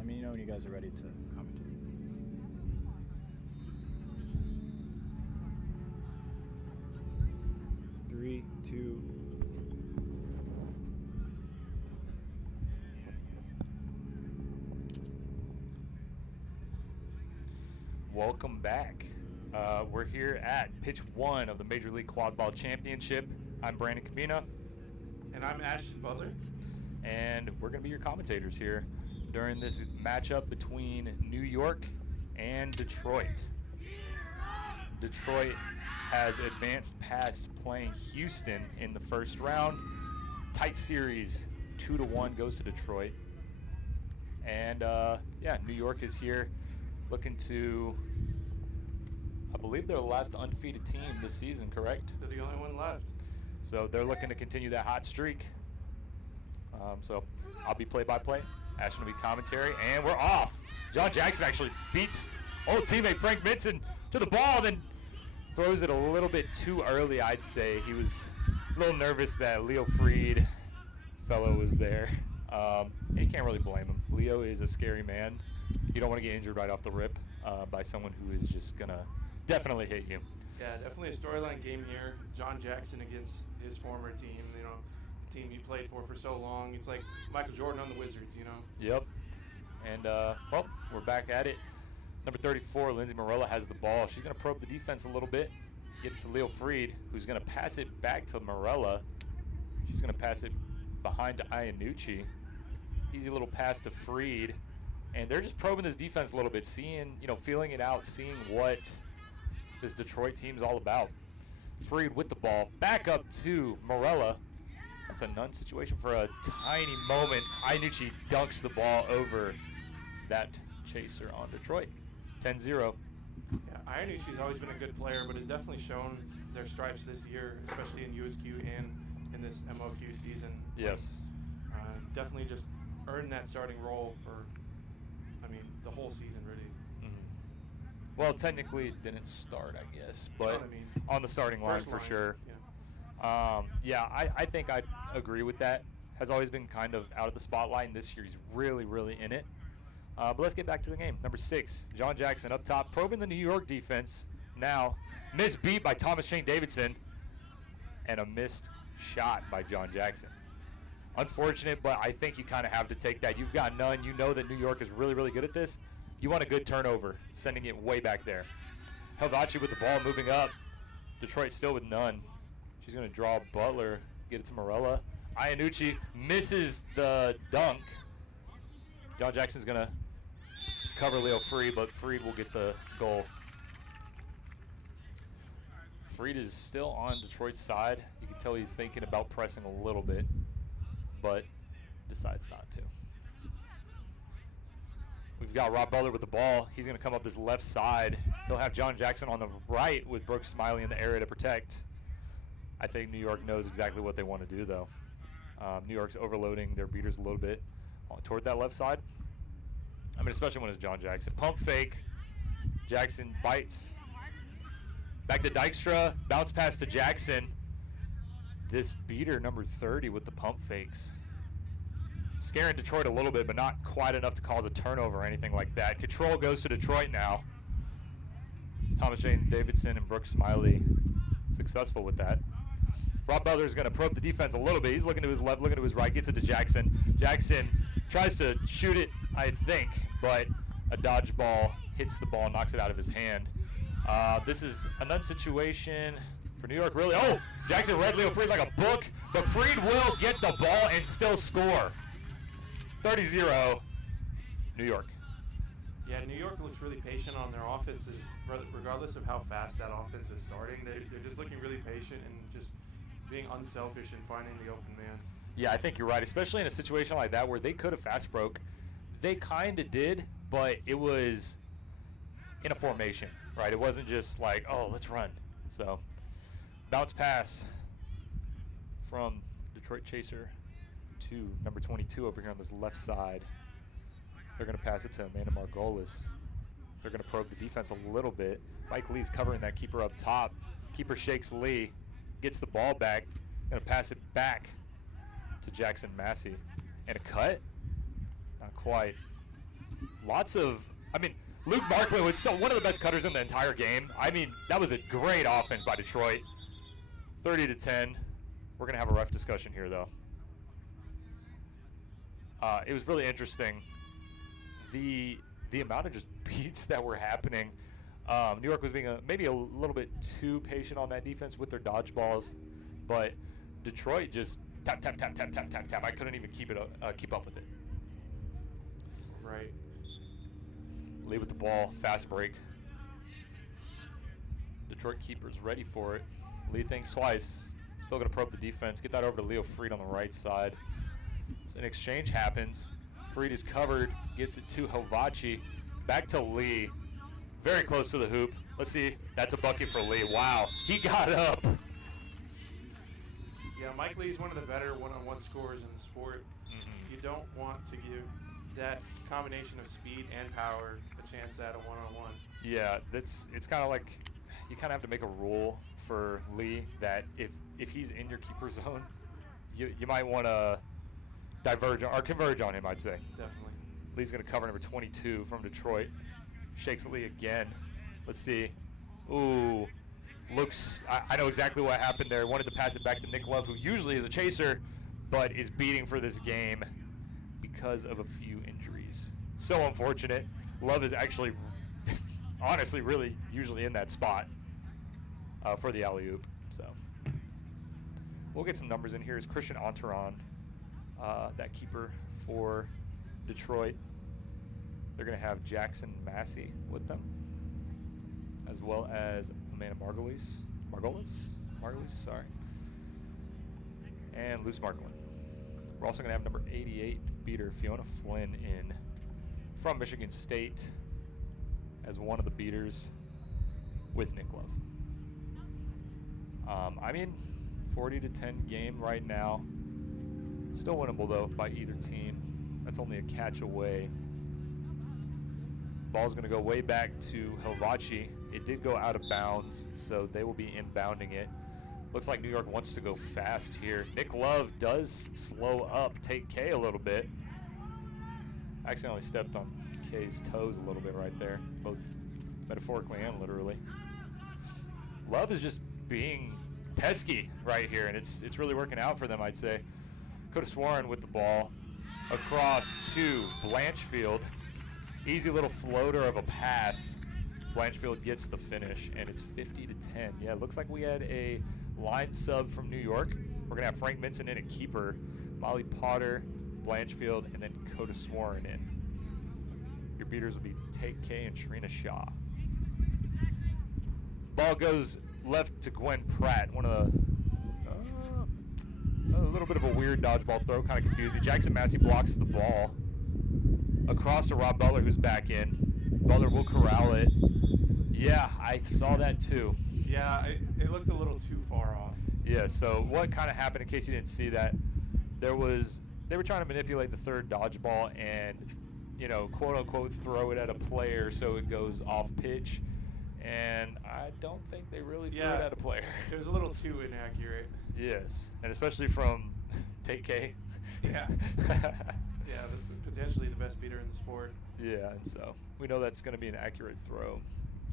let me know when you guys are ready to commentate. 3, 2. Welcome back. We're here at pitch 1 of the Major League Quadball Championship. I'm Brandon Cabina. And I'm Ashton Butler. And we're going to be your commentators here during this matchup between New York and Detroit. Detroit has advanced past playing Houston in the first round. Tight series, 2-1 goes to Detroit. And yeah, New York is here looking to, I believe they're the last undefeated team this season, correct? They're the only one left. So they're looking to continue that hot streak. So I'll be play-by-play. Ashton will be commentary, and we're off. John Jackson actually beats old teammate Frank Minson to the ball, then throws it a little bit too early, I'd say. He was a little nervous that Leo Freed fellow was there. And you can't really blame him. Leo is a scary man. You don't want to get injured right off the rip by someone who is just going to definitely hit you. Yeah, definitely a storyline game here. John Jackson against his former team, you know, the team he played for so long. It's like Michael Jordan on the Wizards, you know. Yep. And, well, we're back at it. Number 34, Lindsay Morella, has the ball. She's going to probe the defense a little bit, get it to Leo Freed, who's going to pass it back to Morella. She's going to pass it behind to Iannucci. Easy little pass to Freed. And they're just probing this defense a little bit, seeing, you know, feeling it out, seeing what this Detroit team's all about. Freed with the ball, back up to Morella. That's a none situation for a tiny moment. Iannucci dunks the ball over that chaser on Detroit. 10-0. Yeah, Iannucci's always been a good player, but has definitely shown their stripes this year, especially in USQ and in this MLQ season. Yes. Definitely just earned that starting role for, I mean, the whole season, really. Well, technically it didn't start, I guess, but You know what I mean? on the starting line First for line, sure. yeah. Yeah, I think I'd agree with that. Has always been kind of out of the spotlight, and this year he's really, really in it. But let's get back to the game. Number 6, John Jackson up top, probing the New York defense. Now, missed beat by Thomas Shane Davidson, and a missed shot by John Jackson. Unfortunate, but I think you kind of have to take that. You've got none. You know that New York is really, really good at this. You want a good turnover, sending it way back there. Helvachi with the ball moving up. Detroit still with none. She's going to draw Butler, get it to Morella. Iannucci misses the dunk. John Jackson's going to cover Leo Freed, but Freed will get the goal. Freed is still on Detroit's side. You can tell he's thinking about pressing a little bit, but decides not to. We've got Rob Butler with the ball. He's going to come up this left side. He'll have John Jackson on the right with Brooke Smiley in the area to protect. I think New York knows exactly what they want to do, though. New York's overloading their beaters a little bit toward that left side. I mean, especially when it's John Jackson. Pump fake. Jackson bites. Back to Dykstra. Bounce pass to Jackson. This beater, number 30, with the pump fakes. Scaring Detroit a little bit, but not quite enough to cause a turnover or anything like that. Control goes to Detroit now. Thomas Jane Davidson and Brooke Smiley successful with that. Rob Butler's going to probe the defense a little bit. He's looking to his left, looking to his right, gets it to Jackson. Jackson tries to shoot it, I think, but a dodgeball hits the ball, knocks it out of his hand. This is a none situation for New York, really. Oh, Jackson read Leo Freed like a book, but Freed will get the ball and still score. 30-0, New York. Yeah, New York looks really patient on their offenses, regardless of how fast that offense is starting. They're just looking really patient and just being unselfish and finding the open man. Yeah, I think you're right, especially in a situation like that where they could have fast broke. They kind of did, but it was in a formation, right? It wasn't just like, oh, let's run. So, bounce pass from Detroit Chaser to number 22 over here on this left side. They're going to pass it to Amanda Margolis. They're going to probe the defense a little bit. Mike Lee's covering that keeper up top. Keeper shakes Lee, gets the ball back, going to pass it back to Jackson Massey. And a cut? Not quite. lots of, I mean, Luke Markman was one of the best cutters in the entire game. I mean, that was a great offense by Detroit. 30-10. We're going to have a ref discussion here, though. It was really interesting. The amount of just beats that were happening. New York was being maybe a little bit too patient on that defense with their dodgeballs, but Detroit just tap, tap, tap, tap, tap, tap, tap. I couldn't even keep up with it. Right. Lee with the ball, fast break. Detroit keeper's ready for it. Lee thinks twice. Still going to probe the defense. Get that over to Leo Freed on the right side. So an exchange happens. Freed is covered. Gets it to Hovachi. Back to Lee. Very close to the hoop. Let's see. That's a bucket for Lee. Wow. He got up. Yeah, Mike Lee's one of the better one-on-one scorers in the sport. You don't want to give that combination of speed and power a chance at a one-on-one. Yeah, it's kind of like you kind of have to make a rule for Lee that if he's in your keeper zone, you might want to diverge or converge on him, I'd say. Definitely. Lee's going to cover number 22 from Detroit. Shakes Lee again. Let's see. Ooh. Looks, I know exactly what happened there. Wanted to pass it back to Nick Love, who usually is a chaser, but is beating for this game because of a few injuries. So unfortunate. Love is actually, honestly, really usually in that spot for the alley-oop. So we'll get some numbers in here. Is Christian Antaron, that keeper for Detroit. They're going to have Jackson Massey with them, as well as Amanda Margolis, sorry, and Luce Marklin. We're also going to have number 88 beater Fiona Flynn in from Michigan State as one of the beaters with Nick Love. I mean, 40-10 game right now. Still winnable though by either team. That's only a catch away. Ball's going to go way back to Helvachi. It did go out of bounds, so they will be inbounding it. Looks like New York wants to go fast here. Nick Love does slow up, take K a little bit. Accidentally stepped on K's toes a little bit right there, both metaphorically and literally. Love is just being pesky right here, and it's really working out for them, I'd say. Could have sworn with the ball across to Blanchfield. Easy little floater of a pass. Blanchfield gets the finish, and it's 50-10. Yeah, it looks like we had a line sub from New York. We're going to have Frank Minson in at keeper, Molly Potter, Blanchfield, and then Coda Swarren in. Your beaters will be Tate K and Trina Shaw. Ball goes left to Gwen Pratt. One of the, a little bit of a weird dodgeball throw, kind of confused me. Jackson Massey blocks the ball. Across to Rob Butler, who's back in. Butler will corral it. Yeah, I saw that too. Yeah, it looked a little too far off. Yeah, so what kind of happened, in case you didn't see that, they were trying to manipulate the third dodgeball and, you know, quote unquote throw it at a player so it goes off pitch. And I don't think they really threw it at a player. It was a little too inaccurate. Yes, and especially from Tate K. Yeah. Yeah, potentially the best beater in the sport. Yeah, and so we know that's going to be an accurate throw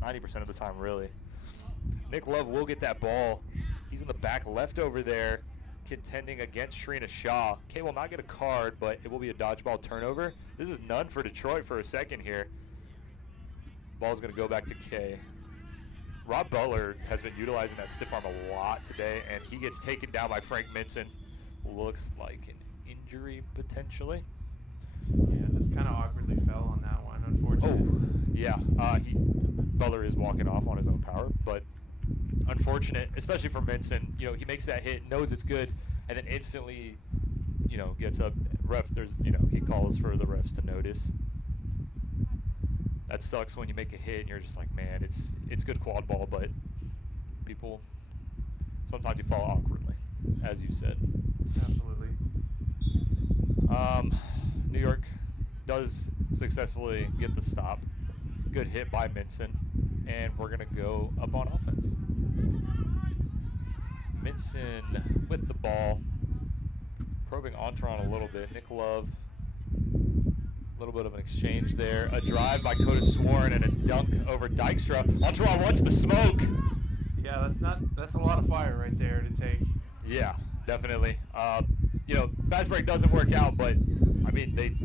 90% of the time, really. Nick Love will get that ball. He's in the back left over there, contending against Trina Shaw. Kay will not get a card, but it will be a dodgeball turnover. This is none for Detroit for a second here. Ball's going to go back to Kay. Rob Butler has been utilizing that stiff arm a lot today, and he gets taken down by Frank Minson. Looks like an injury potentially. Yeah, just kind of awkwardly fell on that one, unfortunately. Oh, yeah. Butler is walking off on his own power, but unfortunate, especially for Minson. You know, he makes that hit, knows it's good, and then instantly, you know, gets up. He calls for the refs to notice. That sucks when you make a hit and you're just like, man, it's good quad ball, but people, sometimes you fall awkwardly, as you said. Absolutely. New York does successfully get the stop. Good hit by Minson, and we're going to go up on offense. Minson with the ball, probing Antron a little bit. Nick Love A little bit of an exchange there. A drive by Coda Sworn and a dunk over Dykstra. Entourage wants the smoke. Yeah, that's a lot of fire right there to take. Yeah, definitely. You know, fast break doesn't work out, but I mean, they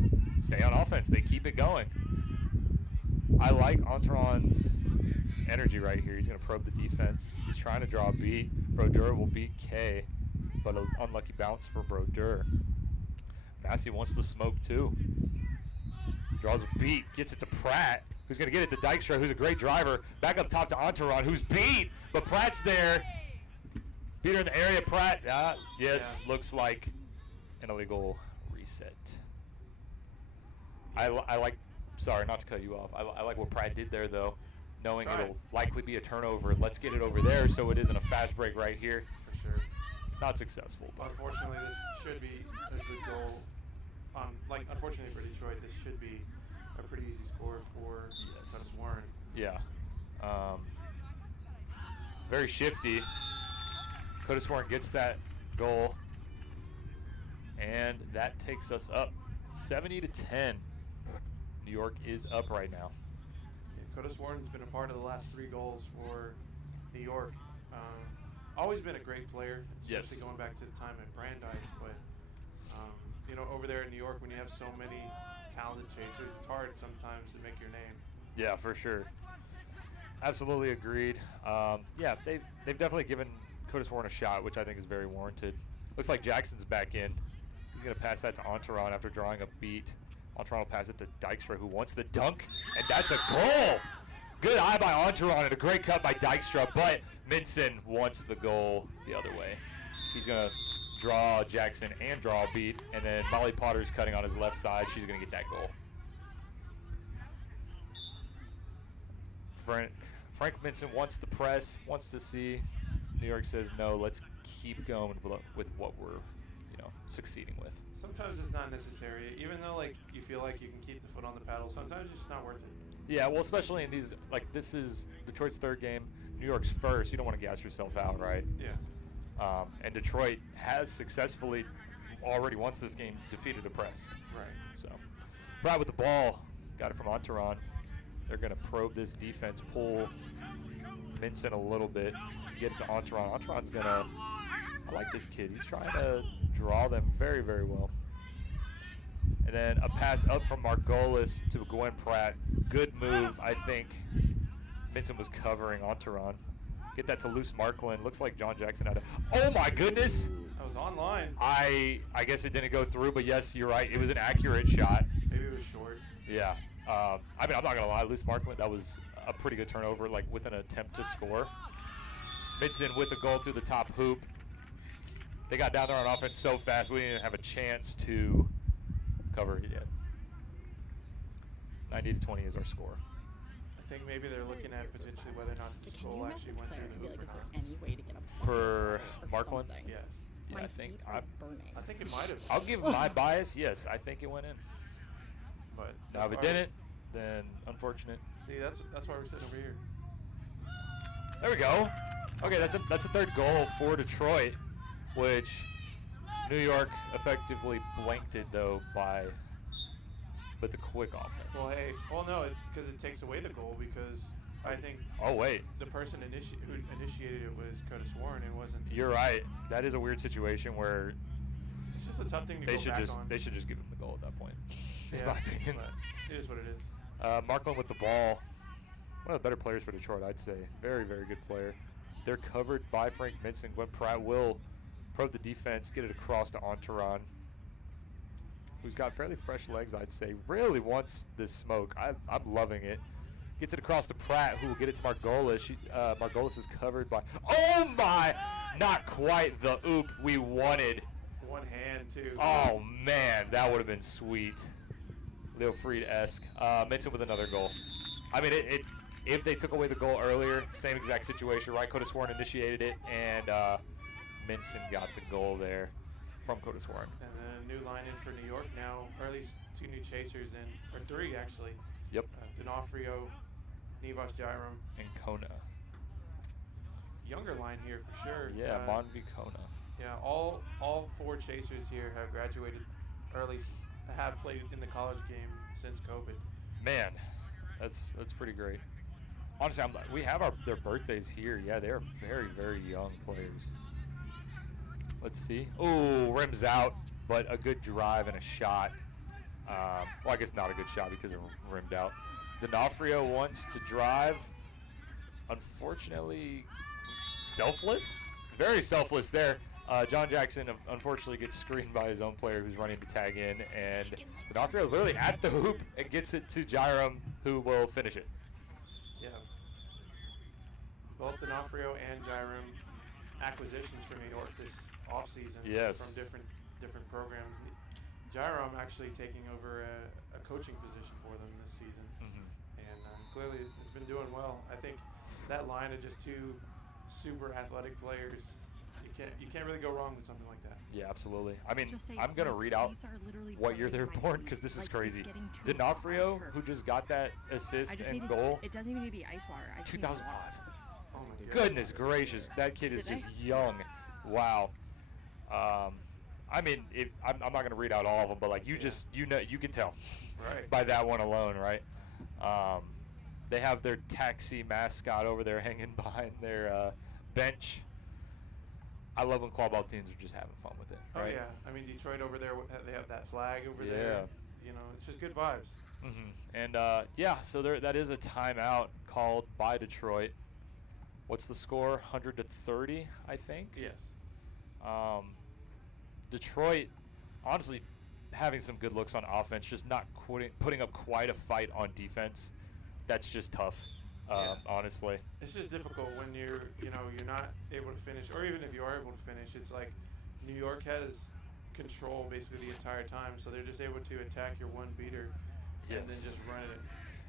stay on offense. They keep it going. I like Entourage's energy right here. He's going to probe the defense. He's trying to draw a beat. Brodeur will beat K, but an unlucky bounce for Brodeur. Massey wants the smoke too. Draws a beat, gets it to Pratt, who's going to get it to Dykstra, who's a great driver. Back up top to Entourage, who's beat, but Pratt's there. Beater in the area, Pratt. Yes, yeah. Looks like an illegal reset. I like, sorry, not to cut you off. I like what Pratt did there, though, knowing it'll likely be a turnover. Let's get it over there so it isn't a fast break right here. For sure. Not successful. But unfortunately, this should be a good goal. Unfortunately for Detroit, this should be a pretty easy score for Coda Sworn. Yeah. Very shifty. Coda Sworn gets that goal, and that takes us up 70-10. New York is up right now. Yeah, Coda Sworn's been a part of the last 3 goals for New York. Always been a great player, especially going back to the time at Brandeis. But you know, over there in New York, when you have so many talented chasers, it's hard sometimes to make your name. Yeah, for sure. Absolutely agreed. Yeah, they've definitely given Coda Sworn a shot, which I think is very warranted. Looks like Jackson's back in. He's going to pass that to Entourage after drawing a beat. Entourage will pass it to Dykstra, who wants the dunk, and that's a goal! Good eye by Entourage and a great cut by Dykstra, but Minson wants the goal the other way. He's going to draw Jackson and draw a beat, and then Molly Potter's cutting on his left side. She's going to get that goal. Frank Minson wants the press, wants to see. New York says, no, let's keep going with what we're, succeeding with. Sometimes it's not necessary. Even though, you feel like you can keep the foot on the pedal, sometimes it's just not worth it. Yeah, well, especially in these, this is Detroit's 3rd game, New York's 1st. You don't want to gas yourself out, right? Yeah. And Detroit has successfully, already once this game, defeated a press. Right. So, Pratt with the ball. Got it from Entourage. They're going to probe this defense, pull Minson a little bit, get it to Entourage. Entourage's going to, I like this kid. He's trying to draw them very, very well. And then a pass up from Margolis to Gwen Pratt. Good move, I think. Minson was covering Entourage. Get that to Luce Markland. Looks like John Jackson had a, oh my goodness! That was online. I guess it didn't go through, but yes, you're right. It was an accurate shot. Maybe it was short. Yeah. I mean, I'm not going to lie. Luce Markland, that was a pretty good turnover, with an attempt to score. Minson with a goal through the top hoop. They got down there on offense so fast, we didn't even have a chance to cover it yet. 90-20 is our score. I think maybe they're looking at potentially whether or not this goal actually went through the hoop or not. Any way to get a For Markland? Yes. Yeah, I think it might have. I'll give my bias. Yes, I think it went in. But now if it didn't, then unfortunate. See, that's why we're sitting over here. There we go. Okay, that's a 3rd goal for Detroit, which New York effectively blanked it though with the quick offense. Well, no, because it takes away the goal because I think. Oh wait. The person who initiated it was Coda Sworn. It wasn't. You're right. That is a weird situation where. It's just a tough thing to go back on. They should just give him the goal at that point. Yeah, in my opinion. It is what it is. Markland with the ball. One of the better players for Detroit, I'd say. Very, very good player. They're covered by Frank Minson. Gwen Pratt will probe the defense, get it across to Entourage, who's got fairly fresh legs, I'd say. Really wants this smoke. I'm loving it. Gets it across to Pratt, who will get it to Margolis. Margolis is covered by, oh my! Not quite the oop we wanted. One hand, too. Oh, man, that would have been sweet. Leo Fried-esque. Minson with another goal. I mean, if they took away the goal earlier, same exact situation, right? Coda Sworn initiated it, and Minson got the goal there from Coda Sworn. And then a new line in for New York now, or at least 2 new chasers in, or 3 actually. Yep. D'Onofrio, Nivas Jairam. And Kona. Younger line here for sure. Yeah, Monvi Kona. Yeah, all 4 chasers here have graduated, or at least have played in the college game since COVID. Man, that's pretty great. Honestly, we have their birthdays here. Yeah, they are very, very young players. Let's see. Oh, rims out, but a good drive and a shot. Well, I guess not a good shot because it rimmed out. D'Onofrio wants to drive. Unfortunately, selfless. Very selfless there. John Jackson unfortunately gets screened by his own player who's running to tag in, and D'Onofrio is literally at the hoop and gets it to Jairam, who will finish it. Yeah. Both D'Onofrio and Jairam acquisitions for New York this offseason. Yes. From different programs. Jairam actually taking over a coaching position for them this season. And clearly it's been doing well. I think that line of just two super athletic players, you can't really go wrong with something like that. Yeah, absolutely. I mean, I'm going to read out what year they're born because this is crazy. D'Onofrio, who just got that assist and goal. It doesn't even need to be ice water. 2005. Oh my Goodness gracious, that kid is just young. Wow. I mean, I'm not going to read out all of them, but like you can tell by that one alone, right? They have their taxi mascot over there hanging behind their bench. I love when quadball teams are just having fun with it. Oh right? yeah, I mean Detroit over there, they have that flag over there. You know, it's just good vibes. And yeah, so that is a timeout called by Detroit. What's the score? 100-30, I think. Yes. Detroit, honestly, having some good looks on offense, just not putting up quite a fight on defense. That's just tough, honestly. It's just difficult when you're not able to finish, or even if you are able to finish, it's like New York has control basically the entire time, so they're just able to attack your one beater and then just run it.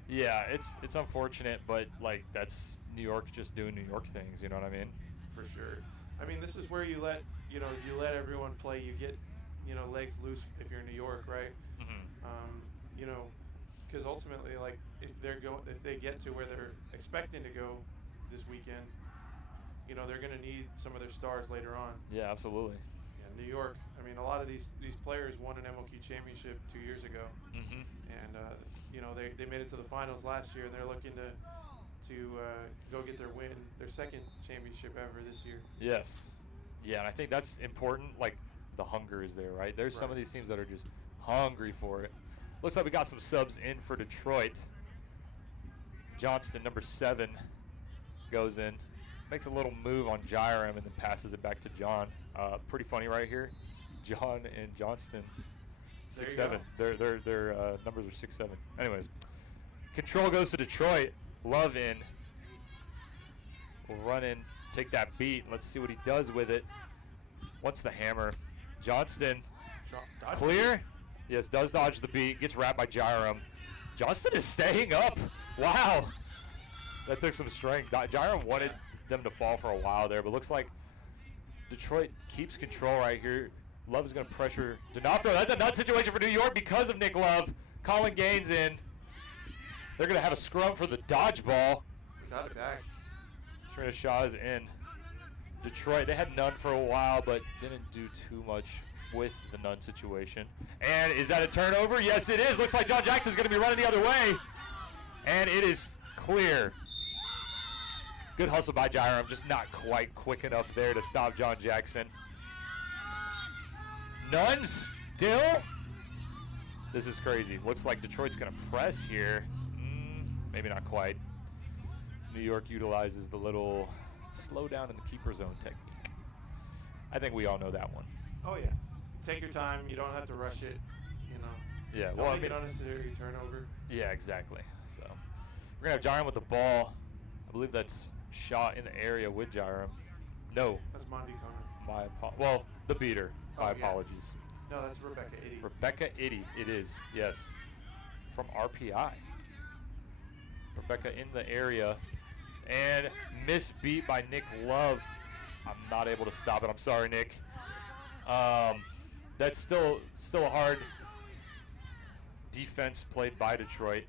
Yeah, it's unfortunate, but like that's New York just doing New York things. You know what I mean? For sure. I mean, this is where you let everyone play. You get legs loose if you're in New York, right? Because ultimately, like if they get to where they're expecting to go this weekend, they're going to need some of their stars later on. Yeah, absolutely. Yeah, New York. I mean, a lot of these players won an MLQ Championship 2 years ago, and they made it to the finals last year, and they're looking to go get their second championship ever this year. Yes. Yeah, and I think that's important. Like the hunger is there, right? There's some of these teams that are just hungry for it. Looks like we got some subs in for Detroit. Johnston, number 7, goes in, makes a little move on Jairam, and then passes it back to John. Pretty funny right here. John and Johnston, 6'7". Their numbers are 6'7". Anyways, control goes to Detroit. Love in. Will run in, take that beat. Let's see what he does with it. Wants the hammer. Johnston, clear. Yes, does dodge the beat. Gets wrapped by Jairam. Johnston is staying up. Wow. That took some strength. Jairam wanted them to fall for a while there, but looks like Detroit keeps control right here. Love is going to pressure D'Onofrio. That's a nut situation for New York because of Nick Love. Colin Gaines in. They're going to have a scrum for the dodgeball. Got it back. Trina Shaw is in. Detroit, they had none for a while, but didn't do too much with the none situation. And is that a turnover? Yes, it is. Looks like John Jackson's going to be running the other way. And it is clear. Good hustle by Jairam, just not quite quick enough there to stop John Jackson. None still? This is crazy. Looks like Detroit's going to press here. Maybe not quite. New York utilizes the little slow down in the keeper zone technique. I think we all know that one. Oh yeah, take your time. You don't have to rush it. Yeah. Don't Well, make an unnecessary turnover. Yeah, exactly. So we're gonna have Jairam with the ball. I believe that's shot in the area with Jairam. No. That's Mondi Connor. Well, the beater. My apologies. No, that's Rebecca Iddy. Rebecca Iddy. It is. Yes. From RPI. Rebecca in the area. And misbeat by Nick Love. I'm not able to stop it. I'm sorry, Nick. That's still a hard defense played by Detroit.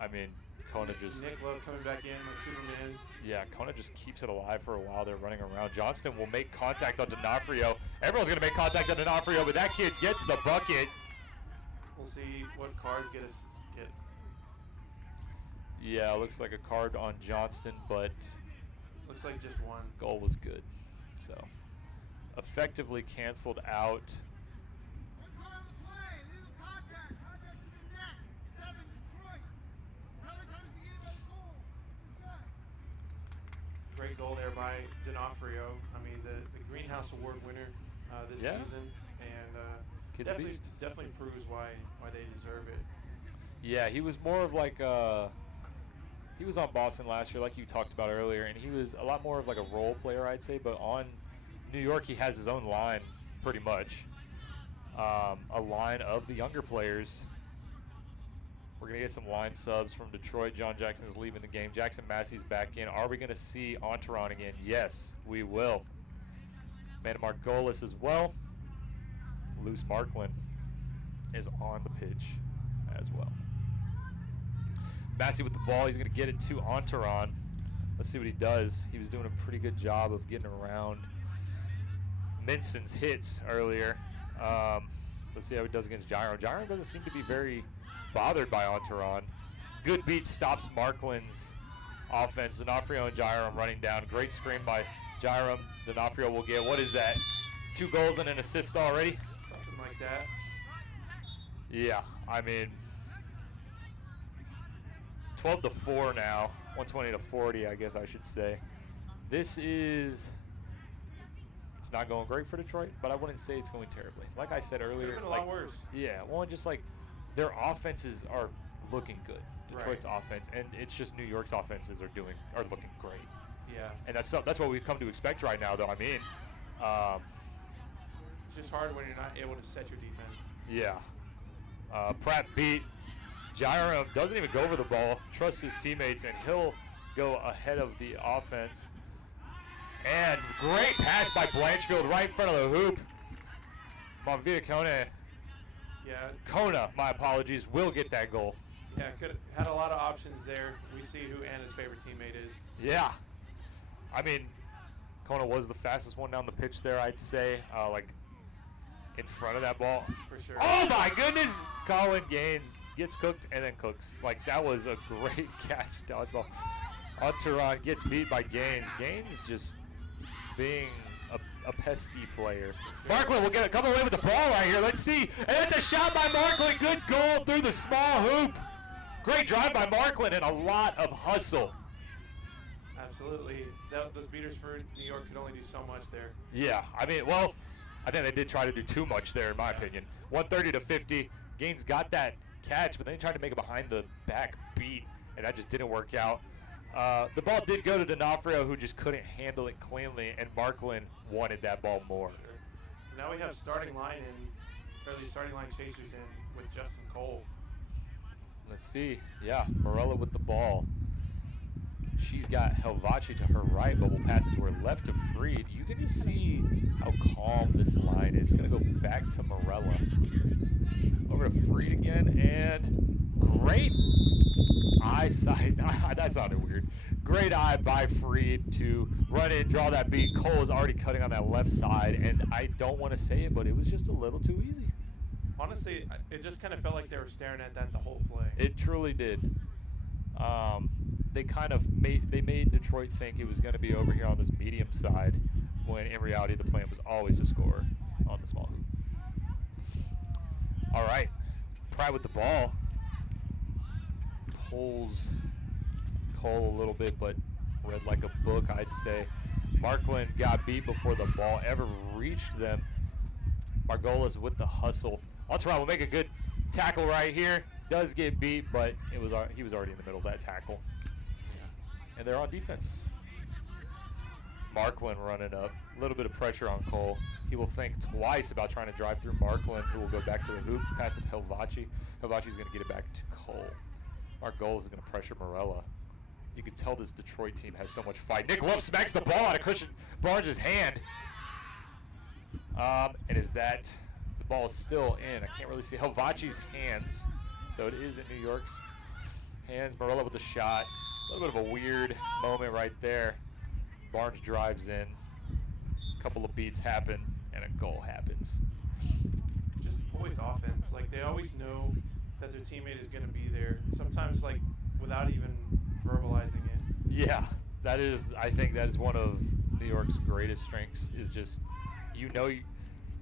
I mean, Kona just... Nick Love coming back in like Superman. Yeah, Kona just keeps it alive for a while. They're running around. Johnston will make contact on D'Onofrio. Everyone's going to make contact on D'Onofrio, but that kid gets the bucket. We'll see what cards get. Yeah, looks like a card on Johnston, but Looks like just one. goal was good. So effectively canceled out. Great goal there by D'Onofrio. I mean, the Greenhouse Award winner this Yeah. season, and Kid's a beast. definitely proves why they deserve it. Yeah, he was more of like he was on Boston last year, like you talked about earlier, and he was a lot more of like a role player, I'd say. But on New York, he has his own line, pretty much. A line of the younger players. We're going to get some line subs from Detroit. John Jackson's leaving the game. Jackson Massey's back in. Are we going to see Enteron again? Yes, we will. Amanda Margolis as well. Luce Marklin is on the pitch as well. Massey with the ball. He's going to get it to Enteron. Let's see what he does. He was doing a pretty good job of getting around Minson's hits earlier. Let's see how he does against Gyron. Gyron doesn't seem to be very bothered by Enteron. Good beat stops Marklin's offense. D'Onofrio and Gyron running down. Great screen by Gyron. D'Onofrio will get, what is that? 2 goals and an assist already? Something like that. Yeah, I mean, 12-4 now. 120-40, I guess I should say. This is, it's not going great for Detroit, but I wouldn't say it's going terribly. Like I said earlier, Could've been a like, lot worse. Yeah, well, and just like their offenses are looking good. Detroit's offense, and it's just New York's offenses are looking great. Yeah. And that's what we've come to expect right now, though. I mean, It's just hard when you're not able to set your defense. yeah. Pratt beat. Gyrum doesn't even go over the ball, trusts his teammates, and he'll go ahead of the offense. And great pass by Blanchfield right in front of the hoop. Monvita Kona, my apologies, will get that goal. Yeah, had a lot of options there. We see who Anna's favorite teammate is. Yeah. I mean, Kona was the fastest one down the pitch there, I'd say. Like, in front of that ball. For sure. Oh, my goodness! Colin Gaines gets cooked and then cooks. Like, that was a great catch, dodgeball. Enteron gets beat by Gaines. Gaines just being a pesky player. Sure. Marklin will come away with the ball right here. Let's see. And that's a shot by Marklin. Good goal through the small hoop. Great drive by Marklin and a lot of hustle. Absolutely. Those beaters for New York could only do so much there. Yeah, I mean, well, I think they did try to do too much there, in my opinion. 130-50. Gaines got that catch, but then he tried to make it behind the back beat, and that just didn't work out. The ball did go to D'Onofrio, who just couldn't handle it cleanly, and Marklin wanted that ball more. Sure. Now we have starting line chasers in with Justin Cole. Let's see. Yeah, Morella with the ball. She's got Helvachi to her right, but will pass it to her left to Freed. You can just see how calm this line is. It's going to go back to Morella. It's over to Freed again, and great eyesight. That sounded weird. Great eye by Freed to run in, draw that beat. Cole is already cutting on that left side, and I don't want to say it, but it was just a little too easy. Honestly, it just kind of felt like they were staring at that the whole play. It truly did. They kind of made Detroit think it was going to be over here on this medium side, when in reality the plan was always to score on the small hoop. All right, Pratt with the ball pulls Cole a little bit, but read like a book, I'd say. Marklin got beat before the ball ever reached them. Margolis with the hustle. Enteron will make a good tackle right here. Does get beat, but he was already in the middle of that tackle. And they're on defense. Marklin running up. A little bit of pressure on Cole. He will think twice about trying to drive through Marklin, who will go back to the hoop, pass it to Helvachi. Helvachi's going to get it back to Cole. Margolis is going to pressure Morella. You can tell this Detroit team has so much fight. Nick Love smacks the ball out of Christian Barnes' hand. And is that, the ball is still in. I can't really see Helvachi's hands. So it is in New York's hands. Morella with the shot. A little bit of a weird moment right there. Barnes drives in. A couple of beats happen, and a goal happens. Just poised offense. Like, they always know that their teammate is going to be there. Sometimes, like, without even verbalizing it. Yeah, I think that is one of New York's greatest strengths is just,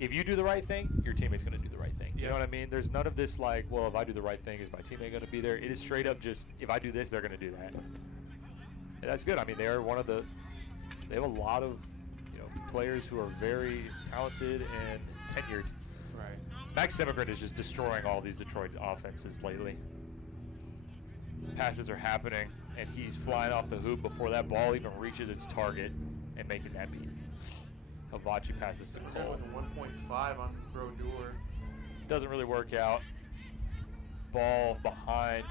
if you do the right thing, your teammate's going to do the right thing. You know what I mean? There's none of this like, well, if I do the right thing, is my teammate going to be there? It is straight up just, if I do this, they're going to do that. And that's good. I mean, they have a lot of players who are very talented and tenured. Right. Max Immigrant is just destroying all these Detroit offenses lately. Passes are happening, and he's flying off the hoop before that ball even reaches its target and making that beat. Havachi passes to Cole. With a 1.5 on Brodeur. Doesn't really work out. Ball behind.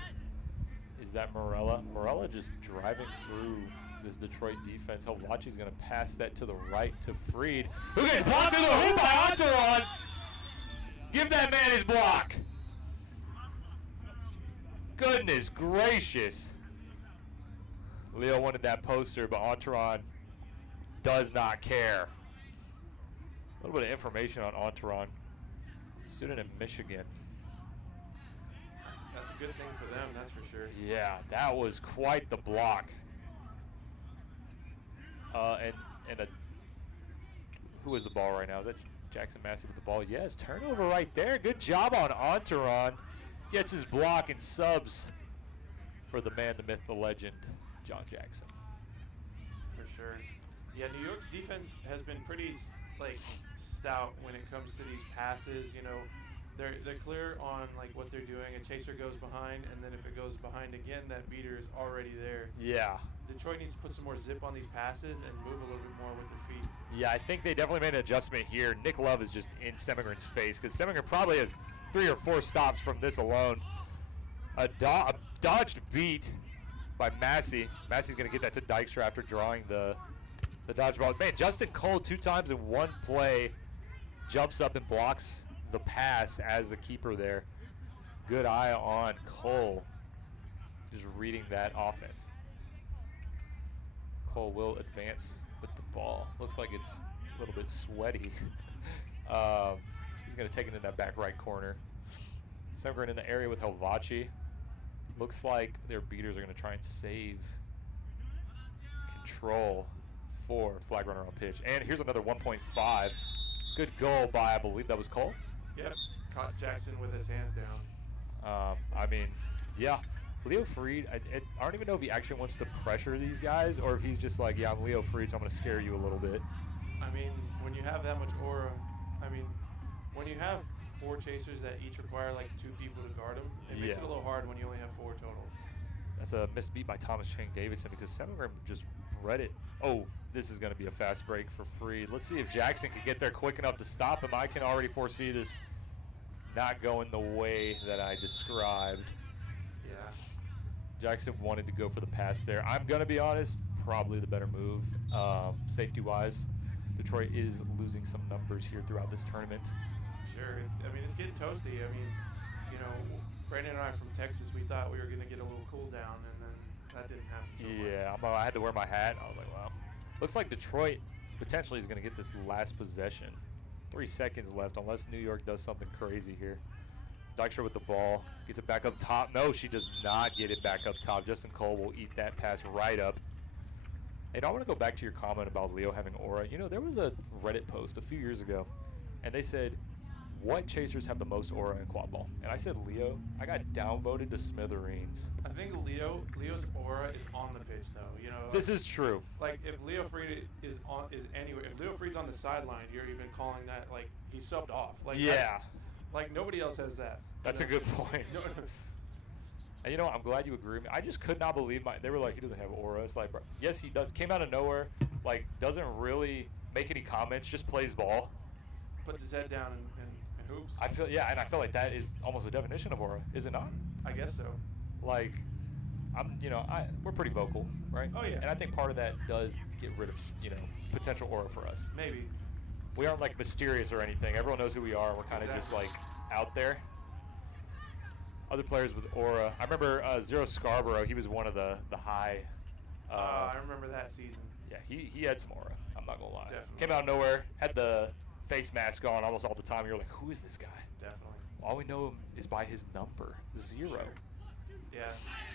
Is that Morella? Morella just driving through this Detroit defense. Havachi's going to pass that to the right to Freed, who gets blocked through the hoop by Antaron. Give that man his block. Goodness gracious. Leo wanted that poster, but Antaron does not care. A little bit of information on Antaron. Student in Michigan. That's a good thing for them, that's for sure. Yeah, that was quite the block. Who is the ball right now? Is that Jackson Massey with the ball? Yes, turnover right there. Good job on Antaron. Gets his block and subs for the man, the myth, the legend, John Jackson. For sure. Yeah, New York's defense has been pretty stout when it comes to these passes. They're clear on what they're doing. A chaser goes behind, and then if it goes behind again, that beater is already there. Yeah. Detroit needs to put some more zip on these passes and move a little bit more with their feet. Yeah, I think they definitely made an adjustment here. Nick Love is just in Semigrant's face because Semigrant probably has 3 or 4 stops from this alone. A dodged beat by Massey. Massey's going to get that to Dykstra after drawing the dodgeball. Man, Justin Cole 2 times in one play jumps up and blocks the pass as the keeper there. Good eye on Cole. Just reading that offense. Cole will advance with the ball. Looks like it's a little bit sweaty. He's going to take it in that back right corner. Semigrant in the area with Helvachi. Looks like their beaters are going to try and save control for flag runner on pitch. And here's another 1.5. Good goal by, I believe that was Cole. Yep, caught Jackson with his hands down. I mean, yeah. Leo Freed, I don't even know if he actually wants to pressure these guys or if he's just like, yeah, I'm Leo Freed, so I'm going to scare you a little bit. I mean, when you have that much aura, when you have 4 chasers that each require 2 people to guard them, it makes it a little hard when you only have 4 total. That's a missed beat by Thomas Chang Davidson because Semigram just read it. Oh, this is going to be a fast break for Freed. Let's see if Jackson can get there quick enough to stop him. I can already foresee this not going the way that I described. Yeah. Jackson wanted to go for the pass there. I'm going to be honest, probably the better move safety-wise. Detroit is losing some numbers here throughout this tournament. Sure. It's getting toasty. Brandon and I from Texas, we thought we were going to get a little cool down, and then that didn't happen so much. I had to wear my hat. I was like, wow. Looks like Detroit potentially is going to get this last possession. 3 seconds left, unless New York does something crazy here. Dykstra with the ball, gets it back up top. No, she does not get it back up top. Justin Cole will eat that pass right up. And I want to go back to your comment about Leo having aura. There was a Reddit post a few years ago, and they said, what chasers have the most aura in quadball? And I said Leo. I got downvoted to smithereens. I think Leo's aura is on the pitch, though. This is true. If Leo Freed is anywhere, if Leo Freed's on the sideline, you're even calling that he subbed off. Nobody else has that. That's a good point. And I'm glad you agree with me. I just could not believe they were like, he doesn't have aura. It's like, bro, yes, he does. Came out of nowhere, doesn't really make any comments, just plays ball. Puts his head down and hoops. I feel like that is almost a definition of aura, is it not? I guess so. We're pretty vocal, right? Oh yeah. And I think part of that does get rid of, potential aura for us. Maybe. We aren't mysterious or anything. Everyone knows who we are. We're kind of just out there. Other players with aura. I remember Zero Scarborough. He was one of the high. I remember that season. Yeah, he had some aura. I'm not gonna lie. Definitely. Came out of nowhere. Had the face mask on almost all the time. You're like, who is this guy? Definitely. All we know him is by his number, 0. Sure. Yeah.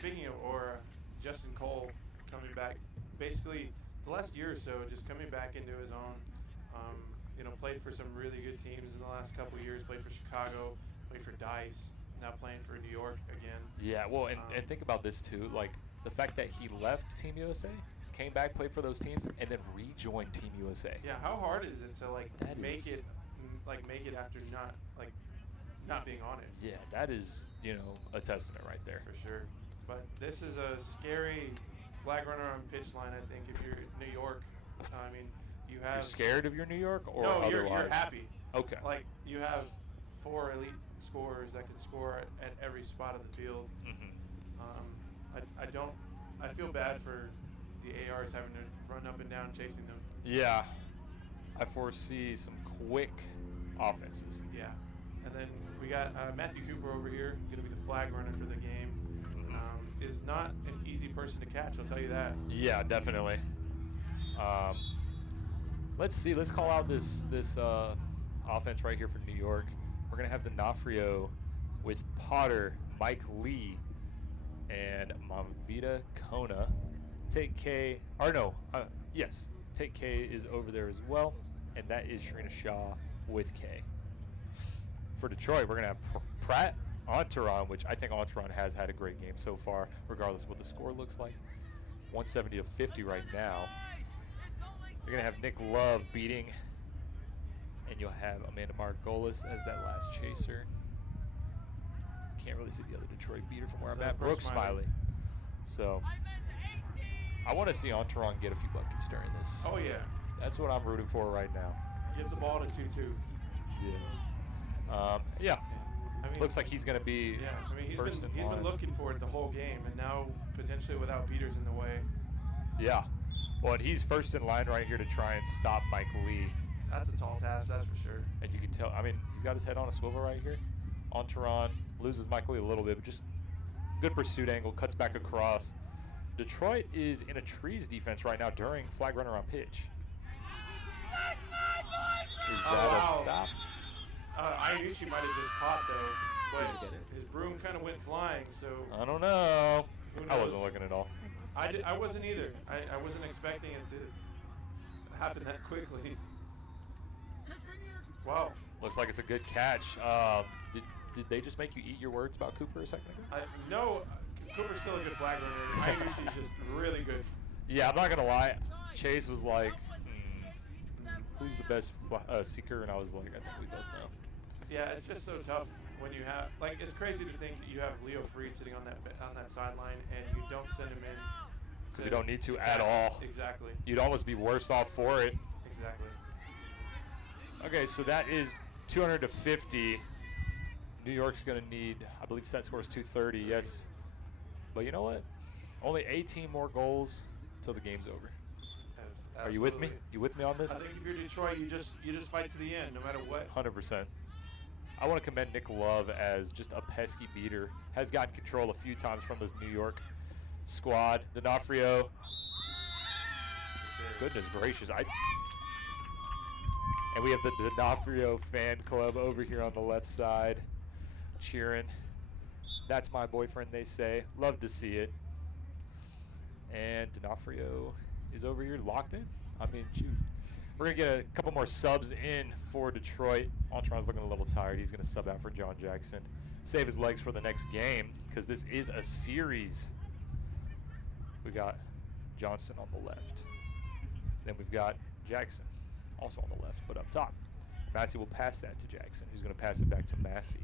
Speaking of Aura, Justin Cole coming back, basically the last year or so, just coming back into his own. Played for some really good teams in the last couple of years. Played for Chicago, played for Dice, now playing for New York again. Yeah, well, and think about this too, like the fact that he left Team USA, came back, played for those teams, and then rejoined Team USA. Yeah, how hard is it to like That make is- it after not being on it? Yeah, that is, a testament right there. For sure. But this is a scary flag runner on pitch line, I think, if you're New York. I mean, you have... You're scared of your New York or no, otherwise? you're happy. Okay. Like, you have 4 elite scorers that can score at every spot of the field. I feel bad for the ARs having to run up and down chasing them. Yeah. I foresee some quick offenses. Yeah. And then we got Matthew Cooper over here, going to be the flag runner for the game. Is not an easy person to catch, I'll tell you that. Yeah, definitely. Let's see. Let's call out this offense right here for New York. We're going to have D'Onofrio with Potter, Mike Lee, and Mamvita Kona. Take K. Take K is over there as well. And that is Sharina Shaw with K. For Detroit, we're going to have Pratt, Enteron, which I think Enteron has had a great game so far, regardless of what the score looks like. 170 to 50 right now. You're going to have Nick Love beating, and you'll have Amanda Margolis as that last chaser. Can't really see the other Detroit beater from where I'm at. Brooke Smiley. So I want to see Enteron get a few buckets during this. Oh, yeah. That's what I'm rooting for right now. Give the ball to 2-2. Yes. Yeah. I mean, looks like he's going to be first in he's line. been looking for it the whole game, and now potentially without beaters in the way. Yeah. Well, and he's first in line right here to try and stop Mike Lee. That's a tall task, that's for sure. And you can tell, I mean, he's got his head on a swivel right here. Enteron loses Mike Lee a little bit, but just good pursuit angle, cuts back across. Detroit is in a trees defense right now during flag runner on pitch. Is that a stop? Iannucci might have just caught, though, but his broom kind of went flying, so... I don't know. Who I knows? wasn't looking at all. I wasn't either. I wasn't expecting it to happen that quickly. Wow. Looks like it's a good catch. Did they just make you eat your words about Cooper a second ago? No, Cooper's still a good flag runner. Iannucci's just really good. Yeah, I'm not going to lie. Chase was like, who's the best seeker? And I was like, I think we both know. Yeah, it's just so tough when you have, like, it's crazy to think you have Leo Freed sitting on that sideline and you don't send him in. Because you don't need to at all. Exactly. You'd almost be worse off for it. Exactly. Okay, so that is 200 to 50. New York's going to need, I believe set score is 230, yes. But you know what? Only 18 more goals until the game's over. Are you with me? You with me on this? I think if you're Detroit, you just fight to the end, no matter what. 100%. I want to commend Nick Love as just a pesky beater. Has gotten control a few times from this New York squad. D'Onofrio. Goodness gracious. And we have the D'Onofrio fan club over here on the left side cheering. That's my boyfriend, they say. Love to see it. And D'Onofrio is over here locked in. I mean, shoot. We're going to get a couple more subs in for Detroit. Enteron's looking a little tired. He's going to sub out for John Jackson. Save his legs for the next game because this is a series. We got Johnson on the left. Then we've got Jackson also on the left, but up top. Massey will pass that to Jackson, who's going to pass it back to Massey.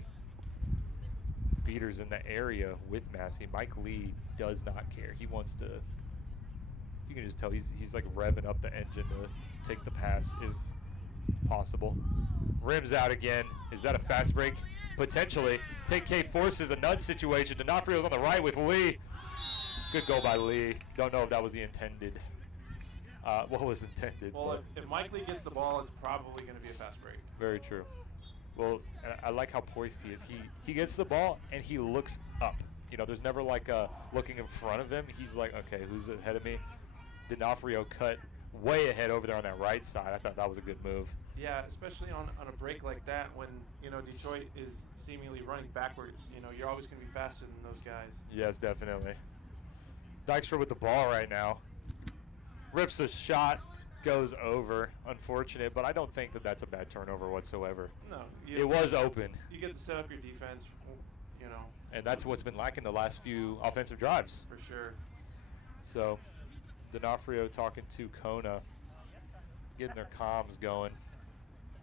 Beaters in the area with Massey. Mike Lee does not care. He wants to, you can just tell he's like revving up the engine to take the pass if possible. Rims out again. Is that a fast break? Potentially. Take K forces a nudge situation. D'Onofrio's on the right with Lee. Good goal by Lee. Don't know if that was the intended. What was intended? Well, if Mike Lee gets the ball, it's probably going to be a fast break. Very true. Well, I like how poised he is. He gets the ball and he looks up. You know, there's never like looking in front of him. He's like, okay, who's ahead of me? D'Onofrio cut way ahead over there on that right side. I thought that was a good move. Yeah, especially on a break like that when, Detroit is seemingly running backwards. You're always going to be faster than those guys. Yes, definitely. Dykstra with the ball right now. Rips a shot, goes over. Unfortunate, but I don't think that that's a bad turnover whatsoever. No. It was open. You get to set up your defense, And that's what's been lacking the last few offensive drives. For sure. So, D'Onofrio talking to Kona, getting their comms going.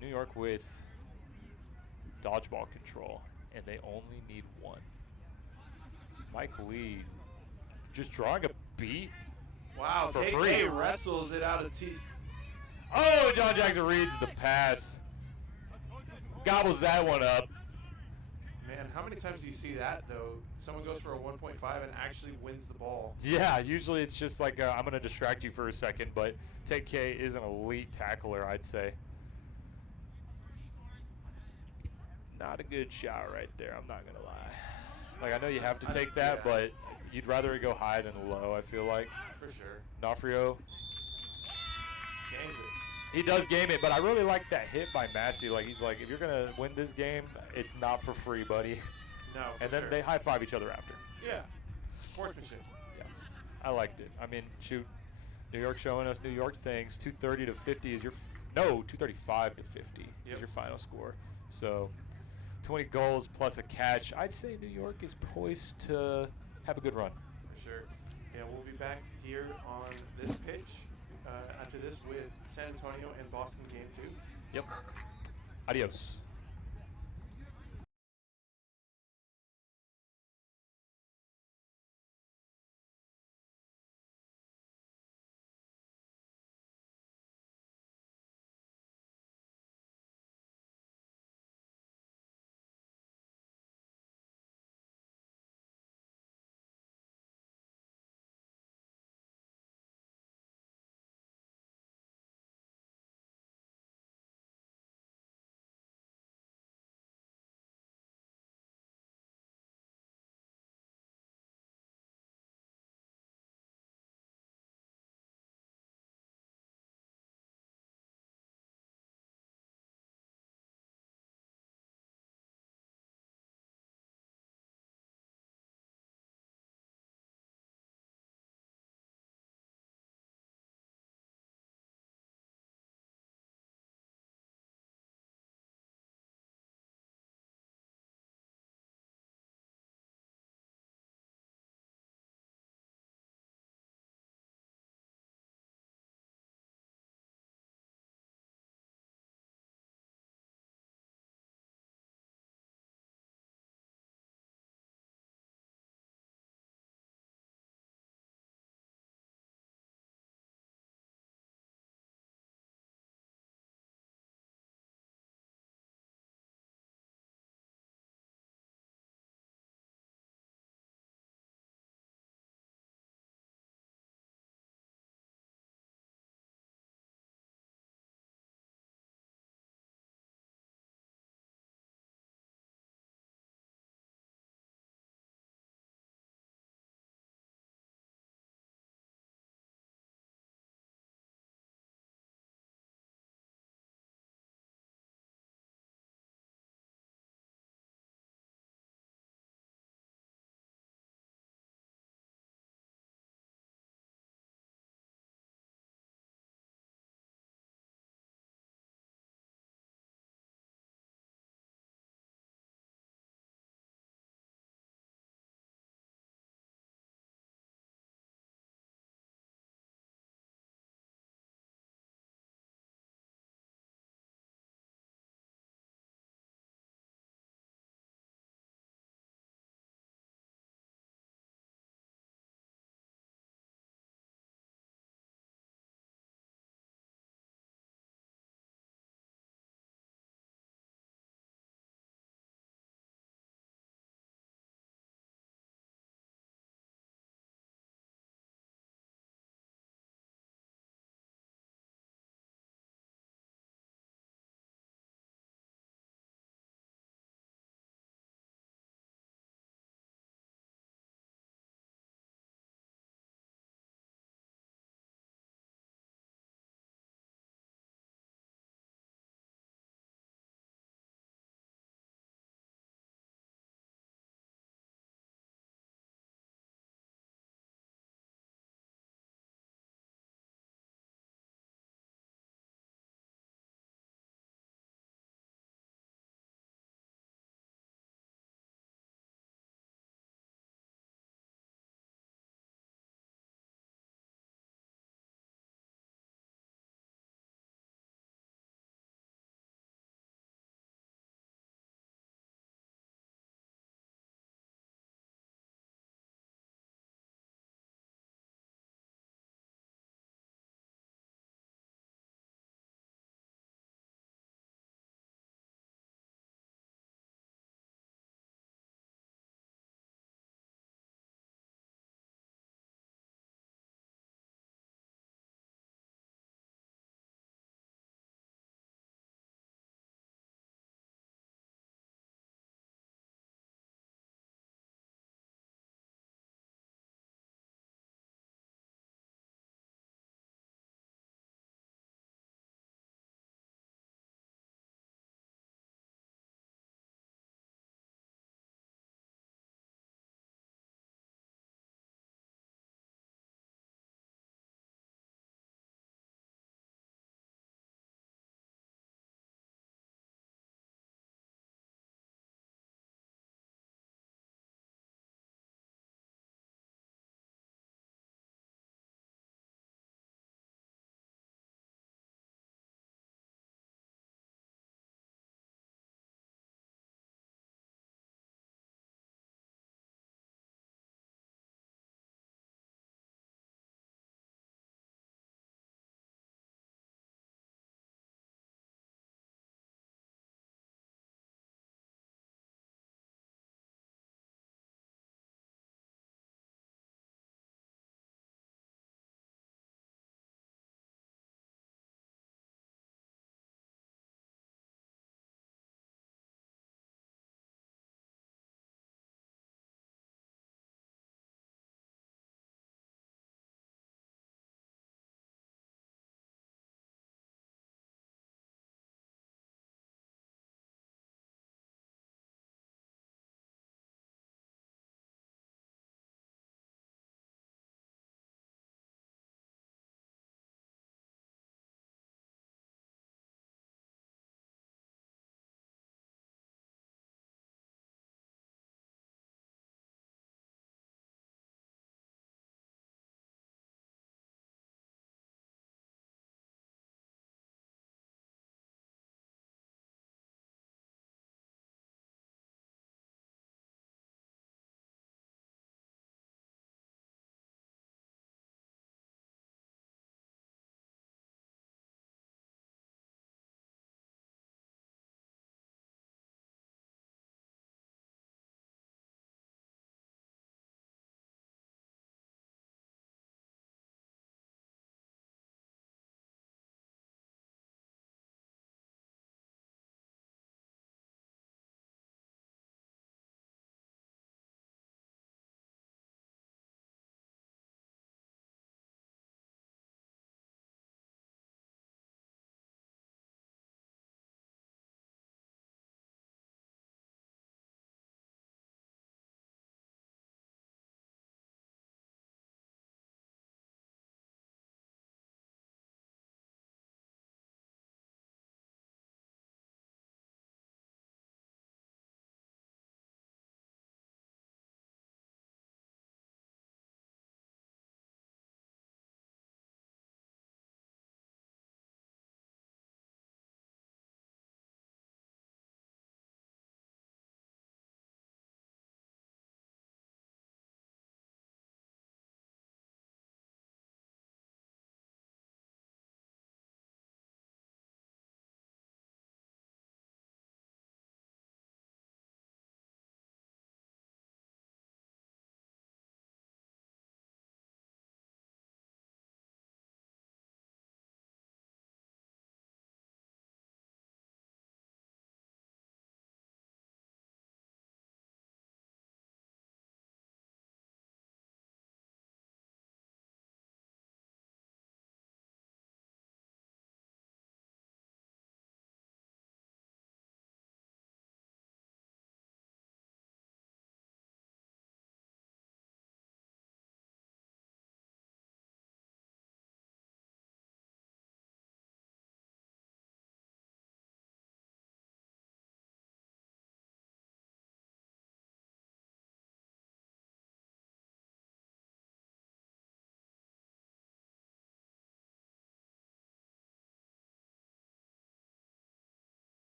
New York with dodgeball control, and they only need one. Mike Lee just drawing a beat. Wow, for KK free. wrestles it out of T. Oh, John Jackson reads the pass. Gobbles that one up. Man, how many times do you see that, though? Someone goes for a 1.5 and actually wins the ball. Yeah, usually it's just like, I'm going to distract you for a second, but Ted K is an elite tackler, I'd say. Not a good shot right there, I'm not going to lie. Like, I know you have to take that, yeah. but you'd rather it go high than low, I feel like. For sure. D'Onofrio, Games it. he does game it, but I really like that hit by Massey. Like, he's like, if you're going to win this game, it's not for free, buddy. No, And then they high-five each other after. Yeah. Sportsmanship. Yeah, I liked it. I mean, shoot, New York showing us New York things. 230 to 50 is your, 235 to 50 is your final score. So 20 goals plus a catch. I'd say New York is poised to have a good run. For sure. Yeah, we'll be back here on this pitch after this with San Antonio and Boston game 2. Yep. Adios.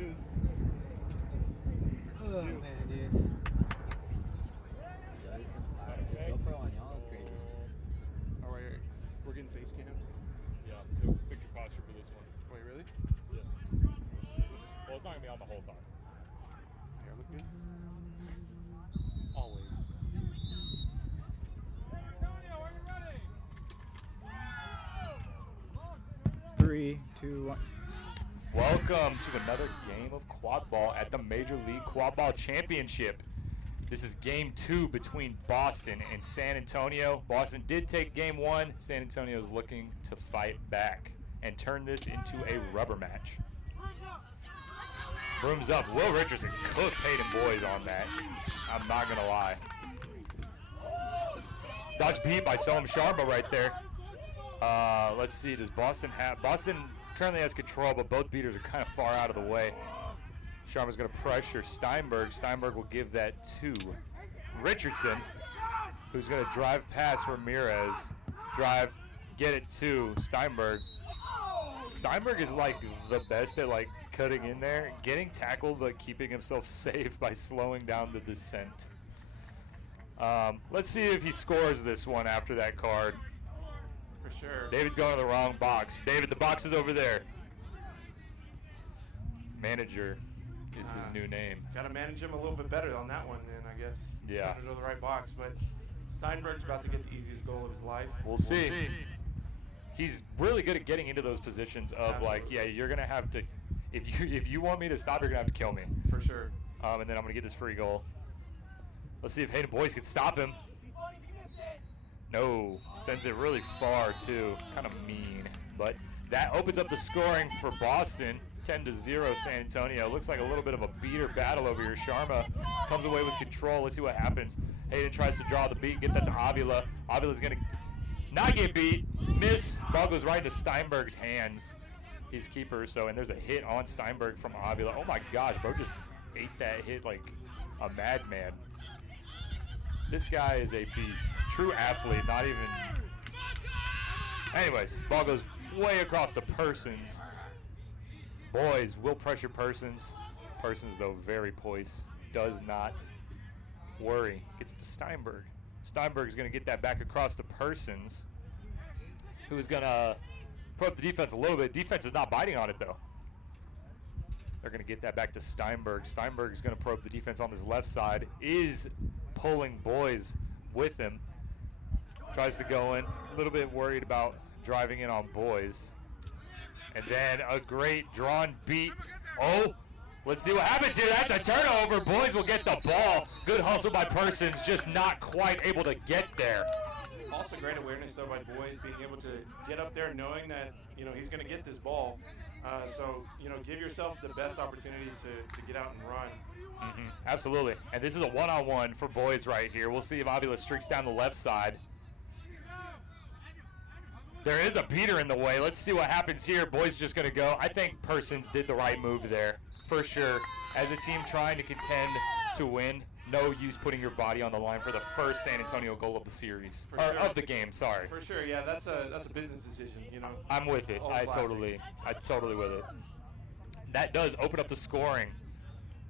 news. Oh, man, dude. Yo, he's gonna fire. His GoPro on y'all is crazy. Oh, wait, we're getting face cammed. Yeah, so pick your posture for this one. Wait, really? Yes. Well, it's not gonna be on the whole time. Here, look good. Always. Antonio, are you ready? 3, 2, 1. Welcome to another game of Quadball at the Major League Quadball Championship. This is game 2 between Boston and San Antonio. Boston did take game 1. San Antonio is looking to fight back and turn this into a rubber match. Brooms up. Will Richardson cooks Hayden Boys on that. I'm not going to lie. Dodge beat by Soham Sharma right there. Let's see. Does Boston have... Boston currently has control, but both beaters are kind of far out of the way. Sharma's going to pressure Steinberg. Steinberg will give that to Richardson, who's going to drive past Ramirez. Drive, get it to Steinberg. Steinberg is like the best at like cutting in there, getting tackled, but keeping himself safe by slowing down the descent. Let's see if he scores this one after that card. For sure. David's going to the wrong box. David, the box is over there. Manager is his new name. Got to manage him a little bit better on that one then, I guess. Yeah. Send it to the right box, but Steinberg's about to get the easiest goal of his life. We'll see. He's really good at getting into those positions of like, yeah, you're gonna have to, if you want me to stop, you're gonna have to kill me. For sure. And then I'm gonna get this free goal. Let's see if Hayden Boyce can stop him. No, sends it really far too. Kind of mean, but that opens up the scoring for Boston. 10-0 San Antonio. Looks like a little bit of a beater battle over here. Sharma comes away with control. Let's see what happens. Hayden tries to draw the beat, get that to Avila. Avila's gonna not get beat. Miss. Ball goes right into Steinberg's hands. He's keeper, so, and there's a hit on Steinberg from Avila. Oh my gosh, bro just ate that hit like a madman. This guy is a beast. True athlete, not even. Anyways, ball goes way across the Persons. Boys will pressure Persons. Persons, though, very poised. Does not worry. Gets it to Steinberg. Steinberg is going to get that back across to Persons, who is going to put up the defense a little bit. Defense is not biting on it, though. They're going to get that back to Steinberg. Steinberg is going to probe the defense on his left side. Is pulling Boys with him. Tries to go in. A little bit worried about driving in on Boys. And then a great drawn beat. Oh, let's see what happens here. That's a turnover. Boys will get the ball. Good hustle by Persons, just not quite able to get there. Also great awareness, though, by Boys being able to get up there knowing that, you know, he's going to get this ball. So, you know, give yourself the best opportunity to get out and run. Absolutely. And this is a one-on-one for Boys right here. We'll see if Avila streaks down the left side. There is a beater in the way. Let's see what happens here. Boys just going to go. I think Persons did the right move there, for sure. As a team trying to contend to win, no use putting your body on the line for the first San Antonio goal of the series. For Or sure. of the game, sorry. For sure, yeah, that's a business decision, you know. I'm with it. Old I classic. totally with it. That does open up the scoring.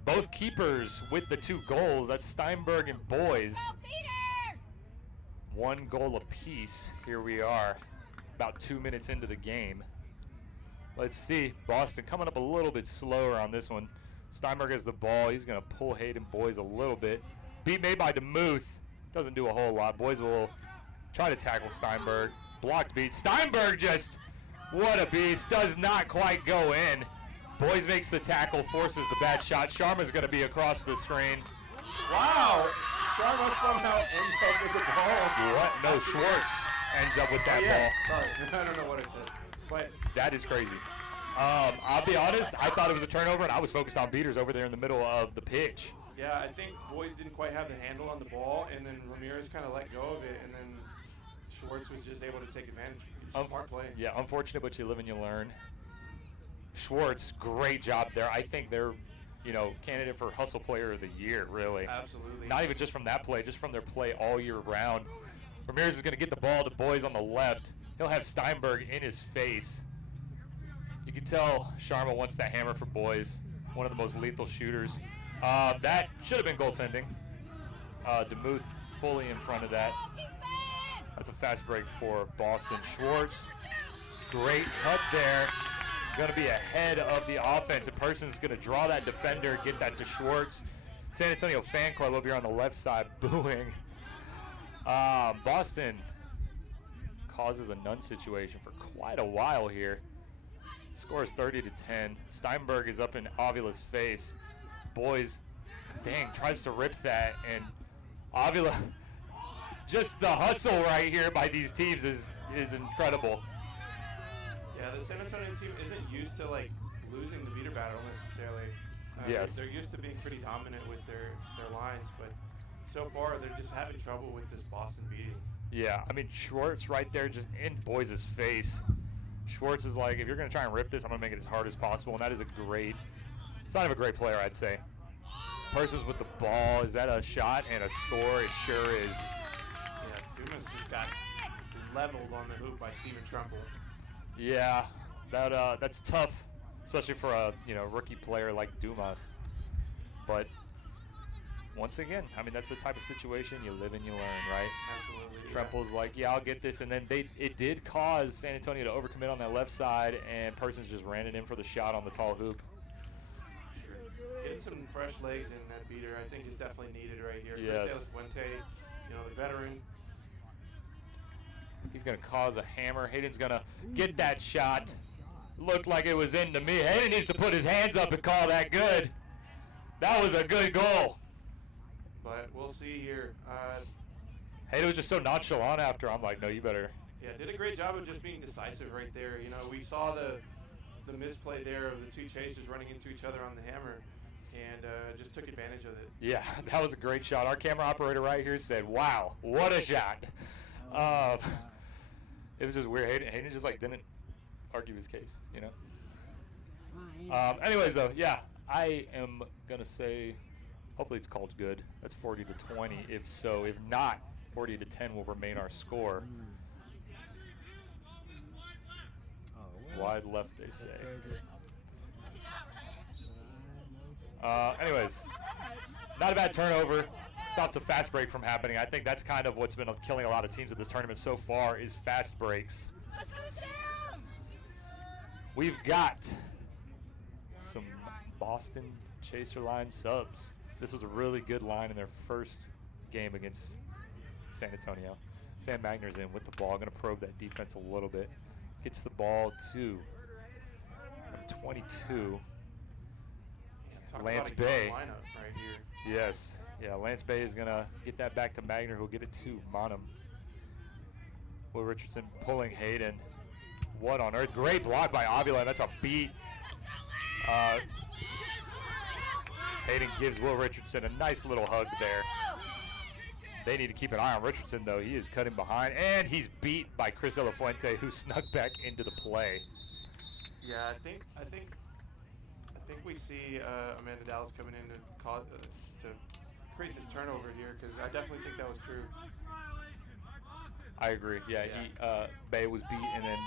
Both keepers with the 2 goals. That's Steinberg and Boys. 1 goal apiece. Here we are, about 2 minutes into the game. Let's see. Boston coming up a little bit slower on this one. Steinberg has the ball. He's going to pull Hayden Boys a little bit. Beat made by DeMuth. Doesn't do a whole lot. Boys will try to tackle Steinberg. Blocked beat. Steinberg just, what a beast. Does not quite go in. Boys makes the tackle, forces the bad shot. Sharma's going to be across the screen. Wow. Sharma somehow ends up with the ball. What? No, Schwartz ends up with that ball. Sorry, I don't know what I said. But that is crazy. I'll be honest, I thought it was a turnover, and I was focused on beaters over there in the middle of the pitch. yeah, I think Boys didn't quite have the handle on the ball, and then Ramirez kind of let go of it, and then Schwartz was just able to take advantage. Smart play. Yeah, unfortunate, but you live and you learn. Schwartz, great job there. I think they're, you know, candidate for Hustle Player of the Year, really. Absolutely. Not even just from that play, just from their play all year round. Ramirez is going to get the ball to Boys on the left. He'll have Steinberg in his face. You can tell Sharma wants that hammer for Boys. one of the most lethal shooters. That should have been goaltending. DeMuth fully in front of that. That's a fast break for Boston. Schwartz, great cut there. Going to be ahead of the offense. A person's going to draw that defender, get that to Schwartz. San Antonio fan club over here on the left side booing. Boston causes a none situation for quite a while here. Scores 30-10. Steinberg is up in Avila's face. Boys, dang, tries to rip that, and Avila, just the hustle right here by these teams is incredible. Yeah, the San Antonio team isn't used to like losing the beater battle necessarily. Yes. They're used to being pretty dominant with their lines, but so far they're just having trouble with this Boston beating. Yeah, I mean, Schwartz right there just in Boys' face. Schwartz is like, if you're going to try and rip this, I'm going to make it as hard as possible, and that is a great, sign of a great player, I'd say. Parsons with the ball. Is that a shot and a score? It sure is. Yeah, Dumas just got leveled on the hoop by Steven Trumple. Yeah, that's tough, especially for a rookie player like Dumas. But once again, I mean, that's the type of situation you live and you learn, right? Absolutely. Trepple's like, yeah, I'll get this, and then it did cause San Antonio to overcommit on that left side, and Parsons just ran it in for the shot on the tall hoop. Getting some fresh legs in that beater, I think, is definitely needed right here. Yes. Chris Fuente, the veteran. He's going to cause a hammer. Hayden's going to get that shot. Looked like it was into me. Hayden needs to put his hands up and call that good. That was a good goal. But we'll see here. Hayden was just so nonchalant after. I'm like, no, you better. Yeah, did a great job of just being decisive right there. We saw the misplay there of the two chasers running into each other on the hammer, and just took advantage of it. Yeah, that was a great shot. Our camera operator right here said, wow, what a shot. It was just weird. Hayden just didn't argue his case, Anyways, though, yeah, I am going to say hopefully it's called good. That's 40-20. If so, if not, 40-10 will remain our score. Wide left, they say. Anyways, not a bad turnover. Stops a fast break from happening. I think that's kind of what's been killing a lot of teams at this tournament so far is fast breaks. We've got some Boston Chaser line subs. This was a really good line in their first game against San Antonio. Sam Magner's in with the ball. Going to probe that defense a little bit. Gets the ball to number 22. Lance Bay. Lineup right here. Yes. Yeah, Lance Bay is going to get that back to Magner, who'll get it to Monum. Will Richardson pulling Hayden. What on earth? Great block by Avila. That's a beat. Hayden gives Will Richardson a nice little hug there. They need to keep an eye on Richardson, though. He is cutting behind, and he's beat by Chris De La Fuente, who snuck back into the play. Yeah, I think we see Amanda Dallas coming in to create this turnover here, because I definitely think that was true. I agree. Yeah, Bay was beat and then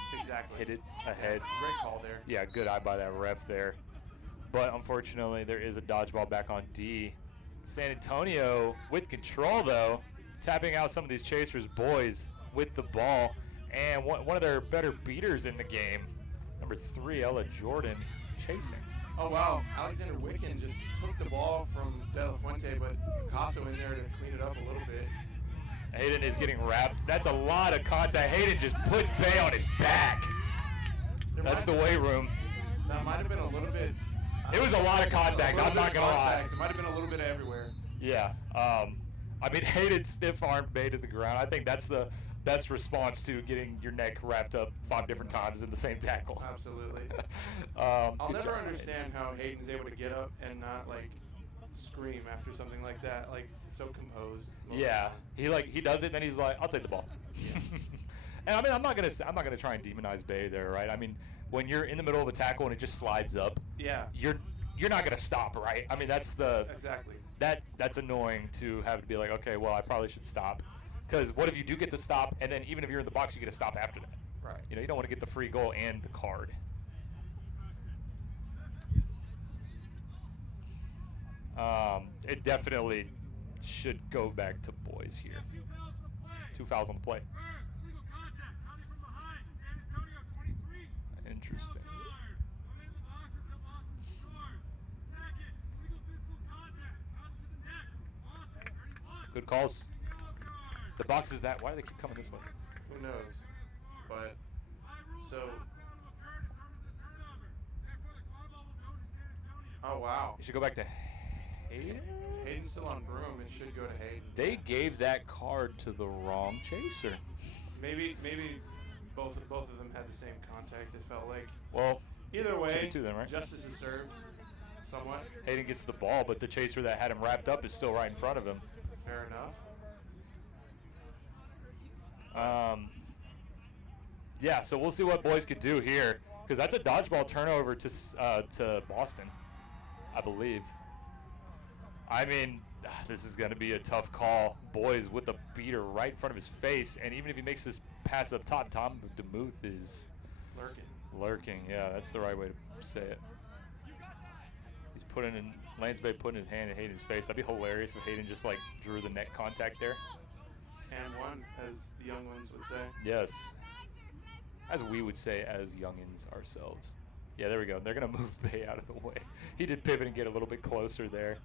hit it ahead. Great call there. Yeah, good eye by that ref there. But unfortunately, there is a dodgeball back on D. San Antonio with control, though, tapping out some of these Chasers boys with the ball. And one of their better beaters in the game, number 3, Ella Jordan, chasing. Oh, wow. Alexander Wicken just took the ball from De La Fuente, but Picasso in there to clean it up a little bit. Hayden is getting wrapped. That's a lot of contact. Hayden just puts Bay on his back. That's the weight room. That might have been a little bit. It was a lot of contact. I'm not going to lie. It might have been a little bit everywhere. Yeah. I mean, Hayden stiff-armed Bay to the ground. I think that's the best response to getting your neck wrapped up 5 different times in the same tackle. Absolutely. I'll never understand how Hayden's able to get up and not, scream after something like that, so composed. Yeah, he does it, and then he's like, "I'll take the ball." Yeah. And I mean, I'm not gonna try and demonize Bay there, right? I mean, when you're in the middle of a tackle and it just slides up, yeah, you're not gonna stop, right? I mean, that's exactly that's annoying to have to be like, okay, well, I probably should stop, because what if you do get to stop, and then even if you're in the box, you get to stop after that, right? You don't want to get the free goal and the card. It definitely should go back to boys here. 2 fouls on the play. First, legal contact coming from behind. San Antonio 23. Interesting. Card. One in the box until Boston scores. Second, legal physical contact. Out to the net. Boston 31. Good calls. Yellow card. The box is that. Why do they keep coming this way? Who knows? But so. Occurred determines the turnover. Therefore, the Quadball will go to San Antonio. Oh wow. You should go back to Hayden. Hayden's still on Broom. It should go to Hayden. They gave that card to the wrong chaser. Maybe both of them had the same contact. It felt like. Well, Either way, two then, right? justice is served. Somewhat. Hayden gets the ball, but the chaser that had him wrapped up is still right in front of him. Fair enough. Yeah, so we'll see what boys could do here, because that's a dodgeball turnover to Boston, I believe. I mean, this is going to be a tough call. Boys with the beater right in front of his face, and even if he makes this pass up top, Tom DeMuth is lurking. Yeah, that's the right way to say it. He's putting in Lansbury putting his hand in Hayden's face. That'd be hilarious if Hayden just like drew the net contact there. And one, as the young ones would say. Yes. As we would say as youngins ourselves. Yeah, there we go. They're going to move Bay out of the way. He did pivot and get a little bit closer there.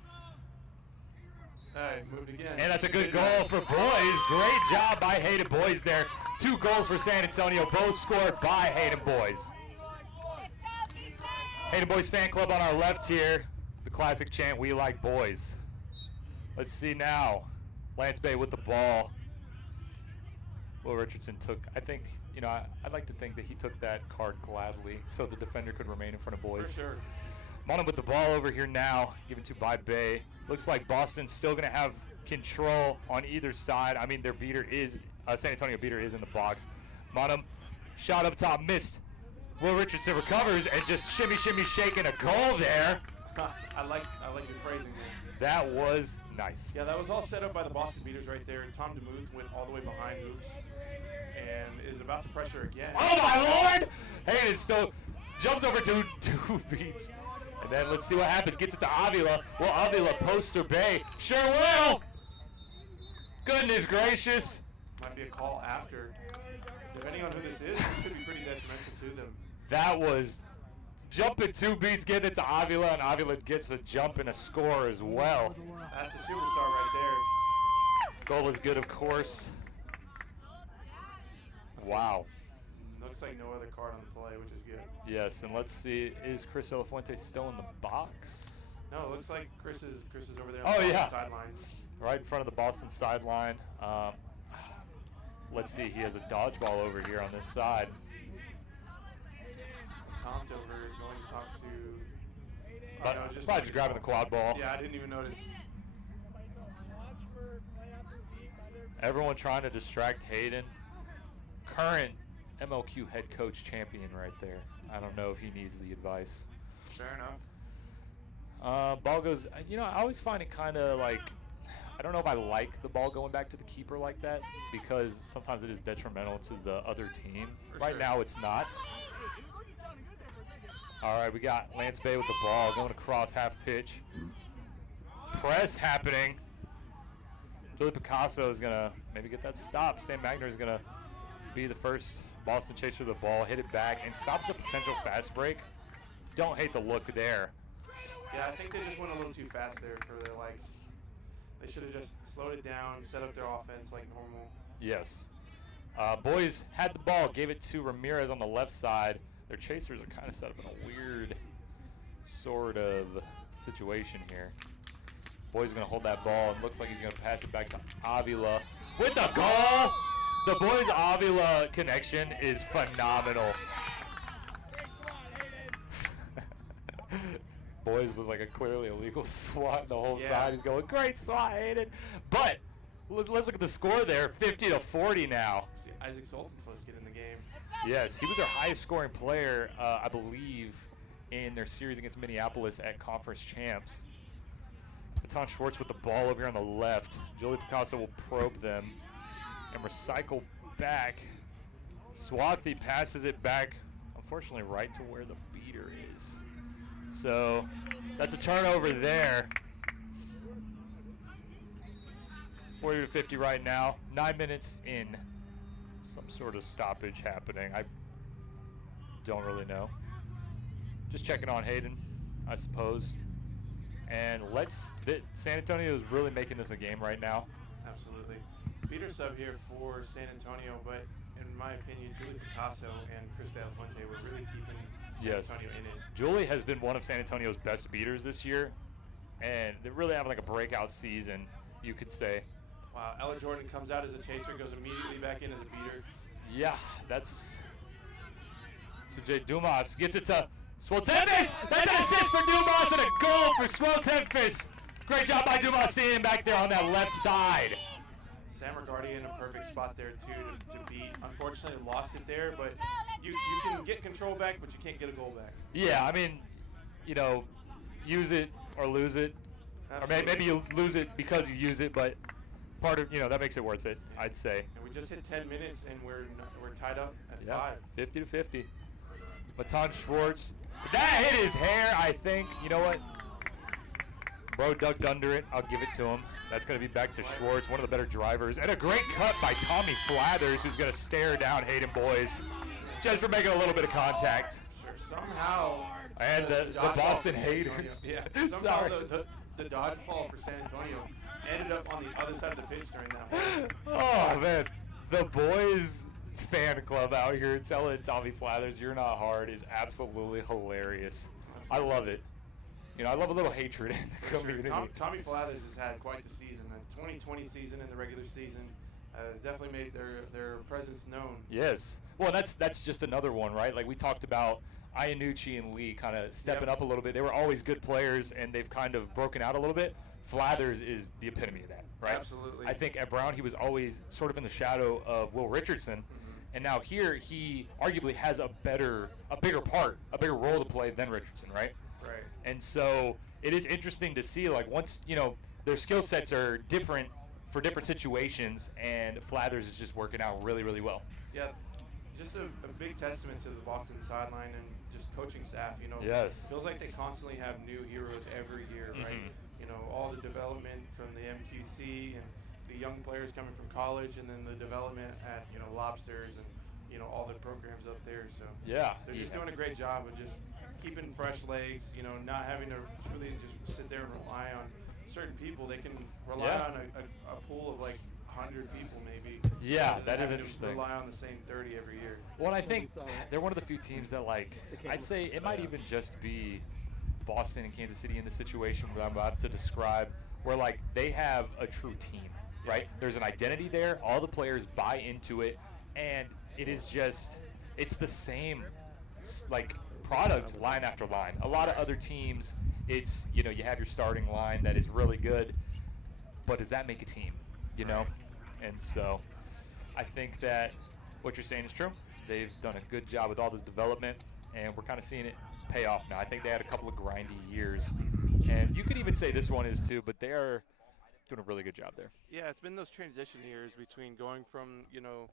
Hey, moved again. And that's a good goal for boys. Great job by Hayden boys there. 2 goals for San Antonio, both scored by Hayden boys. Hayden boys fan club on our left here. The classic chant, "We like boys." Let's see now. Lance Bay with the ball. Will Richardson took, I think, you know, I'd like to think that he took that card gladly so the defender could remain in front of boys. For sure. Monum with the ball over here now, given to by Bay. Looks like Boston's still going to have control on either side. I mean, their beater is, San Antonio beater is in the box. Monum, shot up top, missed. Will Richardson recovers and just shimmy, shaking a goal there. I like your phrasing there. That was nice. Yeah, that was all set up by the Boston beaters right there. Tom DeMuth went all the way behind hoops and is about to pressure again. Oh my Lord! Hayden still jumps over to 2 beats. And then let's see what happens. Gets it to Avila. Will Avila poster Bay? Sure will! Goodness gracious. Might be a call after. Depending on who this is, this could be pretty detrimental to them. That was jumping 2 beats, getting it to Avila, and Avila gets a jump and a score as well. That's a superstar right Goal is good, of course. Wow. there. Looks like no other card on the play, which is good. Yes, and let's see, is Chris Elafuente still in the box? No, it looks like Chris is over there Oh, on the yeah. sideline. Right in front of the Boston sideline. Let's see, he has a dodgeball over here on this side. Comped over, going to talk to. But no, just probably just grabbing the quad ball. Yeah, I didn't even notice. Everyone trying to distract Hayden. Current MLQ head coach champion right there. I don't know if he needs the advice. Fair enough. Ball goes, you know, I always find it kind of like, I don't know if I like the ball going back to the keeper like that, because sometimes it is detrimental to the other team. Right now it's not. All right, we got Lance Bay with the ball going across half pitch. Press happening. Julie Picasso is going to maybe get that stop. Sam Magner is going to be the first Boston chaser of the ball, hit it back, and stops a potential fast break. Don't hate the look there. Yeah, I think they just went a little too fast there for their likes. They should have just slowed it down, set up their offense like normal. Yes. Boys had the ball, gave it to Ramirez on the left side. Their chasers are kind of set up in a weird sort of situation here. Boys going to hold that ball, and looks like he's going to pass it back to Avila with the goal. The boys Avila connection is phenomenal. Boys with like a clearly illegal swat on the whole side. He's going, great swat, Hayden. But let's look at the score there, 50-40 now. See, Isaac Sultan's supposed to get in the game. Yes, he was their highest scoring player, I believe, in their series against Minneapolis at Conference Champs. Baton Schwartz with the ball over here on the left. Jolie Picasso will probe them and recycle back. Swathi passes it back, unfortunately, right to where the beater is. So that's a turnover there. 40 to 50 right now. 9 minutes in. Some sort of stoppage happening. I don't really know. Just checking on Hayden, I suppose. And San Antonio is really making this a game right now. Absolutely. Peter sub here for San Antonio, but in my opinion, Julie Picasso and Chris Del Fuente were really keeping San Antonio in it. Julie has been one of San Antonio's best beaters this year, and they're really having like a breakout season, you could say. Wow, Ella Jordan comes out as a chaser, goes immediately back in as a beater. Yeah, that's... So Jay Dumas gets it to Swoltemphis. That's an assist for Dumas and a goal for Swoltemphis. Great job by Dumas seeing him back there on that left side. Sam Rigardi in a perfect spot there too to beat. Unfortunately, lost it there, but you can get control back, but you can't get a goal back. Yeah, I mean, you know, use it or lose it. Absolutely. Or maybe you lose it because you use it, but part of, you know, that makes it worth it, I'd say. And we just hit 10 minutes and we're tied up at 5. 50 to 50. Matan Schwartz. That hit his hair, I think. You know what? Bro ducked under it. I'll give it to him. That's going to be back to Schwartz, one of the better drivers. And a great cut by Tommy Flathers, who's going to stare down Hayden Boys just for making a little bit of contact. Sure, somehow. And the Boston haters. Yeah, somehow the dodgeball for San Antonio ended up on the other side of the pitch during that one. Oh, man. The Boys fan club out here telling Tommy Flathers you're not hard is absolutely hilarious. Absolutely. I love it. You know, I love a little hatred in the community. Sure. Tommy Flathers has had quite the season. The 2020 season and the regular season has definitely made their presence known. Yes. Well, that's just another one, right? Like we talked about Iannucci and Lee kind of stepping up a little bit. They were always good players, and they've kind of broken out a little bit. Flathers is the epitome of that, right? Absolutely. I think at Brown, he was always sort of in the shadow of Will Richardson. And now here, he arguably has a bigger role to play than Richardson, right? Right. And so it is interesting to see, like, once, you know, their skill sets are different for different situations, and Flathers is just working out really, really well. Yeah, just a big testament to the Boston sideline and just coaching staff, you know. Yes. Feels like they constantly have new heroes every year, right? You know, all the development from the MQC and the young players coming from college, and then the development at, you know, Lobsters and, you know, all the programs up there. So yeah, they're just doing a great job of just keeping fresh legs, you know, not having to truly just sit there and rely on certain people. They can rely on a pool of like 100 people maybe. Yeah, that is interesting. Rely on the same 30 every year. Well, I think they're one of the few teams that, like, I'd say it might even just be Boston and Kansas City in the situation that I'm about to describe, where, like, they have a true team, right? There's an identity there. All the players buy into it, and it is just, it's the same, like, product line after line. A lot of other teams, it's, you know, you have your starting line that is really good, but does that make a team, you know? And so I think that what you're saying is true. They've done a good job with all this development, and we're kind of seeing it pay off now. I think they had a couple of grindy years, and you could even say this one is too, but they are doing a really good job there. Yeah, it's been those transition years between going from, you know,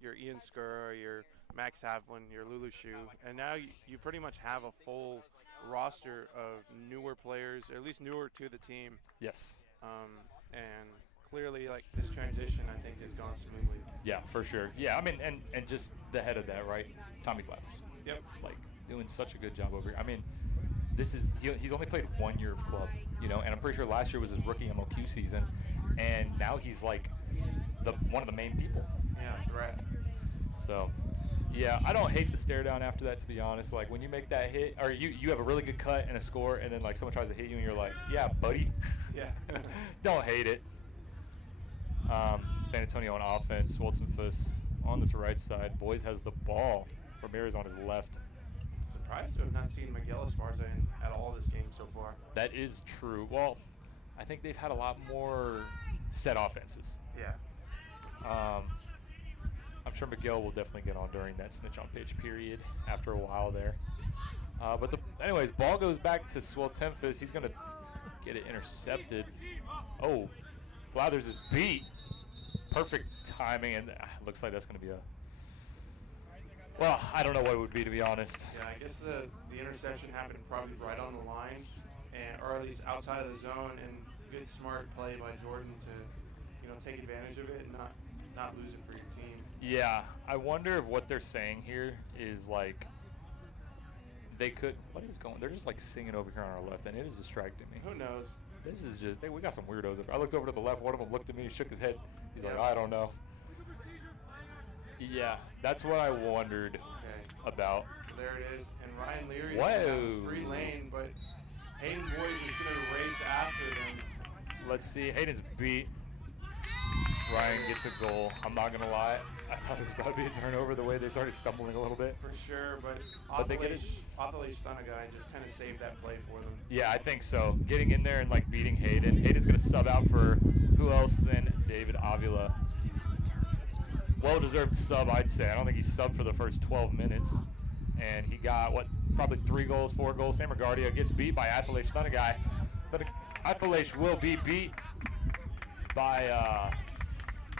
your Ian Skur, your Max Havlin, your Lulu Shu, and now you pretty much have a full roster of newer players, or at least newer to the team. Yes. And clearly, like, this transition, I think, has gone smoothly. Yeah, for sure. Yeah, I mean, and just the head of that, right? Tommy Flathers. Yep. Like, doing such a good job over here. I mean, this is, he's only played 1 year of club, you know, and I'm pretty sure last year was his rookie MLQ season, and now he's like one of the main people. Yeah, threat. So, yeah, I don't hate the stare down after that, to be honest. Like, when you make that hit, or you have a really good cut and a score, and then, like, someone tries to hit you, and you're like, yeah, buddy. Yeah. Don't hate it. San Antonio on offense. Wolzenfuss on this right side. Boys has the ball. Ramirez on his left. Surprised to have not seen Miguel Esparza at all this game so far. That is true. Well, I think they've had a lot more set offenses. Yeah. I'm sure Miguel will definitely get on during that snitch on pitch period after a while there. But anyways, ball goes back to Swoltemphis. He's going to get it intercepted. Oh, Flathers is beat. Perfect timing, and looks like that's going to be well, I don't know what it would be, to be honest. Yeah, I guess the interception happened probably right on the line, or at least outside of the zone, and good smart play by Jordan to, take advantage of it and not lose it for your team. Yeah, I wonder if what they're saying here is like they could. What is going? They're just like singing over here on our left, and it is distracting me. Who knows? This is just. We got some weirdos. I looked over to the left. One of them looked at me, shook his head. He's like, I don't know. Yeah, that's what I wondered about. So there it is, and Ryan Leary is Whoa. free lane, but Hayden Boys is going to race after them. Let's see. Hayden's beat. Ryan gets a goal. I'm not going to lie. I thought it was about to be a turnover the way they started stumbling a little bit. For sure, but they get it. Athalesh Stunagai just kind of saved that play for them. Yeah, I think so. Getting in there and like beating Hayden. Hayden's going to sub out for who else than David Avila. Well-deserved sub, I'd say. I don't think he subbed for the first 12 minutes. And he got, probably 3 goals, 4 goals. Sam Regardia gets beat by Athalesh Stunagai. But Athalesh will be beat by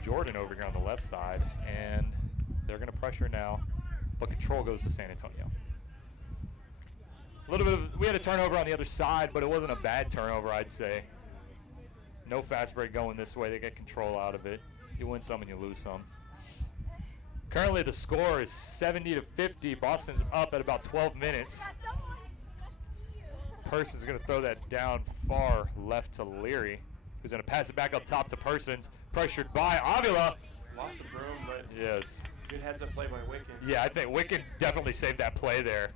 Jordan over here on the left side. And they're going to pressure now. But control goes to San Antonio. We had a turnover on the other side, but it wasn't a bad turnover, I'd say. No fast break going this way. They get control out of it. You win some and you lose some. Currently, the score is 70-50. Boston's up at about 12 minutes. Persons going to throw that down far left to Leary, who's going to pass it back up top to Persons. Pressured by Avila. Lost the broom, but yes. Good heads-up play by Wicken. Yeah, I think Wicken definitely saved that play there.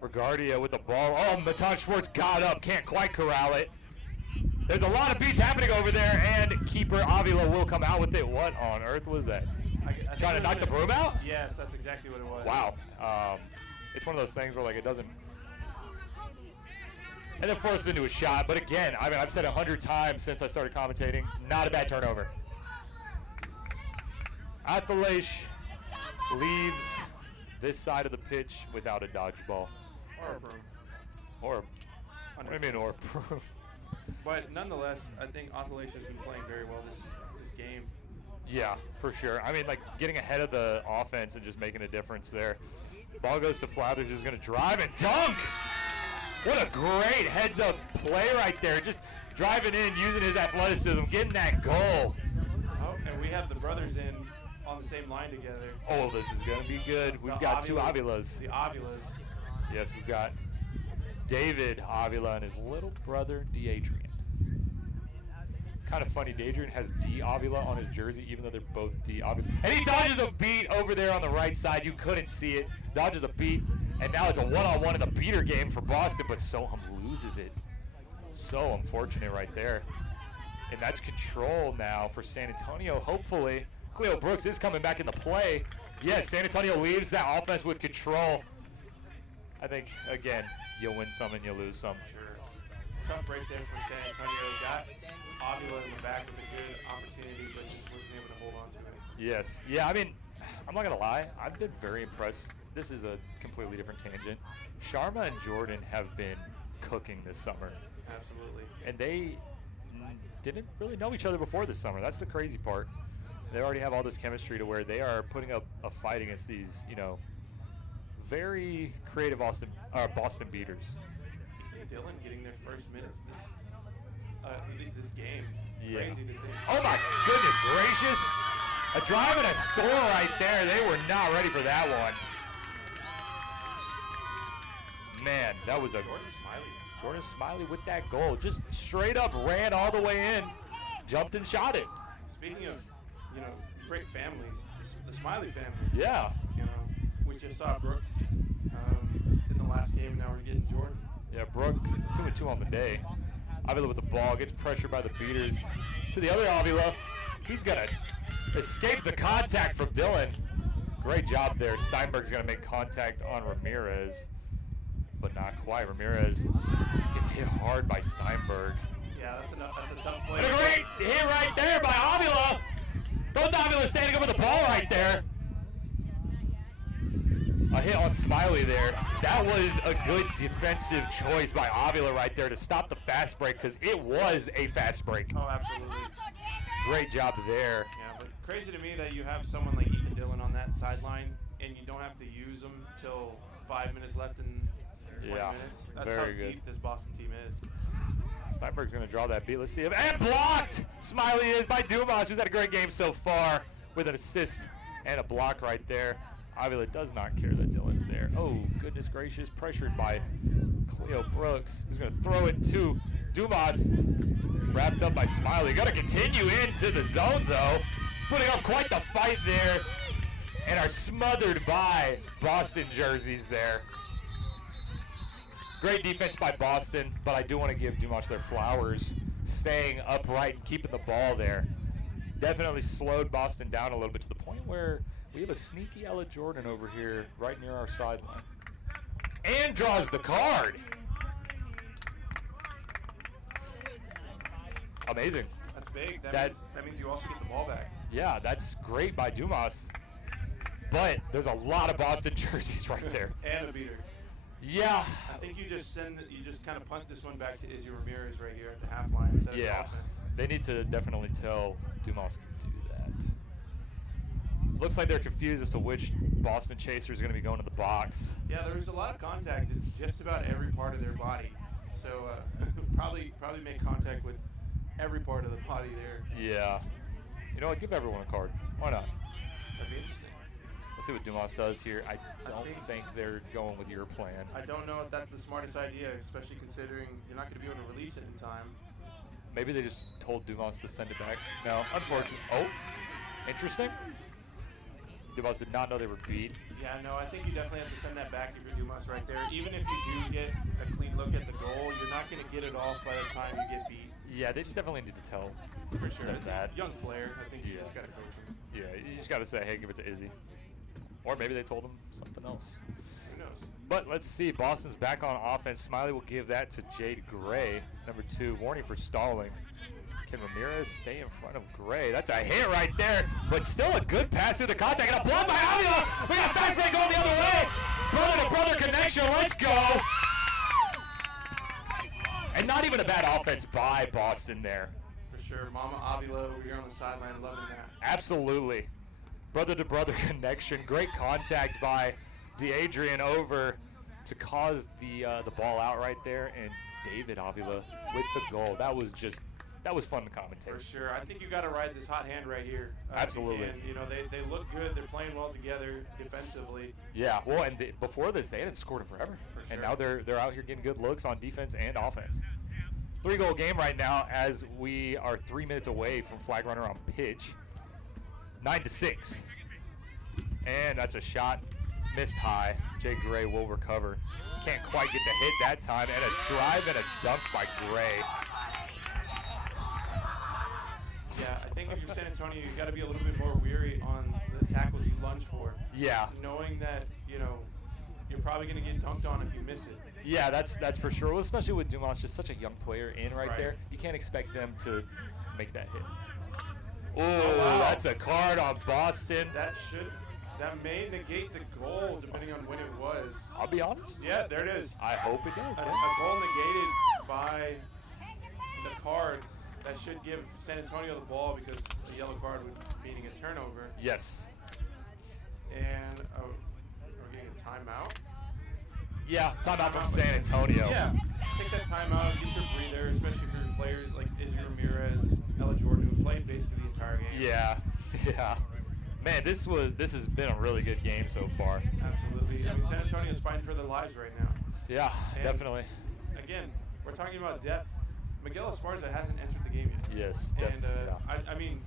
Regardia with the ball. Oh, Matan Schwartz got up. Can't quite corral it. There's a lot of beats happening over there, and keeper Avila will come out with it. What on earth was that? I Trying to knock the broom out? Yes, that's exactly what it was. Wow. It's one of those things where like it doesn't. And then forced into a shot. But again, I mean, I've said 100 times since I started commentating, not a bad turnover. Athalesh leaves this side of the pitch without a dodgeball. Or a broom. What do you mean, or a broom? But nonetheless, I think Athalesh has been playing very well this game. Yeah, for sure. I mean, like getting ahead of the offense and just making a difference there. Ball goes to Flathers, who's going to drive and dunk. What a great heads-up play right there. Just driving in, using his athleticism, getting that goal. Oh, and we have the brothers in on the same line together. Oh, this is going to be good. We've got two Avilas. The Avilas. Yes, we've got David Avila and his little brother, D'Adrian. Kind of funny, D'Adrian has D Avila on his jersey, even though they're both D Avila. And he dodges a beat over there on the right side. You couldn't see it. Dodges a beat, and now it's a one-on-one in the beater game for Boston, but Soham loses it. So unfortunate right there. And that's control now for San Antonio. Hopefully, Cleo Brooks is coming back into play. Yes, San Antonio leaves that offense with control. I think, again, you'll win some and you'll lose some. Sure. Tough break there for San Antonio. Got Avila in the back with a good opportunity, but just wasn't able to hold on to it. Yes. Yeah, I mean, I'm not going to lie. I've been very impressed. This is a completely different tangent. Sharma and Jordan have been cooking this summer. Absolutely. And they didn't really know each other before this summer. That's the crazy part. They already have all this chemistry to where they are putting up a fight against these, you know, very creative Boston beaters. Dylan getting their first minutes at least this game. Yeah. Crazy to think. Oh my goodness gracious! A drive and a score right there. They were not ready for that one. Man, that was a Jordan Smiley with that goal. Just straight up ran all the way in, jumped and shot it. Speaking of, you know, great families, the Smiley family. Yeah. You know, we just saw Brooke in the last game. Now we're getting Jordan. Yeah, Brooke 2-2 on the day. Avila with the ball, gets pressured by the beaters. To the other Avila, he's gonna escape the contact from Dylan. Great job there. Steinberg's gonna make contact on Ramirez, but not quite. Ramirez gets hit hard by Steinberg. Yeah, that's a tough play. And a great hit right there by Avila. Both Avila standing up with the ball right there. A hit on Smiley there. That was a good defensive choice by Avila right there to stop the fast break, because it was a fast break. Oh, absolutely. Great job there. Yeah, but crazy to me that you have someone like Ethan Dillon on that sideline and you don't have to use him till 5 minutes left in 20 minutes. That's very how good. deep this Boston team is. Steinberg's going to draw that beat. Let's see if, and blocked! Smiley is by Dumas, who's had a great game so far with an assist and a block right there. Avila does not care that Dylan's there. Oh, goodness gracious, pressured by Cleo Brooks, who's going to throw it to Dumas. Wrapped up by Smiley. Got to continue into the zone, though. Putting up quite the fight there. And are smothered by Boston jerseys there. Great defense by Boston, but I do want to give Dumas their flowers. Staying upright and keeping the ball there. Definitely slowed Boston down a little bit to the point where we have a sneaky Ella Jordan over here right near our sideline. And draws the card. Amazing. That's big. That means you also get the ball back. Yeah, that's great by Dumas. But there's a lot of Boston jerseys right there. And a beater. Yeah. I think you just kind of punt this one back to Izzy Ramirez right here at the half line instead of the offense. They need to definitely tell Dumas to do that. Looks like they're confused as to which Boston chaser is going to be going to the box. Yeah, there was a lot of contact in just about every part of their body. So probably make contact with every part of the body there. Yeah. You know what? Give everyone a card. Why not? That'd be interesting. Let's see what Dumas does here. I don't think they're going with your plan. I don't know if that's the smartest idea, especially considering you're not going to be able to release it in time. Maybe they just told Dumas to send it back. No, unfortunately. Oh, interesting. Dumas did not know they were beat. Yeah, no, I think you definitely have to send that back if you're Dumas right there. Even if you do get a clean look at the goal, you're not going to get it off by the time you get beat. Yeah, they just definitely need to tell. For sure. It's that. a young player. I think you just got to coach him. Yeah, you just got to say, hey, give it to Izzy. Or maybe they told him something else. Who knows? But let's see. Boston's back on offense. Smiley will give that to Jade Gray, number 2. Warning for stalling. Can Ramirez stay in front of Gray? That's a hit right there, but still a good pass through the contact. And a blow by Avila. We got fastball going the other way. Brother-to-brother connection. Let's go. And not even a bad offense by Boston there. For sure. Mama Avila over here on the sideline, loving that. Absolutely. Brother-to-brother connection. Great contact by DeAdrian over to cause the ball out right there. And David Avila with the goal. That was fun to commentate. For sure. I think you got to ride this hot hand right here. Absolutely. You know, they look good. They're playing well together defensively. Yeah. Well, and before this, they hadn't scored in forever. For sure. And now they're out here getting good looks on defense and offense. 3-goal game right now as we are 3 minutes away from flag runner on pitch. 9-6. And that's a shot missed high. Jay Gray will recover. Can't quite get the hit that time. And a drive and a dunk by Gray. Yeah, I think if you're San Antonio, you've got to be a little bit more weary on the tackles you lunge for. Yeah. Knowing that, you know, you're probably going to get dunked on if you miss it. Yeah, that's for sure. Well, especially with Dumas, just such a young player in right there. You can't expect them to make that hit. Oh, wow. That's a card on Boston. That may negate the goal depending on when it was. I'll be honest. Yeah, there it is. I hope it does. A goal negated by the card. That should give San Antonio the ball because a yellow card would meaning a turnover. Yes. And we're getting a timeout. Yeah, timeout from San Antonio. Yeah, take that timeout, get your breather, especially for your players like Izzy Ramirez, Ella Jordan, who played basically the entire game. Yeah. Man, this has been a really good game so far. Absolutely. I mean, San Antonio's fighting for their lives right now. Yeah, and definitely. Again, we're talking about depth. Miguel Esparza hasn't entered the game yet. Yes, and yeah. I mean,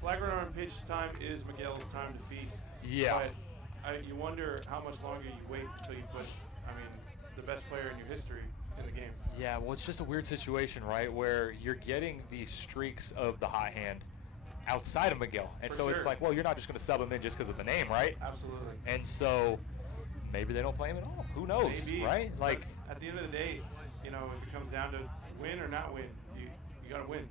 flag runner on pitch time is Miguel's time to feast. Yeah. But you wonder how much longer you wait until you put, the best player in your history in the game. Yeah, well, it's just a weird situation, right, where you're getting these streaks of the hot hand outside of Miguel. And so it's like, well, you're not just going to sub him in just because of the name, right? Absolutely. And so maybe they don't play him at all. Who knows, maybe, right? Like, at the end of the day, if it comes down to win or not win, you got to win.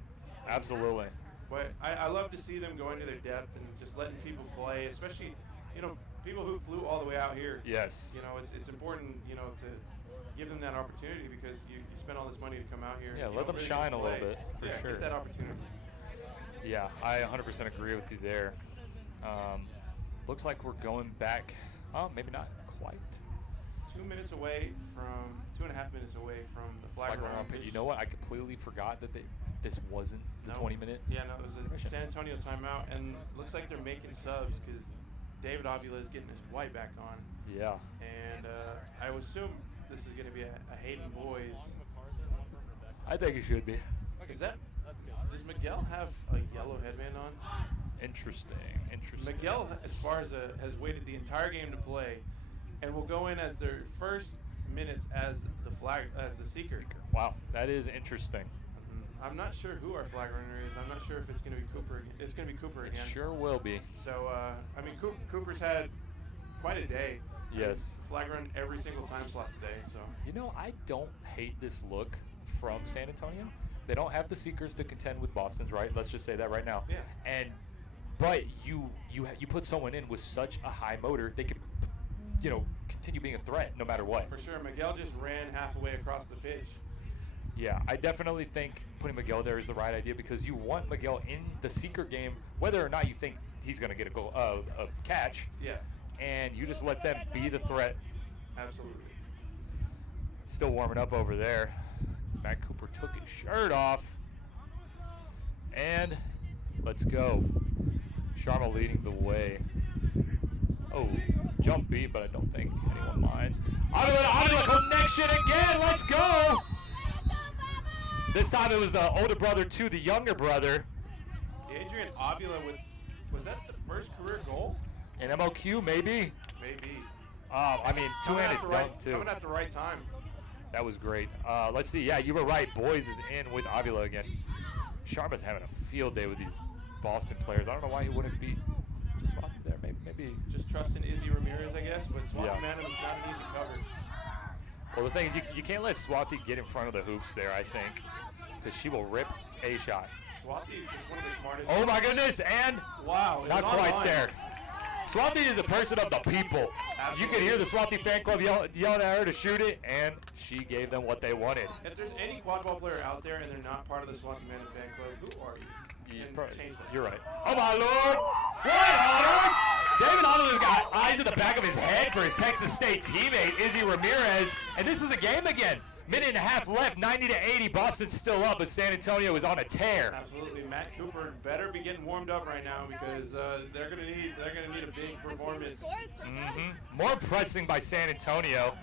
Absolutely. But I love to see them go into their depth and just letting people play, especially, people who flew all the way out here. Yes. It's important, to give them that opportunity because you spend all this money to come out here. Yeah, let them shine a little bit, for sure. Get that opportunity. Yeah, I 100% agree with you there. Looks like we're going back. Oh, maybe not quite. 2 minutes away from 2.5 minutes away from the flag Flag runner runner on pitch. You know what? I completely forgot that this wasn't the 20-minute. Yeah, no, it was a San Antonio timeout, and looks like they're making subs because David Avila is getting his white back on. Yeah. And I would assume this is going to be a Hayden Boys. I think it should be. Does Miguel have a yellow headband on? Interesting. Miguel, as far as has waited the entire game to play, and will go in as their first minutes as the seeker. Wow, that is interesting. I'm not sure who our flag runner is. I'm not sure if it's going to be Cooper. It's going to be Cooper again. It sure will be. So I mean, Cooper's had quite a day. Yes. Flag run every single time slot today. So you know, I don't hate this look from San Antonio. They don't have the seekers to contend with Boston's, right? Let's just say that right now. Yeah. But you put someone in with such a high motor, they could, continue being a threat no matter what. For sure, Miguel just ran halfway across the pitch. Yeah, I definitely think putting Miguel there is the right idea because you want Miguel in the seeker game, whether or not you think he's going to get a goal, a catch. Yeah. And you just let them be the threat. Absolutely. Still warming up over there. Matt Cooper took his shirt off. And let's go. Sharma leading the way. Oh, jump beat, but I don't think anyone minds. Avila connection again. Let's go. This time it was the older brother to the younger brother. Adrian Avila was that the first career goal? In MLQ, maybe. Maybe. I mean, two-handed dunk too. Coming at the right time. That was great. Let's see. Yeah, you were right. Boys is in with Avila again. Sharma's having a field day with these Boston players. I don't know why he wouldn't beat Swati there. Maybe just trusting Izzy Ramirez, I guess. But Swati Manning is not an easy cover. Well, the thing is, you can't let Swati get in front of the hoops there, I think, because she will rip a shot. Swati is just one of the smartest. Oh my goodness! And wow, not quite there. Swati is a person of the people. Absolutely. You could hear the Swati fan club yelling at her to shoot it, and she gave them what they wanted. If there's any quadball player out there and they're not part of the Swati Manning fan club, who are you? You're right. Oh my Lord! What honor! David Avila's got eyes at the back of his head for his Texas State teammate, Izzy Ramirez. And this is a game again. Minute and a half left, 90-80. Boston's still up, but San Antonio is on a tear. Absolutely. Matt Cooper better be getting warmed up right now because they're gonna need a big performance. More pressing by San Antonio.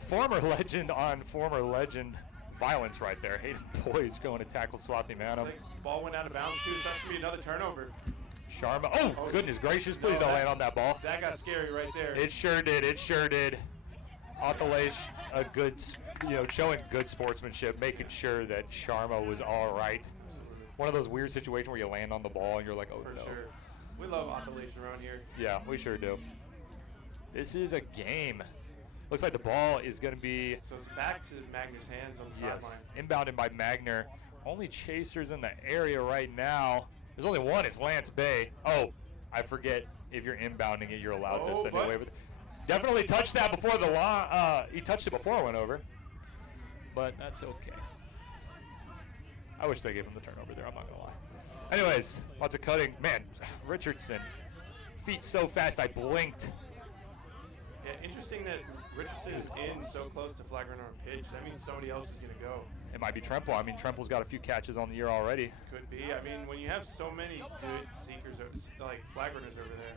Former legend on former legend violence right there. Hayden Boys going to tackle Swati Manum. Like ball went out of bounds too, so that's gonna be another turnover. Sharma. Oh, goodness gracious! Please don't land on that ball. That got scary right there. It sure did. It sure did. Atalay, a good, showing good sportsmanship, making sure that Sharma was all right. One of those weird situations where you land on the ball and you're like, oh no. For sure. We love Atalay around here. Yeah, we sure do. This is a game. Looks like the ball is going to be. So it's back to Magner's hands on the sideline. Inbounded by Magner. Only chasers in the area right now. There's only one. It's Lance Bay. Oh, I forget if you're inbounding it, you're allowed this anyway. But definitely touched that before the line. He touched it before it went over. But that's okay. I wish they gave him the turnover there. I'm not going to lie. Anyways, lots of cutting. Man, Richardson. Feet so fast, I blinked. Yeah, interesting that Richardson is in so close to flag runner on pitch. That means somebody else is going to go. It might be Tremple. I mean, Tremple's got a few catches on the year already. Could be. I mean, when you have so many good seekers, like flag runners over there.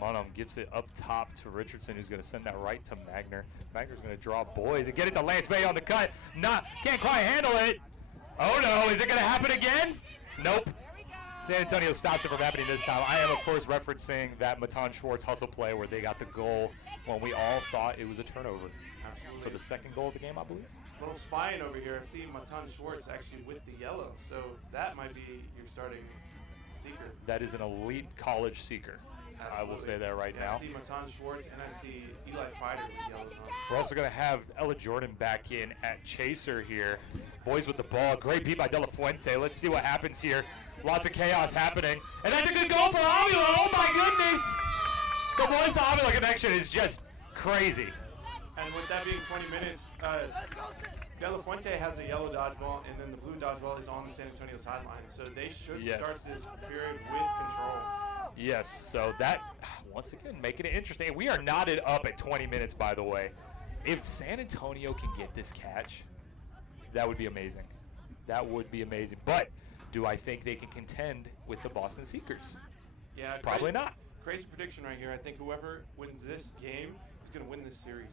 Monum gives it up top to Richardson, who's going to send that right to Magner. Magner's going to draw Boys and get it to Lance Bay on the cut. Can't quite handle it. Oh no, is it going to happen again? Nope. San Antonio stops it from happening this time. I am, of course, referencing that Matan Schwartz hustle play where they got the goal when we all thought it was a turnover. Absolutely. For the second goal of the game, I believe. Little spying over here. I see Matan Schwartz actually with the yellow, so that might be your starting seeker. That is an elite college seeker. Absolutely. I will say that right now. I see Matan Schwartz and I see Eli Fider with yellow on. We're also going to have Ella Jordan back in at chaser here. Boys with the ball. Great beat by De La Fuente. Let's see what happens here. Lots of chaos happening. And that's a good goal for Avila. Oh my goodness. The Boys to Avila connection is just crazy. And with that being 20 minutes, De La Fuente has a yellow dodgeball, and then the blue dodgeball is on the San Antonio sideline. So they should start this period with control. Yes, so that, once again, making it interesting. We are knotted up at 20 minutes, by the way. If San Antonio can get this catch, that would be amazing. That would be amazing. But do I think they can contend with the Boston Seekers? Yeah, Probably not. Crazy prediction right here. I think whoever wins this game is going to win this series.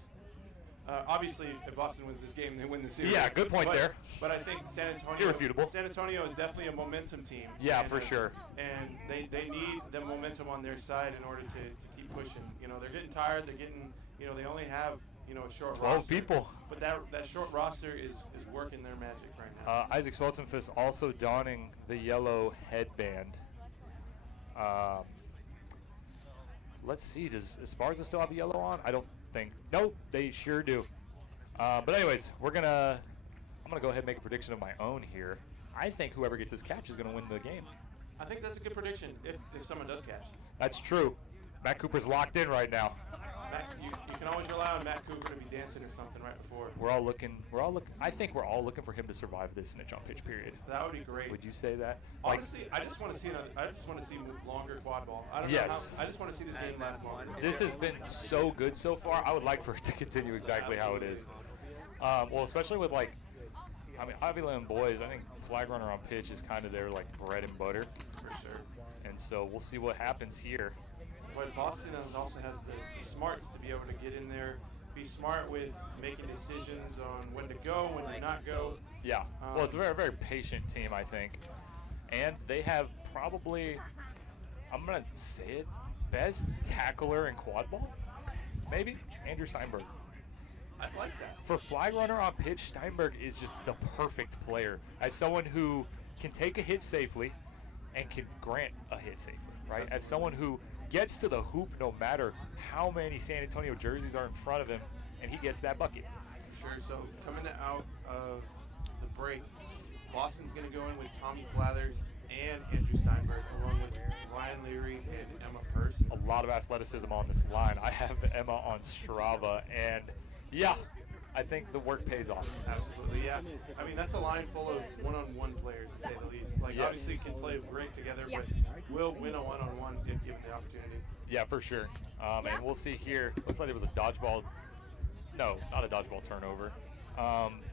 Obviously, if Boston wins this game, they win the series. Yeah, good point there. But I think San Antonio. Irrefutable. San Antonio is definitely a momentum team. Yeah, and, for sure. And they need the momentum on their side in order to keep pushing. You know, they're getting tired. They're getting. You know, they only have a short 12 roster. people. But that short roster is working their magic right now. Isaac Sweltenfuss also donning the yellow headband. Let's see, does Esparza still have yellow on? I don't think. Nope, they sure do. But anyways, I'm gonna go ahead and make a prediction of my own here. I think whoever gets this catch is gonna win the game. I think that's a good prediction if someone does catch. That's true. Matt Cooper's locked in right now. Matt, you can always rely on Matt Cooper to be dancing or something right before. I think we're all looking for him to survive this snitch on pitch period. That would be great. Would you say that? Honestly, I just want to see longer quad ball. I just want to see this game last longer. This has been so good so far. I would like for it to continue exactly how it is. Well, especially with Avila and boys, I think flag runner on pitch is kind of their bread and butter. For sure. And so we'll see what happens here. But Boston also has the smarts to be able to get in there, be smart with making decisions on when to go, when to not go. Yeah. Well, it's a very, very patient team, I think. And they have probably, I'm going to say it, best tackler in quad ball? Maybe? Andrew Steinberg. I like that. For flag runner on pitch, Steinberg is just the perfect player. As someone who can take a hit safely and can grant a hit safely, right? As someone who gets to the hoop no matter how many San Antonio jerseys are in front of him, and he gets that bucket. Sure, so coming out of the break, Boston's going to go in with Tommy Flathers and Andrew Steinberg, along with Ryan Leary and Emma Person. A lot of athleticism on this line. I have Emma on Strava, and yeah, I think the work pays off. Absolutely, yeah. I mean, that's a line full of one-on-one players, to say the least. Obviously can play great together, but will win a one-on-one if given the opportunity. Yeah, for sure. And we'll see here. Looks like there was a dodgeball. No, not a dodgeball turnover.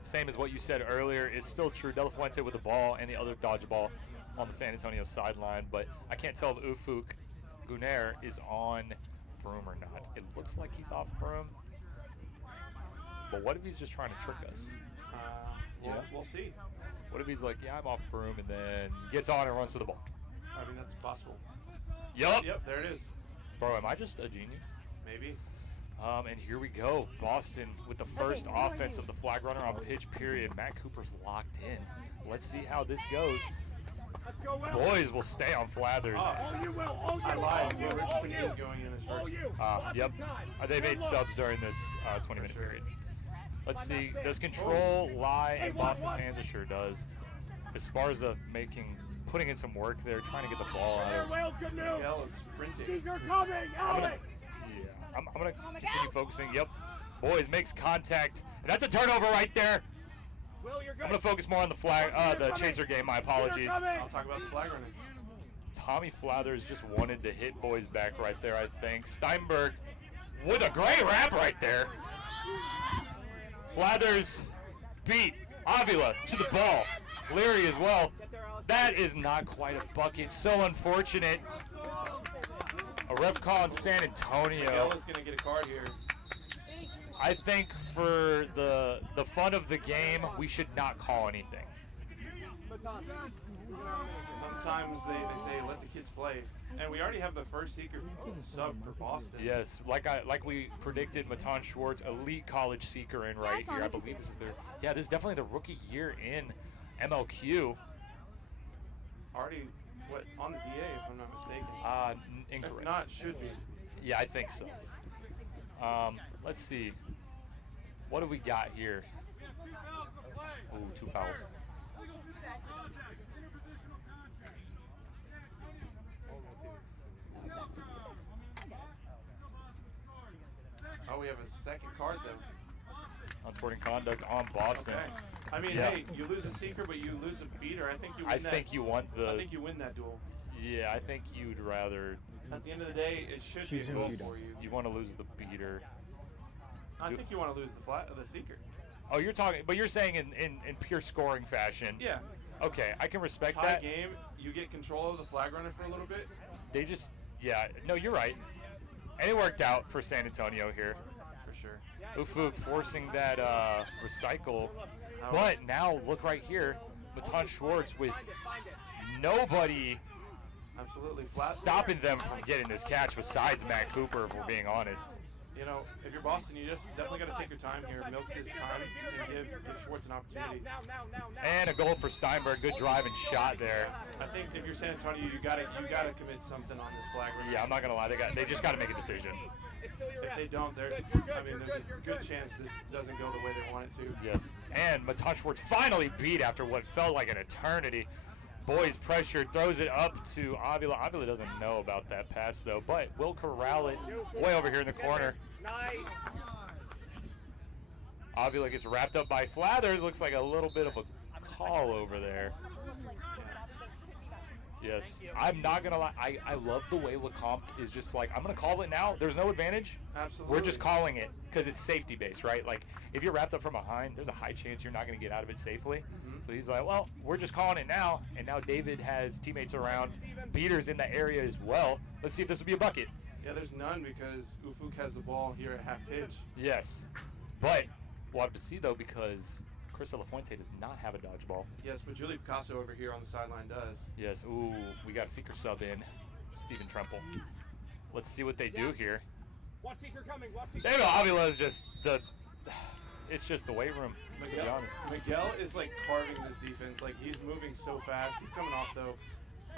Same as what you said earlier is still true. De La Fuente with the ball and the other dodgeball on the San Antonio sideline, but I can't tell if Ufuk Gunnar is on broom or not. It looks like he's off broom. But what if he's just trying to trick us? We'll see. What if he's like, yeah, I'm off broom, and then gets on and runs to the ball? I mean, that's possible. Yup. Yep, there it is. Bro, am I just a genius? Maybe. And here we go. Boston with the first offense of the flag runner on pitch period. Matt Cooper's locked in. Let's see how this goes. Boys will stay on Flathers. I lied. Will Richardson is going in as first. Yep. They made subs during this 20-minute period. Let's see. Does control lie in Boston's hands? It sure does. Esparza putting in some work there, trying to get the ball out of. Miguel is sprinting. I'm gonna continue focusing. Yep. Boys makes contact, and that's a turnover right there. I'm gonna focus more on the the chaser game. My apologies. I'll talk about the flag running. Tommy Flathers just wanted to hit boys back right there, I think. Steinberg with a great wrap right there. Flathers beat Avila to the ball. Leary as well. That is not quite a bucket. So unfortunate. A ref call in San Antonio. Miguel is going to get a card here. I think for the fun of the game, we should not call anything. Sometimes they say let the kids play, and we already have the first seeker sub for Boston. Yes, like we predicted, Matan Schwartz, elite college seeker in right here. I believe this is this is definitely the rookie year in MLQ. Already on the DA, if I'm not mistaken. Incorrect. If not, should be. Yeah, I think so. Let's see. What do we got here? Ooh, 2 fouls. Oh, we have a second card, though. Unsporting conduct on Boston. Okay. I mean, hey, you lose a seeker, but you lose a beater. I think you win I think you win that duel. Yeah, I think you'd rather. At the end of the day, it should be a goal for you. You want to lose the beater. I think you want to lose the seeker. Oh, you're talking, but you're saying in pure scoring fashion. Yeah. Okay, I can respect Tie that. game, you get control of the flag runner for a little bit. They just, yeah, no, you're right. And it worked out for San Antonio here. For sure. Ufuk forcing that recycle. But now, look right here. Matan Schwartz with nobody Absolutely stopping them from getting this catch besides Matt Cooper, if we're being honest. You know, if you're Boston, you just definitely got to take your time here, milk this time, and give Schwartz an opportunity. And a goal for Steinberg. Good drive and shot there. I think if you're San Antonio, you gotta commit something on this flag. Right Yeah, now. I'm not gonna lie. They just got to make a decision. If they don't, there's a good chance this doesn't go the way they want it to. Yes. And Matan Schwartz finally beat after what felt like an eternity. Boys pressure, throws it up to Avila. Avila doesn't know about that pass though, but will corral it way over here in the corner. Avila gets wrapped up by Flathers. Looks like a little bit of a call over there. Yes, I'm not gonna lie. I love the way Lecomte is just like, I'm gonna call it now. There's no advantage. Absolutely. We're just calling it because it's safety based, right? Like if you're wrapped up from behind, there's a high chance you're not gonna get out of it safely. So he's like, well, we're just calling it now. And now David has teammates around, beaters in the area as well. Let's see if this will be a bucket. Yeah, there's none because Ufuk has the ball here at half pitch. Yes, but we'll have to see though because Chris Lafuente does not have a dodgeball. Yes, but Julie Picasso over here on the sideline does. Yes, ooh, we got a seeker sub in, Stephen Tremple. Let's see what they do here. David Avila is just it's just the weight room, to be honest. Miguel is like carving this defense. Like he's moving so fast. He's coming off though.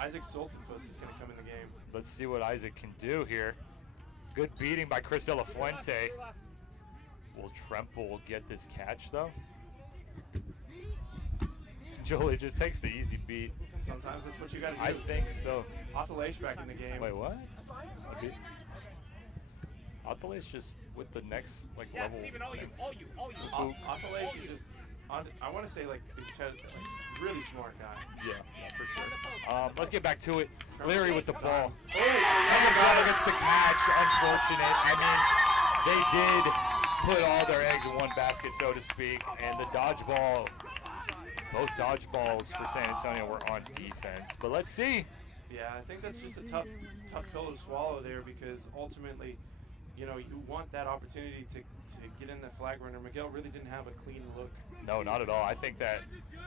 Isaac Soltenfuss is going to come in the game. Let's see what Isaac can do here. Good beating by Chris De La Fuente. Will Tremple get this catch though? Jolie just takes the easy beat. Sometimes that's what you got to do. I think so. Atalash back in the game. Wait, what? Okay. Atalash just with the next like level. Atalash is just, I want to say like really smart guy. Yeah, for sure. Let's get back to it. Leary with the ball. Oh, Trevor gets the catch. Unfortunate. I mean, they did put all their eggs in one basket, so to speak, and the dodgeball. Both dodgeballs for San Antonio were on defense, but let's see. Yeah, I think that's just a tough pill to swallow there because ultimately, you know, you want that opportunity to get in the flag runner. Miguel really didn't have a clean look. No, not at all. I think that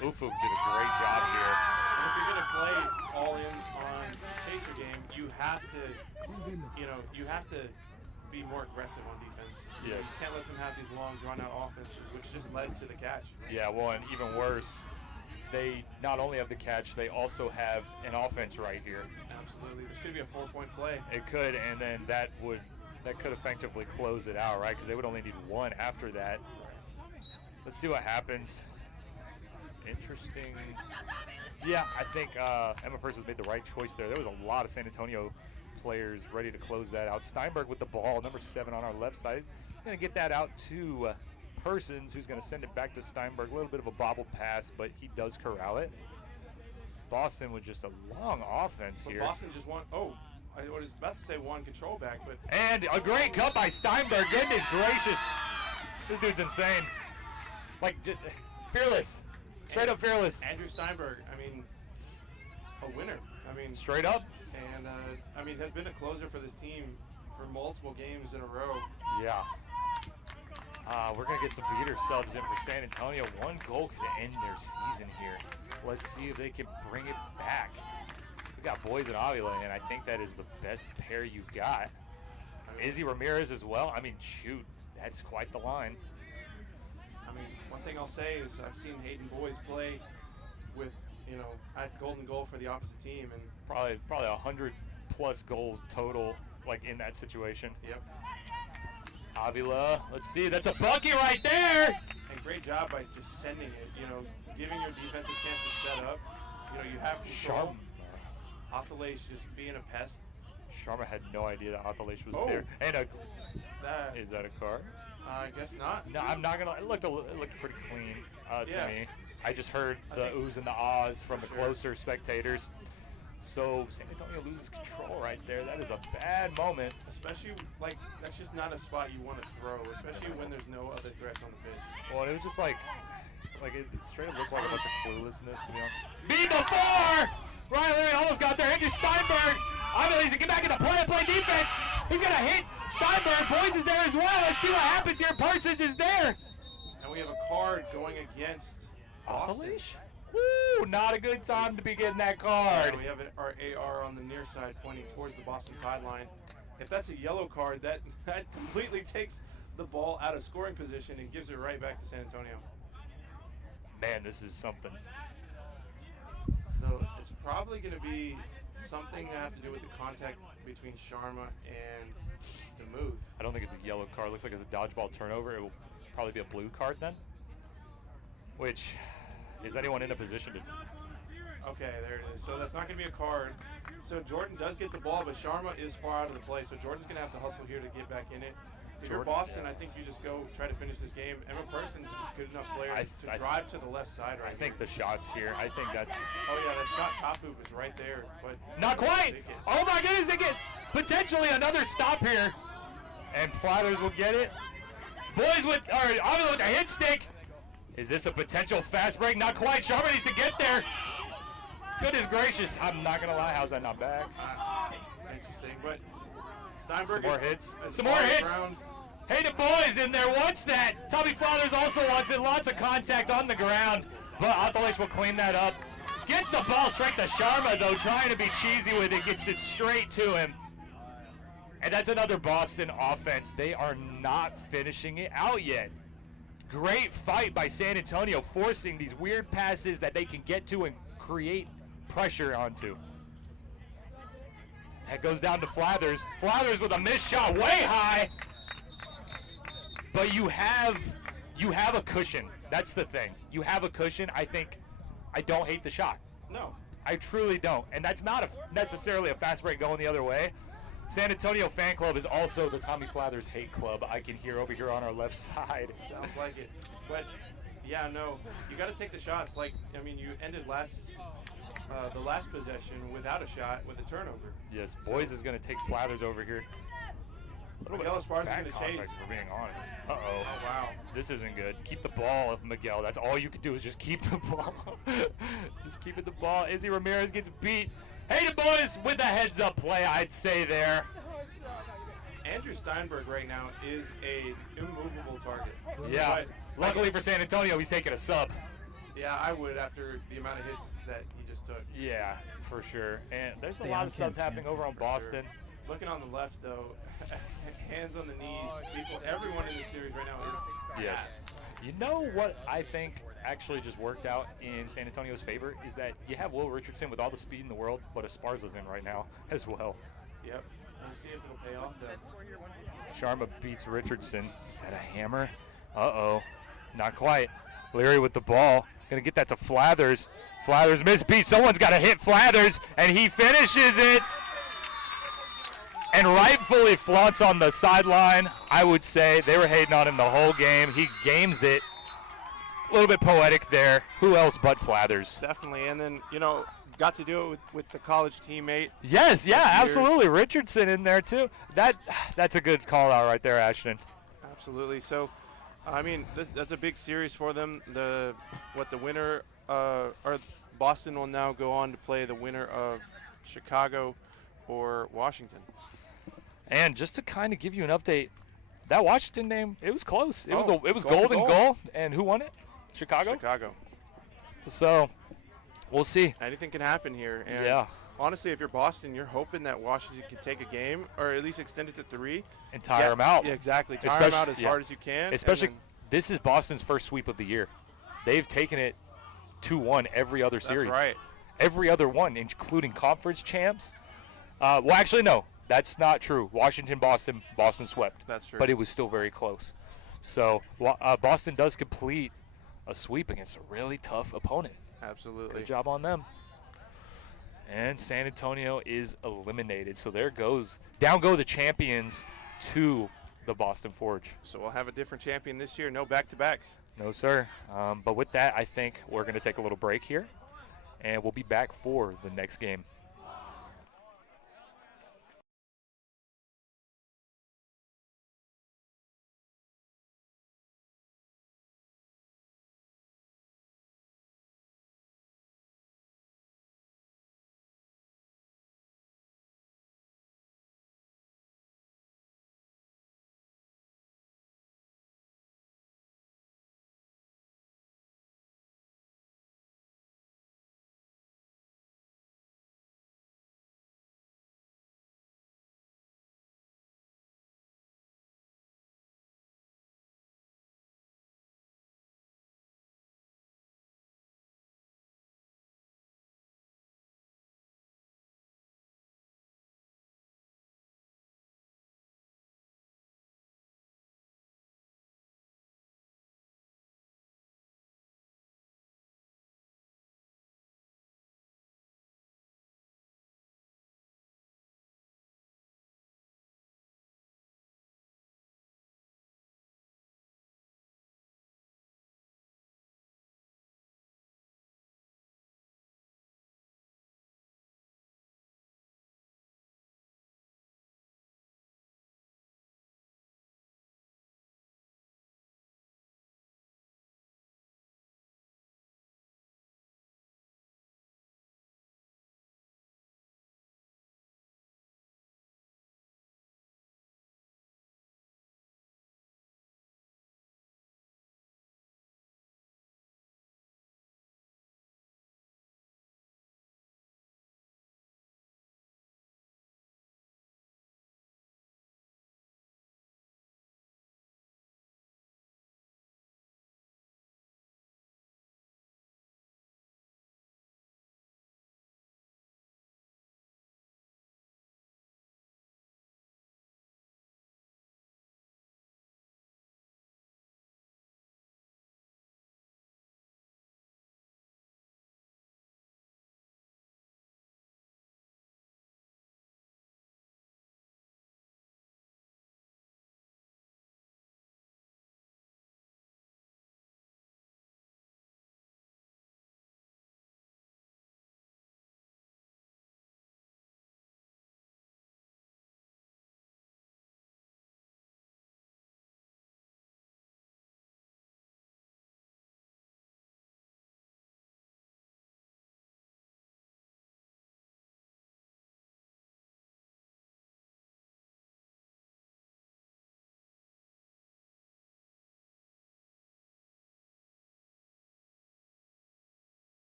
Ufuk did a great job here. And if you're going to play all in on chaser game, you have to, you have to be more aggressive on defense. Yes. You can't let them have these long, drawn-out offenses, which just led to the catch. Yeah, well, and even worse, they not only have the catch, they also have an offense right here. Absolutely. This could be a 4-point play. It could, and then that could effectively close it out, right? Because they would only need one after that. Let's see what happens. Interesting. Yeah, I think Emma Persons made the right choice there. There was a lot of San Antonio players ready to close that out. Steinberg with the ball, number 7 on our left side. Going to get that out to Persons, who's going to send it back to Steinberg. A little bit of a bobble pass, but he does corral it. Boston with just a long offense here. Boston just won. Oh, I was about to say one control back, but. And a great cut by Steinberg. Goodness gracious. This dude's insane. Like, fearless. Straight up fearless. Andrew Steinberg, I mean, a winner. I mean, straight up. And, I mean, has been a closer for this team for multiple games in a row. Yeah. We're going to get some beater subs in for San Antonio. One goal could end their season here. Let's see if they can bring it back. We got Boys and Avila, and I think that is the best pair you've got. Izzy Ramirez as well. I mean, shoot, that's quite the line. I mean, one thing I'll say is I've seen Hayden Boys play with, you know, at golden goal for the opposite team, and probably 100+ goals total, like in that situation. Yep. Avila, let's see, that's a bucket right there. And great job by just sending it, you know, giving your defense a chance to set up. You know, you have control. Atalash just being a pest. Sharma had no idea that Atalash was there. And is that a car? I guess not. No, I'm not gonna. It looked pretty clean to me. I just heard the oohs and the ahs from the closer spectators. So San Antonio loses control right there. That is a bad moment. Especially, like, that's just not a spot you want to throw, especially when there's no other threats on the pitch. Well, it was just like it straight up looked like a bunch of cluelessness, to be honest. Be before! Ryan Leary almost got there. Andrew Steinberg. Obviously, he's going to get back into play defense. He's going to hit Steinberg. Boys is there as well. Let's see what happens here. Parsons is there. And we have a card going against Off the Boston. leash. Woo! Not a good time to be getting that card. Yeah, we have our AR on the near side pointing towards the Boston sideline. If that's a yellow card, that completely takes the ball out of scoring position and gives it right back to San Antonio. Man, this is something. So it's probably going to be something to have to do with the contact between Sharma and DeMuth. I don't think it's a yellow card. Looks like it's a dodgeball turnover. It will probably be a blue card then. Which, is anyone in a position to... Okay, there it is. So that's not going to be a card. So Jordan does get the ball, but Sharma is far out of the play. So Jordan's going to have to hustle here to get back in it. If you're Boston, I think you just go try to finish this game. Emma Parsons is a good enough player to drive to the left side right I think the shots here, I think that's... Oh, yeah, that shot top hoop is right there. But not quite! Oh, my goodness, they get potentially another stop here. And Flathers will get it. Boys with a hit stick. Is this a potential fast break? Not quite. Sharma needs to get there. Goodness gracious. I'm not going to lie. How's that not back? Interesting, but Steinberg... Some more hits. Some more hits. Hey, the boys in there wants that. Tommy Flathers also wants it. Lots of contact on the ground, but Athalech will clean that up. Gets the ball straight to Sharma, though, trying to be cheesy with it. Gets it straight to him. And that's another Boston offense. They are not finishing it out yet. Great fight by San Antonio, forcing these weird passes that they can get to and create pressure onto. That goes down to Flathers. Flathers with a missed shot way high. But you have a cushion. That's the thing. You have a cushion. I don't hate the shot. No. I truly don't. And that's not necessarily a fast break going the other way. San Antonio fan club is also the Tommy Flathers hate club. I can hear over here on our left side. Sounds like it. But, yeah, no, you got to take the shots. Like, I mean, you ended the last possession without a shot with a turnover. Yes, Boys is going to take Flathers over here. Miguel Esparza is going to contact, chase. for being honest. Oh, wow. This isn't good. Keep the ball, Miguel. That's all you can do is just keep the ball. Just keep it the ball. Izzy Ramirez gets beat. Hey, the boys with a heads-up play, I'd say there. Andrew Steinberg right now is a immovable target. Yeah. But, luckily for San Antonio, he's taking a sub. Yeah, I would after the amount of hits that he just took. Yeah, for sure. And there's a lot of subs happening over on Boston. Sure. Looking on the left, though, hands on the knees. Everyone in this series right now is yes. You know what I think actually just worked out in San Antonio's favor is that you have Will Richardson with all the speed in the world, but Esparza's in right now as well. Yep. Let's see if it'll pay off, though. Sharma beats Richardson. Is that a hammer? Uh-oh. Not quite. Leary with the ball. Going to get that to Flathers. Flathers misbeat. Someone's got to hit Flathers, and he finishes it. And rightfully flaunts on the sideline, I would say. They were hating on him the whole game. He games it. A little bit poetic there. Who else but Flathers? Definitely. And then, got to do it with the college teammate. Yes, yeah, absolutely. Richardson in there, too. That's a good call out right there, Ashton. Absolutely. So, I mean, that's a big series for them. The winner, or Boston will now go on to play the winner of Chicago or Washington. And just to kind of give you an update, that Washington game, it was close. It was golden goal. And who won it? Chicago? Chicago. So, we'll see. Anything can happen here. And yeah. Honestly, if you're Boston, you're hoping that Washington can take a game or at least extend it to 3. And tire them out. Yeah, exactly. Tire them out as hard as you can. Especially, this is Boston's first sweep of the year. They've taken it 2-1 every other series. That's right. Every other one, including conference champs. Well, actually, no. That's not true. Washington, Boston swept. That's true. But it was still very close. So Boston does complete a sweep against a really tough opponent. Absolutely. Good job on them. And San Antonio is eliminated. So down go the champions to the Boston Forge. So we'll have a different champion this year. No back-to-backs. No, sir. But with that, I think we're going to take a little break here. And we'll be back for the next game.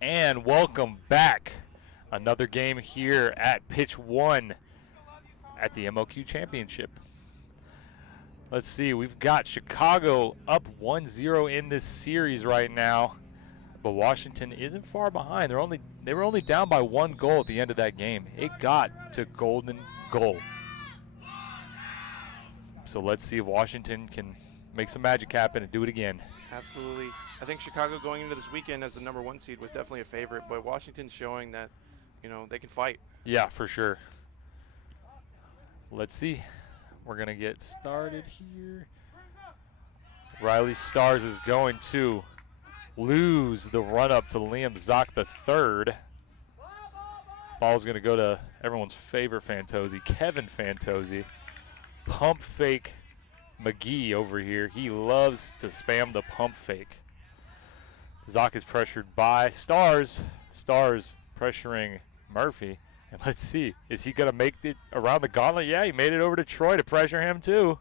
And welcome back. Another game here at Pitch 1 at the MLQ Championship. Let's see, we've got Chicago up 1-0 in this series right now, but Washington isn't far behind. They were only down by 1 goal at the end of that game. It got to golden goal. So let's see if Washington can make some magic happen and do it again. Absolutely. I think Chicago going into this weekend as the #1 seed was definitely a favorite, but Washington's showing that, you know, they can fight. Yeah, for sure. Let's see. We're going to get started here. Riley Stars is going to lose the run-up to Liam Zock III. Ball's going to go to everyone's favorite Fantozzi, Kevin Fantozzi. Pump fake McGee over here. He loves to spam the pump fake. Zock is pressured by Stars. Stars pressuring Murphy. And let's see, is he going to make it around the gauntlet? Yeah, he made it over to Troy to pressure him too.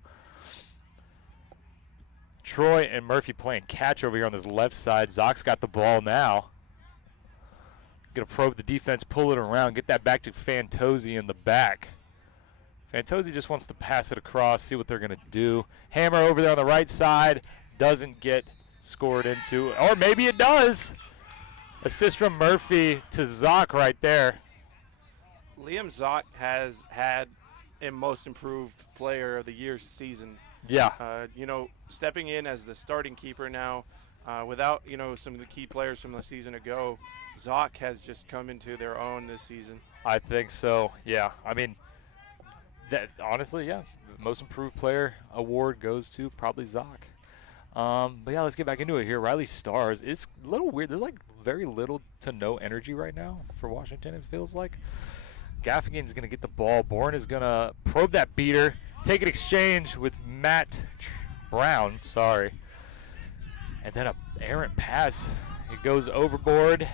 Troy and Murphy playing catch over here on this left side. Zock's got the ball now. Going to probe the defense, pull it around, get that back to Fantozzi in the back. Fantozzi just wants to pass it across, see what they're going to do. Hammer over there on the right side, doesn't get scored into, or maybe it does. Assist from Murphy to Zock right there. Liam Zock has had a most improved player of the year season. Yeah. You know, stepping in as the starting keeper now, without, you know, some of the key players from the season ago, Zock has just come into their own this season. I think so, yeah. I mean, that honestly, yeah, most improved player award goes to probably Zock. But yeah, let's get back into it here. Riley Stars, it's a little weird. There's like very little to no energy right now for Washington, it feels like. Gaffigan's going to get the ball. Bourne is going to probe that beater, take an exchange with Matt Brown, sorry. And then a errant pass. It goes overboard,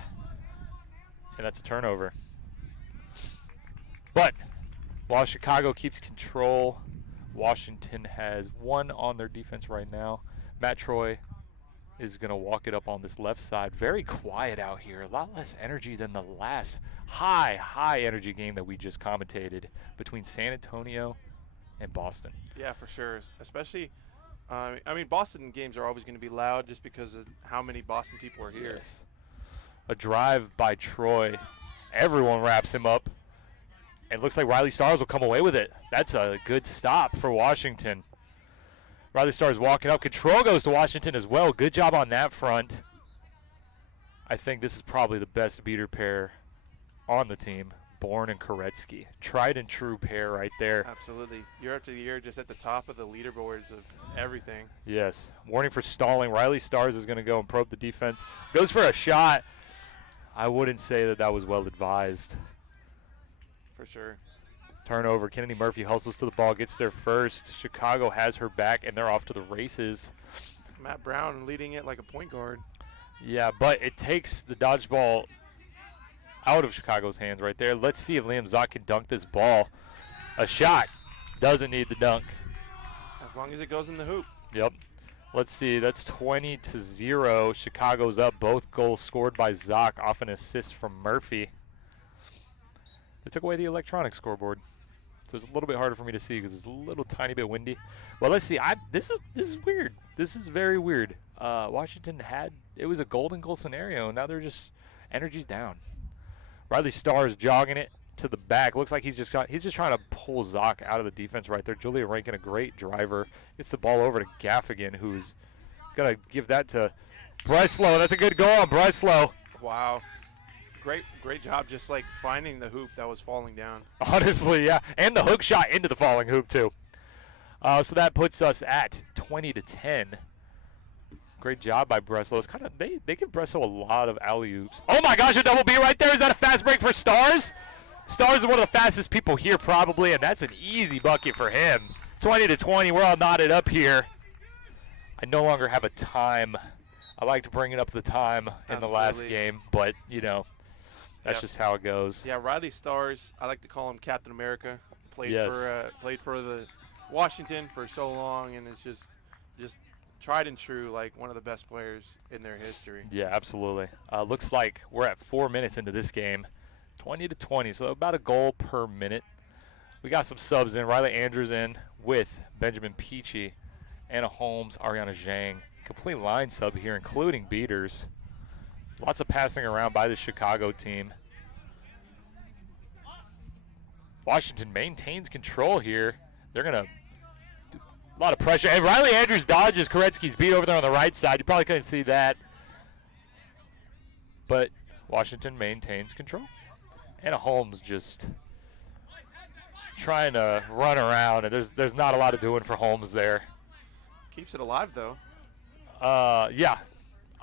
and that's a turnover. But while Chicago keeps control, Washington has 1 on their defense right now. Matt Troy is going to walk it up on this left side. Very quiet out here. A lot less energy than the last high energy game that we just commentated between San Antonio and Boston. Yeah, for sure. Especially, I mean, Boston games are always going to be loud just because of how many Boston people are here. Yes. A drive by Troy. Everyone wraps him up. And it looks like Riley Stars will come away with it. That's a good stop for Washington. Riley Stars walking up. Control goes to Washington as well. Good job on that front. I think this is probably the best beater pair on the team. Bourne and Koretsky. Tried and true pair right there. Absolutely. Year after year, just at the top of the leaderboards of everything. Yes. Warning for stalling. Riley Stars is going to go and probe the defense. Goes for a shot. I wouldn't say that that was well advised. For sure. Turnover. Kennedy Murphy hustles to the ball, gets there first. Chicago has her back, and they're off to the races. Matt Brown leading it like a point guard. Yeah, but it takes the dodgeball out of Chicago's hands right there. Let's see if Liam Zock can dunk this ball. A shot. Doesn't need the dunk. As long as it goes in the hoop. Yep. Let's see. That's 20-0. Chicago's up. Both goals scored by Zock off an assist from Murphy. They took away the electronic scoreboard, so it's a little bit harder for me to see because it's a little tiny bit windy. Well, let's see. This is weird. This is very weird. Washington it was a golden goal scenario. Now they're just energy's down. Riley Stars jogging it to the back. Looks like he's just trying to pull Zock out of the defense right there. Julia Rankin, a great driver, gets the ball over to Gaffigan, who's gonna give that to Breslow. That's a good goal on Breslow. Wow. Great job just like finding the hoop that was falling down. Honestly, yeah. And the hook shot into the falling hoop too. So that puts us at 20-10. Great job by Breslow. It's kind of they give Breslow a lot of alley-oops. Oh my gosh, a double B right there. Is that a fast break for Stars? Stars is one of the fastest people here probably, and that's an easy bucket for him. 20-20. We're all knotted up here. I no longer have a time I liked bringing up the time in the last Absolutely. game, but, you know, that's just how it goes. Yeah, Riley Stars, I like to call him Captain America. Played Yes. for the Washington for so long, and it's just tried and true, like one of the best players in their history. Yeah, absolutely. Looks like we're at 4 minutes into this game, 20-20, so about a goal per minute. We got some subs in. Riley Andrews in with Benjamin Peachy, Anna Holmes, Ariana Zhang. Complete line sub here, including beaters. Lots of passing around by the Chicago team. Washington maintains control here. They're going to do a lot of pressure. And Riley Andrews dodges Koretsky's beat over there on the right side. You probably couldn't see that. But Washington maintains control. Anna Holmes just trying to run around, and there's not a lot of doing for Holmes there. Keeps it alive, though. Yeah.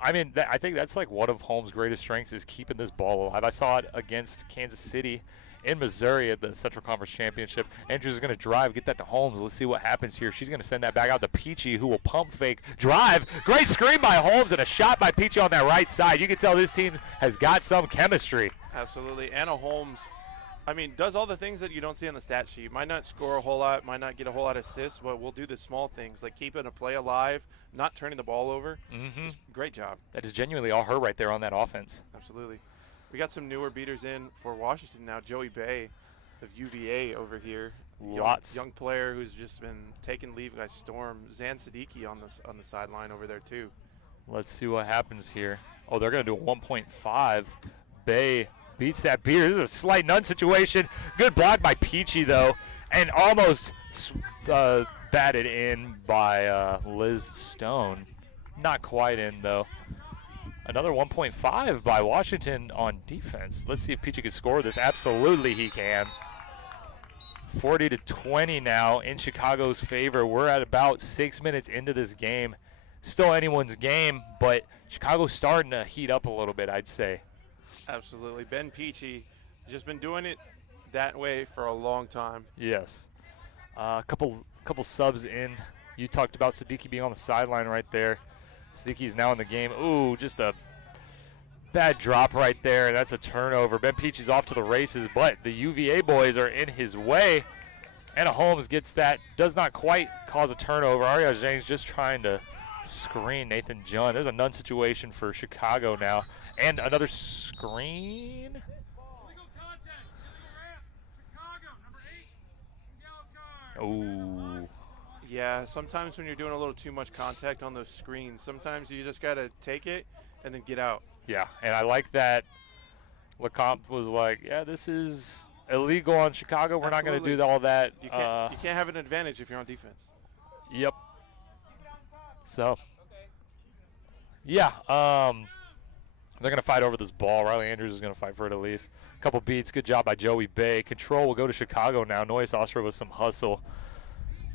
I mean, I think that's like one of Holmes' greatest strengths is keeping this ball alive. I saw it against Kansas City in Missouri at the Central Conference Championship. Andrews is going to drive, get that to Holmes. Let's see what happens here. She's going to send that back out to Peachy, who will pump fake, drive. Great screen by Holmes and a shot by Peachy on that right side. You can tell this team has got some chemistry. Absolutely. Anna Holmes, I mean, does all the things that you don't see on the stat sheet. Might not score a whole lot, might not get a whole lot of assists, but we'll do the small things, like keeping a play alive, not turning the ball over. Just great job. That is genuinely all her right there on that offense. Absolutely. We got some newer beaters in for Washington now. Joey Bay of UVA over here. Young player who's just been taking leave by storm. Zan Siddiqui on the sideline over there too. Let's see what happens here. Oh, they're going to do a 1.5. Bay beats that beater. This is a slight none situation. Good block by Peachy, though, and almost batted in by Liz Stone. Not quite in, though. Another 1.5 by Washington on defense. Let's see if Peachy can score this. Absolutely he can. 40-20 now in Chicago's favor. We're at about 6 minutes into this game. Still anyone's game, but Chicago's starting to heat up a little bit, I'd say. Absolutely. Ben Peachy just been doing it that way for a long time. Yes. A couple subs in. You talked about Siddiqui being on the sideline right there. Siddiqui's now in the game. Ooh, just a bad drop right there. That's a turnover. Ben Peachy's off to the races, but the UVA boys are in his way. Anna Holmes gets that. Does not quite cause a turnover. Ariana Zhang's just trying to screen Nathan Junn. There's a none situation for Chicago now. And another screen. Illegal contact. Chicago, number 8, yellow card. Ooh. Yeah, sometimes when you're doing a little too much contact on those screens, sometimes you just got to take it and then get out. Yeah, and I like that Lecomte was like, yeah, this is illegal on Chicago. We're not going to do all that. You can't have an advantage if you're on defense. Yep. So, yeah, they're going to fight over this ball. Riley Andrews is going to fight for it at least. A couple beats. Good job by Joey Bay. Control will go to Chicago now. Noyes Austria with some hustle.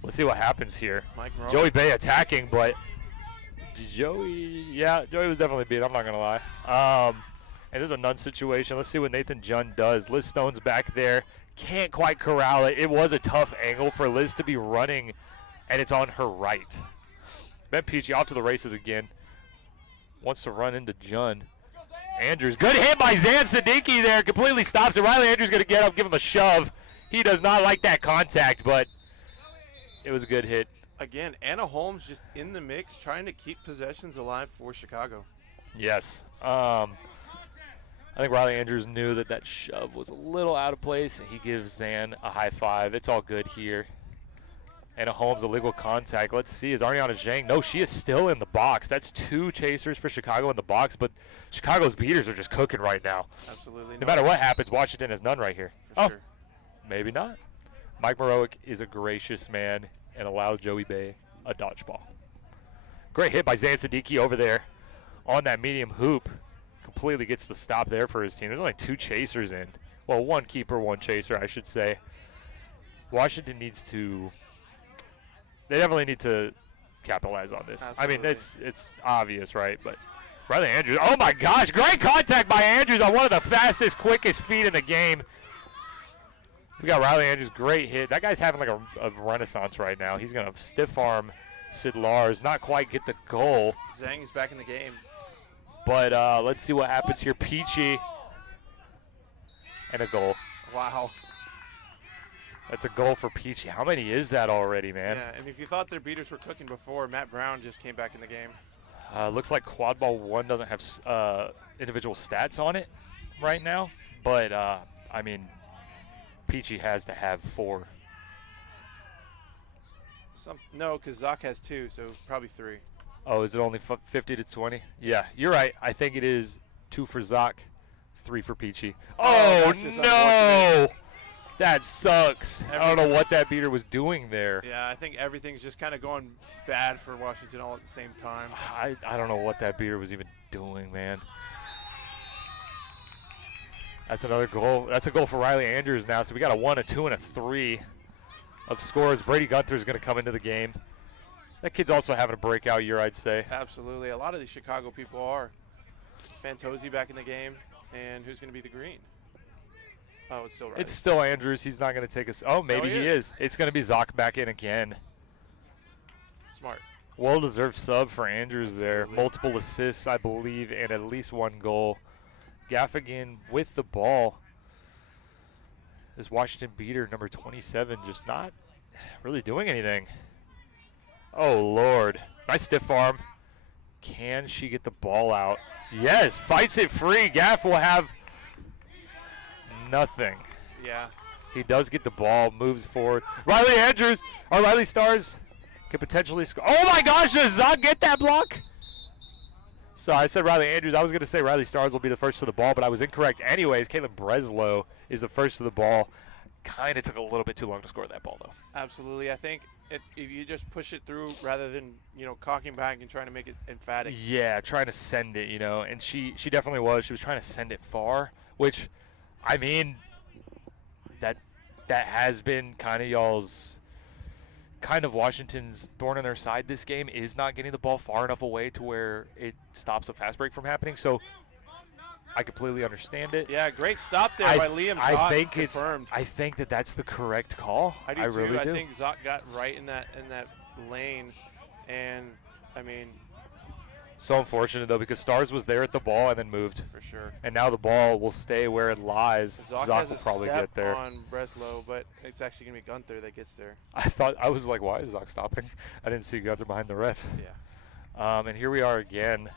Let's see what happens here. Joey Bay attacking, but Joey was definitely beat. I'm not going to lie. And this is a none situation. Let's see what Nathan Junn does. Liz Stone's back there. Can't quite corral it. It was a tough angle for Liz to be running, and it's on her right. Ben Peachy off to the races again. Wants to run into Junn. Andrews, good hit by Zan Siddiqui there. Completely stops it. Riley Andrews going to get up, give him a shove. He does not like that contact, but it was a good hit. Again, Anna Holmes just in the mix, trying to keep possessions alive for Chicago. Yes. I think Riley Andrews knew that shove was a little out of place, and he gives Zan a high five. It's all good here. Anna Holmes, illegal contact. Let's see, is Ariana Zhang? No, she is still in the box. That's 2 chasers for Chicago in the box, but Chicago's beaters are just cooking right now. Absolutely. No matter what happens, Washington has none right here. For sure. Maybe not. Mike Maroic is a gracious man and allows Joey Bay a dodgeball. Great hit by Zan Siddiqui over there on that medium hoop. Completely gets the stop there for his team. There's only 2 chasers in. Well, 1 keeper, 1 chaser, I should say. Washington needs to... They definitely need to capitalize on this. Absolutely. I mean, it's obvious, right? But Riley Andrews, oh my gosh, great contact by Andrews on one of the fastest, quickest feet in the game. We got Riley Andrews, great hit. That guy's having like a renaissance right now. He's going to stiff arm Sid Lars. Not quite get the goal. Zhang's back in the game. But let's see what happens here. Peachy. And a goal. Wow. That's a goal for Peachy. How many is that already, man? Yeah, and if you thought their beaters were cooking before, Matt Brown just came back in the game. Looks like Quadball 1 doesn't have individual stats on it right now. But, I mean, Peachy has to have 4. No, because Zoc has 2, so probably 3. Oh, is it only 50 to 20? Yeah, you're right. I think it is 2 for Zoc, 3 for Peachy. Oh, no! That sucks. I don't know what that beater was doing there. Yeah, I think everything's just kind of going bad for Washington all at the same time. I don't know what that beater was even doing, man. That's another goal. That's a goal for Riley Andrews now. So we got a 1, a 2, and a 3 of scores. Brady Gunther is going to come into the game. That kid's also having a breakout year, I'd say. Absolutely. A lot of these Chicago people are. Fantozzi back in the game. And who's going to be the green? Oh, it's still Riley. It's still Andrews. He's not going to take us. Oh, maybe he is. It's going to be Zoc back in again. Smart. Well-deserved sub for Andrews there. Multiple assists, I believe, and at least 1 goal. Gaffigan with the ball. This Washington beater, number 27, just not really doing anything. Oh, Lord. Nice stiff arm. Can she get the ball out? Yes, fights it free. Gaff will have nothing. Yeah. He does get the ball, moves forward. Riley Andrews, or Riley Stars, could potentially score. Oh, my gosh, does Zoc get that block? So I said Riley Andrews. I was going to say Riley Stars will be the first to the ball, but I was incorrect. Anyways, Caitlin Breslow is the first to the ball. Kind of took a little bit too long to score that ball, though. Absolutely. I think if you just push it through rather than, cocking back and trying to make it emphatic. Yeah, trying to send it, and she definitely was. She was trying to send it far, which, I mean, that has been kind of y'all's kind of Washington's thorn in their side this game is not getting the ball far enough away to where it stops a fast break from happening. So I completely understand it. Yeah, great stop there by Liam Zoc. I think that's the correct call. I do I too. really I do. think Zoc got right in that lane, and I mean. So unfortunate though, because Stars was there at the ball and then moved. For sure. And now the ball will stay where it lies. Zoc will probably get there. on Breslow, but it's actually gonna be Gunther that gets there. I was like, why is Zoc stopping? I didn't see Gunther behind the ref. Yeah. And here we are again.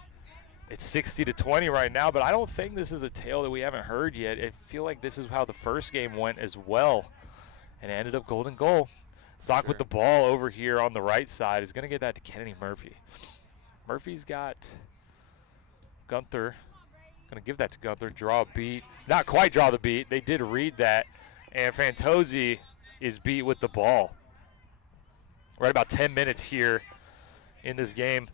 It's 60 to 20 right now, but I don't think this is a tale that we haven't heard yet. I feel like this is how the first game went as well, and it ended up golden goal. Zoc with the ball over here on the right side is gonna get that to Kennedy Murphy. Murphy's got Gunther. Going to give that to Gunther. Draw a beat. Not quite draw the beat. They did read that. And Fantozzi is beat with the ball. Right about 10 minutes here in this game.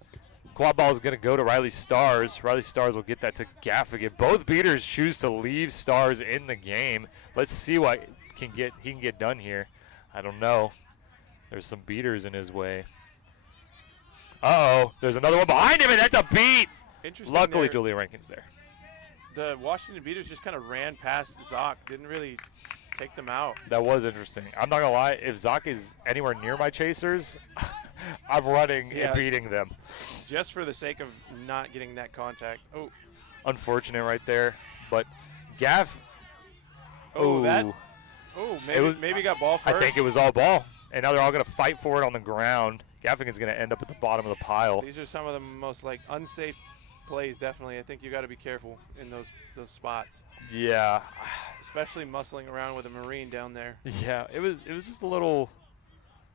Quad ball is going to go to Riley Stars. Riley Stars will get that to Gaffigan. Both beaters choose to leave Stars in the game. Let's see what he can get done here. I don't know. There's some beaters in his way. Uh-oh, there's another one behind him, and that's a beat. Interesting. Luckily, Julia Rankin's there. The Washington beaters just kind of ran past Zoc, didn't really take them out. That was interesting. I'm not going to lie, if Zoc is anywhere near my chasers, I'm running and beating them. Just for the sake of not getting that contact. Oh. Unfortunate right there, but Gaff. Maybe got ball first. I think it was all ball, and now they're all going to fight for it on the ground. Gaffigan's going to end up at the bottom of the pile. These are some of the most unsafe plays. Definitely, I think you got to be careful in those spots. Yeah, especially muscling around with a Marine down there. Yeah, it was just a little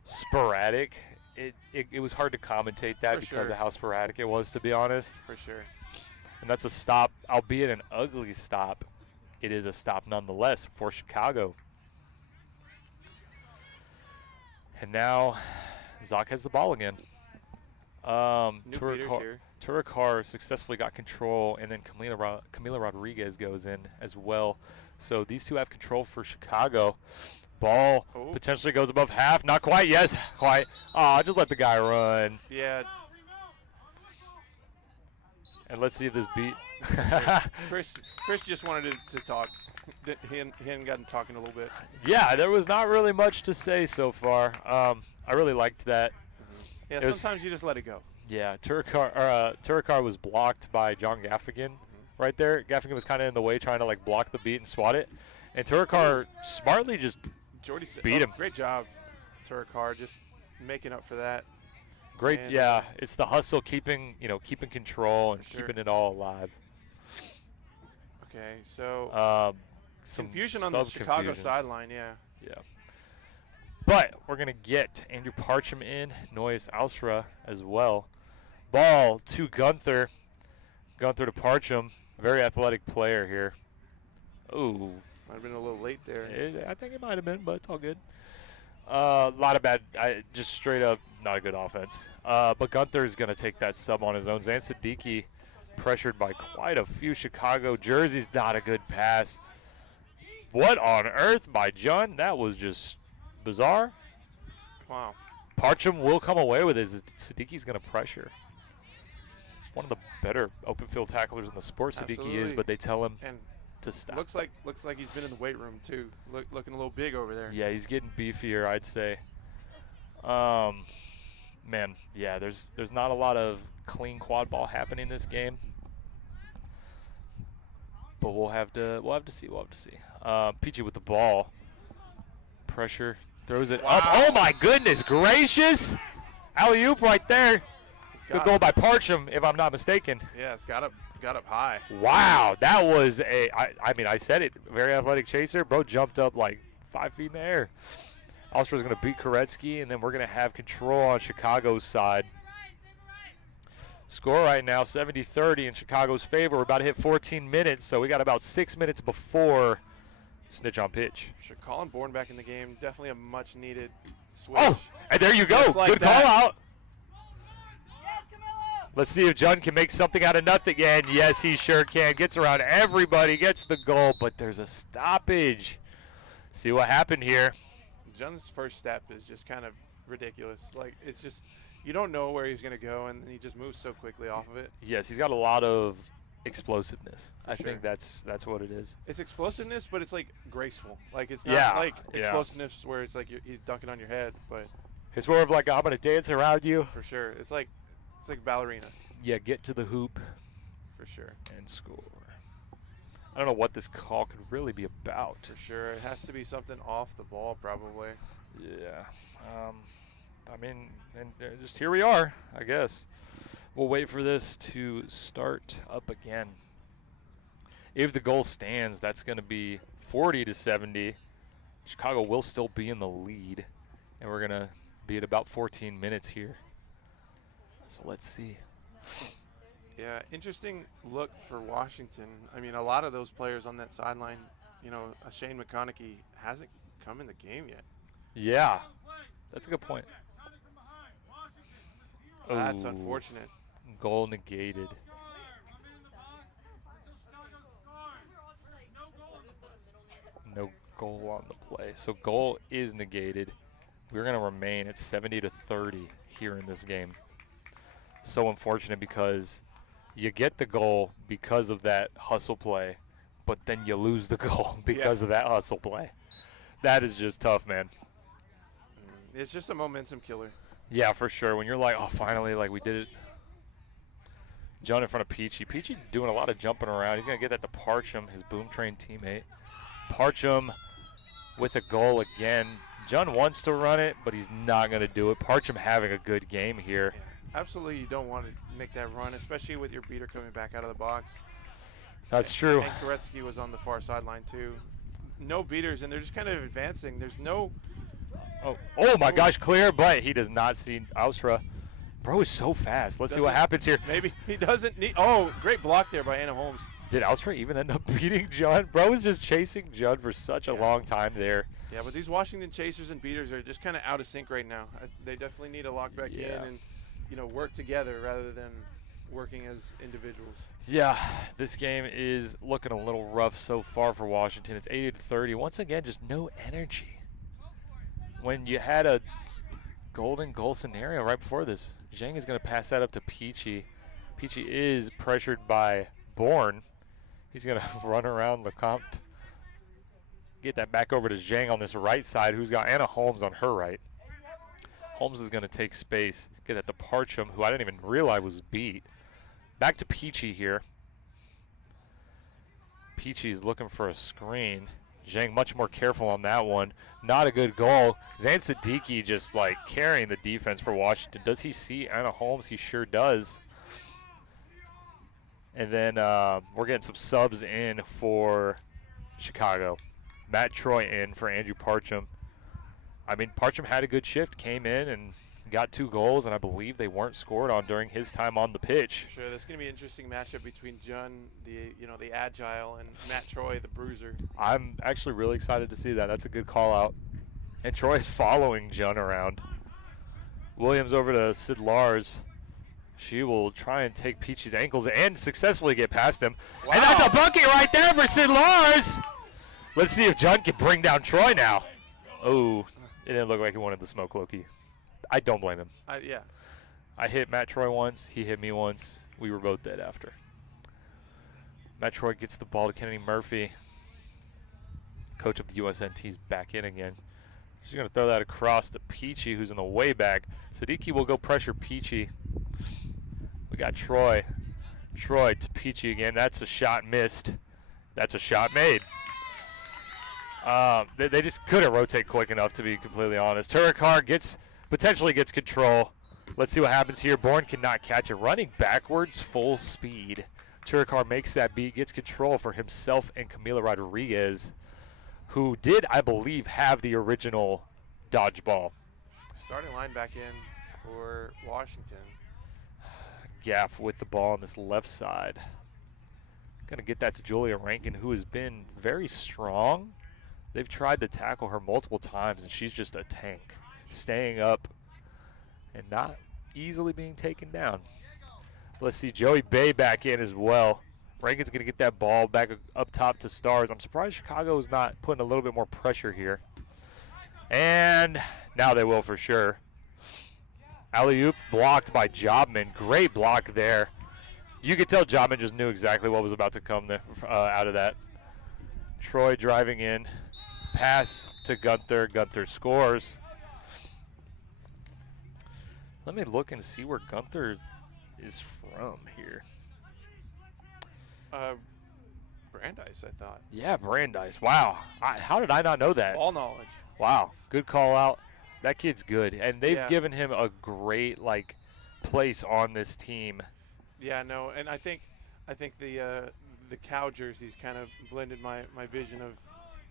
sporadic. It was hard to commentate that because of how sporadic it was, to be honest. For sure. And that's a stop, albeit an ugly stop. It is a stop nonetheless for Chicago. And now Zoc has the ball again. Turikar successfully got control, and then Camila Rodriguez goes in as well. So these two have control for Chicago. Ball potentially goes above half. Not quite. Yes, quite. Just let the guy run. Yeah. And let's see if this beat. Chris just wanted to talk. He hadn't gotten talking a little bit. Yeah, there was not really much to say so far. I really liked that. Yeah, It was- sometimes you just let it go. Yeah, Turikar was blocked by John Gaffigan right there. Gaffigan was kind of in the way trying to like block the beat and swat it. And Turikar smartly just Jordy beat him. Great job, Turikar, just making up for that. Great, And, yeah. It's the hustle, keeping control and Sure. keeping it all alive. Okay, so Some confusion on the Chicago sub-confusions. sideline, yeah. Yeah. But we're going to get Andrew Parcham in, Noyes Ausra as well. Ball to Gunther. Gunther to Parcham. Very athletic player here. Ooh. Might have been a little late there. I think it might have been, but it's all good. A lot of bad, just straight up not a good offense. But Gunther's going to take that sub on his own. Zan Siddiqui pressured by quite a few Chicago jerseys. Not a good pass. What on earth by Jun? That was just bizarre. Wow. Parcham will come away with it. Siddiqui's going to pressure. One of the better open field tacklers in the sport, Siddiqui is, Absolutely. but they tell him And to stop. looks like he's been in the weight room too. Looking a little big over there. Yeah, he's getting beefier, I'd say. Man, yeah, there's not a lot of clean quad ball happening this game. But we'll have to see. Peachy with the ball. Pressure. Throws it up. Oh my goodness gracious! Alley-oop right there. Good goal by Parcham, if I'm not mistaken. Yes, got up high. Wow, that was I mean, I said it. Very athletic chaser. Bro jumped up like 5 feet in the air. Austra's going to beat Koretsky, and then we're going to have control on Chicago's side. Score right now, 70-30 in Chicago's favor. We're about to hit 14 minutes, so we got about 6 minutes before snitch on pitch. Sure, Colin Bourne back in the game. Definitely a much-needed switch. Oh, and there you go. Just like Good that. call out. Let's see if Jun can make something out of nothing. And yes, he sure can. Gets around everybody, gets the goal, but there's a stoppage. See what happened here. Jun's first step is just kind of ridiculous. Like, it's just, you don't know where he's going to go, and he just moves so quickly off of it. Yes, he's got a lot of explosiveness. I sure. think that's what it is. It's explosiveness, but it's like graceful. Like, it's not Yeah, like yeah. explosiveness where it's like he's dunking on your head, but It's more of like, I'm going to dance around you. for sure. It's like ballerina. Yeah, get to the hoop For sure. and score. I don't know what this call could really be about. For sure. It has to be something off the ball, probably. Yeah. I mean, and just here we are, I guess. We'll wait for this to start up again. If the goal stands, that's going to be 40-70. Chicago will still be in the lead, and we're going to be at about 14 minutes here. So let's see. Yeah, interesting look for Washington. I mean, a lot of those players on that sideline, Shane McConaughey hasn't come in the game yet. Yeah, that's a good point. That's Ooh. unfortunate. Goal negated. No goal on the play. So goal is negated. We're going to remain at 70-30 here in this game. So unfortunate because you get the goal because of that hustle play, but then you lose the goal because of that hustle play. That is just tough, man. It's just a momentum killer. Yeah, for sure. When you're like, oh, finally, like we did it. John in front of Peachy. Peachy doing a lot of jumping around. He's going to get that to Parcham, his boom train teammate. Parcham with a goal again. John wants to run it, but he's not going to do it. Parcham having a good game here. Absolutely, you don't want to make that run, especially with your beater coming back out of the box. That's true. And Koretsky was on the far sideline, too. No beaters, and they're just kind of advancing. There's no... Oh my gosh, clear, but he does not see Ausra. Bro is so fast. Let's see what happens here. Maybe he doesn't need... Oh, great block there by Anna Holmes. Did Ausra even end up beating John? Bro was just chasing John for such a long time there. Yeah, but these Washington chasers and beaters are just kind of out of sync right now. They definitely need to lock back in and, work together rather than working as individuals. Yeah, this game is looking a little rough so far for Washington. It's 80-30. Once again, just no energy. When you had a golden goal scenario right before this, Zhang is going to pass that up to Peachy. Peachy is pressured by Bourne. He's going to run around Lecomte. Get that back over to Zhang on this right side, who's got Anna Holmes on her right. Holmes is going to take space, get that to Parcham, who I didn't even realize was beat. Back to Peachy here. Peachy's looking for a screen. Zhang much more careful on that one. Not a good goal. Zan Siddiqui just like carrying the defense for Washington. Does he see Anna Holmes? He sure does. And then we're getting some subs in for Chicago. Matt Troy in for Andrew Parcham. I mean, Parcham had a good shift, came in and got 2 goals, and I believe they weren't scored on during his time on the pitch. Sure, this is going to be an interesting matchup between Jun, the agile, and Matt Troy, the bruiser. I'm actually really excited to see that. That's a good call out. And Troy's following Jun around. Williams over to Sid Lars. She will try and take Peachy's ankles and successfully get past him. Wow. And that's a bucket right there for Sid Lars. Let's see if Jun can bring down Troy now. Oh, it didn't look like he wanted the smoke, Loki. I don't blame him. Yeah. I hit Matt Troy once. He hit me once. We were both dead after. Matt Troy gets the ball to Kennedy Murphy. Coach of the USNT's back in again. She's going to throw that across to Peachy, who's in the way back. Siddiqui will go pressure Peachy. We got Troy. Troy to Peachy again. That's a shot missed. That's a shot made. They just couldn't rotate quick enough, to be completely honest. Turikar potentially gets control. Let's see what happens here. Bourne cannot catch it. Running backwards, full speed. Turikar makes that beat, gets control for himself and Camila Rodriguez, who did, I believe, have the original dodgeball. Starting line back in for Washington. Gaff with the ball on this left side. Going to get that to Julia Rankin, who has been very strong. They've tried to tackle her multiple times, and she's just a tank, staying up and not easily being taken down. Let's see Joey Bay back in as well. Rankin's going to get that ball back up top to Stars. I'm surprised Chicago is not putting a little bit more pressure here. And now they will for sure. Alley-oop blocked by Jobman. Great block there. You could tell Jobman just knew exactly what was about to come there, out of that. Troy driving in. Pass to Gunther. Gunther scores. Let me look and see where Gunther is from here. Brandeis, I thought. Yeah, Brandeis. Wow. How did I not know that? Ball knowledge. Wow. Good call out. That kid's good. And they've given him a great, place on this team. Yeah, no, and I think the cow jerseys kind of blended my vision of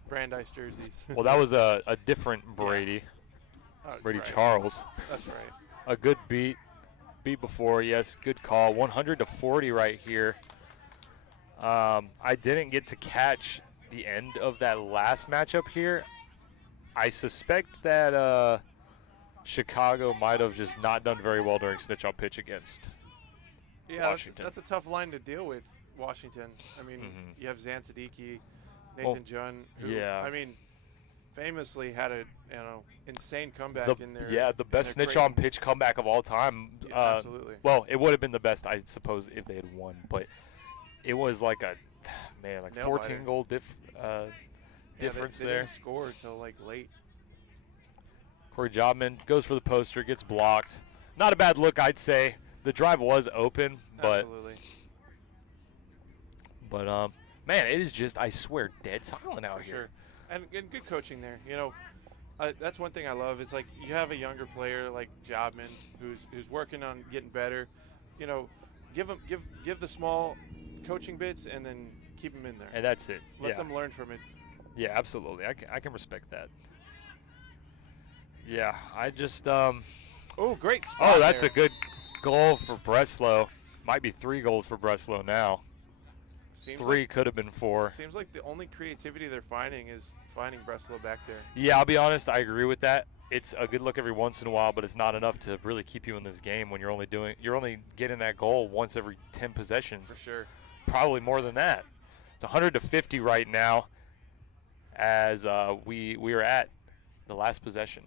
Brandeis jerseys. Well, that was a different Brady. Yeah. Brady right. Charles. That's right. A good beat. Beat before, yes. Good call. 100-40 right here. I didn't get to catch the end of that last matchup here. I suspect that Chicago might have just not done very well during snitch on pitch against Washington. That's a tough line to deal with, Washington. I mean, you have Zan Siddiqui, Nathan Jun, who, I mean, famously had a insane comeback in their the best snitch on pitch comeback of all time. Yeah, absolutely. Well, it would have been the best, I suppose, if they had won, but it was like 14 goal difference they there. Didn't score until late. Corey Jobman goes for the poster, gets blocked. Not a bad look, I'd say. The drive was open, but absolutely. But man, it is just, I swear, dead silent out here. Sure. And good coaching there. That's one thing I love. It's like you have a younger player like Jobman who's working on getting better. Give the small coaching bits and then keep them in there. And that's it. Let them learn from it. Yeah, absolutely. I can respect that. Yeah, I just oh, great spot. Oh, that's a good goal for Breslow. Might be 3 goals for Breslow now. Three could have been 4. Seems like the only creativity they're finding is finding Breslow back there. Yeah, I'll be honest, I agree with that. It's a good look every once in a while, but it's not enough to really keep you in this game when you're only getting that goal once every 10 possessions. For sure. Probably more than that. It's 100-50 right now as we are at the last possession.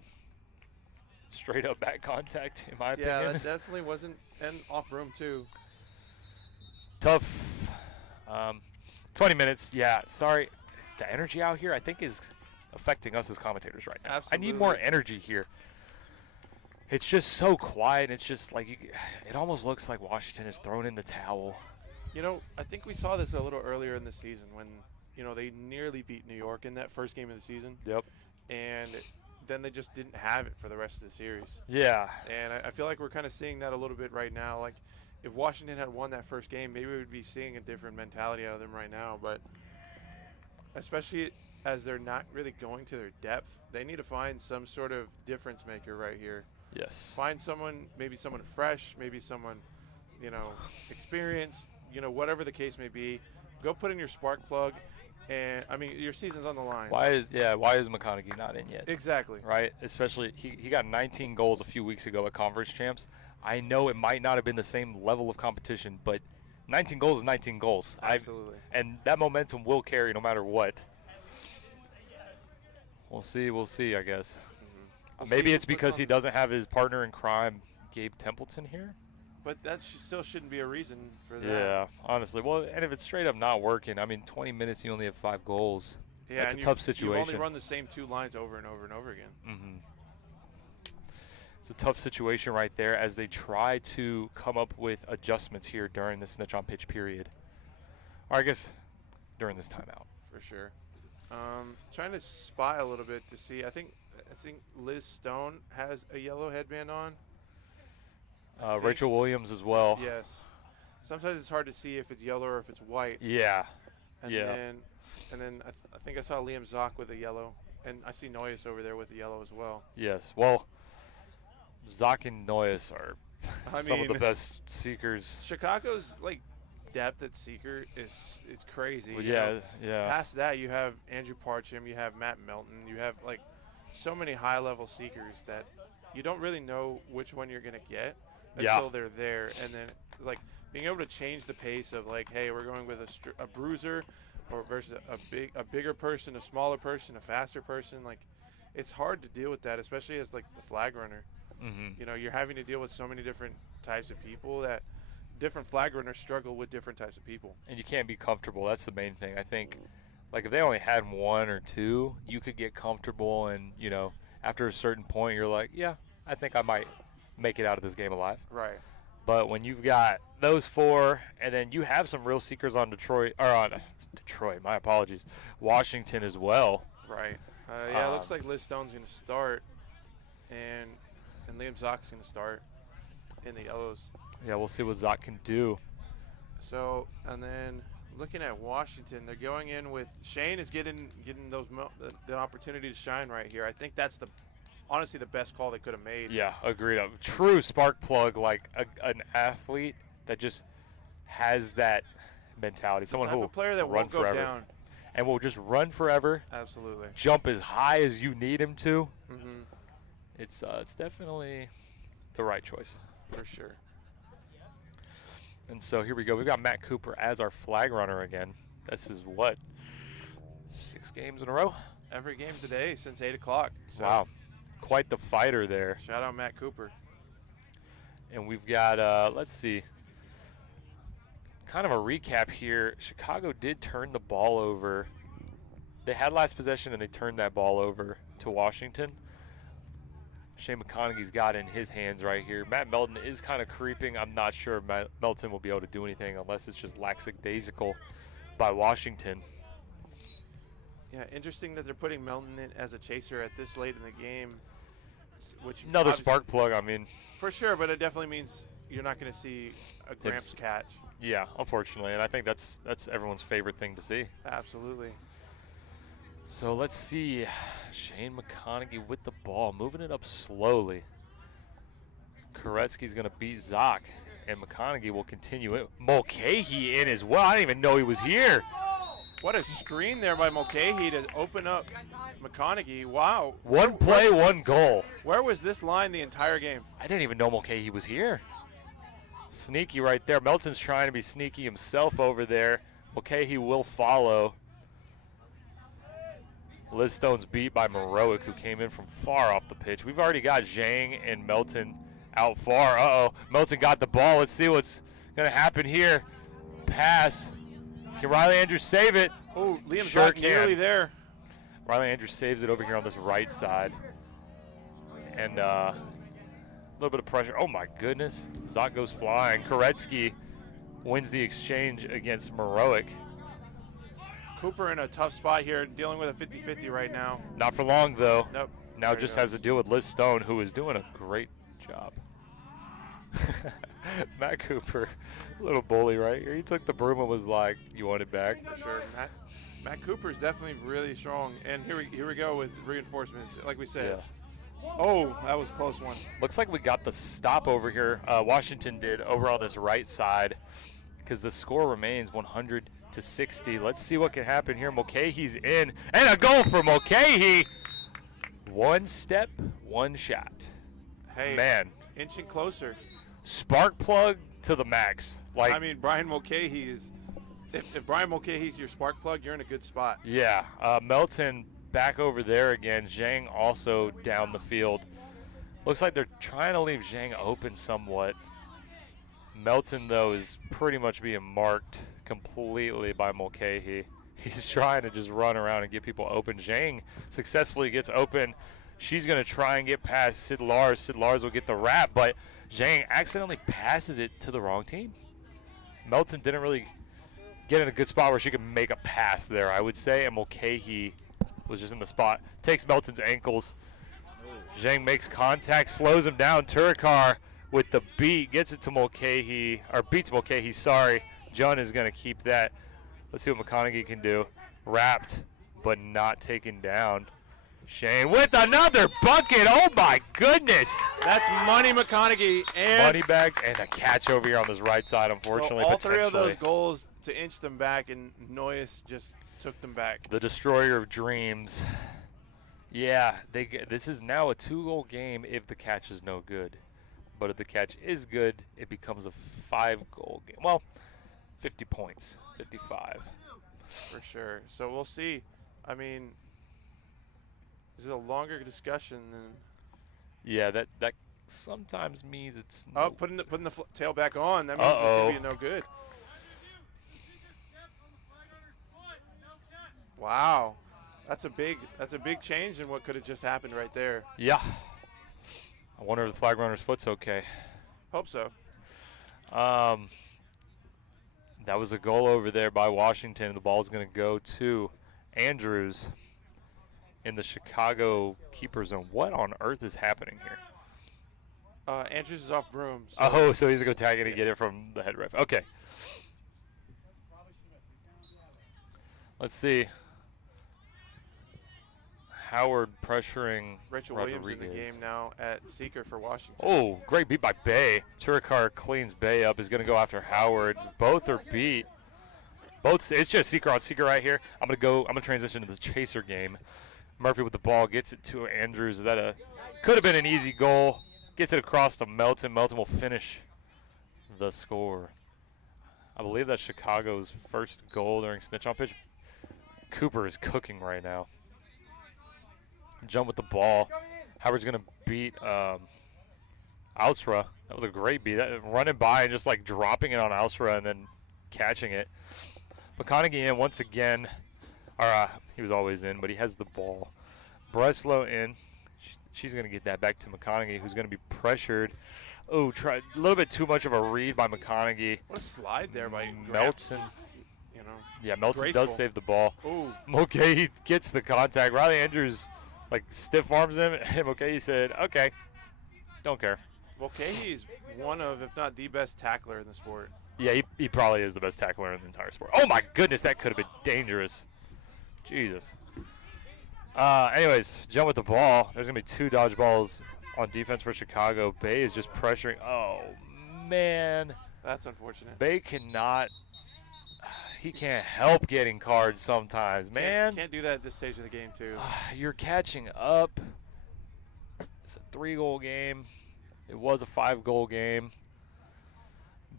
Straight up back contact, in my opinion. Yeah, that definitely wasn't, and off room too. Tough. 20 minutes. Yeah, sorry. The energy out here, I think, is affecting us as commentators right now. Absolutely. I need more energy here. it's just so quiet. It's just like it almost looks like Washington is thrown in the towel. You know, I think we saw this a little earlier in the season when, you know, they nearly beat New York in that first game of the season. Yep. And then they just didn't have it for the rest of the series. Yeah. And I feel like we're kind of seeing that a little bit right now. Like, if Washington had won that first game, maybe we would be seeing a different mentality out of them right now. But especially as they're not really going to their depth, they need to find some sort of difference maker right here. Yes. Find someone, maybe someone fresh, maybe someone, you know, experienced, you know, whatever the case may be. Go put in your spark plug. And, I mean, your season's on the line. Why is McConaughey not in yet? Exactly. Right? Especially, he got 19 goals a few weeks ago at Conference Champs. I know it might not have been the same level of competition, but 19 goals is 19 goals. Absolutely. And that momentum will carry no matter what. We'll see, I guess. Maybe it's because he doesn't have his partner in crime, Gabe Templeton, here. But that still shouldn't be a reason for that. Yeah, honestly. Well, and if it's straight up not working, I mean, 20 minutes, you only have 5 goals. Yeah, that's a tough situation. You only run the same 2 lines over and over and over again. Mm-hmm. It's a tough situation right there as they try to come up with adjustments here during the snitch on pitch period. Or I guess during this timeout. For sure. Trying to spy a little bit to see. I think Liz Stone has a yellow headband on. Rachel Williams as well. Yes. Sometimes it's hard to see if it's yellow or if it's white. Yeah. And then I think I saw Liam Zock with a yellow, and I see Noyes over there with a yellow as well. Yes. Well, Zock and Noyes are some of the best seekers. Chicago's depth at seeker is crazy. Well, yeah. Past that, you have Andrew Parcham, you have Matt Melton, you have so many high-level seekers that you don't really know which one you're gonna get until they're there, and then being able to change the pace of hey, we're going with a bruiser, or versus a bigger person, a smaller person, a faster person. It's hard to deal with that, especially as the flag runner. Mm-hmm. You know, you're having to deal with so many different types of people that different flag runners struggle with different types of people. And you can't be comfortable. That's the main thing. I think, if they only had 1 or 2, you could get comfortable, and after a certain point, you're like, yeah, I think I might make it out of this game alive. Right. But when you've got those 4, and then you have some real seekers on my apologies, Washington as well. Right. It looks like Liz Stone's going to start, and Liam Zock's going to start in the yellows. Yeah, we'll see what Zock can do. So, and then looking at Washington, they're going in with Shane is getting the opportunity to shine right here. I think that's honestly the best call they could have made. Yeah, agreed. A true spark plug, an athlete that just has that mentality. Someone who will player that run won't go forever. down. And will just run forever. Absolutely. Jump as high as you need him to. Mm-hmm. It's definitely the right choice. For sure. And so here we go. We've got Matt Cooper as our flag runner again. This is 6 games in a row? Every game today since 8 o'clock. So wow. Quite the fighter there. Shout out Matt Cooper. And we've got, let's see, kind of a recap here. Chicago did turn the ball over. They had last possession, and they turned that ball over to Washington. Shane McConaughey's got in his hands right here. Matt Melton is kind of creeping. I'm not sure if Melton will be able to do anything unless it's just lackadaisical by Washington. Yeah, interesting that they're putting Melton in as a chaser at this late in the game. Which another spark plug, I mean. For sure, but it definitely means you're not going to see a Gramps catch. Yeah, unfortunately, and I think that's everyone's favorite thing to see. Absolutely. So let's see. Shane McConaughey with the ball, moving it up slowly. Koretsky's going to beat Zock, and McConaughey will continue it. Mulcahy in as well. I didn't even know he was here. What a screen there by Mulcahy to open up McConaughey. Wow. One play, 1 goal. Where was this line the entire game? I didn't even know Mulcahy was here. Sneaky right there. Melton's trying to be sneaky himself over there. Mulcahy will follow. Liz Stone's beat by Maroic, who came in from far off the pitch. We've already got Zhang and Melton out far. Uh-oh. Melton got the ball. Let's see what's going to happen here. Pass. Can Riley Andrews save it? Oh, Liam sure Zock nearly there. Riley Andrews saves it over here on this right side. And little bit of pressure. Oh, my goodness. Zot goes flying. Koretsky wins the exchange against Heroic. Cooper in a tough spot here, dealing with a 50-50 right now. Not for long, though. Nope. Now just has to deal with Liz Stone, who is doing a great job. Matt Cooper, little bully right here. He took the broom and was like, "You want it back?" For sure. Matt Cooper is definitely really strong. And here we go with reinforcements, like we said. Yeah. Oh, that was a close one. Looks like we got the stop over here. Washington did over on this right side because the score remains 100-60. Let's see what can happen here. Mulcahy's in, and a goal for Mulcahy. One step, one shot. Hey, man, inching closer. Spark plug to the max. Like, I mean, Brian Mulcahy is. If Brian Mulcahy's your spark plug, you're in a good spot. Yeah, Melton back over there again. Zhang also down the field. Looks like they're trying to leave Zhang open somewhat. Melton, though, is pretty much being marked completely by Mulcahy. He's trying to just run around and get people open. Zhang successfully gets open. She's going to try and get past Sid Lars. Sid Lars will get the wrap, but Zhang accidentally passes it to the wrong team. Melton didn't really get in a good spot where she could make a pass there, I would say, and Mulcahy was just in the spot. Takes Melton's ankles. Zhang makes contact, slows him down. Turikar with the beat, gets it to Mulcahy, or beats Mulcahy, sorry. John is going to keep that. Let's see what McConaughey can do. Wrapped, but not taken down. Shane with another bucket. Oh, my goodness. That's Money McConaughey. And money bags and a catch over here on this right side, unfortunately. So all three of those goals to inch them back, and Noyes just took them back. The destroyer of dreams. Yeah, this is now a 2-goal game if the catch is no good. But if the catch is good, it becomes a 5-goal game. Well, 50 points, 55. For sure. So we'll see. I mean, this is a longer discussion than. Yeah, that sometimes means it's. Oh, putting the tail back on. That means it's gonna be no good. Wow, that's a big change in what could have just happened right there. Yeah. I wonder if the flag runner's foot's okay. Hope so. That was a goal over there by Washington. The ball's going to go to Andrews in the Chicago keeper zone. What on earth is happening here? Andrews is off broom. So so he's going to go tag it and get it from the head ref. Okay. Let's see. Howard pressuring Rachel Rodriguez. Williams in the game now at seeker for Washington. Oh, great beat by Bay. Turikar cleans Bay up, is going to go after Howard. Both are beat. It's just seeker on seeker right here. I'm going to transition to the chaser game. Murphy with the ball gets it to Andrews. Could have been an easy goal. Gets it across to Melton. Melton will finish the score. I believe that's Chicago's first goal during snitch on pitch. Cooper is cooking right now. Jump with the ball. Howard's going to beat Ausra. That was a great beat. Running by and just like dropping it on Ausra and then catching it. McConaughey in once again. He was always in, but he has the ball. Breslow in. She's going to get that back to McConaughey, who's going to be pressured. Oh, a little bit too much of a read by McConaughey. What a slide there by Melton. Yeah, Melton graceful. does save the ball. Ooh. Mulcahy gets the contact. Riley Andrews stiff arms him, and Mulcahy said, okay, don't care. Mulcahy is one of, if not the best tackler in the sport. Yeah, he probably is the best tackler in the entire sport. Oh, my goodness, that could have been dangerous. Jesus. Anyways, jump with the ball. There's going to be 2 dodgeballs on defense for Chicago. Bay is just pressuring. Oh, man. That's unfortunate. Bay cannot. He can't help getting cards sometimes, man. Can't do that at this stage of the game, too. You're catching up. It's a 3-goal game. It was a 5-goal game.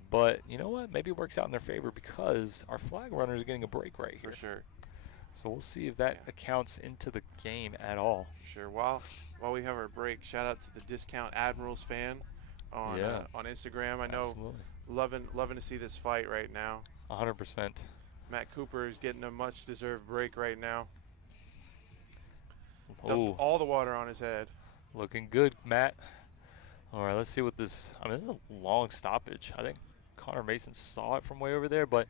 But you know what? Maybe it works out in their favor because our flag runner is getting a break right here. For sure. So we'll see if that accounts into the game at all. Sure. While we have our break, shout out to the Discount Admirals fan on Instagram. I know, loving to see this fight right now. 100%. Matt Cooper is getting a much-deserved break right now. Ooh. Dumped all the water on his head. Looking good, Matt. All right, let's see what this. I mean, this is a long stoppage. I think Connor Mason saw it from way over there, but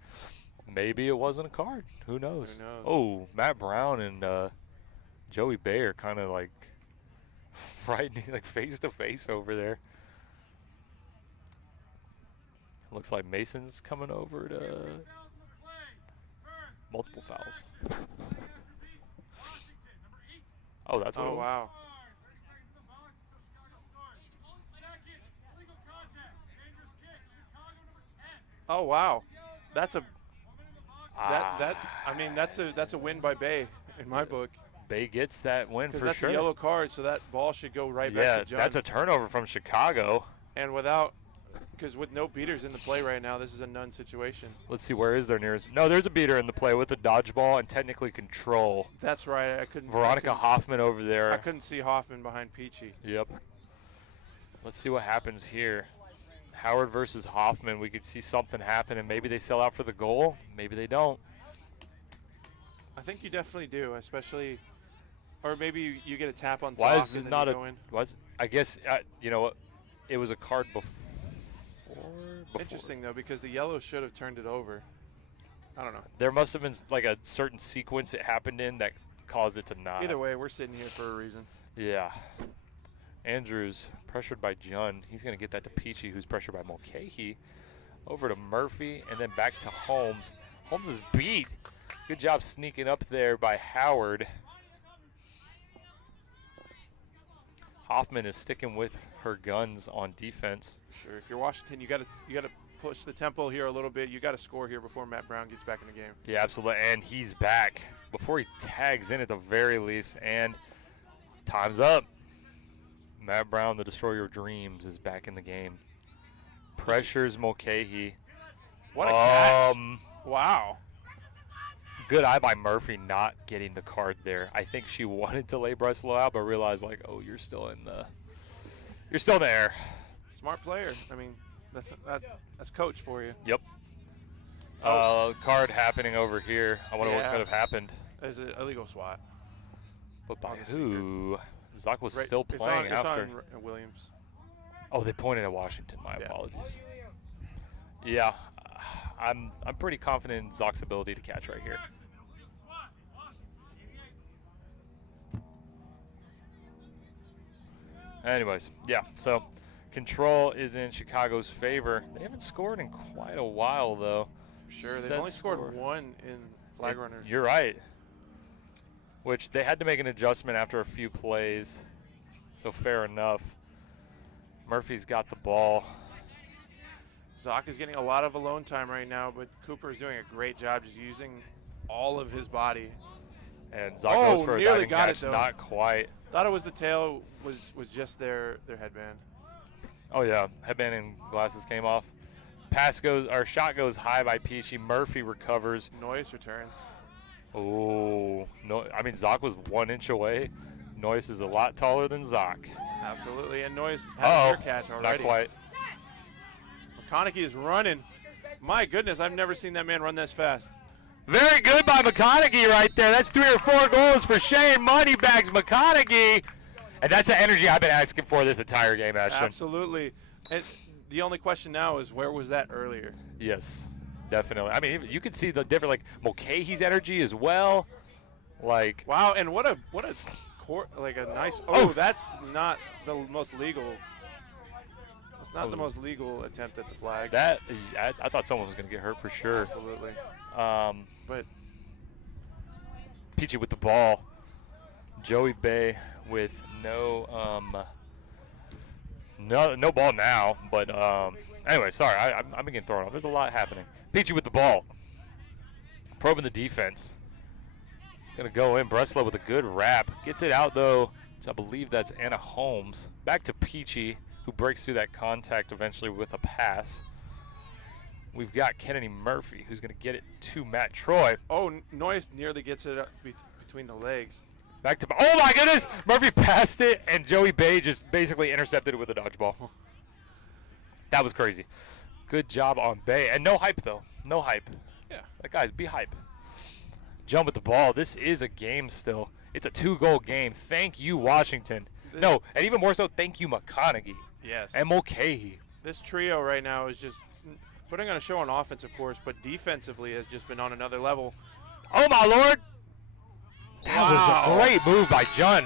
maybe it wasn't a card. Who knows? Who knows? Oh, Matt Brown and Joey Bay are kind of like right, like face to face over there. Looks like Mason's coming over to multiple fouls. Oh, that's what it Oh, was. wow. Oh, wow. That's a I mean that's a win by Bay in my book. Bay gets that win for That's sure. a yellow card, so that ball should go right Yeah, back to John. that's a turnover from Chicago. And because with no beaters in the play right now, this is a none situation. Let's see, where is their nearest? No, there's a beater in the play with a dodgeball and technically control. That's right. I couldn't. Veronica Hoffman over there. I couldn't see Hoffman behind Peachy. Yep. Let's see what happens here. Howard versus Hoffman. We could see something happen, and maybe they sell out for the goal. Maybe they don't. I think you definitely do, especially, or maybe you get a tap on Why top is and it then not you a? go in. Was I guess you know what? It was a card before. Interesting though, because the yellow should have turned it over. I don't know. There must have been like a certain sequence it happened in that caused it to not. Either way, we're sitting here for a reason. Yeah. Andrews pressured by Jun. He's going to get that to Peachy, who's pressured by Mulcahy. Over to Murphy, and then back to Holmes. Holmes is beat. Good job sneaking up there by Howard. Hoffman is sticking with her guns on defense. Sure. If you're Washington, you got to push the tempo here a little bit. You got to score here before Matt Brown gets back in the game. Yeah, absolutely. And he's back before he tags in at the very least. And time's up. Matt Brown, the destroyer of dreams, is back in the game. Pressures Mulcahy. What a catch. Wow. Good eye by Murphy not getting the card there. I think she wanted to lay Breslow out, but realized like, oh, you're still there. Smart player. I mean, that's coach for you. Yep. Card happening over here. I wonder what could have happened. There's an illegal swat. But by who? Zoc was still It's playing after. on Williams. Oh, they pointed at Washington. My apologies. Yeah, I'm pretty confident in Zoc's ability to catch right here. Anyways, yeah, so control is in Chicago's favor. They haven't scored in quite a while, though. Sure, they've only scored one in flag runner. You're right. Which they had to make an adjustment after a few plays, so fair enough. Murphy's got the ball. Zoc is getting a lot of alone time right now, but Cooper is doing a great job just using all of his body. And Zoc goes for a nearly diving got catch, it though. not quite. Thought it was the tail, was just their headband. Oh yeah, headband and glasses came off. Shot goes high by Peachy. Murphy recovers. Noyce returns. Oh no! I mean, Zoc was 1 inch away. Noyce is a lot taller than Zoc. Absolutely, and Noyce has a catch already. Not quite. McConaughey is running. My goodness, I've never seen that man run this fast. Very good by McConaughey right there. That's 3 or 4 goals for Shane Moneybags McConaughey. And that's the energy I've been asking for this entire game, Ashton. Absolutely. And the only question now is, where was that earlier? Yes, definitely. I mean, you could see the different, like, Mulcahy's energy as well. Like, wow, and what a nice. That's not the most legal. It's not the most legal attempt at the flag. That I thought someone was going to get hurt for sure. Absolutely. But Peachy with the ball. Joey Bay with no ball now. But anyway, sorry, I'm getting thrown off. There's a lot happening. Peachy with the ball. Probing the defense. Gonna go in. Breslow with a good wrap. Gets it out though. So I believe that's Anna Holmes. Back to Peachy, who breaks through that contact eventually with a pass. We've got Kennedy Murphy, who's going to get it to Matt Troy. Oh, Noyce nearly gets it up between the legs. Back to, oh my goodness! Murphy passed it, and Joey Bay just basically intercepted it with a dodgeball. That was crazy. Good job on Bay. And no hype, though. No hype. Yeah. That guy's be hype. Jump with the ball. This is a game still. It's a 2-goal game. Thank you, Washington. No, and even more so, thank you, McConaughey. Yes. MLK. This trio right now is just putting on a show on offense, of course, but defensively has just been on another level. Oh, my Lord. That was a great move by John.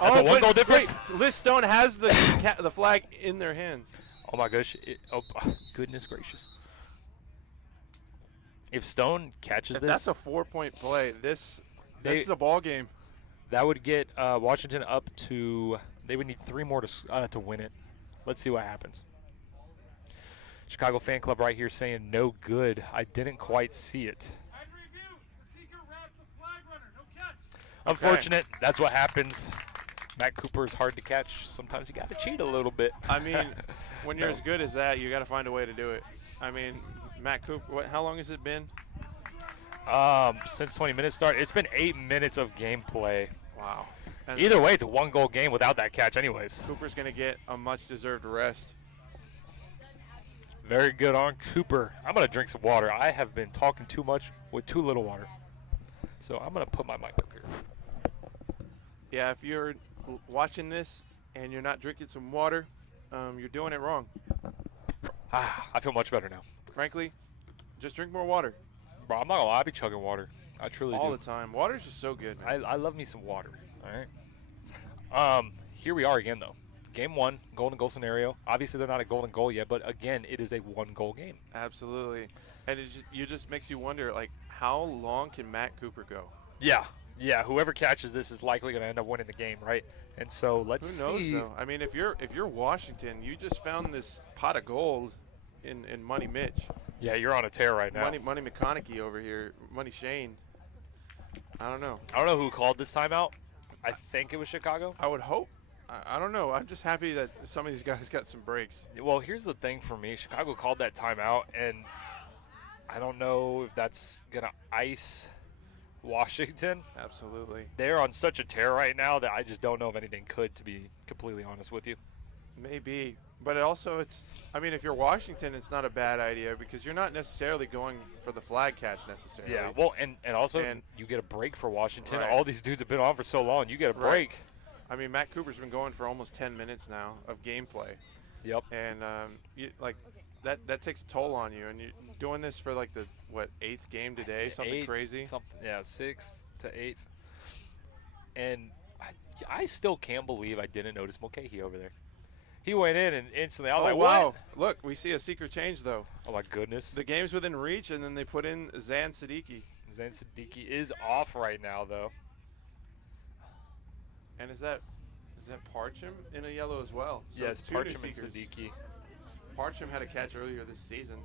That's a one-goal difference? Wait, Liz Stone has the the flag in their hands. Oh, my gosh. Goodness gracious. If Stone catches this. That's a 4-point play. This is a ball game. That would get Washington up to. They would need 3 more to win it. Let's see what happens. Chicago fan club right here saying no good. I didn't quite see it. Unfortunate. That's what happens. Matt Cooper is hard to catch. Sometimes you got to cheat a little bit. I mean, when you're as good as that, you got to find a way to do it. I mean, Matt Cooper. How long has it been? Since 20 minutes start, it's been 8 minutes of gameplay. Wow. And either way, it's a 1-goal game without that catch anyways. Cooper's going to get a much-deserved rest. Very good on Cooper. I'm going to drink some water. I have been talking too much with too little water. So I'm going to put my mic up here. Yeah, if you're watching this and you're not drinking some water, you're doing it wrong. I feel much better now. Frankly, just drink more water. Bro, I'm not going to lie. I be chugging water. I truly do. All the time. Water's just so good, man. I love me some water. All right. Here we are again, though. Game 1, golden goal scenario. Obviously, they're not a golden goal yet, but again, it is a 1-goal game. Absolutely. And it just makes you wonder, like, how long can Matt Cooper go? Yeah. Yeah, whoever catches this is likely going to end up winning the game, right? And so let's see. Who knows, though? I mean, if you're Washington, you just found this pot of gold in Money Mitch. Yeah, you're on a tear right now. Money McConaughey over here. Money Shane. I don't know. I don't know who called this timeout. I think it was Chicago. I would hope. I don't know. I'm just happy that some of these guys got some breaks. Well, here's the thing for me. Chicago called that timeout, and I don't know if that's going to ice Washington. Absolutely. They're on such a tear right now that I just don't know if anything could, to be completely honest with you. Maybe. But I mean, if you're Washington, it's not a bad idea because you're not necessarily going for the flag catch necessarily. Yeah, well, and also you get a break for Washington. Right. All these dudes have been on for so long. You get a break. Right. I mean, Matt Cooper's been going for almost 10 minutes now of gameplay. Yep. And, that takes a toll on you. And you're doing this for, like, the, 8th game today? Something crazy? Yeah, 6th to 8th. And I still can't believe I didn't notice Mulcahy over there. He went in and instantly, I was like, wow. What? Look, we see a secret change, though. Oh, my goodness. The game's within reach, and then they put in Zan Siddiqui. Zan Siddiqui is off right now, though. And is that Parcham in a yellow as well? So yes, Parcham and seekers. Siddiqui. Parcham had a catch earlier this season.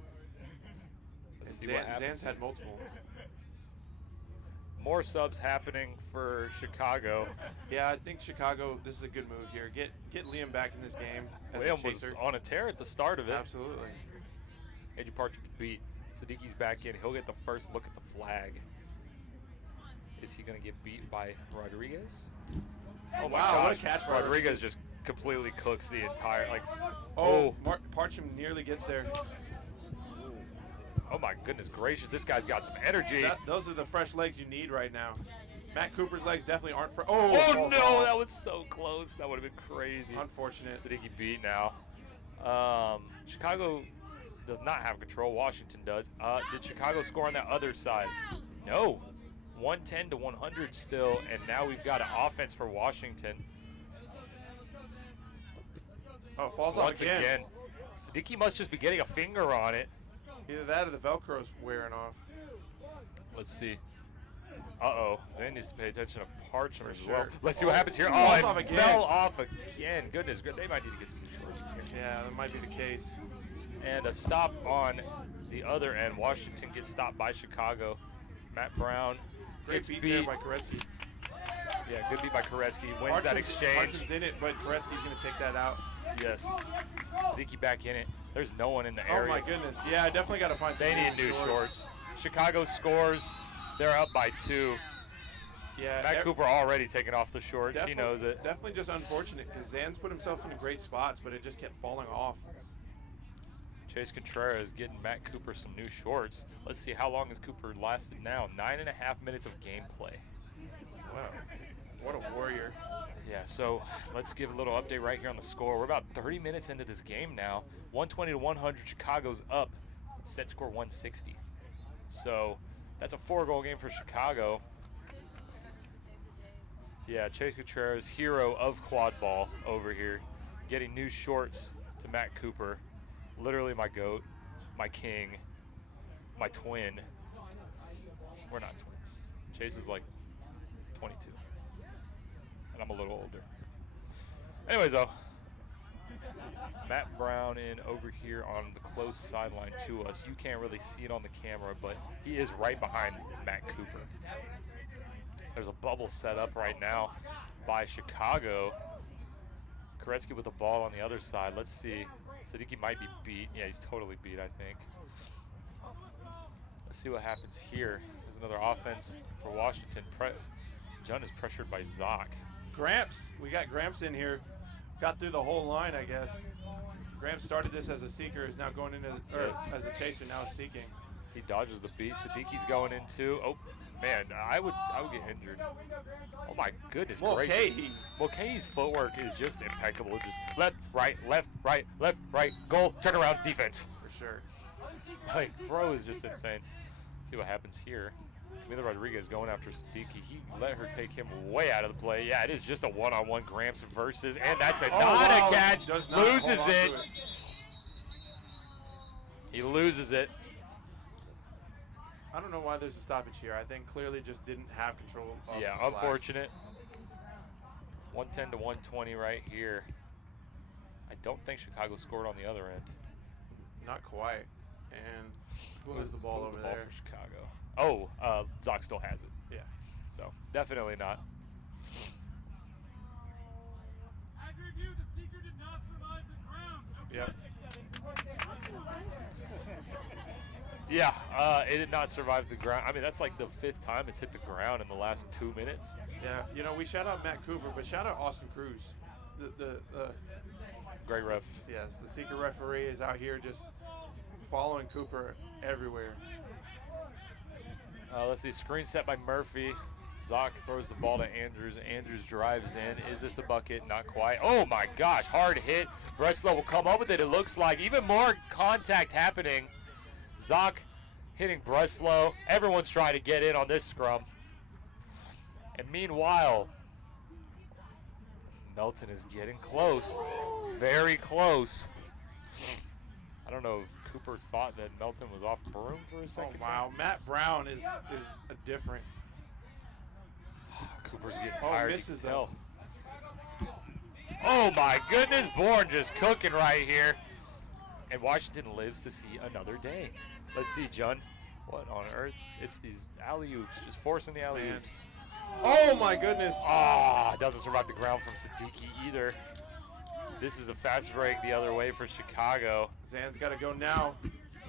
Let's see and what happens. Zan's had multiple. More subs happening for Chicago. Yeah, I think Chicago, this is a good move here. Get Liam back in this game as Liam a chaser. was on a tear at the start of it. Absolutely. AJ Parcham beat. Siddiqui's back in. He'll get the first look at the flag. Is he going to get beat by Rodriguez? Oh, my wow, what a gosh. catch by Rodriguez just completely cooks the entire, Parcham nearly gets there. Oh my goodness gracious, this guy's got some energy. Those are the fresh legs you need right now. Matt Cooper's legs definitely aren't fresh. Oh no, that was so close. That would have been crazy. Unfortunate. Siddiqui beat now. Chicago does not have control. Washington does. Did Chicago score on that other side? No. 110 to 100 still, and now we've got an offense for Washington. Oh, it falls Once off again. Siddiqui must just be getting a finger on it. Either that or the Velcro's wearing off. Let's see. Uh-oh. Zan needs to pay attention to Parcham as sure. well. Let's see what happens here. Oh, it fell off again. Goodness, good. They might need to get some new shorts in here. Yeah, that might be the case. And a stop on the other end. Washington gets stopped by Chicago. Matt Brown Great beat there by Koretsky. Yeah, good beat by Koretsky. Wins that exchange. Parcham's in it, but Koretsky's going to take that out. Yes. Siddiqui back in it. There's no one in the area. Oh, my goodness. Yeah, I definitely got to find some They need new shorts. Chicago scores. They're up by 2. Yeah, Matt Cooper already taking off the shorts. He knows it. Definitely just unfortunate because Zan's put himself into great spots, but it just kept falling off. Chase Contreras getting Matt Cooper some new shorts. Let's see how long has Cooper lasted now. 9.5 minutes of gameplay. Wow. What a warrior. Yeah, so let's give a little update right here on the score. We're about 30 minutes into this game now. 120 to 100, Chicago's up. Set score 160. So that's a 4-goal game for Chicago. Yeah, Chase Contreras, hero of quad ball over here, getting new shorts to Matt Cooper. Literally my goat, my king, my twin. We're not twins. Chase is like 22. And I'm a little older. Anyways, though, Matt Brown in over here on the close sideline to us. You can't really see it on the camera, but he is right behind Matt Cooper. There's a bubble set up right now by Chicago. Koretsky with the ball on the other side. Let's see. Siddiqui might be beat. Yeah, he's totally beat, I think. Let's see what happens here. There's another offense for Washington. Jun is pressured by Zoc. Gramps, we got Gramps in here. Got through the whole line, I guess. Gramps started this as a seeker, is now going in as a chaser, now seeking. He dodges the beat. Siddiqui's going in too. Oh man, I would get injured. Oh my goodness gracious. Mulcahy's footwork is just impeccable. Just left, right, goal, turn around, defense. For sure. Like, bro is just insane. Let's see what happens here. Camila Rodriguez going after Siddiqui. He let her take him way out of the play. Yeah, it is just a one-on-one Gramps versus, and that's a not a catch. Loses it. He loses it. I don't know why there's a stoppage here. I think clearly just didn't have control of the flag. Unfortunate. 110 to 120 right here. I don't think Chicago scored on the other end. Not quite. And who has the ball over there? For Chicago. Oh, Zoc still has it. Yeah. So definitely not. As reviewed, the seeker did not survive the ground. No Yep. Yeah, it did not survive the ground. I mean, that's like the 5th time it's hit the ground in the last 2 minutes. Yeah, you know, we shout out Matt Cooper, but shout out Austin Cruz. The great ref. Yes, the seeker referee is out here just following Cooper everywhere. Let's see, screen set by Murphy. Zoc throws the ball to Andrews. Andrews drives in. Is this a bucket? Not quite. Oh my gosh, hard hit. Breslow will come up with it, it looks like. Even more contact happening. Zoc hitting Breslow. Everyone's trying to get in on this scrum. And meanwhile, Melton is getting close. Very close. I don't know if Cooper thought that Melton was off broom for a second. Oh, wow. Matt Brown is a different. Cooper's getting tired. Misses though. Oh my goodness, Bourne just cooking right here. And Washington lives to see another day. Let's see, Jun. What on earth? It's these alley-oops, just forcing the alley-oops. Oh my goodness. Ah, doesn't survive the ground from Siddiqui either. This is a fast break the other way for Chicago. Zan's got to go now.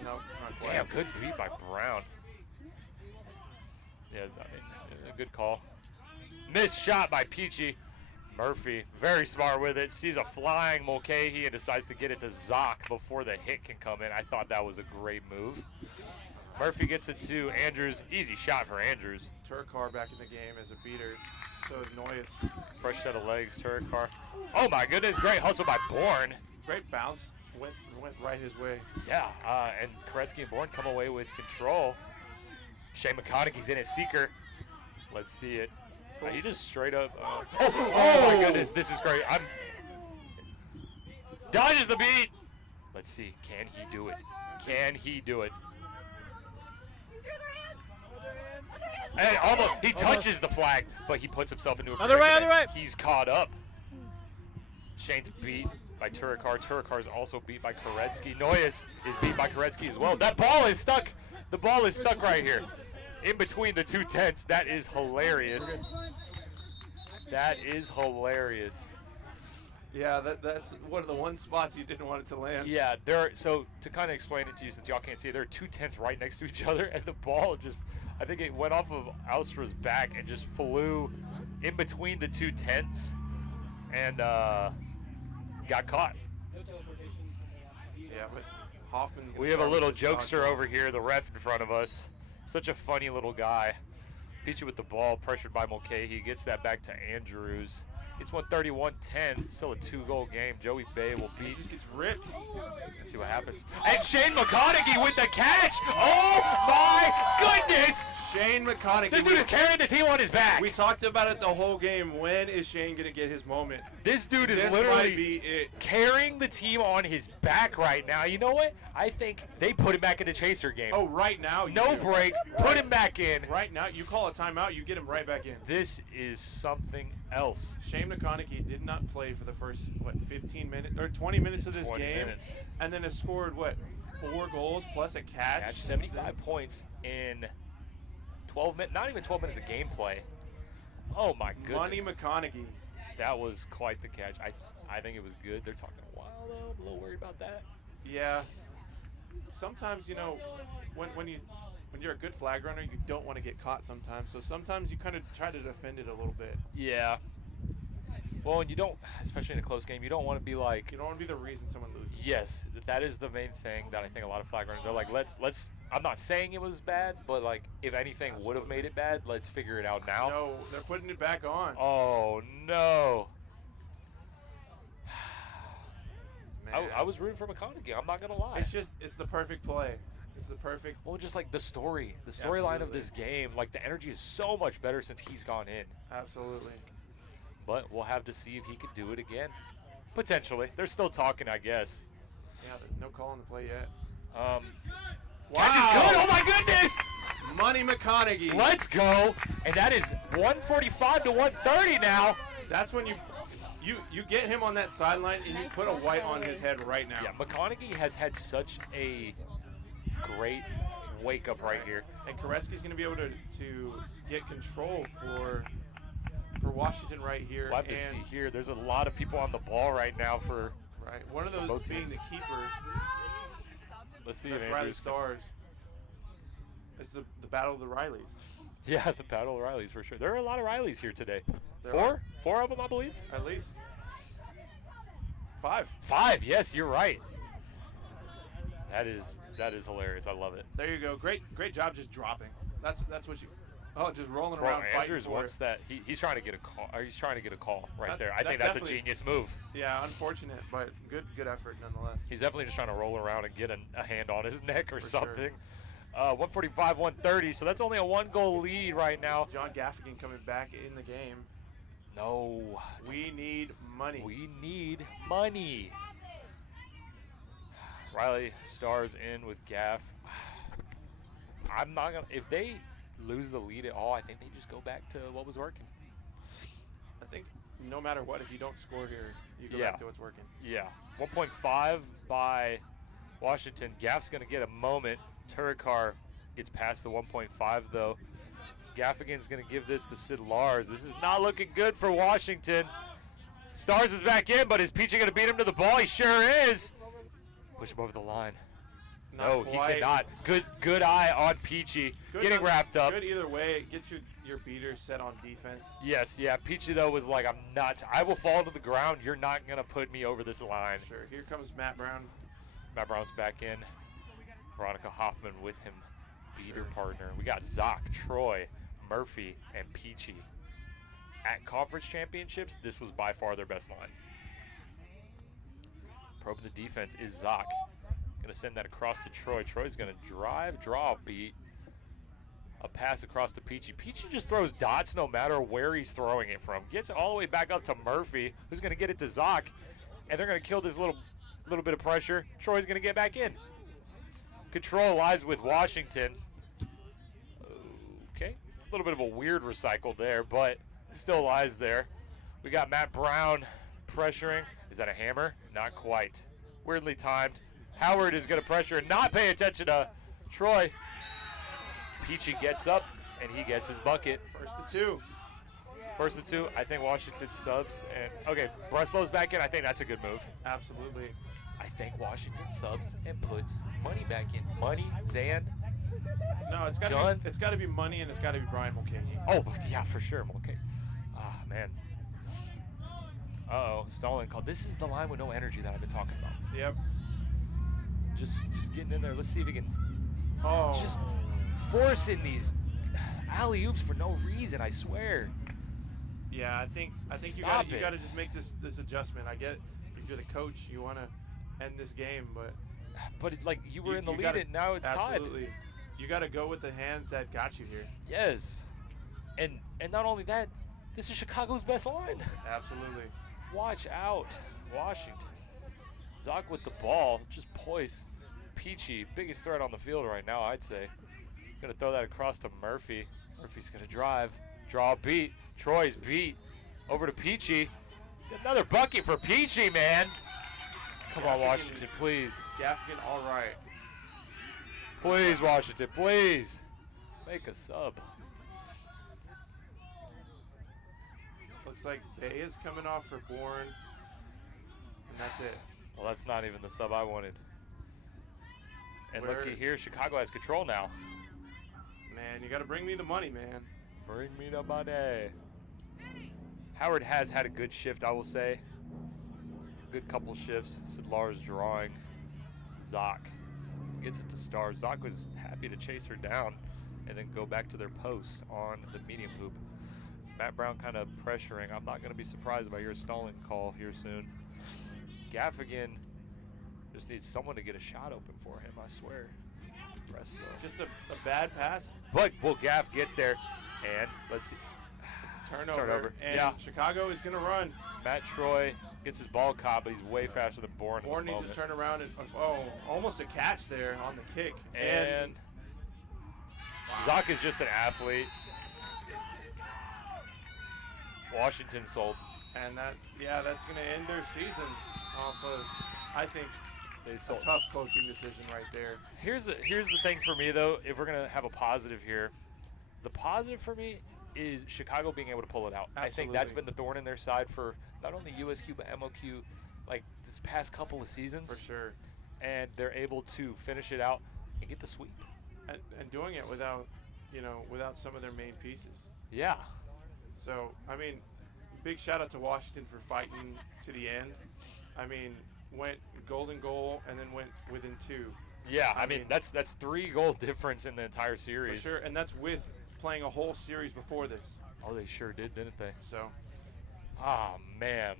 No, not quite. Damn, good beat by Brown. Yeah, I mean, a good call. Missed shot by Peachy. Murphy, very smart with it, sees a flying Mulcahy and decides to get it to Zoc before the hit can come in. I thought that was a great move. Murphy gets it to Andrews. Easy shot for Andrews. Turkar back in the game as a beater. So is Noyes. Fresh set of legs, Turkar. Oh my goodness, great hustle by Bourne. Great bounce. Went right his way. Yeah, and Koretsky and Bourne come away with control. Shane McConaughey's in his seeker. Let's see it. He just straight up. Oh my goodness, this is great. Dodges the beat. Let's see, can he do it? Can he do it? And almost, he touches the flag, but he puts himself into a predicament. Other way. He's caught up. Shane's beat by Turkar. Turkar is also beat by Koretsky. Noyes is beat by Koretsky as well. That ball is stuck. The ball is stuck right here. In between the two tents. That is hilarious. That is hilarious. Yeah, that's one of the one spots you didn't want it to land. Yeah, so to kind of explain it to you, since y'all can't see it, there are two tents right next to each other, and the ball just, I think it went off of Austra's back and just flew in between the two tents and got caught. Yeah, but Hoffman's We have a little jokester over here, the ref in front of us. Such a funny little guy. Peachy with the ball, pressured by Mulcahy. Gets that back to Andrews. It's 131-10. Still a 2-goal game. Joey Bay will beat. He just gets ripped. Let's see what happens. And Shane McConaughey with the catch. Oh my goodness! Shane McConaughey. This dude is carrying the team on his back. We talked about it the whole game. When is Shane gonna get his moment? This dude is This literally might be it. carrying the team on his back right now. You know what? I think they put him back in the chaser game. Oh, right now. You No do. break. Put him back in. Right now, you call a timeout, you get him right back in. This is something else. Shane McConaughey did not play for the first 15 minutes or 20 minutes of this 20 game, minutes. and then has scored 4 goals plus a catch. 75 points in 12 minutes. Not even 12 minutes of gameplay. Oh my goodness. Money McConaughey. That was quite the catch. I think it was good. They're talking a while though. I'm a little worried about that. Yeah. Sometimes when you're a good flag runner, you don't want to get caught sometimes. So sometimes you kind of try to defend it a little bit. Yeah. Well, and you don't, especially in a close game, you don't want to be like. You don't want to be the reason someone loses. Yes, that is the main thing that I think a lot of flag runners, they're like, let's. I'm not saying it was bad, but like if anything would have made it bad, let's figure it out now. No, they're putting it back on. Oh no. Man. I was rooting for McConaughey. I'm not gonna lie. It's the perfect play. It's the perfect. Well, just like the storyline of Absolutely. this game, like the energy is so much better since he's gone in. Absolutely. But we'll have to see if he could do it again. Potentially. They're still talking, I guess. Yeah, no call on the play yet. Catch is good. Oh my goodness! Money McConaughey. Let's go. And that is 145 to 130 now. That's when you get him on that sideline and you put a white on his head right now. Yeah, McConaughey has had such a great wake up right here. And Koretsky's going to be able to get control for Washington right here. We'll have to see here. There's a lot of people on the ball right now for one of those both being teams. the keeper. Let's see. That's Riley Stars. It's the battle of the Rileys. Yeah, the battle of Rileys for sure. There are a lot of Rileys here today. There Four? 4 of them, I believe. At least. 5. 5. Yes, you're right. That is hilarious. I love it. There you go. Great job just dropping. That's what you. Oh, just rolling around Andrews fighting wants for it. that. He's trying to get a call. He's trying to get a call right there. I think that's that's a definitely- genius move. Yeah, unfortunate, but good effort nonetheless. He's definitely just trying to roll around and get a hand on his neck or For something. sure. 145, 130. So that's only a 1-goal lead right now. John Gaffigan coming back in the game. No. We need money. We need money. Riley Stars in with Gaff. I'm not gonna. If they lose the lead at all, I think they just go back to what was working. I think no matter what, if you don't score here, you go Yeah. back to what's working. Yeah. 1.5 by Washington. Gaff's going to get a moment. Turikar gets past the 1.5, though. Gaffigan's going to give this to Sid Lars. This is not looking good for Washington. Stars is back in, but is Peachy going to beat him to the ball? He sure is. Push him over the line. No, he quite. cannot. Good eye on Peachy. Getting wrapped up. Good either way. It gets your beaters set on defense. Yes, yeah. Peachy, though, was like, I will fall to the ground. You're not going to put me over this line. Sure. Here comes Matt Brown. Matt Brown's back in. Veronica Hoffman with him, beater partner. We got Zoc, Troy, Murphy, and Peachy. At conference championships, this was by far their best line. Probing the defense is Zoc. Gonna send that across to Troy. Troy's gonna draw a beat. A pass across to Peachy. Peachy just throws dots no matter where he's throwing it from. Gets it all the way back up to Murphy, who's gonna get it to Zoc. And they're gonna kill this little bit of pressure. Troy's gonna get back in. Control lies with Washington. Okay, a little bit of a weird recycle there, but still lies there. We got Matt Brown pressuring. Is that a hammer? Not quite. Weirdly timed. Howard is going to pressure and not pay attention to Troy. Peachy gets up, and he gets his bucket. First to 2. First to 2. I think Washington subs. And okay, Breslow's back in. I think that's a good move. Absolutely. I think Washington subs and puts money back in. Money, Zan. No, it's got to be money, and it's got to be Brian Mulcahy. Oh, yeah, for sure. Okay. Ah, man. Uh-oh, Stalin called. This is the line with no energy that I've been talking about. Yep. Just getting in there. Let's see if he can Oh. just force in these. alley-oops for no reason, I swear. Yeah, I think you Stop got it. to just make this adjustment. I get if you're the coach, you want to end this game, but like you were in the lead, gotta, and now it's absolutely. tied. You got to go with the hands that got you here. Yes, and not only that, this is Chicago's best line. Absolutely. Watch out, Washington. Zoc with the ball, just poised. Peachy, biggest threat on the field right now, I'd say. Gonna throw that across to Murphy. Murphy's gonna drive, draw a beat. Troy's beat. Over to Peachy. Another bucket for Peachy, man. Come on, Washington, please. Gaffigan, all right. Please, Washington, please. Make a sub. Looks like Bay is coming off for Bourne, and that's it. Well, that's not even the sub I wanted. And looky here, Chicago has control now. Man, you got to bring me the money, man. Bring me the money. Howard has had a good shift, I will say. Good couple shifts. Sidlar's drawing. Zoc gets it to Star. Zoc was happy to chase her down and then go back to their post on the medium hoop. Matt Brown kind of pressuring. I'm not going to be surprised by your stalling call here soon. Gaffigan just needs someone to get a shot open for him, I swear. Just a bad pass. But will Gaff get there? And let's see. It's a turnover. And yeah. Chicago is going to run. Matt Troy gets his ball caught, but he's way faster than Bourne. Bourne needs to turn around and, almost a catch there on the kick. And Zoc is just an athlete. Washington sold. And that's going to end their season off of, I think, they sold. A tough coaching decision right there. Here's the thing for me, though, if we're going to have a positive here. The positive for me is Chicago being able to pull it out. Absolutely. I think that's been the thorn in their side for not only USQ but MLQ, like this past couple of seasons. For sure. And they're able to finish it out and get the sweep. And doing it without some of their main pieces. Yeah. So, I mean, big shout out to Washington for fighting to the end. I mean, went golden goal and then went within 2. Yeah, I mean that's 3 goal difference in the entire series. For sure, and that's with playing a whole series before this. Oh, they sure did, didn't they? So. Oh, man.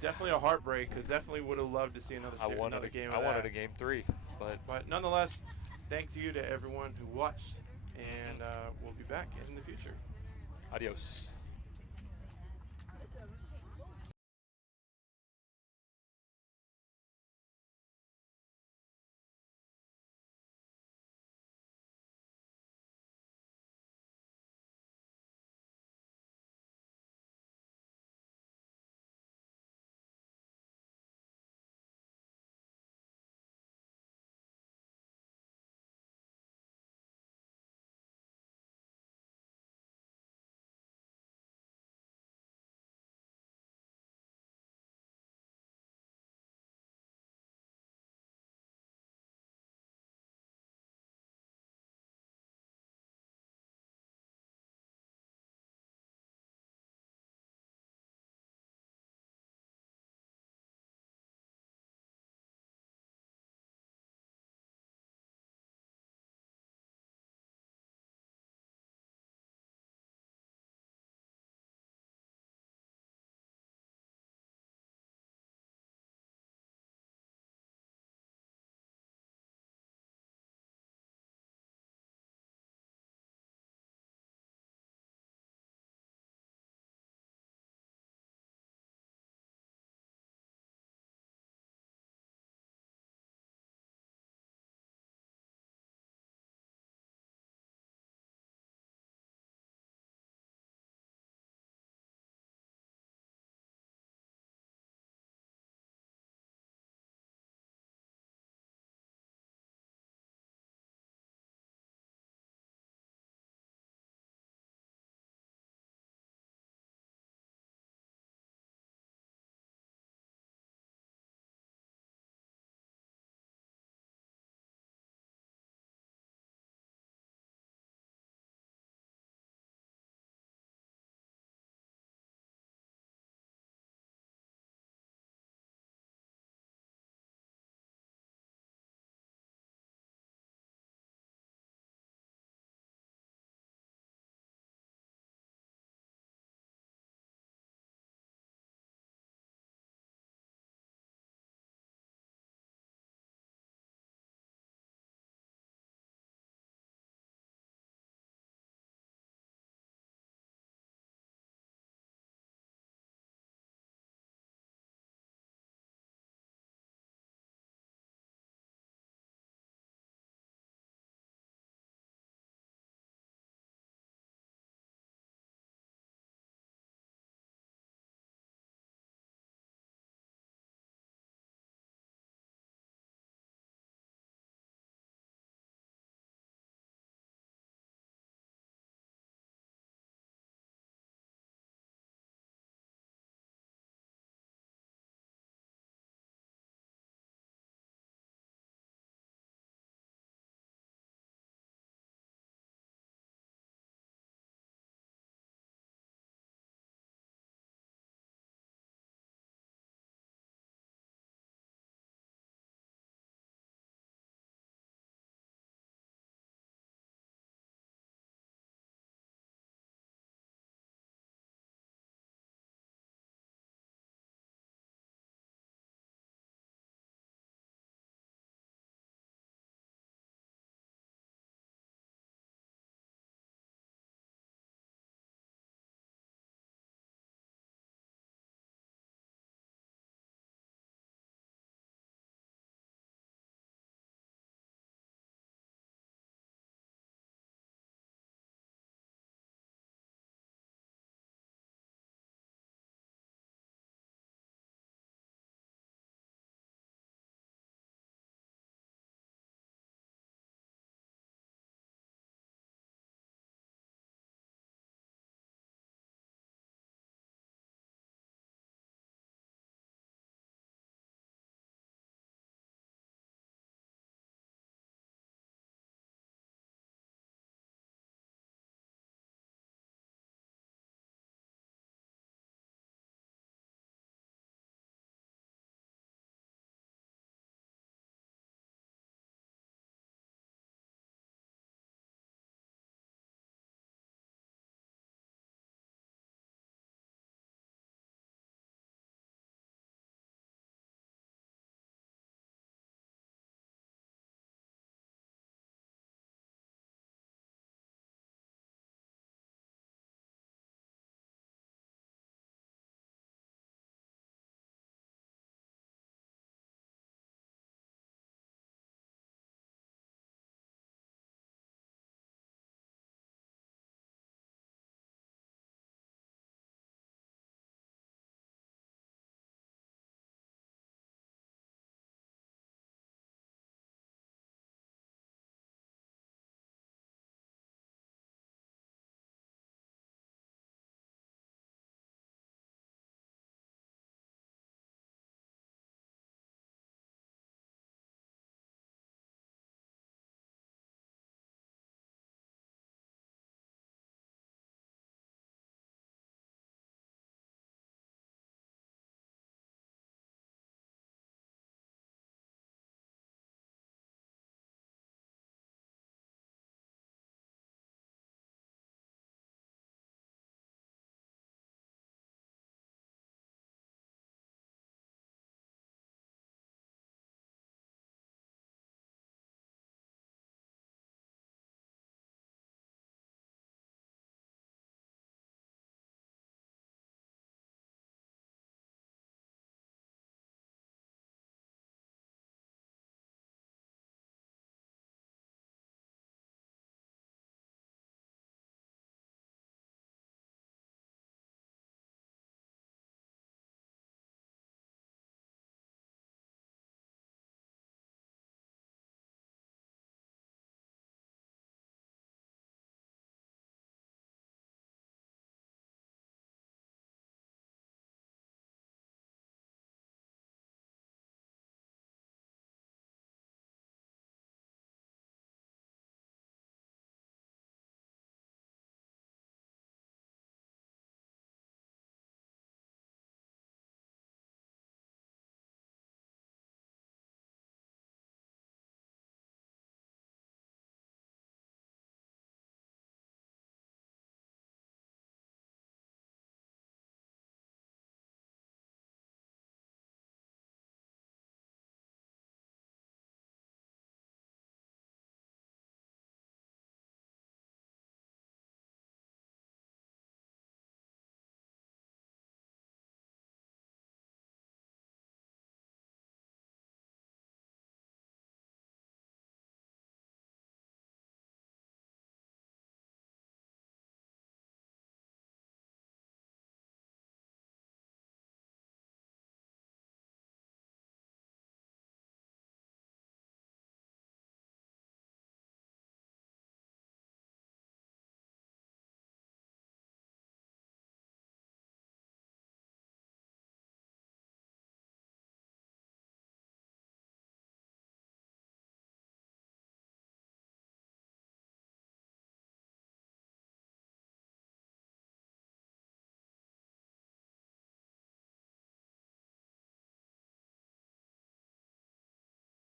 Definitely a heartbreak, because definitely would have loved to see another game of that. I wanted a game 3. But nonetheless, thanks to you to everyone who watched, and we'll be back in the future. Adios.